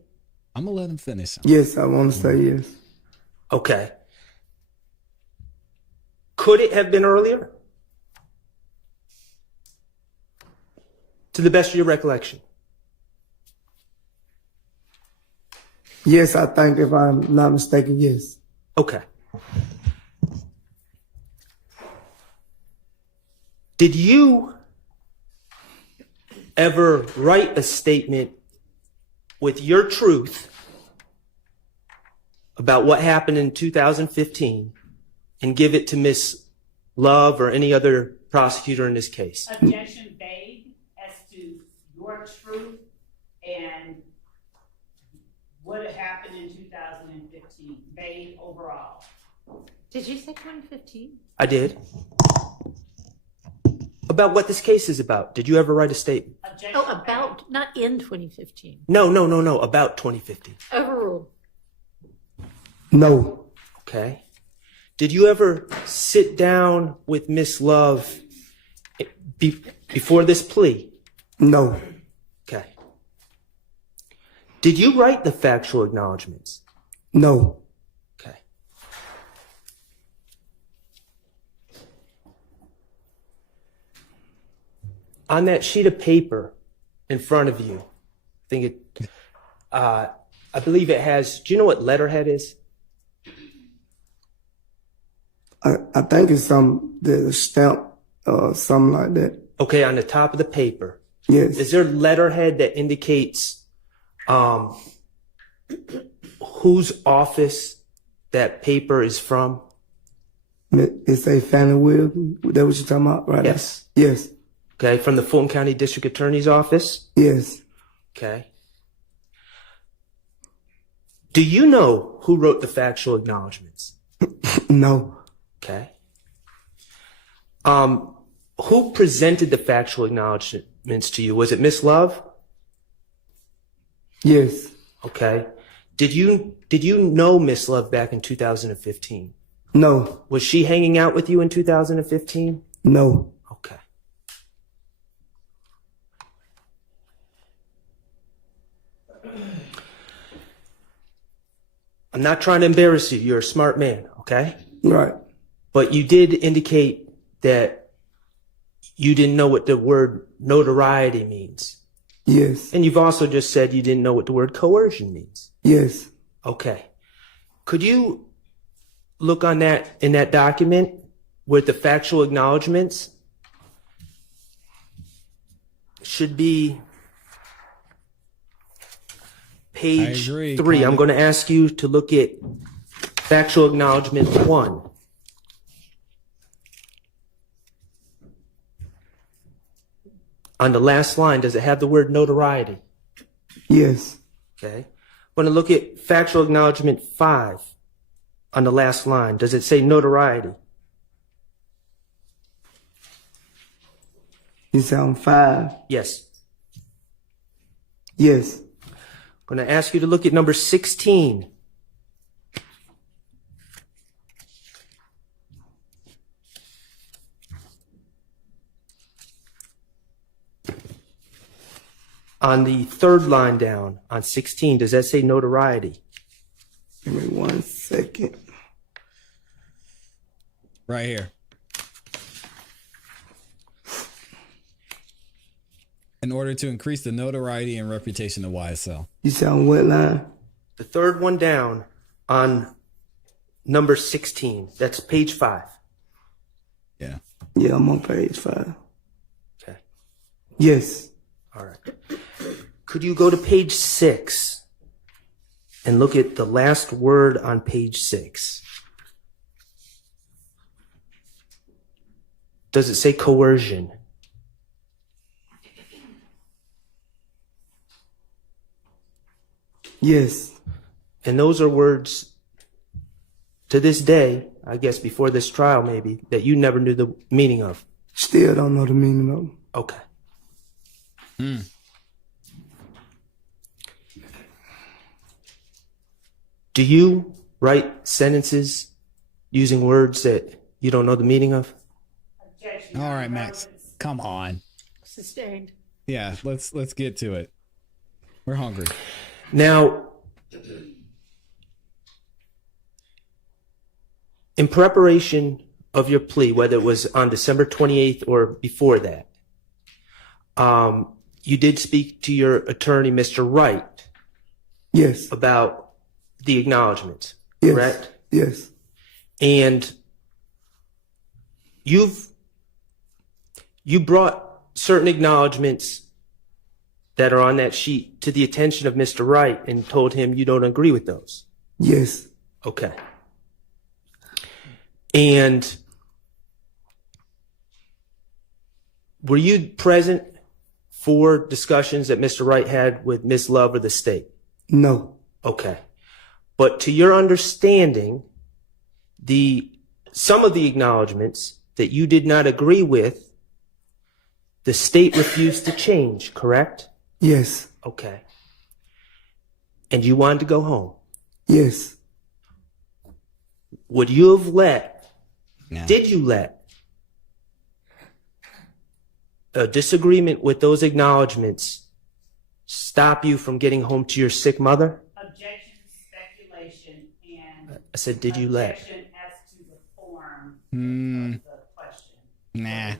I'm going to let him finish. Yes, I want to say yes. Okay. Could it have been earlier? To the best of your recollection. Yes, I think if I'm not mistaken, yes. Okay. Did you ever write a statement with your truth about what happened in 2015 and give it to Miss Love or any other prosecutor in this case? Objection vague as to your truth and what happened in 2015, vague overall. Did you say 2015? I did. About what this case is about. Did you ever write a statement? Oh, about, not in 2015. No, about 2015. Overruled. No. Okay. Did you ever sit down with Miss Love before this plea? No. Okay. Did you write the factual acknowledgments? No. Okay. On that sheet of paper in front of you, I believe it has, do you know what letterhead is? I think it's the stamp, something like that. Okay, on the top of the paper. Yes. Is there letterhead that indicates whose office that paper is from? It's a Fannie Williams. That what you're talking about, right? Yes. Yes. Okay, from the Fulton County District Attorney's Office? Yes. Okay. Do you know who wrote the factual acknowledgments? No. Okay. Who presented the factual acknowledgments to you? Was it Miss Love? Yes. Okay. Did you know Miss Love back in 2015? No. Was she hanging out with you in 2015? No. Okay. I'm not trying to embarrass you. You're a smart man, okay? Right. But you did indicate that you didn't know what the word notoriety means. Yes. And you've also just said you didn't know what the word coercion means. Yes. Okay. Could you look on that in that document with the factual acknowledgments? Should be page 3. I'm going to ask you to look at factual acknowledgement 1. On the last line, does it have the word notoriety? Yes. Okay. I'm going to look at factual acknowledgement 5 on the last line. Does it say notoriety? You sound 5. Yes. Yes. I'm going to ask you to look at number 16. On the third line down, on 16, does that say notoriety? Give me 1 second. Right here. In order to increase the notoriety and reputation of YSL. You sound what line? The third one down on number 16. That's page 5. Yeah. Yeah, I'm on page 5. Okay. Yes. All right. Could you go to page 6 and look at the last word on page 6? Does it say coercion? Yes. And those are words to this day, I guess before this trial maybe, that you never knew the meaning of. Still don't know the meaning of them. Okay. Do you write sentences using words that you don't know the meaning of? All right, Max. Come on. Sustained. Yeah, let's get to it. We're hungry. Now, in preparation of your plea, whether it was on December 28th or before that, you did speak to your attorney, Mr. Wright. Yes. About the acknowledgments, yes. correct? Yes. And you brought certain acknowledgments that are on that sheet to the attention of Mr. Wright and told him you don't agree with those. Yes. Okay. And Were you present for discussions that Mr. Wright had with Ms. Love or the state? No. Okay. But to your understanding, some of the acknowledgments that you did not agree with, the state refused to change, correct? Yes. Okay. And you wanted to go home? Yes. Would you have did you let a disagreement with those acknowledgments stop you from getting home to your sick mother? Objection, speculation, and I said, did you let? objection as to the form of the question. Nah. Did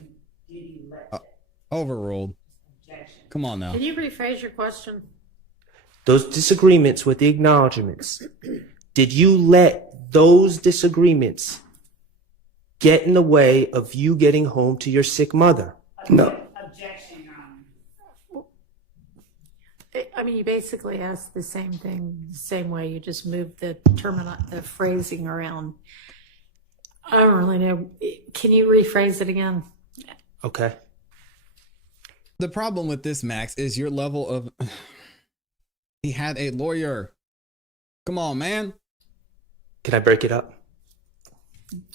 you let Overruled. objection? Come on now. Can you rephrase your question? Those disagreements with the acknowledgments, did you let those disagreements get in the way of you getting home to your sick mother? No. Objection, Your Honor. I mean, you basically asked the same thing, the same way. You just moved the phrasing around. I don't really know. Can you rephrase it again? Okay. The problem with this, Max, is your level of... He had a lawyer. Come on, man. Can I break it up?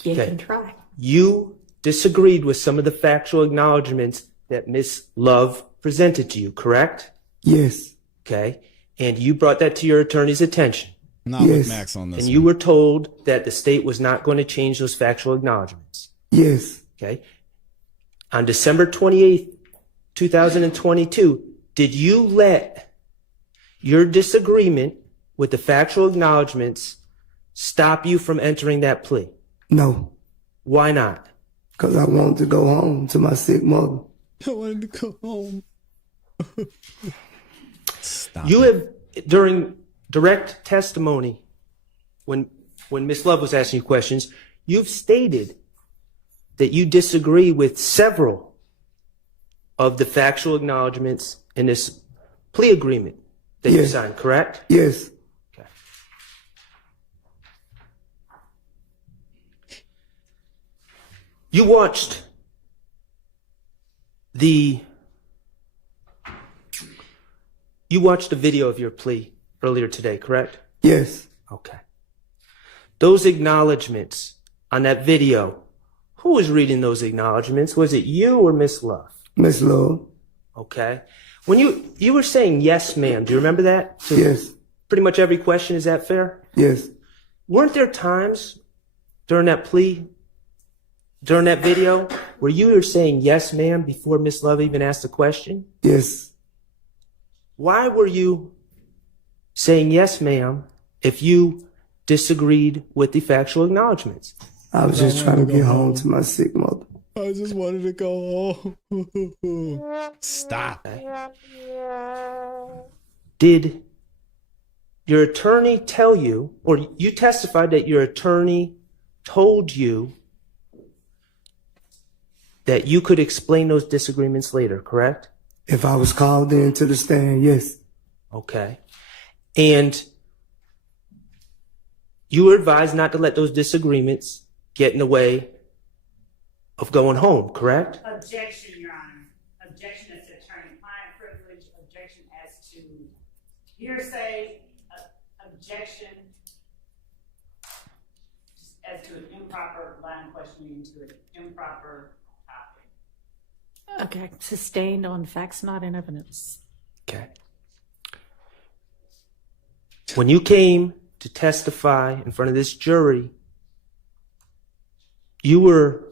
You can try. You disagreed with some of the factual acknowledgments that Miss Love presented to you, correct? Yes. Okay. And you brought that to your attorney's attention. Not with Max on this. And you were told that the state was not going to change those factual acknowledgments. Yes. Okay. On December 28th, 2022, did you let your disagreement with the factual acknowledgments stop you from entering that plea? No. Why not? Because I wanted to go home to my sick mother. I wanted to go home. Stop You it. have, during direct testimony, when Miss Love was asking you questions, you've stated that you disagree with several of the factual acknowledgments in this plea agreement that you signed, correct? Yes. Okay. You watched the video of your plea earlier today, correct? Yes. Okay. Those acknowledgments on that video, who was reading those acknowledgments? Was it you or Miss Love? Miss Love. Okay. When you were saying yes, ma'am, do you remember that? To Yes. pretty much every question, is that fair? Yes. Weren't there times during that plea, during that video, where you were saying yes, ma'am, before Miss Love even asked a question? Yes. Why were you saying yes, ma'am, if you disagreed with the factual acknowledgments? I was just trying to get home to my sick mother. I just wanted to go home. Stop. Did your attorney tell you, or you testified that your attorney told you that you could explain those disagreements later, correct? If I was called into the stand, yes. Okay. And you were advised not to let those disagreements get in the way of going home, correct? Objection, Your Honor. Objection as to attorney-client privilege. Objection as to hearsay. Objection as to an improper line of questioning to an improper topic. Okay. Sustained on facts not in evidence. Okay. When you came to testify in front of this jury, you were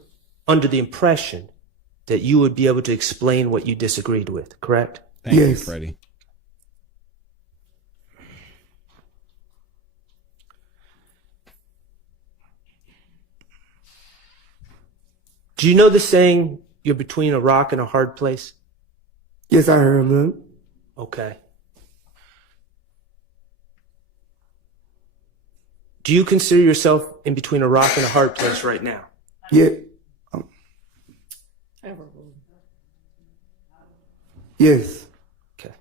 under the impression that you would be able to explain what you disagreed with, correct? Thank you, Freddie. Do you know the saying, you're between a rock and a hard place? Yes, I heard of it. Okay. Do you consider yourself in between a rock and a hard place right now? Yeah. Yes. Okay.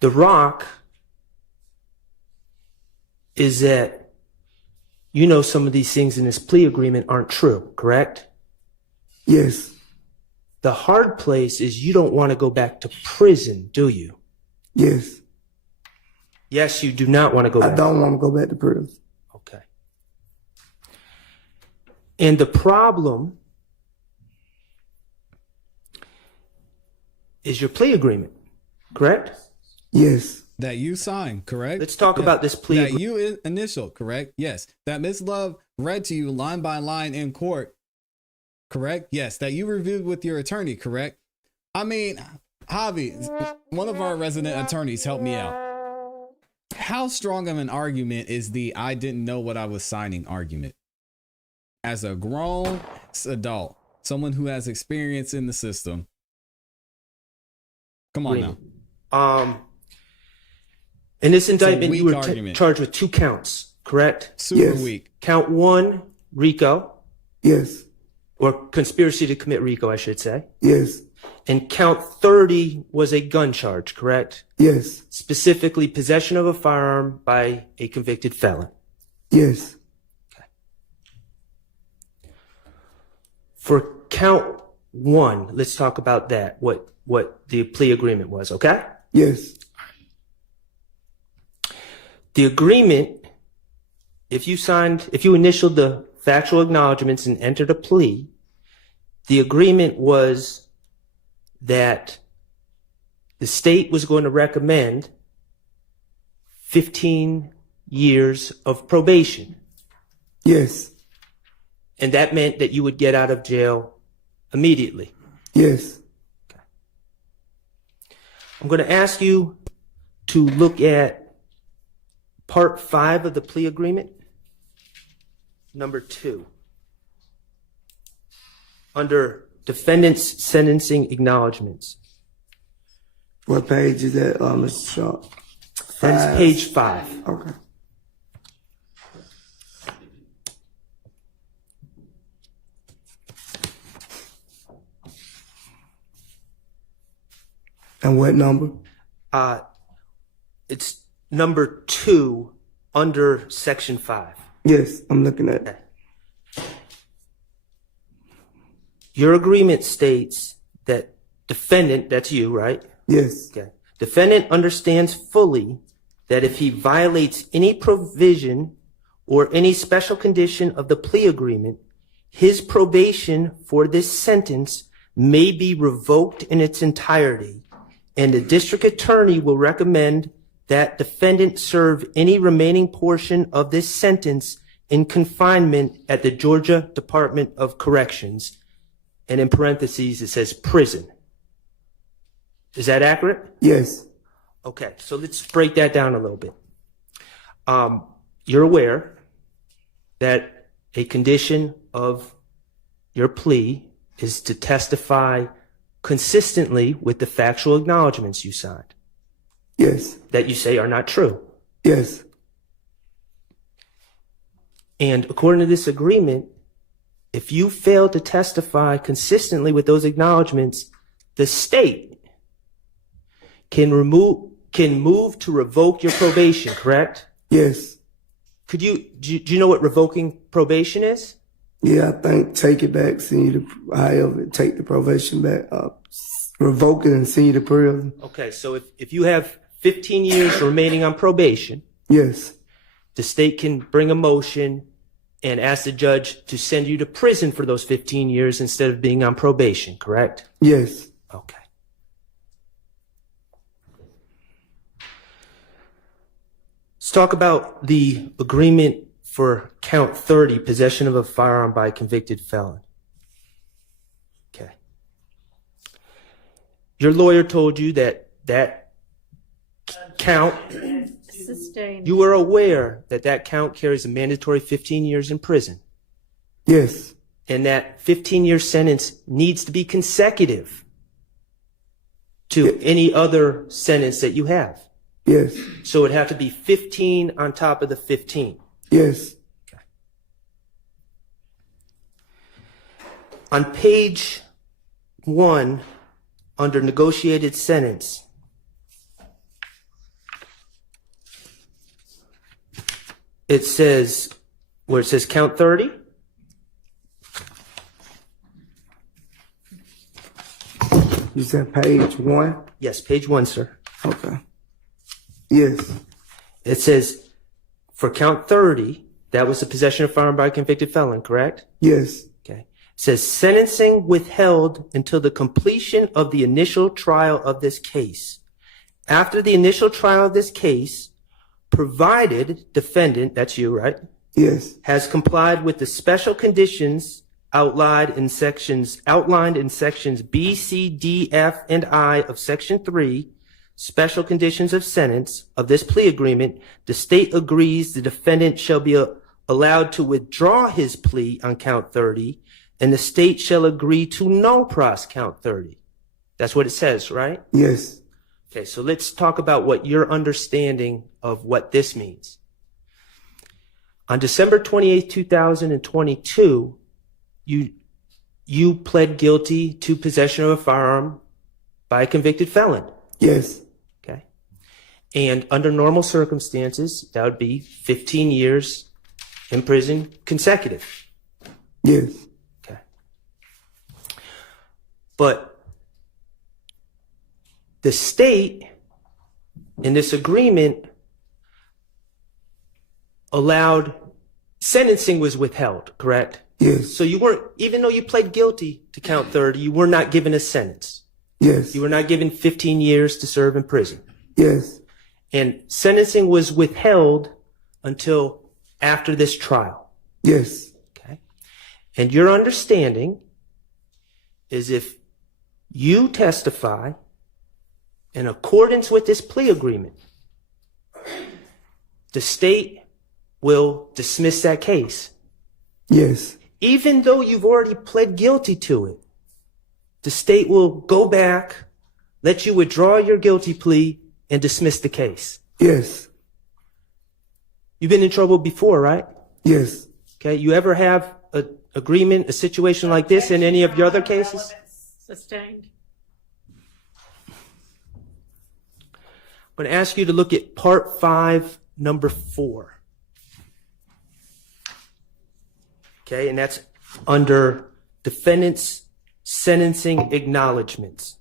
The rock is that you know some of these things in this plea agreement aren't true, correct? Yes. The hard place is you don't want to go back to prison, do you? Yes. Yes, you do not want to go back. I don't want to go back to prison. Okay. And the problem is your plea agreement, correct? Yes. That you signed, correct? Let's talk about this plea That you initial, correct? Yes. That Ms. Love read to you line by line in court, correct? Yes. That you reviewed with your attorney, correct? I mean, Javi, one of our resident attorneys, helped me out. How strong of an argument is the I didn't know what I was signing argument? As a grown adult, someone who has experience in the system. Come on now. In this indictment, weak you were argument. charged with 2 counts, correct? Super weak. Count 1, RICO. Yes. Or conspiracy to commit RICO, I should say. Yes. And count 30 was a gun charge, correct? Yes. Specifically, possession of a firearm by a convicted felon. Yes. For count 1, let's talk about that, what the plea agreement was, okay? Yes. The agreement, if you initialed the factual acknowledgments and entered a plea, the agreement was that the state was going to recommend 15 years of probation. Yes. And that meant that you would get out of jail immediately. Yes. Okay. I'm going to ask you to look at Part 5 of the plea agreement, number 2. Under defendant's sentencing acknowledgments. What page is that, Mr. Sharp? That's page 5. Okay. And what number? It's number 2 under section 5. Yes, I'm looking at it. Your agreement states that defendant, that's you, right? Yes. Okay. Defendant understands fully that if he violates any provision or any special condition of the plea agreement, his probation for this sentence may be revoked in its entirety, and the district attorney will recommend that defendant serve any remaining portion of this sentence in confinement at the Georgia Department of Corrections. And in parentheses, it says prison. Is that accurate? Yes. Okay, so let's break that down a little bit. You're aware that a condition of your plea is to testify consistently with the factual acknowledgments you signed. Yes. That you say are not true. Yes. And according to this agreement, if you fail to testify consistently with those acknowledgments, the state can move to revoke your probation, correct? Yes. Do you know what revoking probation is? Yeah, I think take it back, send you to, however, take the probation back, revoke it and send you to prison. Okay, so if you have 15 years remaining on probation, yes, the state can bring a motion and ask the judge to send you to prison for those 15 years instead of being on probation, correct? Yes. Okay. Let's talk about the agreement for count 30, possession of a firearm by a convicted felon. Okay. Your lawyer told you that count, Sustained. you were aware that count carries a mandatory 15 years in prison. Yes. And that 15-year sentence needs to be consecutive to any other sentence that you have. Yes. So it'd have to be 15 on top of the 15. Yes. Okay. On page 1, under negotiated sentence, it says where it says count 30. You said page 1? Yes, page 1, sir. Okay. Yes. It says for count 30, that was the possession of firearm by a convicted felon, correct? Yes. Okay. It says sentencing withheld until the completion of the initial trial of this case. After the initial trial of this case, provided defendant, that's you, right? Yes. Has complied with the special conditions outlined in sections B, C, D, F, and I of section 3, special conditions of sentence of this plea agreement, the state agrees the defendant shall be allowed to withdraw his plea on count 30, and the state shall agree to no pros count 30. That's what it says, right? Yes. Okay, so let's talk about what your understanding of what this means. On December 28, 2022, you pled guilty to possession of a firearm by a convicted felon. Yes. Okay. And under normal circumstances, that would be 15 years in prison consecutive. Yes. Okay. But the state in this agreement allowed sentencing was withheld, correct? Yes. So you weren't, even though you pled guilty to count 30, you were not given a sentence. Yes. You were not given 15 years to serve in prison. Yes. And sentencing was withheld until after this trial. Yes. Okay. And your understanding is if you testify in accordance with this plea agreement, the state will dismiss that case. Yes. Even though you've already pled guilty to it, the state will go back, let you withdraw your guilty plea, and dismiss the case. Yes. You've been in trouble before, right? Yes. Okay. You ever have an agreement, a situation like this in any of your other cases? Sustained. I'm going to ask you to look at part 5, number 4. Okay, and that's under defendant's sentencing acknowledgments.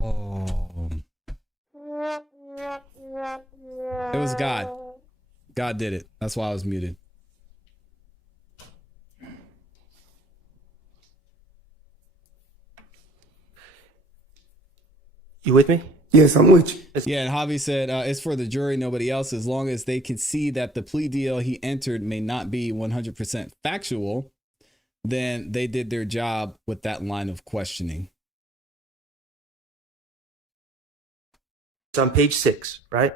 Oh. It was God. God did it. That's why I was muted. You with me? Yes, I'm with you. Yeah, and Javi said it's for the jury, nobody else, as long as they can see that the plea deal he entered may not be 100% factual, then they did their job with that line of questioning. It's on page 6, right?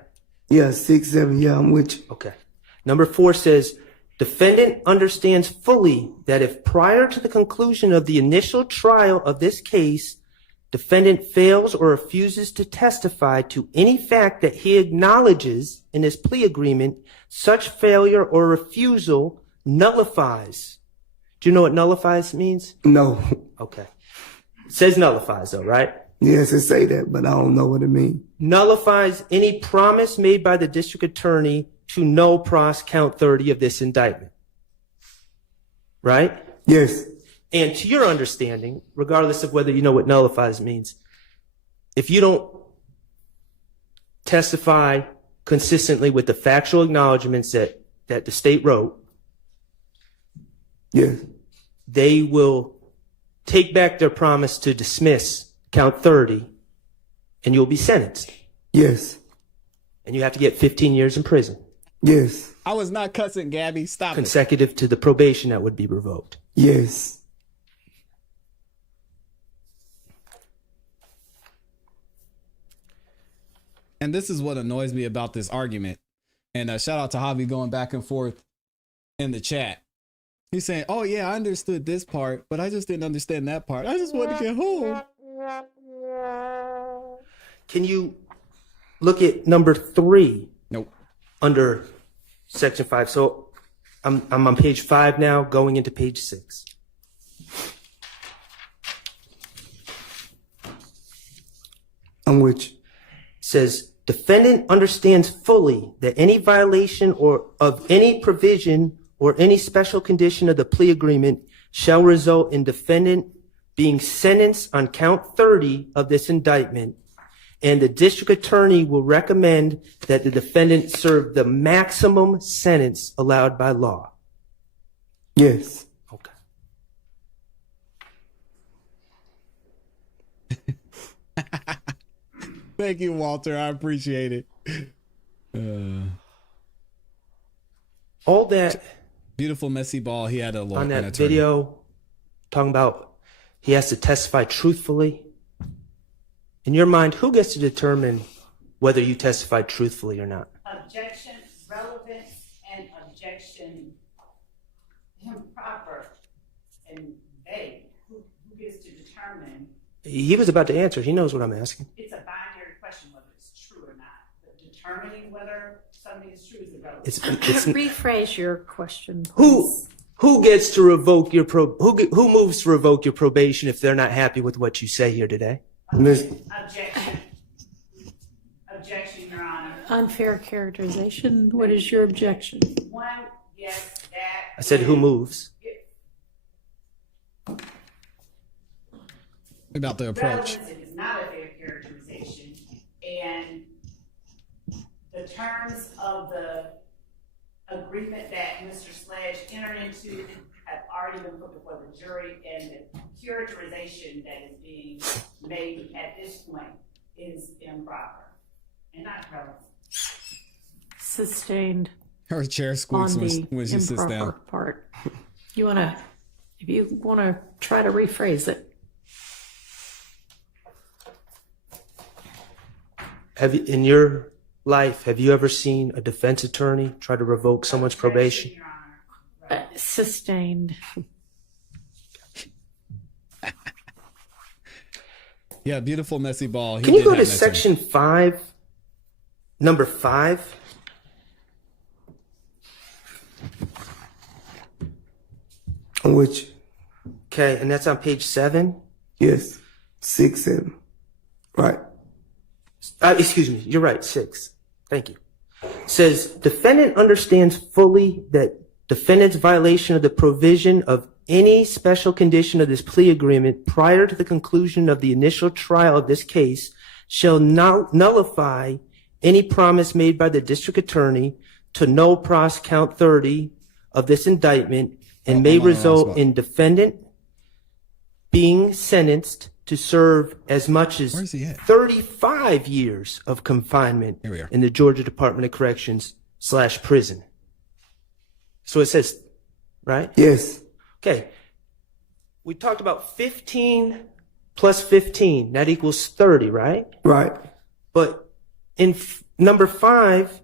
Yeah, 6, 7. Yeah, I'm with you. Okay. Number 4 says, defendant understands fully that if prior to the conclusion of the initial trial of this case, defendant fails or refuses to testify to any fact that he acknowledges in his plea agreement, such failure or refusal nullifies. Do you know what nullifies means? No. Okay. It says nullifies though, right? Yes, it say that, but I don't know what it means. Nullifies any promise made by the district attorney to no pros count 30 of this indictment. Right? Yes. And to your understanding, regardless of whether you know what nullifies means, if you don't testify consistently with the factual acknowledgments that the state wrote, yes, they will take back their promise to dismiss count 30 and you'll be sentenced. Yes. And you have to get 15 years in prison. Yes. I was not cussing, Gabby. Stop consecutive to the probation that would be revoked. Yes. And this is what annoys me about this argument. And shout out to Javi going back and forth in the chat. He's saying, oh yeah, I understood this part, but I just didn't understand that part. I just wanted to get home. Can you look at number 3? Nope. Under section 5. So I'm on page 5 now, going into page 6. On which says defendant understands fully that any violation or of any provision or any special condition of the plea agreement shall result in defendant being sentenced on count 30 of this indictment, and the district attorney will recommend that the defendant serve the maximum sentence allowed by law. Yes. Okay. Thank you, Walter. I appreciate it. All that beautiful messy ball. He had a little on that video talking about he has to testify truthfully. In your mind, who gets to determine whether you testified truthfully or not? Objection, relevance, and objection improper and vague. Who gets to determine? He was about to answer. He knows what I'm asking. It's a binary question whether it's true or not. But determining whether something is true is irrelevant. It's Rephrase your question. Who gets to revoke your who moves to revoke your probation if they're not happy with what you say here today? Objection. Objection, Your Honor. Unfair characterization. What is your objection? One, yes, that. I said who moves. About the approach. Relevance, it is not a fair characterization, and the terms of the agreement that Mr. Sledge entered into have already been put before the jury, and the characterization that is being made at this point is improper and not relevant. Sustained. Her chair squeaks on the when she sits improper down. part. If you want to try to rephrase it. Have you, in your life, have you ever seen a defense attorney try to revoke someone's probation? Sustained. Yeah, beautiful messy ball. Can you go to section 5, number 5? On which? Okay, and that's on page 7? Yes. 6, 7. Right. Excuse me, you're right, 6. Thank you. It says, defendant understands fully that defendant's violation of the provision of any special condition of this plea agreement prior to the conclusion of the initial trial of this case shall nullify any promise made by the district attorney to null pros count 30 of this indictment and may result in defendant being sentenced to serve as much as 35 years of confinement in the Georgia Department of Corrections / prison. So it says, right? Yes. Okay. We talked about 15 plus 15. That equals 30, right? Right. But in number 5,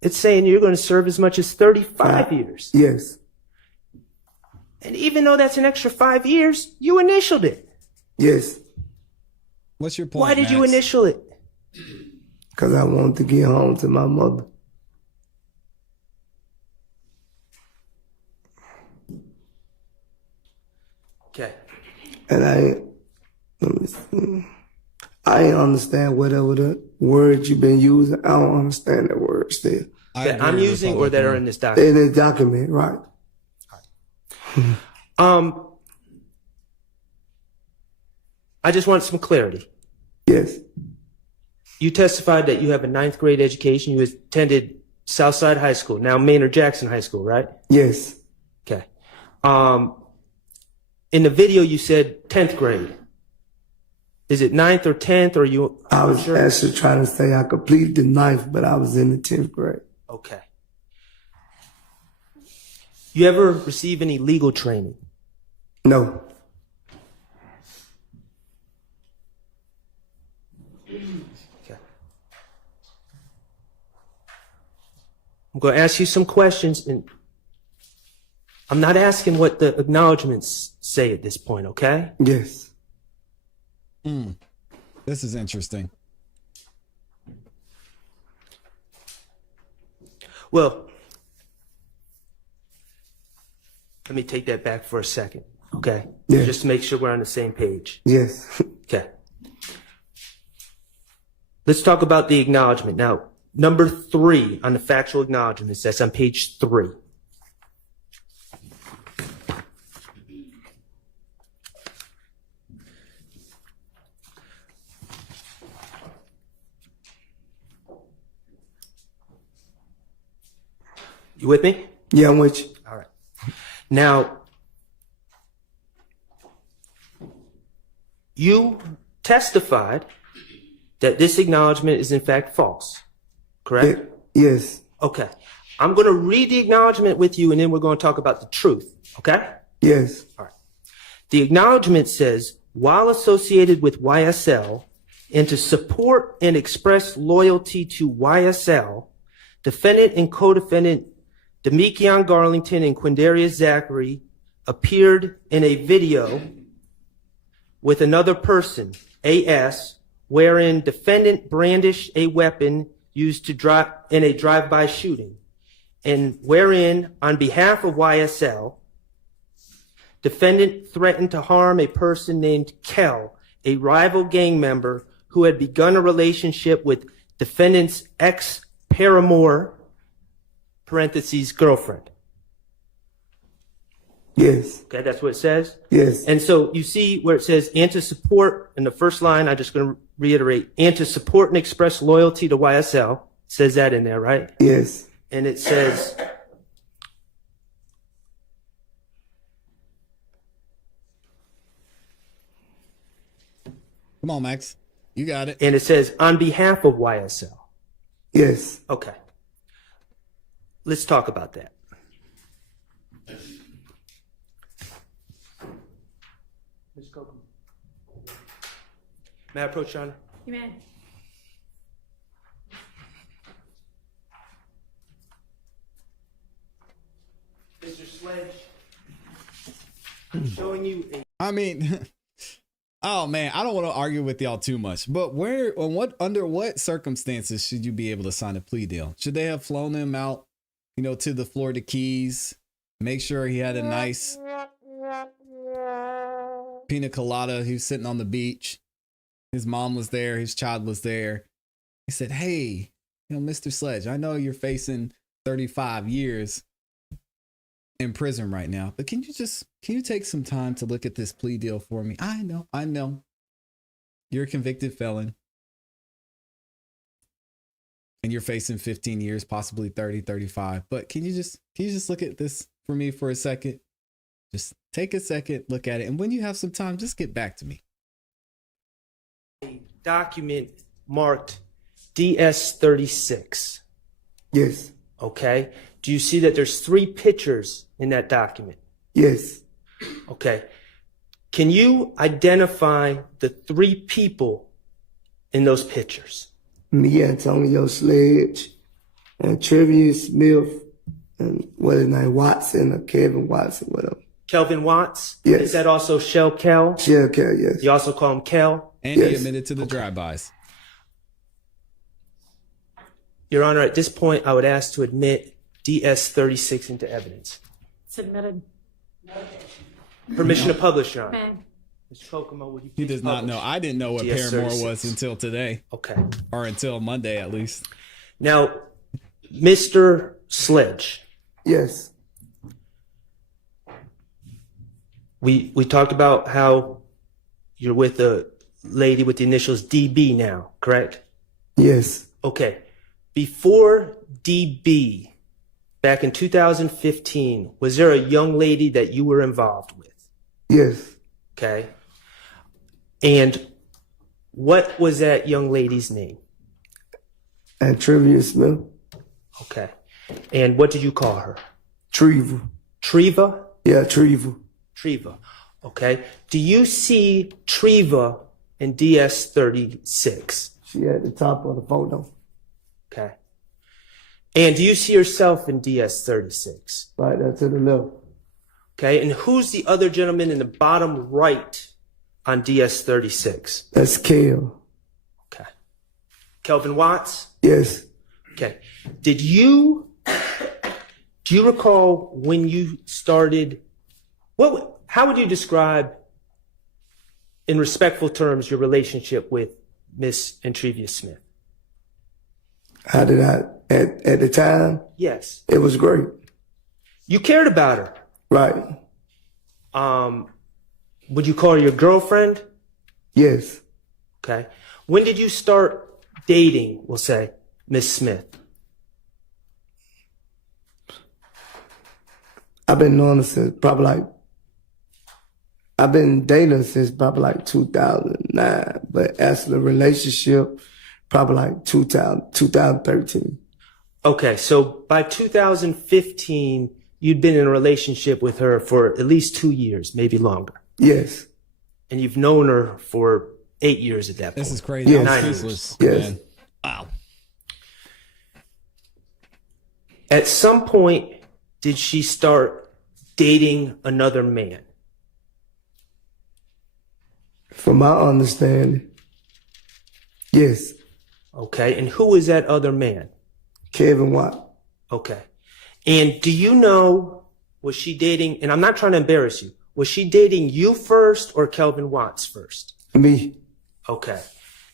it's saying you're going to serve as much as 35 years. Yes. And even though that's an extra 5 years, you initialed it. Yes. What's your point? Why did you initial it? Because I wanted to get home to my mother. Okay. And I ain't understand whatever the words you've been using. I don't understand the words there. That I'm using or that are in this document? In this document, right. I just want some clarity. Yes. You testified that you have a 9th grade education. You attended Southside High School, now Maynard Jackson High School, right? Yes. Okay. In the video, you said 10th grade. Is it 9th or 10th, or you? I was actually trying to say I completed the 9th, but I was in the 10th grade. Okay. You ever receive any legal training? No. Okay. I'm going to ask you some questions, and I'm not asking what the acknowledgments say at this point, okay? Yes. This is interesting. Well, let me take that back for a second, okay? Yes. Just to make sure we're on the same page. Yes. Okay. Let's talk about the acknowledgement. Now, number 3 on the factual acknowledgments, that's on page 3. You with me? Yeah, I'm with you. All right. Now, you testified that this acknowledgement is in fact false, correct? Yes. Okay. I'm going to read the acknowledgement with you, and then we're going to talk about the truth, okay? Yes. All right. The acknowledgement says, while associated with YSL and to support and express loyalty to YSL, defendant and co-defendant Demekion Garlington and Quindarius Zachary appeared in a video with another person, AS, wherein defendant brandished a weapon used to drive in a drive-by shooting, and wherein, on behalf of YSL, defendant threatened to harm a person named Kel, a rival gang member who had begun a relationship with defendant's ex-paramour, parentheses, girlfriend. Yes. Okay, that's what it says? Yes. And so you see where it says, and to support, in the first line, I'm just going to reiterate, and to support and express loyalty to YSL. It says that in there, right? Yes. And it says, Come on, Max. You got it. and it says, on behalf of YSL. Yes. Okay. Let's talk about that. Ms. Copeland. May I approach, Your Honor? You may. Mr. Sledge, I'm showing you a... I mean, oh man, I don't want to argue with y'all too much, but under what circumstances should you be able to sign a plea deal? Should they have flown him out, to the Florida Keys, make sure he had a nice pina colada, he was sitting on the beach, his mom was there, his child was there. He said, hey, Mr. Sledge, I know you're facing 35 years in prison right now, but can you take some time to look at this plea deal for me? I know you're a convicted felon and you're facing 15 years, possibly 30, 35, but can you just look at this for me for a second? Just take a second, look at it, and when you have some time, just get back to me. A document marked DS-36. Yes. Okay. Do you see that there's 3 pictures in that document? Yes. Okay. Can you identify the 3 people in those pictures? Me, Antonio Sledge, and Trevius Smith, and what is his name, Watson or Kevin Watson, whatever. Kelvin Watts? Yes. Is that also Shell Kel? Shell Kel, yes. You also call him Kel? And he admitted to the drive-bys. Your Honor, at this point, I would ask to admit DS-36 into evidence. Submitted. Permission to publish, Your Honor. May. Mr. Kokomo, would you He please does not publish know. I didn't know what DS-36? Paramore was until today. Okay. Or until Monday, at least. Now, Mr. Sledge. Yes. We talked about how you're with a lady with the initials DB now, correct? Yes. Okay. Before DB, back in 2015, was there a young lady that you were involved with? Yes. Okay. And what was that young lady's name? And Trevius Smith. Okay. And what did you call her? Treva. Treva? Yeah, Treva. Treva. Okay. Do you see Treva in DS-36? She at the top of the photo. Okay. And do you see yourself in DS-36? Right there to the left. Okay, and who's the other gentleman in the bottom right on DS-36? That's Kale. Okay. Kelvin Watts? Yes. Okay. Do you recall when you started, how would you describe, in respectful terms, your relationship with Miss Entrevia Smith? How did I, at the time? Yes. It was great. You cared about her. Right. Would you call her your girlfriend? Yes. Okay. When did you start dating, we'll say, Miss Smith? I've been knowing her since I've been dating her since probably like 2009, but as a relationship, probably like 2013. Okay, so by 2015, you'd been in a relationship with her for at least 2 years, maybe longer. Yes. And you've known her for 8 years at that point. This is crazy. Yes. 9 Useless, Yes. man. Wow. At some point, did she start dating another man? From my understanding, yes. Okay, and who is that other man? Kevin Watt. Okay. And do you know, was she dating, and I'm not trying to embarrass you, was she dating you first or Kelvin Watts first? Me. Okay.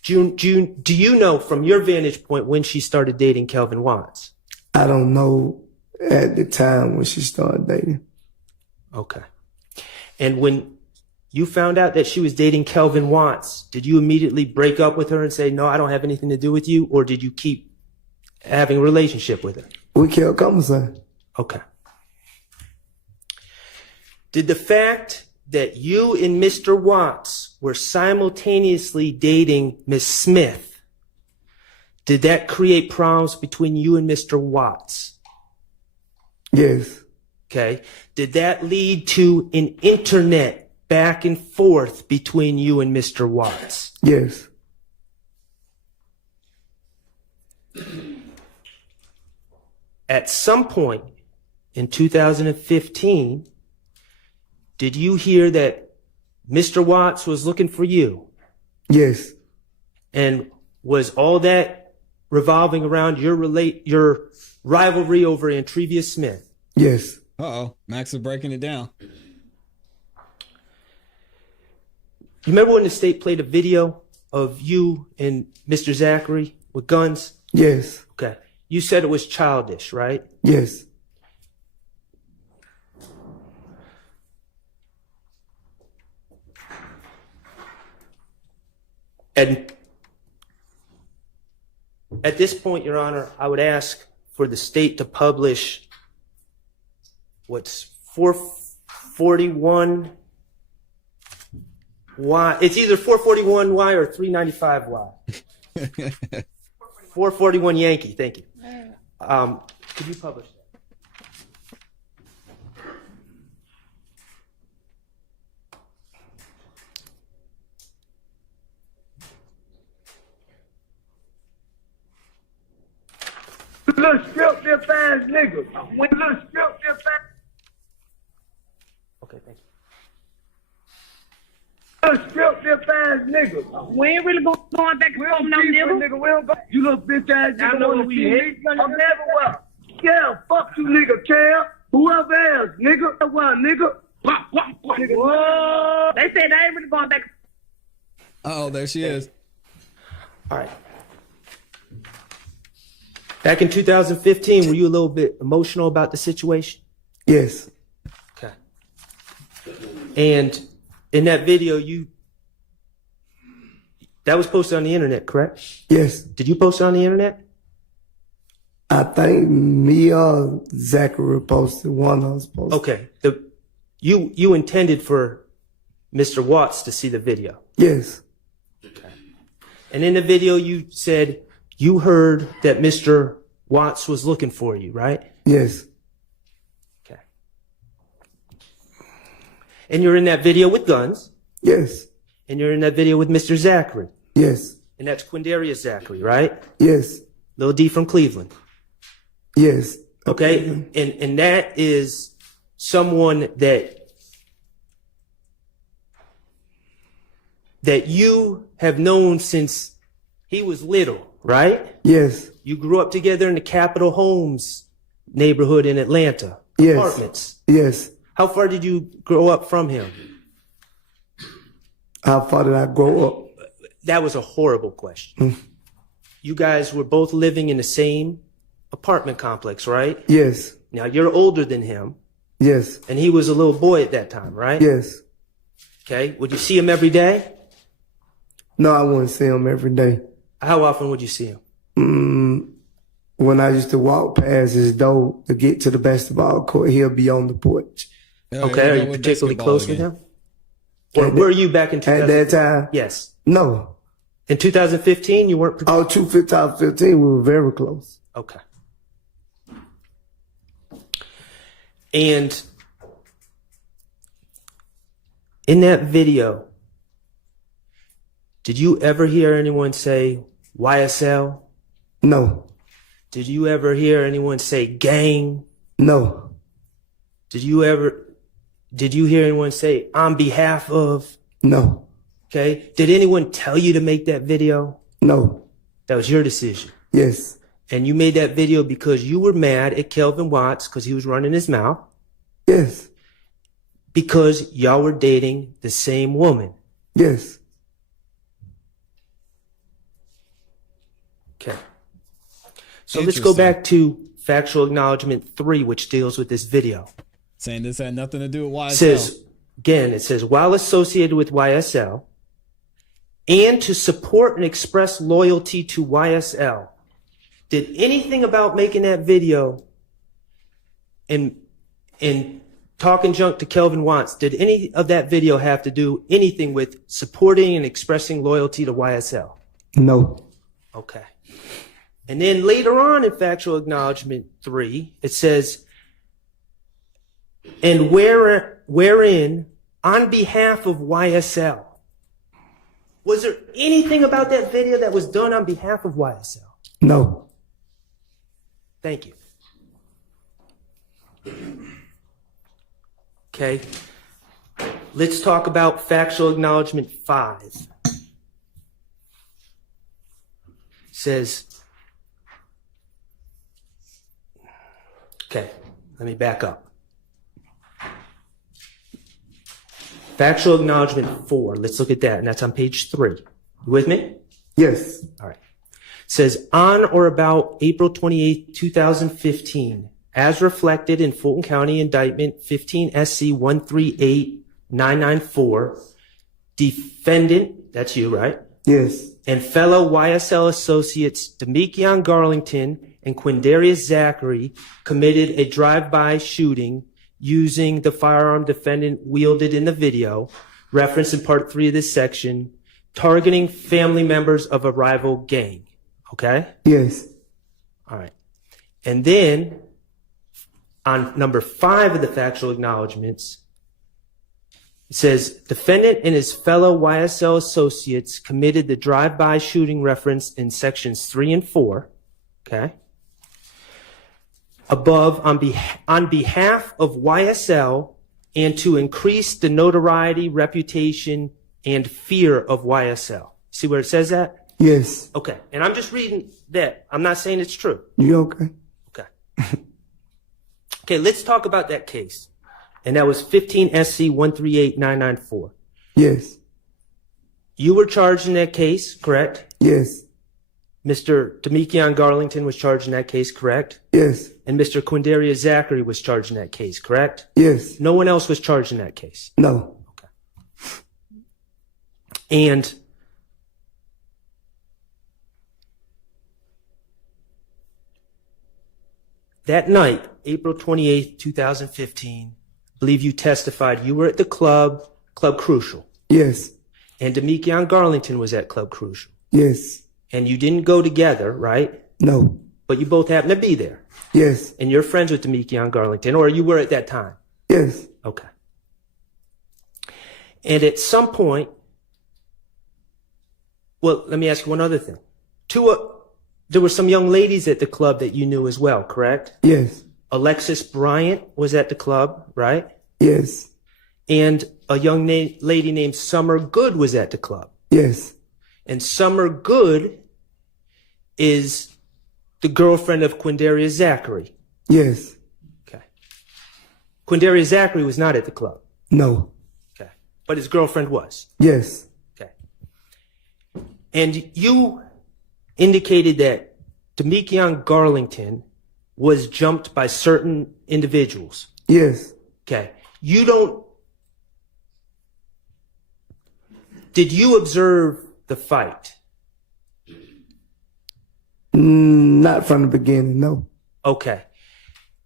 Do you know from your vantage point when she started dating Kelvin Watts? I don't know at the time when she started dating. Okay. And when you found out that she was dating Kelvin Watts, did you immediately break up with her and say, no, I don't have anything to do with you? Or did you keep having a relationship with her? We kept conversating. Okay. Did the fact that you and Mr. Watts were simultaneously dating Miss Smith, did that create problems between you and Mr. Watts? Yes. Okay. Did that lead to an internet back and forth between you and Mr. Watts? Yes. At some point in 2015, did you hear that Mr. Watts was looking for you? Yes. And was all that revolving around your rivalry over Entrevia Smith? Yes. Uh-oh. Max is breaking it down. You remember when the state played a video of you and Mr. Zachary with guns? Yes. Okay. You said it was childish, right? Yes. And at this point, Your Honor, I would ask for the state to publish what's 441Y. It's either 441Y or 395Y. 441 Yankee, thank you. Could you publish that? Little strip this ass nigga. When little strip this ass. Okay, thank you. Little strip this ass nigga. We ain't really going back and forth no nigga. We don't go. You little bitch ass nigga. I know who we hit. I'm everywhere. Yeah, fuck you nigga, Cam. Whoever else, nigga. Well, nigga. Nigga. Whoa. They said they ain't really going back. Uh-oh, there she is. All right. Back in 2015, were you a little bit emotional about the situation? Yes. Okay. And in that video, that was posted on the internet, correct? Yes. Did you post it on the internet? I think me or Zachary posted, one of us posted. Okay. You intended for Mr. Watts to see the video. Yes. Okay. And in the video, you said you heard that Mr. Watts was looking for you, right? Yes. Okay. And you're in that video with guns. Yes. And you're in that video with Mr. Zachary. Yes. And that's Quindarius Zachary, right? Yes. Lil D from Cleveland. Yes. Okay. And that is someone that you have known since he was little, right? Yes. You grew up together in the Capitol Homes neighborhood in Atlanta. Yes. Apartments. Yes. How far did you grow up from him? How far did I grow up? That was a horrible question. You guys were both living in the same apartment complex, right? Yes. Now you're older than him. Yes. And he was a little boy at that time, right? Yes. Okay. Would you see him every day? No, I wouldn't see him every day. How often would you see him? When I used to walk past his door to get to the basketball court, he'll be on the porch. Okay. Are you particularly close with him? Or were you back in 2000? At that time? Yes. No. In 2015, you weren't? Oh, 2015, we were very close. Okay. And in that video, did you ever hear anyone say YSL? No. Did you ever hear anyone say gang? No. Did you hear anyone say on behalf of? No. Okay. Did anyone tell you to make that video? No. That was your decision. Yes. And you made that video because you were mad at Kelvin Watts because he was running his mouth? Yes. Because y'all were dating the same woman? Yes. Okay. So let's go back to factual acknowledgement 3, which deals with this video. Saying this had nothing to do with YSL. It says, while associated with YSL and to support and express loyalty to YSL, did anything about making that video and talking junk to Kelvin Watts, did any of that video have to do anything with supporting and expressing loyalty to YSL? No. Okay. And then later on in factual acknowledgement 3, it says, and wherein on behalf of YSL. Was there anything about that video that was done on behalf of YSL? No. Thank you. Okay. Let's talk about factual acknowledgement 5. It says, okay, let me back up. Factual acknowledgement 4. Let's look at that, and that's on page 3. You with me? Yes. All right. It says, on or about April 28, 2015, as reflected in Fulton County Indictment 15 SC 138994, defendant, that's you, right? Yes. And fellow YSL associates Demekion Garlington and Quindarius Zachary committed a drive-by shooting using the firearm defendant wielded in the video, referenced in part 3 of this section, targeting family members of a rival gang. Okay? Yes. All right. And then on number 5 of the factual acknowledgments, it says, defendant and his fellow YSL associates committed the drive-by shooting referenced in sections 3 and 4. Okay? Above, on behalf of YSL and to increase the notoriety, reputation, and fear of YSL. See where it says that? Yes. Okay. And I'm just reading that. I'm not saying it's true. You okay? Okay. Okay, let's talk about that case. And that was 15 SC 138994. Yes. You were charged in that case, correct? Yes. Mr. Demekion Garlington was charged in that case, correct? Yes. And Mr. Quindarius Zachary was charged in that case, correct? Yes. No one else was charged in that case? No. Okay. And that night, April 28th, 2015, I believe you testified you were at the Club Crucial. Yes. And Demekion Garlington was at Club Crucial. Yes. And you didn't go together, right? No. But you both happened to be there. Yes. And you're friends with Demekion Garlington, or you were at that time? Yes. Okay. And at some point, well, let me ask you one other thing. there were some young ladies at the club that you knew as well, correct? Yes. Alexis Bryant was at the club, right? Yes. And a young lady named Summer Good was at the club. Yes. And Summer Good is the girlfriend of Quindarius Zachary. Yes. Okay. Quindarius Zachary was not at the club. No. Okay. But his girlfriend was. Yes. Okay. And you indicated that Demekion Garlington was jumped by certain individuals. Yes. Okay. Did you observe the fight? Not from the beginning, no. Okay.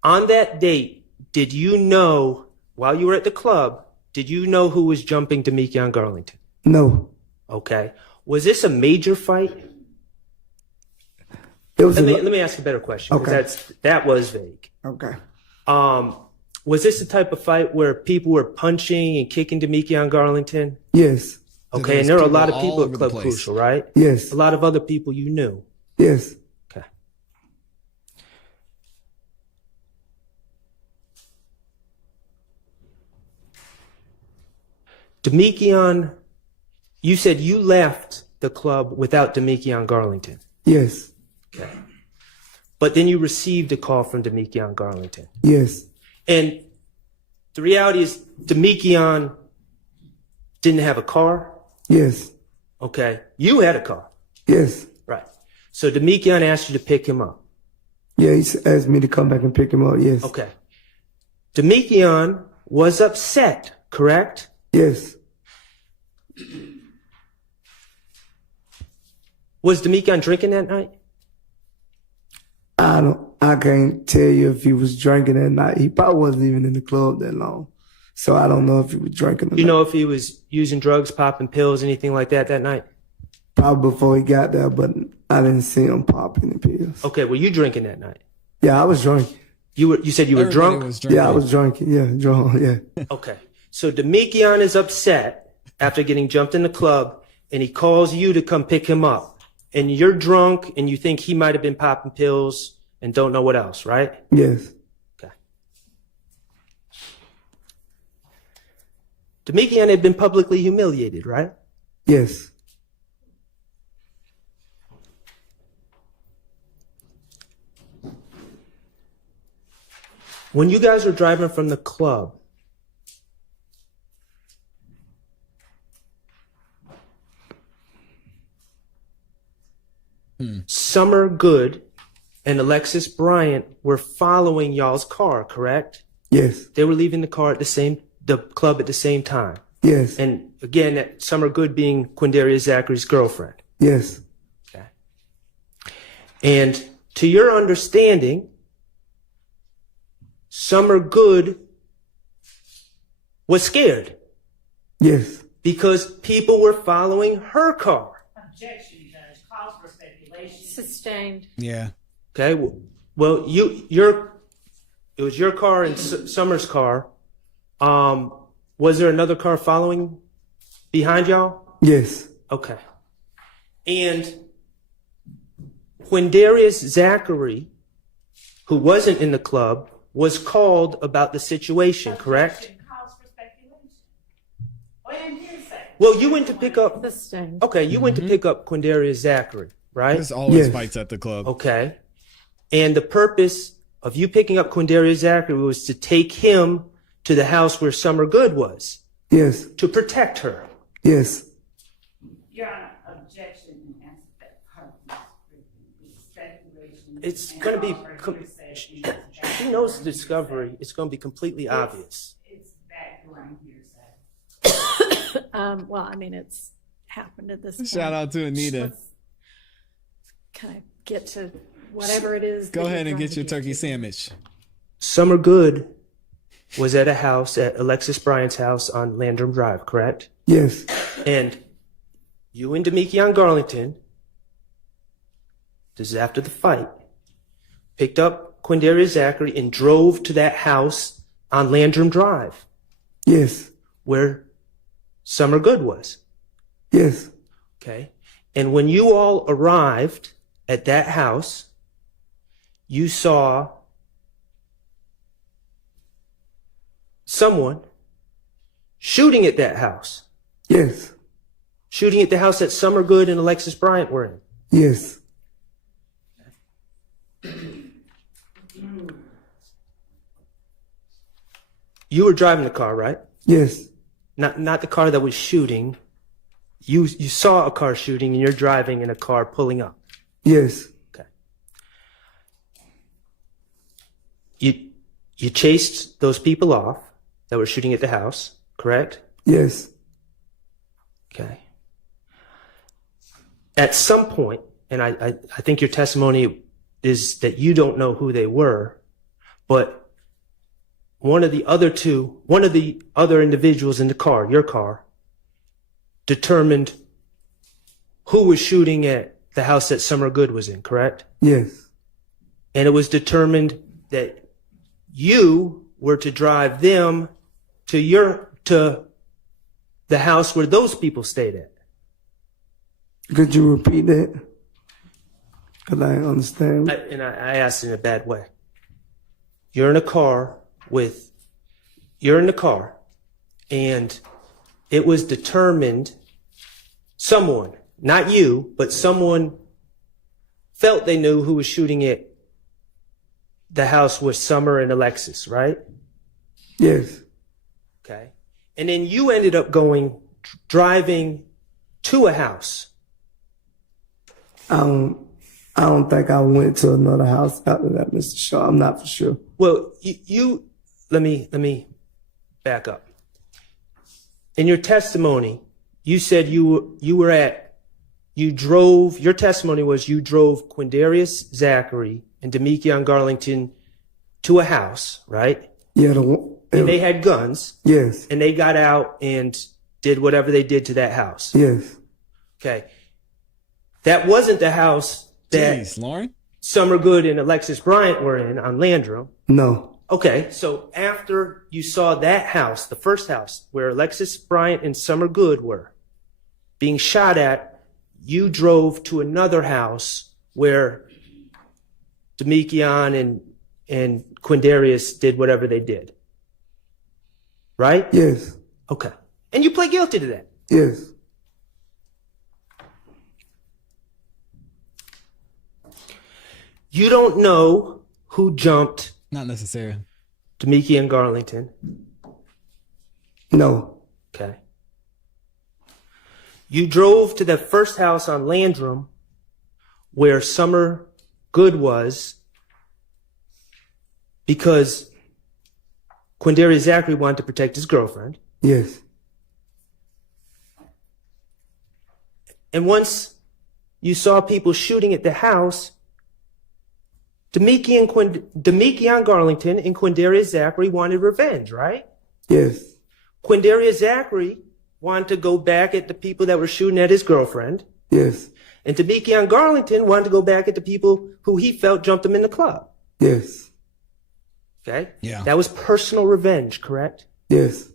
On that date, did you know, while you were at the club, did you know who was jumping Demekion Garlington? No. Okay. Was this a major fight? Let me ask a better question. Okay. That was vague. Okay. Was this the type of fight where people were punching and kicking Demekion Garlington? Yes. Okay, and there are a lot of people at Club Crucial, right? Yes. A lot of other people you knew. Yes. Okay. Demekion, you said you left the club without Demekion Garlington. Yes. Okay. But then you received a call from Demekion Garlington. Yes. And the reality is Demekion didn't have a car. Yes. Okay. You had a car. Yes. Right. So Demekion asked you to pick him up. Yeah, he asked me to come back and pick him up, yes. Okay. Demekion was upset, correct? Yes. Was Demekion drinking that night? I can't tell you if he was drinking that night. He probably wasn't even in the club that long. So I don't know if he was drinking or You not. know if he was using drugs, popping pills, anything like that night? Probably before he got there, but I didn't see him pop any pills. Okay, were you drinking that night? Yeah, I was drinking. You said you were drunk? Yeah, I was drinking. Yeah, drunk. Yeah. Okay. So Demekion is upset after getting jumped in the club, and he calls you to come pick him up. And you're drunk, and you think he might have been popping pills and don't know what else, right? Yes. Okay. Demekion had been publicly humiliated, right? Yes. When you guys were driving from the club, Summer Good and Alexis Bryant were following y'all's car, correct? Yes. They were leaving the club at the same time. Yes. And again, that Summer Good being Quindarius Zachary's girlfriend. Yes. Okay. And to your understanding, Summer Good was scared. Yes. Because people were following her car. Objection, Judge. Calls for speculation. Sustained. Yeah. Okay. Well, it was your car and Summer's car. Was there another car following behind y'all? Yes. Okay. And Quindarius Zachary, who wasn't in the club, was called about the situation, correct? Calls for speculation. And hearsay. Well, you went to pick up. Sustained. Okay, you went to pick up Quindarius Zachary, right? There's always fights at the club. Okay. And the purpose of you picking up Quindarius Zachary was to take him to the house where Summer Good was. Yes. To protect her. Yes. Your Honor, objection and answer that part of speculation. It's going to be. She knows the discovery. It's going to be completely obvious. It's background hearsay. Well, I mean, it's happened at this point. Shout out to Anita. Kind of get to whatever it is. Go ahead and get your turkey sandwich. Summer Good was at a house, at Alexis Bryant's house on Landrum Drive, correct? Yes. And you and Demekion Garlington, this is after the fight, picked up Quindarius Zachary and drove to that house on Landrum Drive. Yes. Where Summer Good was. Yes. Okay. And when you all arrived, at that house, you saw someone shooting at that house. Yes. Shooting at the house that Summer Good and Alexis Bryant were in. Yes. You were driving the car, right? Yes. Not the car that was shooting. You saw a car shooting and you're driving in a car pulling up. Yes. Okay. You chased those people off that were shooting at the house, correct? Yes. Okay. At some point, and I think your testimony is that you don't know who they were, but one of the other individuals in the car, your car, determined who was shooting at the house that Summer Good was in, correct? Yes. And it was determined that you were to drive them to the house where those people stayed at. Could you repeat that? Because I didn't understand. I asked in a bad way. You're in the car, and it was determined someone, not you, but someone felt they knew who was shooting at the house with Summer and Alexis, right? Yes. Okay. And then you ended up driving to a house. I don't think I went to another house after that, Mr. Shaw. I'm not for sure. Well, let me back up. In your testimony, you said your testimony was you drove Quindarius Zachary and Demekion Garlington to a house, right? Yeah. And they had guns. Yes. And they got out and did whatever they did to that house. Yes. Okay. That wasn't the house that Jeez, Lauren? Summer Good and Alexis Bryant were in on Landrum. No. Okay, so after you saw that house, the first house where Alexis Bryant and Summer Good were being shot at, you drove to another house where Demekion and Quindarius did whatever they did. Right? Yes. Okay. And you pled guilty to that? Yes. You don't know who jumped Not necessarily. Demekion Garlington? No. Okay. You drove to the first house on Landrum where Summer Good was because Quindarius Zachary wanted to protect his girlfriend. Yes. And once you saw people shooting at the house, Demekion Garlington and Quindarius Zachary wanted revenge, right? Yes. Quindarius Zachary wanted to go back at the people that were shooting at his girlfriend. Yes. And Demekion Garlington wanted to go back at the people who he felt jumped him in the club. Yes. Okay? Yeah. That was personal revenge, correct? Yes.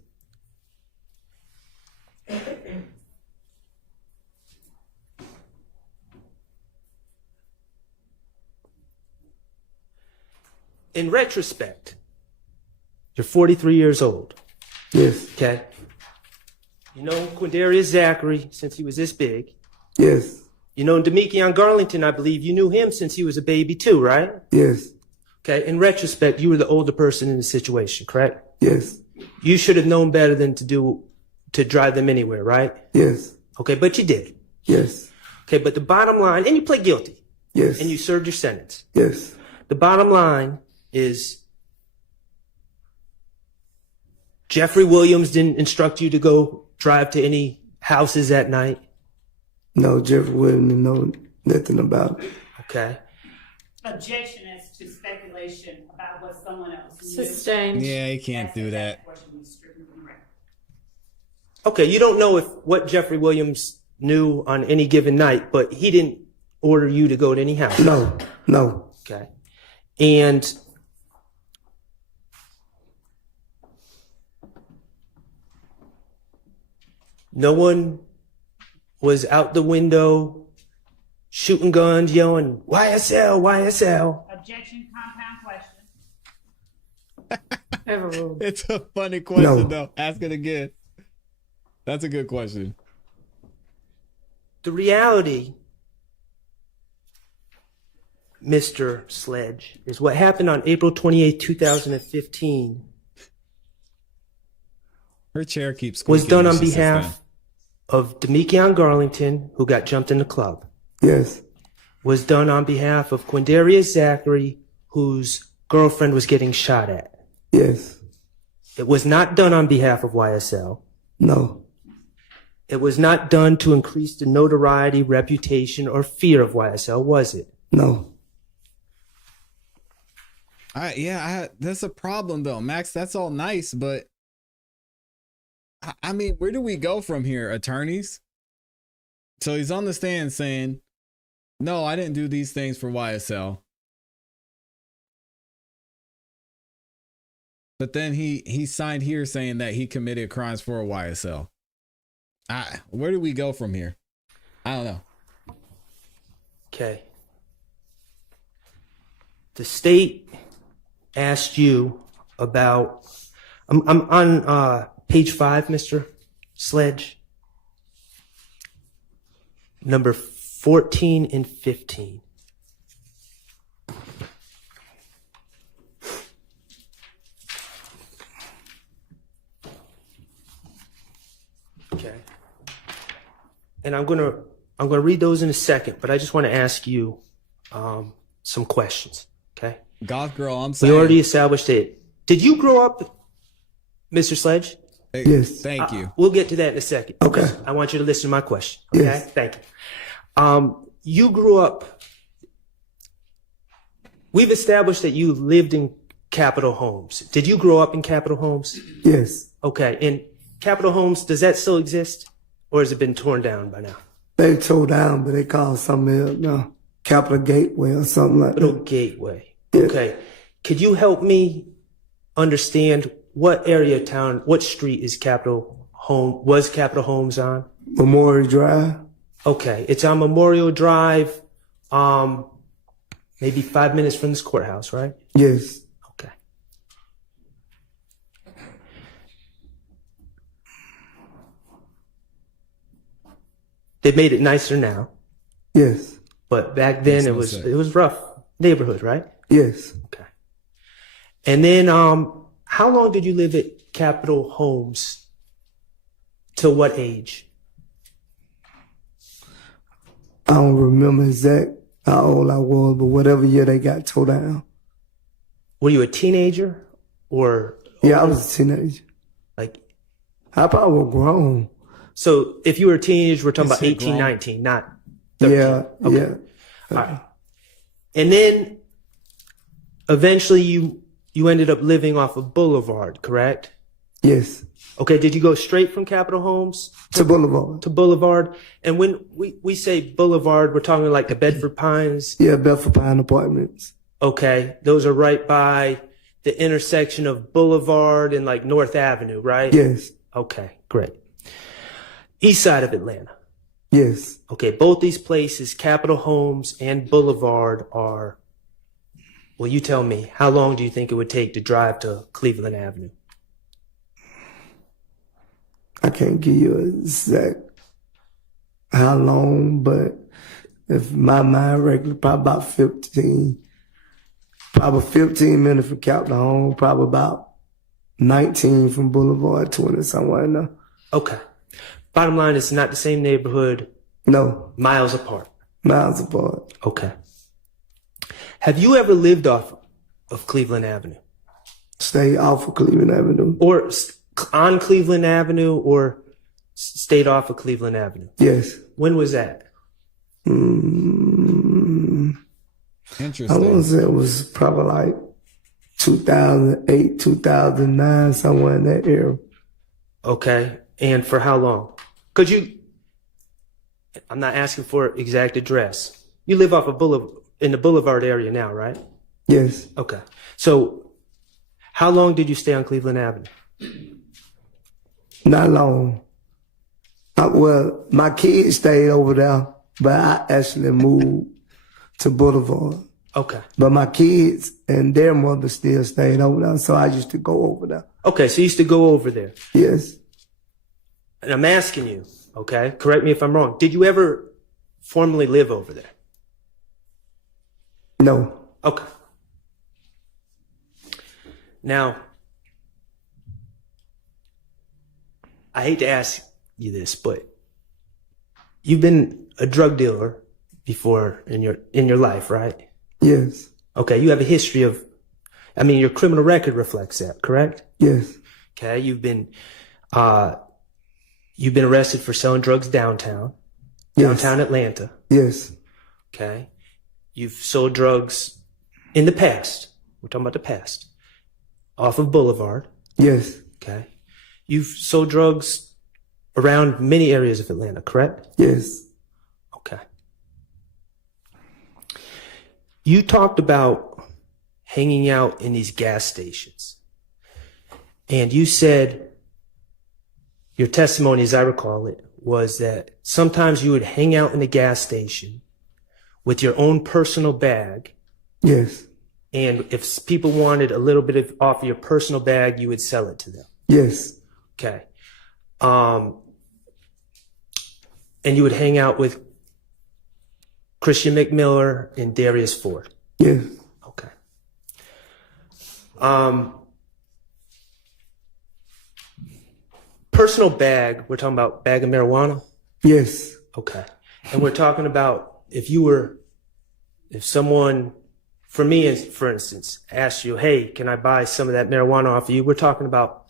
In retrospect, you're 43 years old. Yes. Okay? You know Quindarius Zachary since he was this big. Yes. You know Demekion Garlington, I believe you knew him since he was a baby too, right? Yes. Okay, in retrospect, you were the older person in the situation, correct? Yes. You should have known better than to drive them anywhere, right? Yes. Okay, but you did. Yes. Okay, but the bottom line, and you pled guilty. Yes. And you served your sentence. Yes. The bottom line is Jeffrey Williams didn't instruct you to go drive to any houses that night? No, Jeffrey Williams didn't know nothing about it. Okay. Objection as to speculation about what someone else knew. Sustained. Yeah, you can't do that. Okay, you don't know what Jeffrey Williams knew on any given night, but he didn't order you to go to any house. No. No. Okay. And no one was out the window shooting guns, yelling, YSL, YSL. Objection, compound question. Overruled. It's a funny question, No. though. Ask it again. That's a good question. The reality, Mr. Sledge, is what happened on April 28, 2015 Her chair keeps was squeaking done when on she sits down. behalf of Demekion Garlington, who got jumped in the club. Yes. Was done on behalf of Quindarius Zachary, whose girlfriend was getting shot at. Yes. It was not done on behalf of YSL. No. It was not done to increase the notoriety, reputation, or fear of YSL, was it? No. That's a problem though, Max. That's all nice, but I mean, where do we go from here, attorneys? So he's on the stand saying, "No, I didn't do these things for YSL." But then he signed here saying that he committed crimes for YSL. Where do we go from here? I don't know. Okay. The state asked you about, I'm on page 5, Mr. Sledge. Number 14 and 15. Okay. And I'm gonna read those in a second, but I just want to ask you some questions. Okay. Goth girl, I'm saying. We already established it. Did you grow up, Mr. Sledge? Yes. Thank you. We'll get to that in a second. Okay. I want you to listen to my question. Okay. Yes. Thank you. You grew up. We've established that you lived in Capitol Homes. Did you grow up in Capitol Homes? Yes. Okay. And Capitol Homes, does that still exist, or has it been torn down by now? They tore down, but they call something else now. Capitol Gateway or something like Capitol that. Gateway. Yeah. Okay. Could you help me understand what area of town, what street is Capitol Homes on? Memorial Drive. Okay. It's on Memorial Drive, maybe 5 minutes from this courthouse, right? Yes. Okay. They made it nicer now, Yes. but back then it was rough neighborhood, right? Yes. Okay. And then, how long did you live at Capitol Homes? Till what age? I don't remember exact how old I was, but whatever year they got tore down. Were you a teenager or? Yeah, I was a teenager. Like, I probably was grown. so if you were a teenager, we're talking You about said 18, grown. 19, not 13. Yeah. Okay. Yeah. All right. And then eventually you ended up living off of Boulevard, correct? Yes. Okay. Did you go straight from Capitol Homes To Boulevard. to Boulevard? And when we say Boulevard, we're talking like the Bedford Pines. Yeah, Bedford Pine Apartments. Okay. Those are right by the intersection of Boulevard and like North Avenue, right? Yes. Okay. Great. East side of Atlanta. Yes. Okay. Both these places, Capitol Homes and Boulevard, are, well, you tell me, how long do you think it would take to drive to Cleveland Avenue? I can't give you an exact how long, but if my mind regular, probably about 15. Probably 15 minutes from Capitol Home, probably about 19 from Boulevard, 20 somewhere in there. Okay. Bottom line, it's not the same neighborhood. No, Miles apart. miles apart. Okay. Have you ever lived off of Cleveland Avenue? Stay off of Cleveland Avenue. Or on Cleveland Avenue, or stayed off of Cleveland Avenue? Yes. When was that? I Interesting. want to say it was probably like 2008, 2009, somewhere in that era. Okay. And for how long? Could you, I'm not asking for exact address. You live off of in the Boulevard area now, right? Yes. Okay. So how long did you stay on Cleveland Avenue? Not long. Well, my kids stayed over there but I actually moved to Boulevard. Okay. But my kids and their mother still stayed over there, so I used to go over there. Okay, so you used to go over there. Yes. And I'm asking you, okay, correct me if I'm wrong. Did you ever formerly live over there? No. Okay. Now, I hate to ask you this, but you've been a drug dealer before in your life, right? Yes. Okay, you have a history of, I mean, your criminal record reflects that, correct? Yes. Okay, you've been arrested for selling drugs downtown Atlanta. Yes. Okay, you've sold drugs in the past. We're talking about the past. Off of Boulevard. Yes. Okay, you've sold drugs around many areas of Atlanta, correct? Yes. Okay. You talked about hanging out in these gas stations. And you said, your testimony, as I recall it, was that sometimes you would hang out in the gas station with your own personal bag. Yes. And if people wanted a little bit off of your personal bag, you would sell it to them. Yes. Okay. And you would hang out with Christian McMiller and Darius Ford. Yes. Okay. Personal bag, we're talking about bag of marijuana? Yes. Okay. And we're talking about if someone, for me, for instance, asked you, hey, can I buy some of that marijuana off of you? We're talking about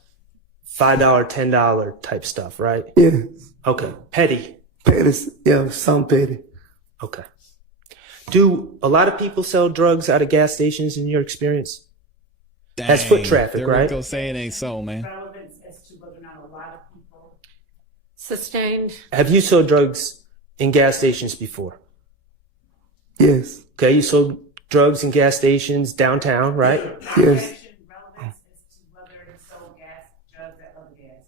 $5, $10 type stuff, right? Yeah. Okay. Petty. Petty, yeah, some petty. Okay. Do a lot of people sell drugs out of gas stations in your experience? That's foot traffic, right? Go say it ain't so, man. Relevance as to whether or not a lot of people. Sustained. Have you sold drugs in gas stations before? Yes. Okay, you sold drugs in gas stations downtown, right? Yes. Relevance as to whether it's sold drugs at other gas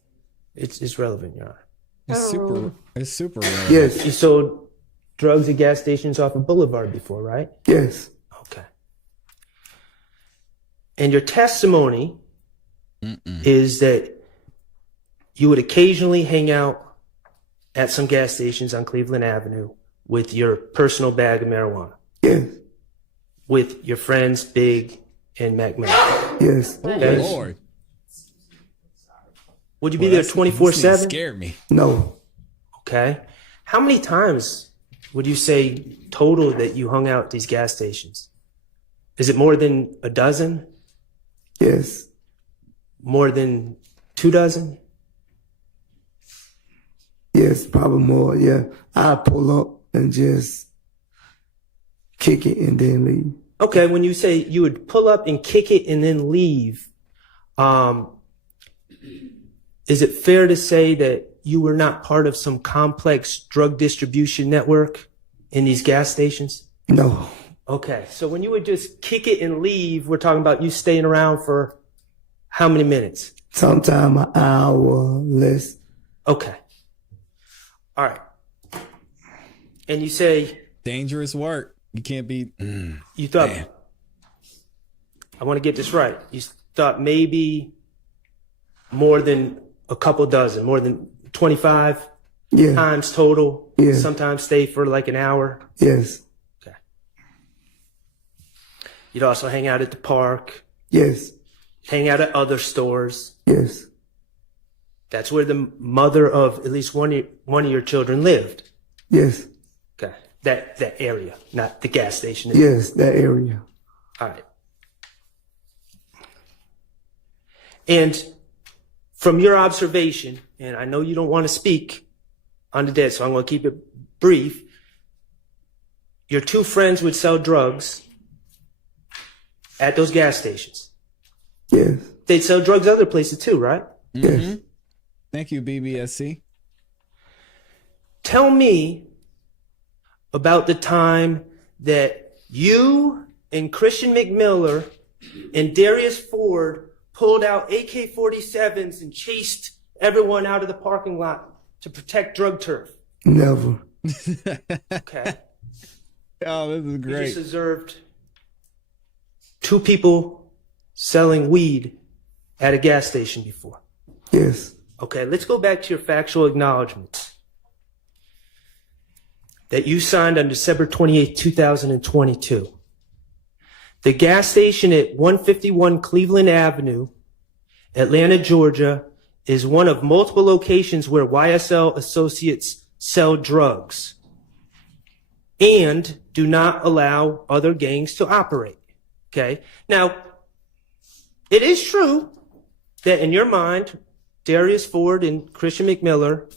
stations. It's relevant, Your Honor. It's super relevant. Yes. You sold drugs at gas stations off of Boulevard before, right? Yes. Okay. And your testimony is that you would occasionally hang out at some gas stations on Cleveland Avenue with your personal bag of marijuana. Yes. With your friends Big and Mac Miller. Yes. Oh, Okay. Lord. Would you be there 24/7? Scared me. No. Okay. How many times would you say total that you hung out at these gas stations? Is it more than a dozen? Yes. More than 2 dozen? Yes, probably more, yeah. I pull up and just kick it and then leave. Okay, when you say you would pull up and kick it and then leave, is it fair to say that you were not part of some complex drug distribution network in these gas stations? No. Okay, so when you would just kick it and leave, we're talking about you staying around for how many minutes? Sometime an hour, less. Okay. All right. And you say... Dangerous work. You can't be... You thought... Man. I want to get this right. You thought maybe more than a couple dozen, more than 25 times total? Yeah. Sometimes stay for like an hour? Yes. Okay. You'd also hang out at the park? Yes. Hang out at other stores? Yes. That's where the mother of at least one of your children lived? Yes. Okay. That area, not the gas station? Yes, that area. All right. And from your observation, and I know you don't want to speak on the dead, so I'm going to keep it brief. Your two friends would sell drugs at those gas stations. Yes. They'd sell drugs other places too, right? Yes. Thank you, BBSC. Tell me about the time that you and Christian McMiller and Darius Ford pulled out AK-47s and chased everyone out of the parking lot to protect drug turf. Never. Okay. Oh, this is We great. just observed 2 people selling weed at a gas station before. Yes. Okay, let's go back to your factual acknowledgments that you signed on December 28, 2022. The gas station at 151 Cleveland Avenue, Atlanta, Georgia, is one of multiple locations where YSL associates sell drugs and do not allow other gangs to operate. Okay? Now, it is true that in your mind, Darius Ford and Christian McMiller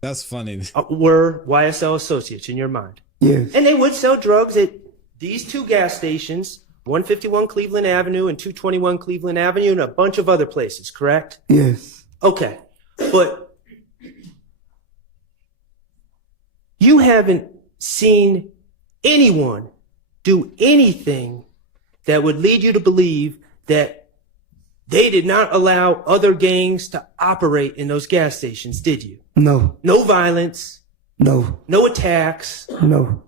that's funny. Were YSL associates in your mind. Yes. And they would sell drugs at these 2 gas stations, 151 Cleveland Avenue and 221 Cleveland Avenue, and a bunch of other places, correct? Yes. Okay. But you haven't seen anyone do anything that would lead you to believe that they did not allow other gangs to operate in those gas stations, did you? No. No violence. No. No attacks. No.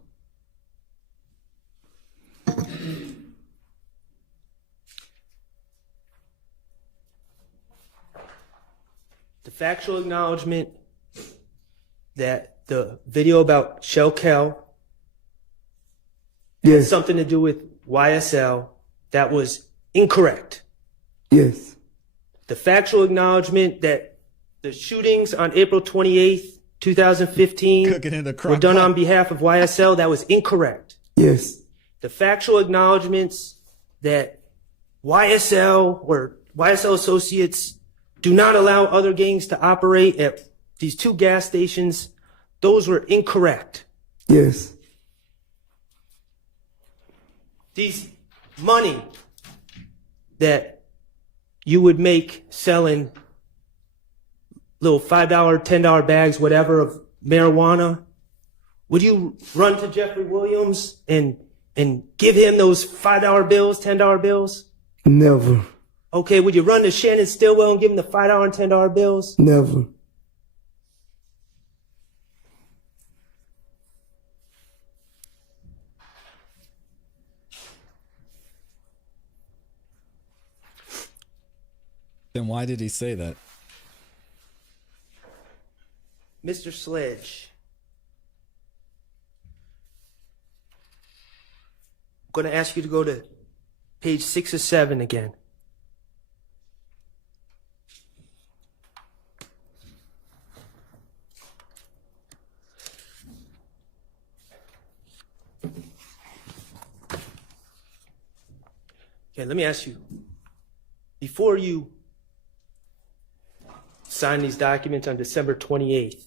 The factual acknowledgement that the video about Shell Kel had something to do with YSL, that was incorrect. Yes. The factual acknowledgement that the shootings on April 28th, 2015 were done on behalf of YSL, that was incorrect. Yes. The factual acknowledgements that YSL or YSL associates do not allow other gangs to operate at these 2 gas stations, those were incorrect. Yes. These money that you would make selling little $5, $10 bags, whatever, of marijuana, would you run to Jeffrey Williams and give him those $5 bills, $10 bills? Never. Okay, would you run to Shannon Stillwell and give him the $5 and $10 bills? Never. Then why did he say that? Mr. Sledge, I'm going to ask you to go to page 6 or 7 again. Okay, let me ask you, before you signed these documents on December 28th,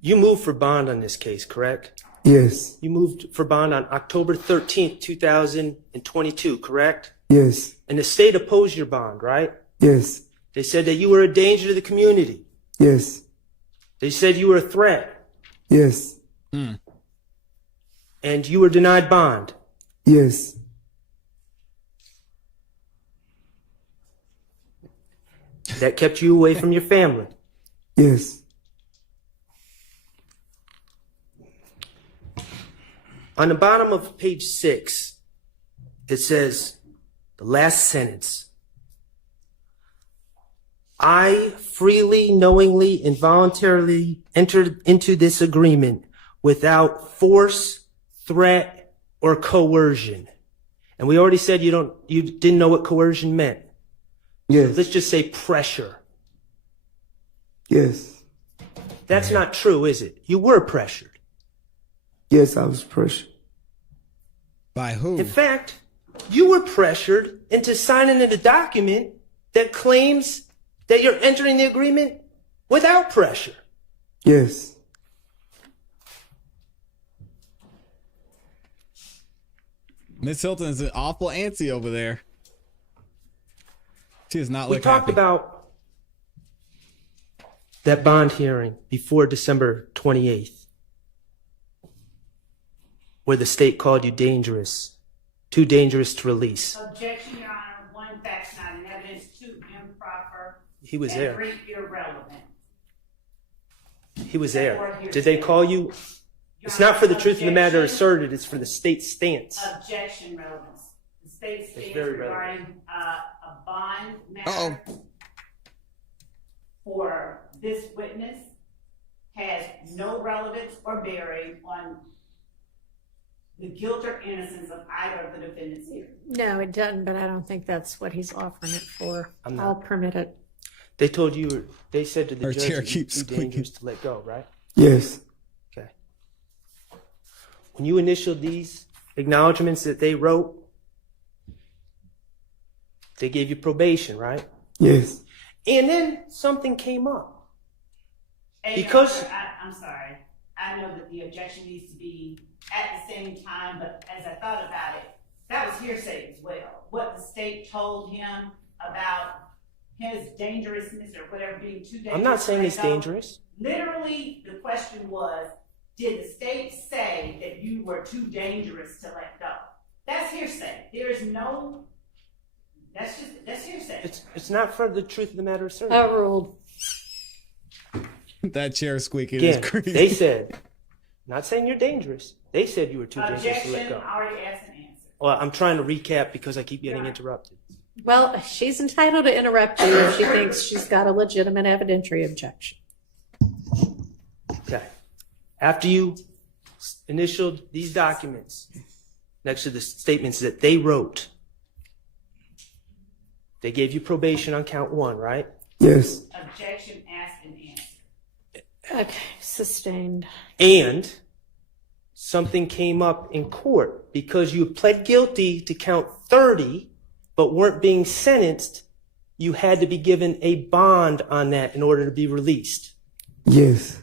you moved for bond on this case, correct? Yes. You moved for bond on October 13th, 2022, correct? Yes. And the state opposed your bond, right? Yes. They said that you were a danger to the community. Yes. They said you were a threat. Yes. And you were denied bond. Yes. That kept you away from your family. Yes. On the bottom of page 6, it says, the last sentence, I freely, knowingly, and voluntarily entered into this agreement without force, threat, or coercion. And we already said you didn't know what coercion meant. Yes. So let's just say pressure. Yes. That's not true, is it? You were pressured. Yes, I was pressured. By who? In fact, you were pressured into signing a document that claims that you're entering the agreement without pressure. Yes. Miss Hilton is an awful antsy over there. She is not We looking talked happy. about that bond hearing before December 28th, where the state called you dangerous, too dangerous to release. Objection, Your Honor. 1, facts not in evidence. 2, improper. He was and there. 3, irrelevant. He was there. Or hearsay. Did they call you? It's not for the truth of the matter asserted. It's for the state's stance. Objection relevance. The state stands very regarding a bond matter for this witness has no relevance or bearing on the guilt or innocence of either of the defendants here. No, it doesn't, but I don't think that's what he's offering it for. I'll permit it. They told you. They said to the Her judge, chair it's keeps too dangerous to let go, right? Yes. Okay. When you initialed these acknowledgments that they wrote, they gave you probation, right? Yes. And then something came up. And Because I'm sorry. I know that the objection needs to be at the same time, but as I thought about it, that was hearsay as well. What the state told him about his dangerousness or whatever being too dangerous. I'm not saying to it's let go. dangerous. Literally, the question was, did the state say that you were too dangerous to let go? That's hearsay. There is no, that's hearsay. It's not for the truth of the matter asserted. Overruled. That chair squeaking Again, is crazy. they said, not saying you're dangerous. They said you were too dangerous to let Objection, go. I already asked an answer. Well, I'm trying to recap because I keep getting interrupted. Well, she's entitled to interrupt you if she thinks she's got a legitimate evidentiary objection. Okay. After you initialed these documents next to the statements that they wrote, they gave you probation on count 1, right? Yes. Objection, asked and answered. Okay, sustained. And something came up in court because you pled guilty to count 30 but weren't being sentenced. You had to be given a bond on that in order to be released. Yes.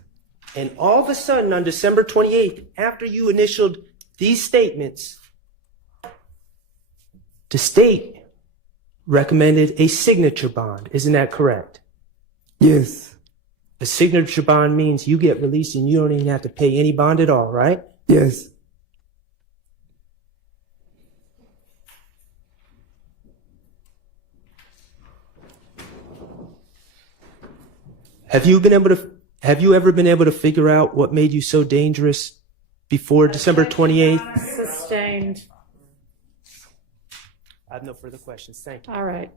And all of a sudden on December 28th, after you initialed these statements, the state recommended a signature bond. Isn't that correct? Yes. A signature bond means you get released and you don't even have to pay any bond at all, right? Yes. Have you ever been able to figure out what made you so dangerous before December 28th? Sustained. I have no further questions. Thank you. All right.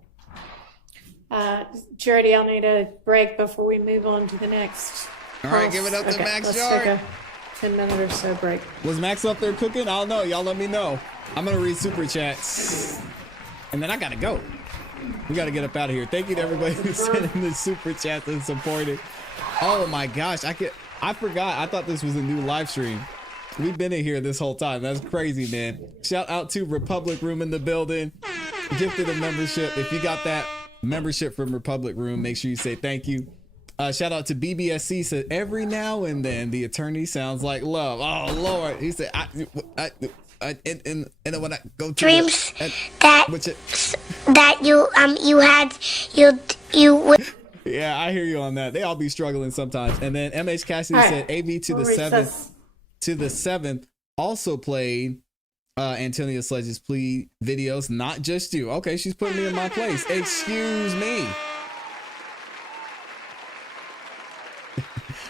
Charity, I'll need a break before we move on to the next. All right, give it up to Max let's Yard. take a 10-minute or so break. Was Max up there cooking? I don't know. Y'all let me know. I'm going to read super chats. And then I got to go. We got to get up out of here. Thank you to everybody who sent in the super chats and supported. Oh my gosh. I forgot. I thought this was a new live stream. We've been in here this whole time. That's crazy, man. Shout out to Republic Room in the building. Gifted a membership. If you got that membership from Republic Room, make sure you say thank you. Shout out to BBSC, said every now and then the attorney sounds like love. Oh Lord, he said and when I go to Dreams that you would. Yeah, I hear you on that. They all be struggling sometimes. And then MH Cassidy said AV to the 7th also played Antonia Sledge's plea videos, not just you. Okay, she's putting me in my place. Excuse me.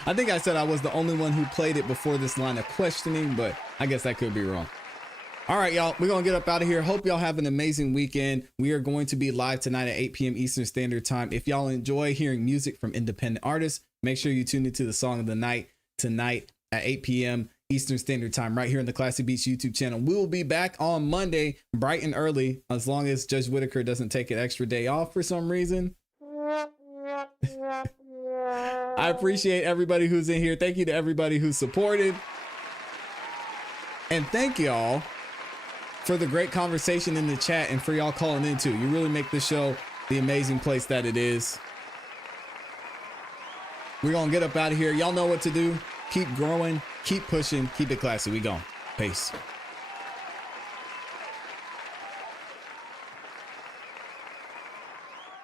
I think I said I was the only one who played it before this line of questioning, but I guess that could be wrong. All right, y'all, we're going to get up out of here. Hope y'all have an amazing weekend. We are going to be live tonight at 8 p.m. Eastern Standard Time. If y'all enjoy hearing music from independent artists, make sure you tune into the Song of the Night tonight at 8 p.m. Eastern Standard Time right here on the ClassE Beats YouTube channel. We will be back on Monday bright and early, as long as Judge Whitaker doesn't take an extra day off for some reason. I appreciate everybody who's in here. Thank you to everybody who supported. And thank y'all for the great conversation in the chat and for y'all calling in too. You really make this show the amazing place that it is. We're going to get up out of here. Y'all know what to do. Keep growing, keep pushing, keep it classy. We gone. Peace.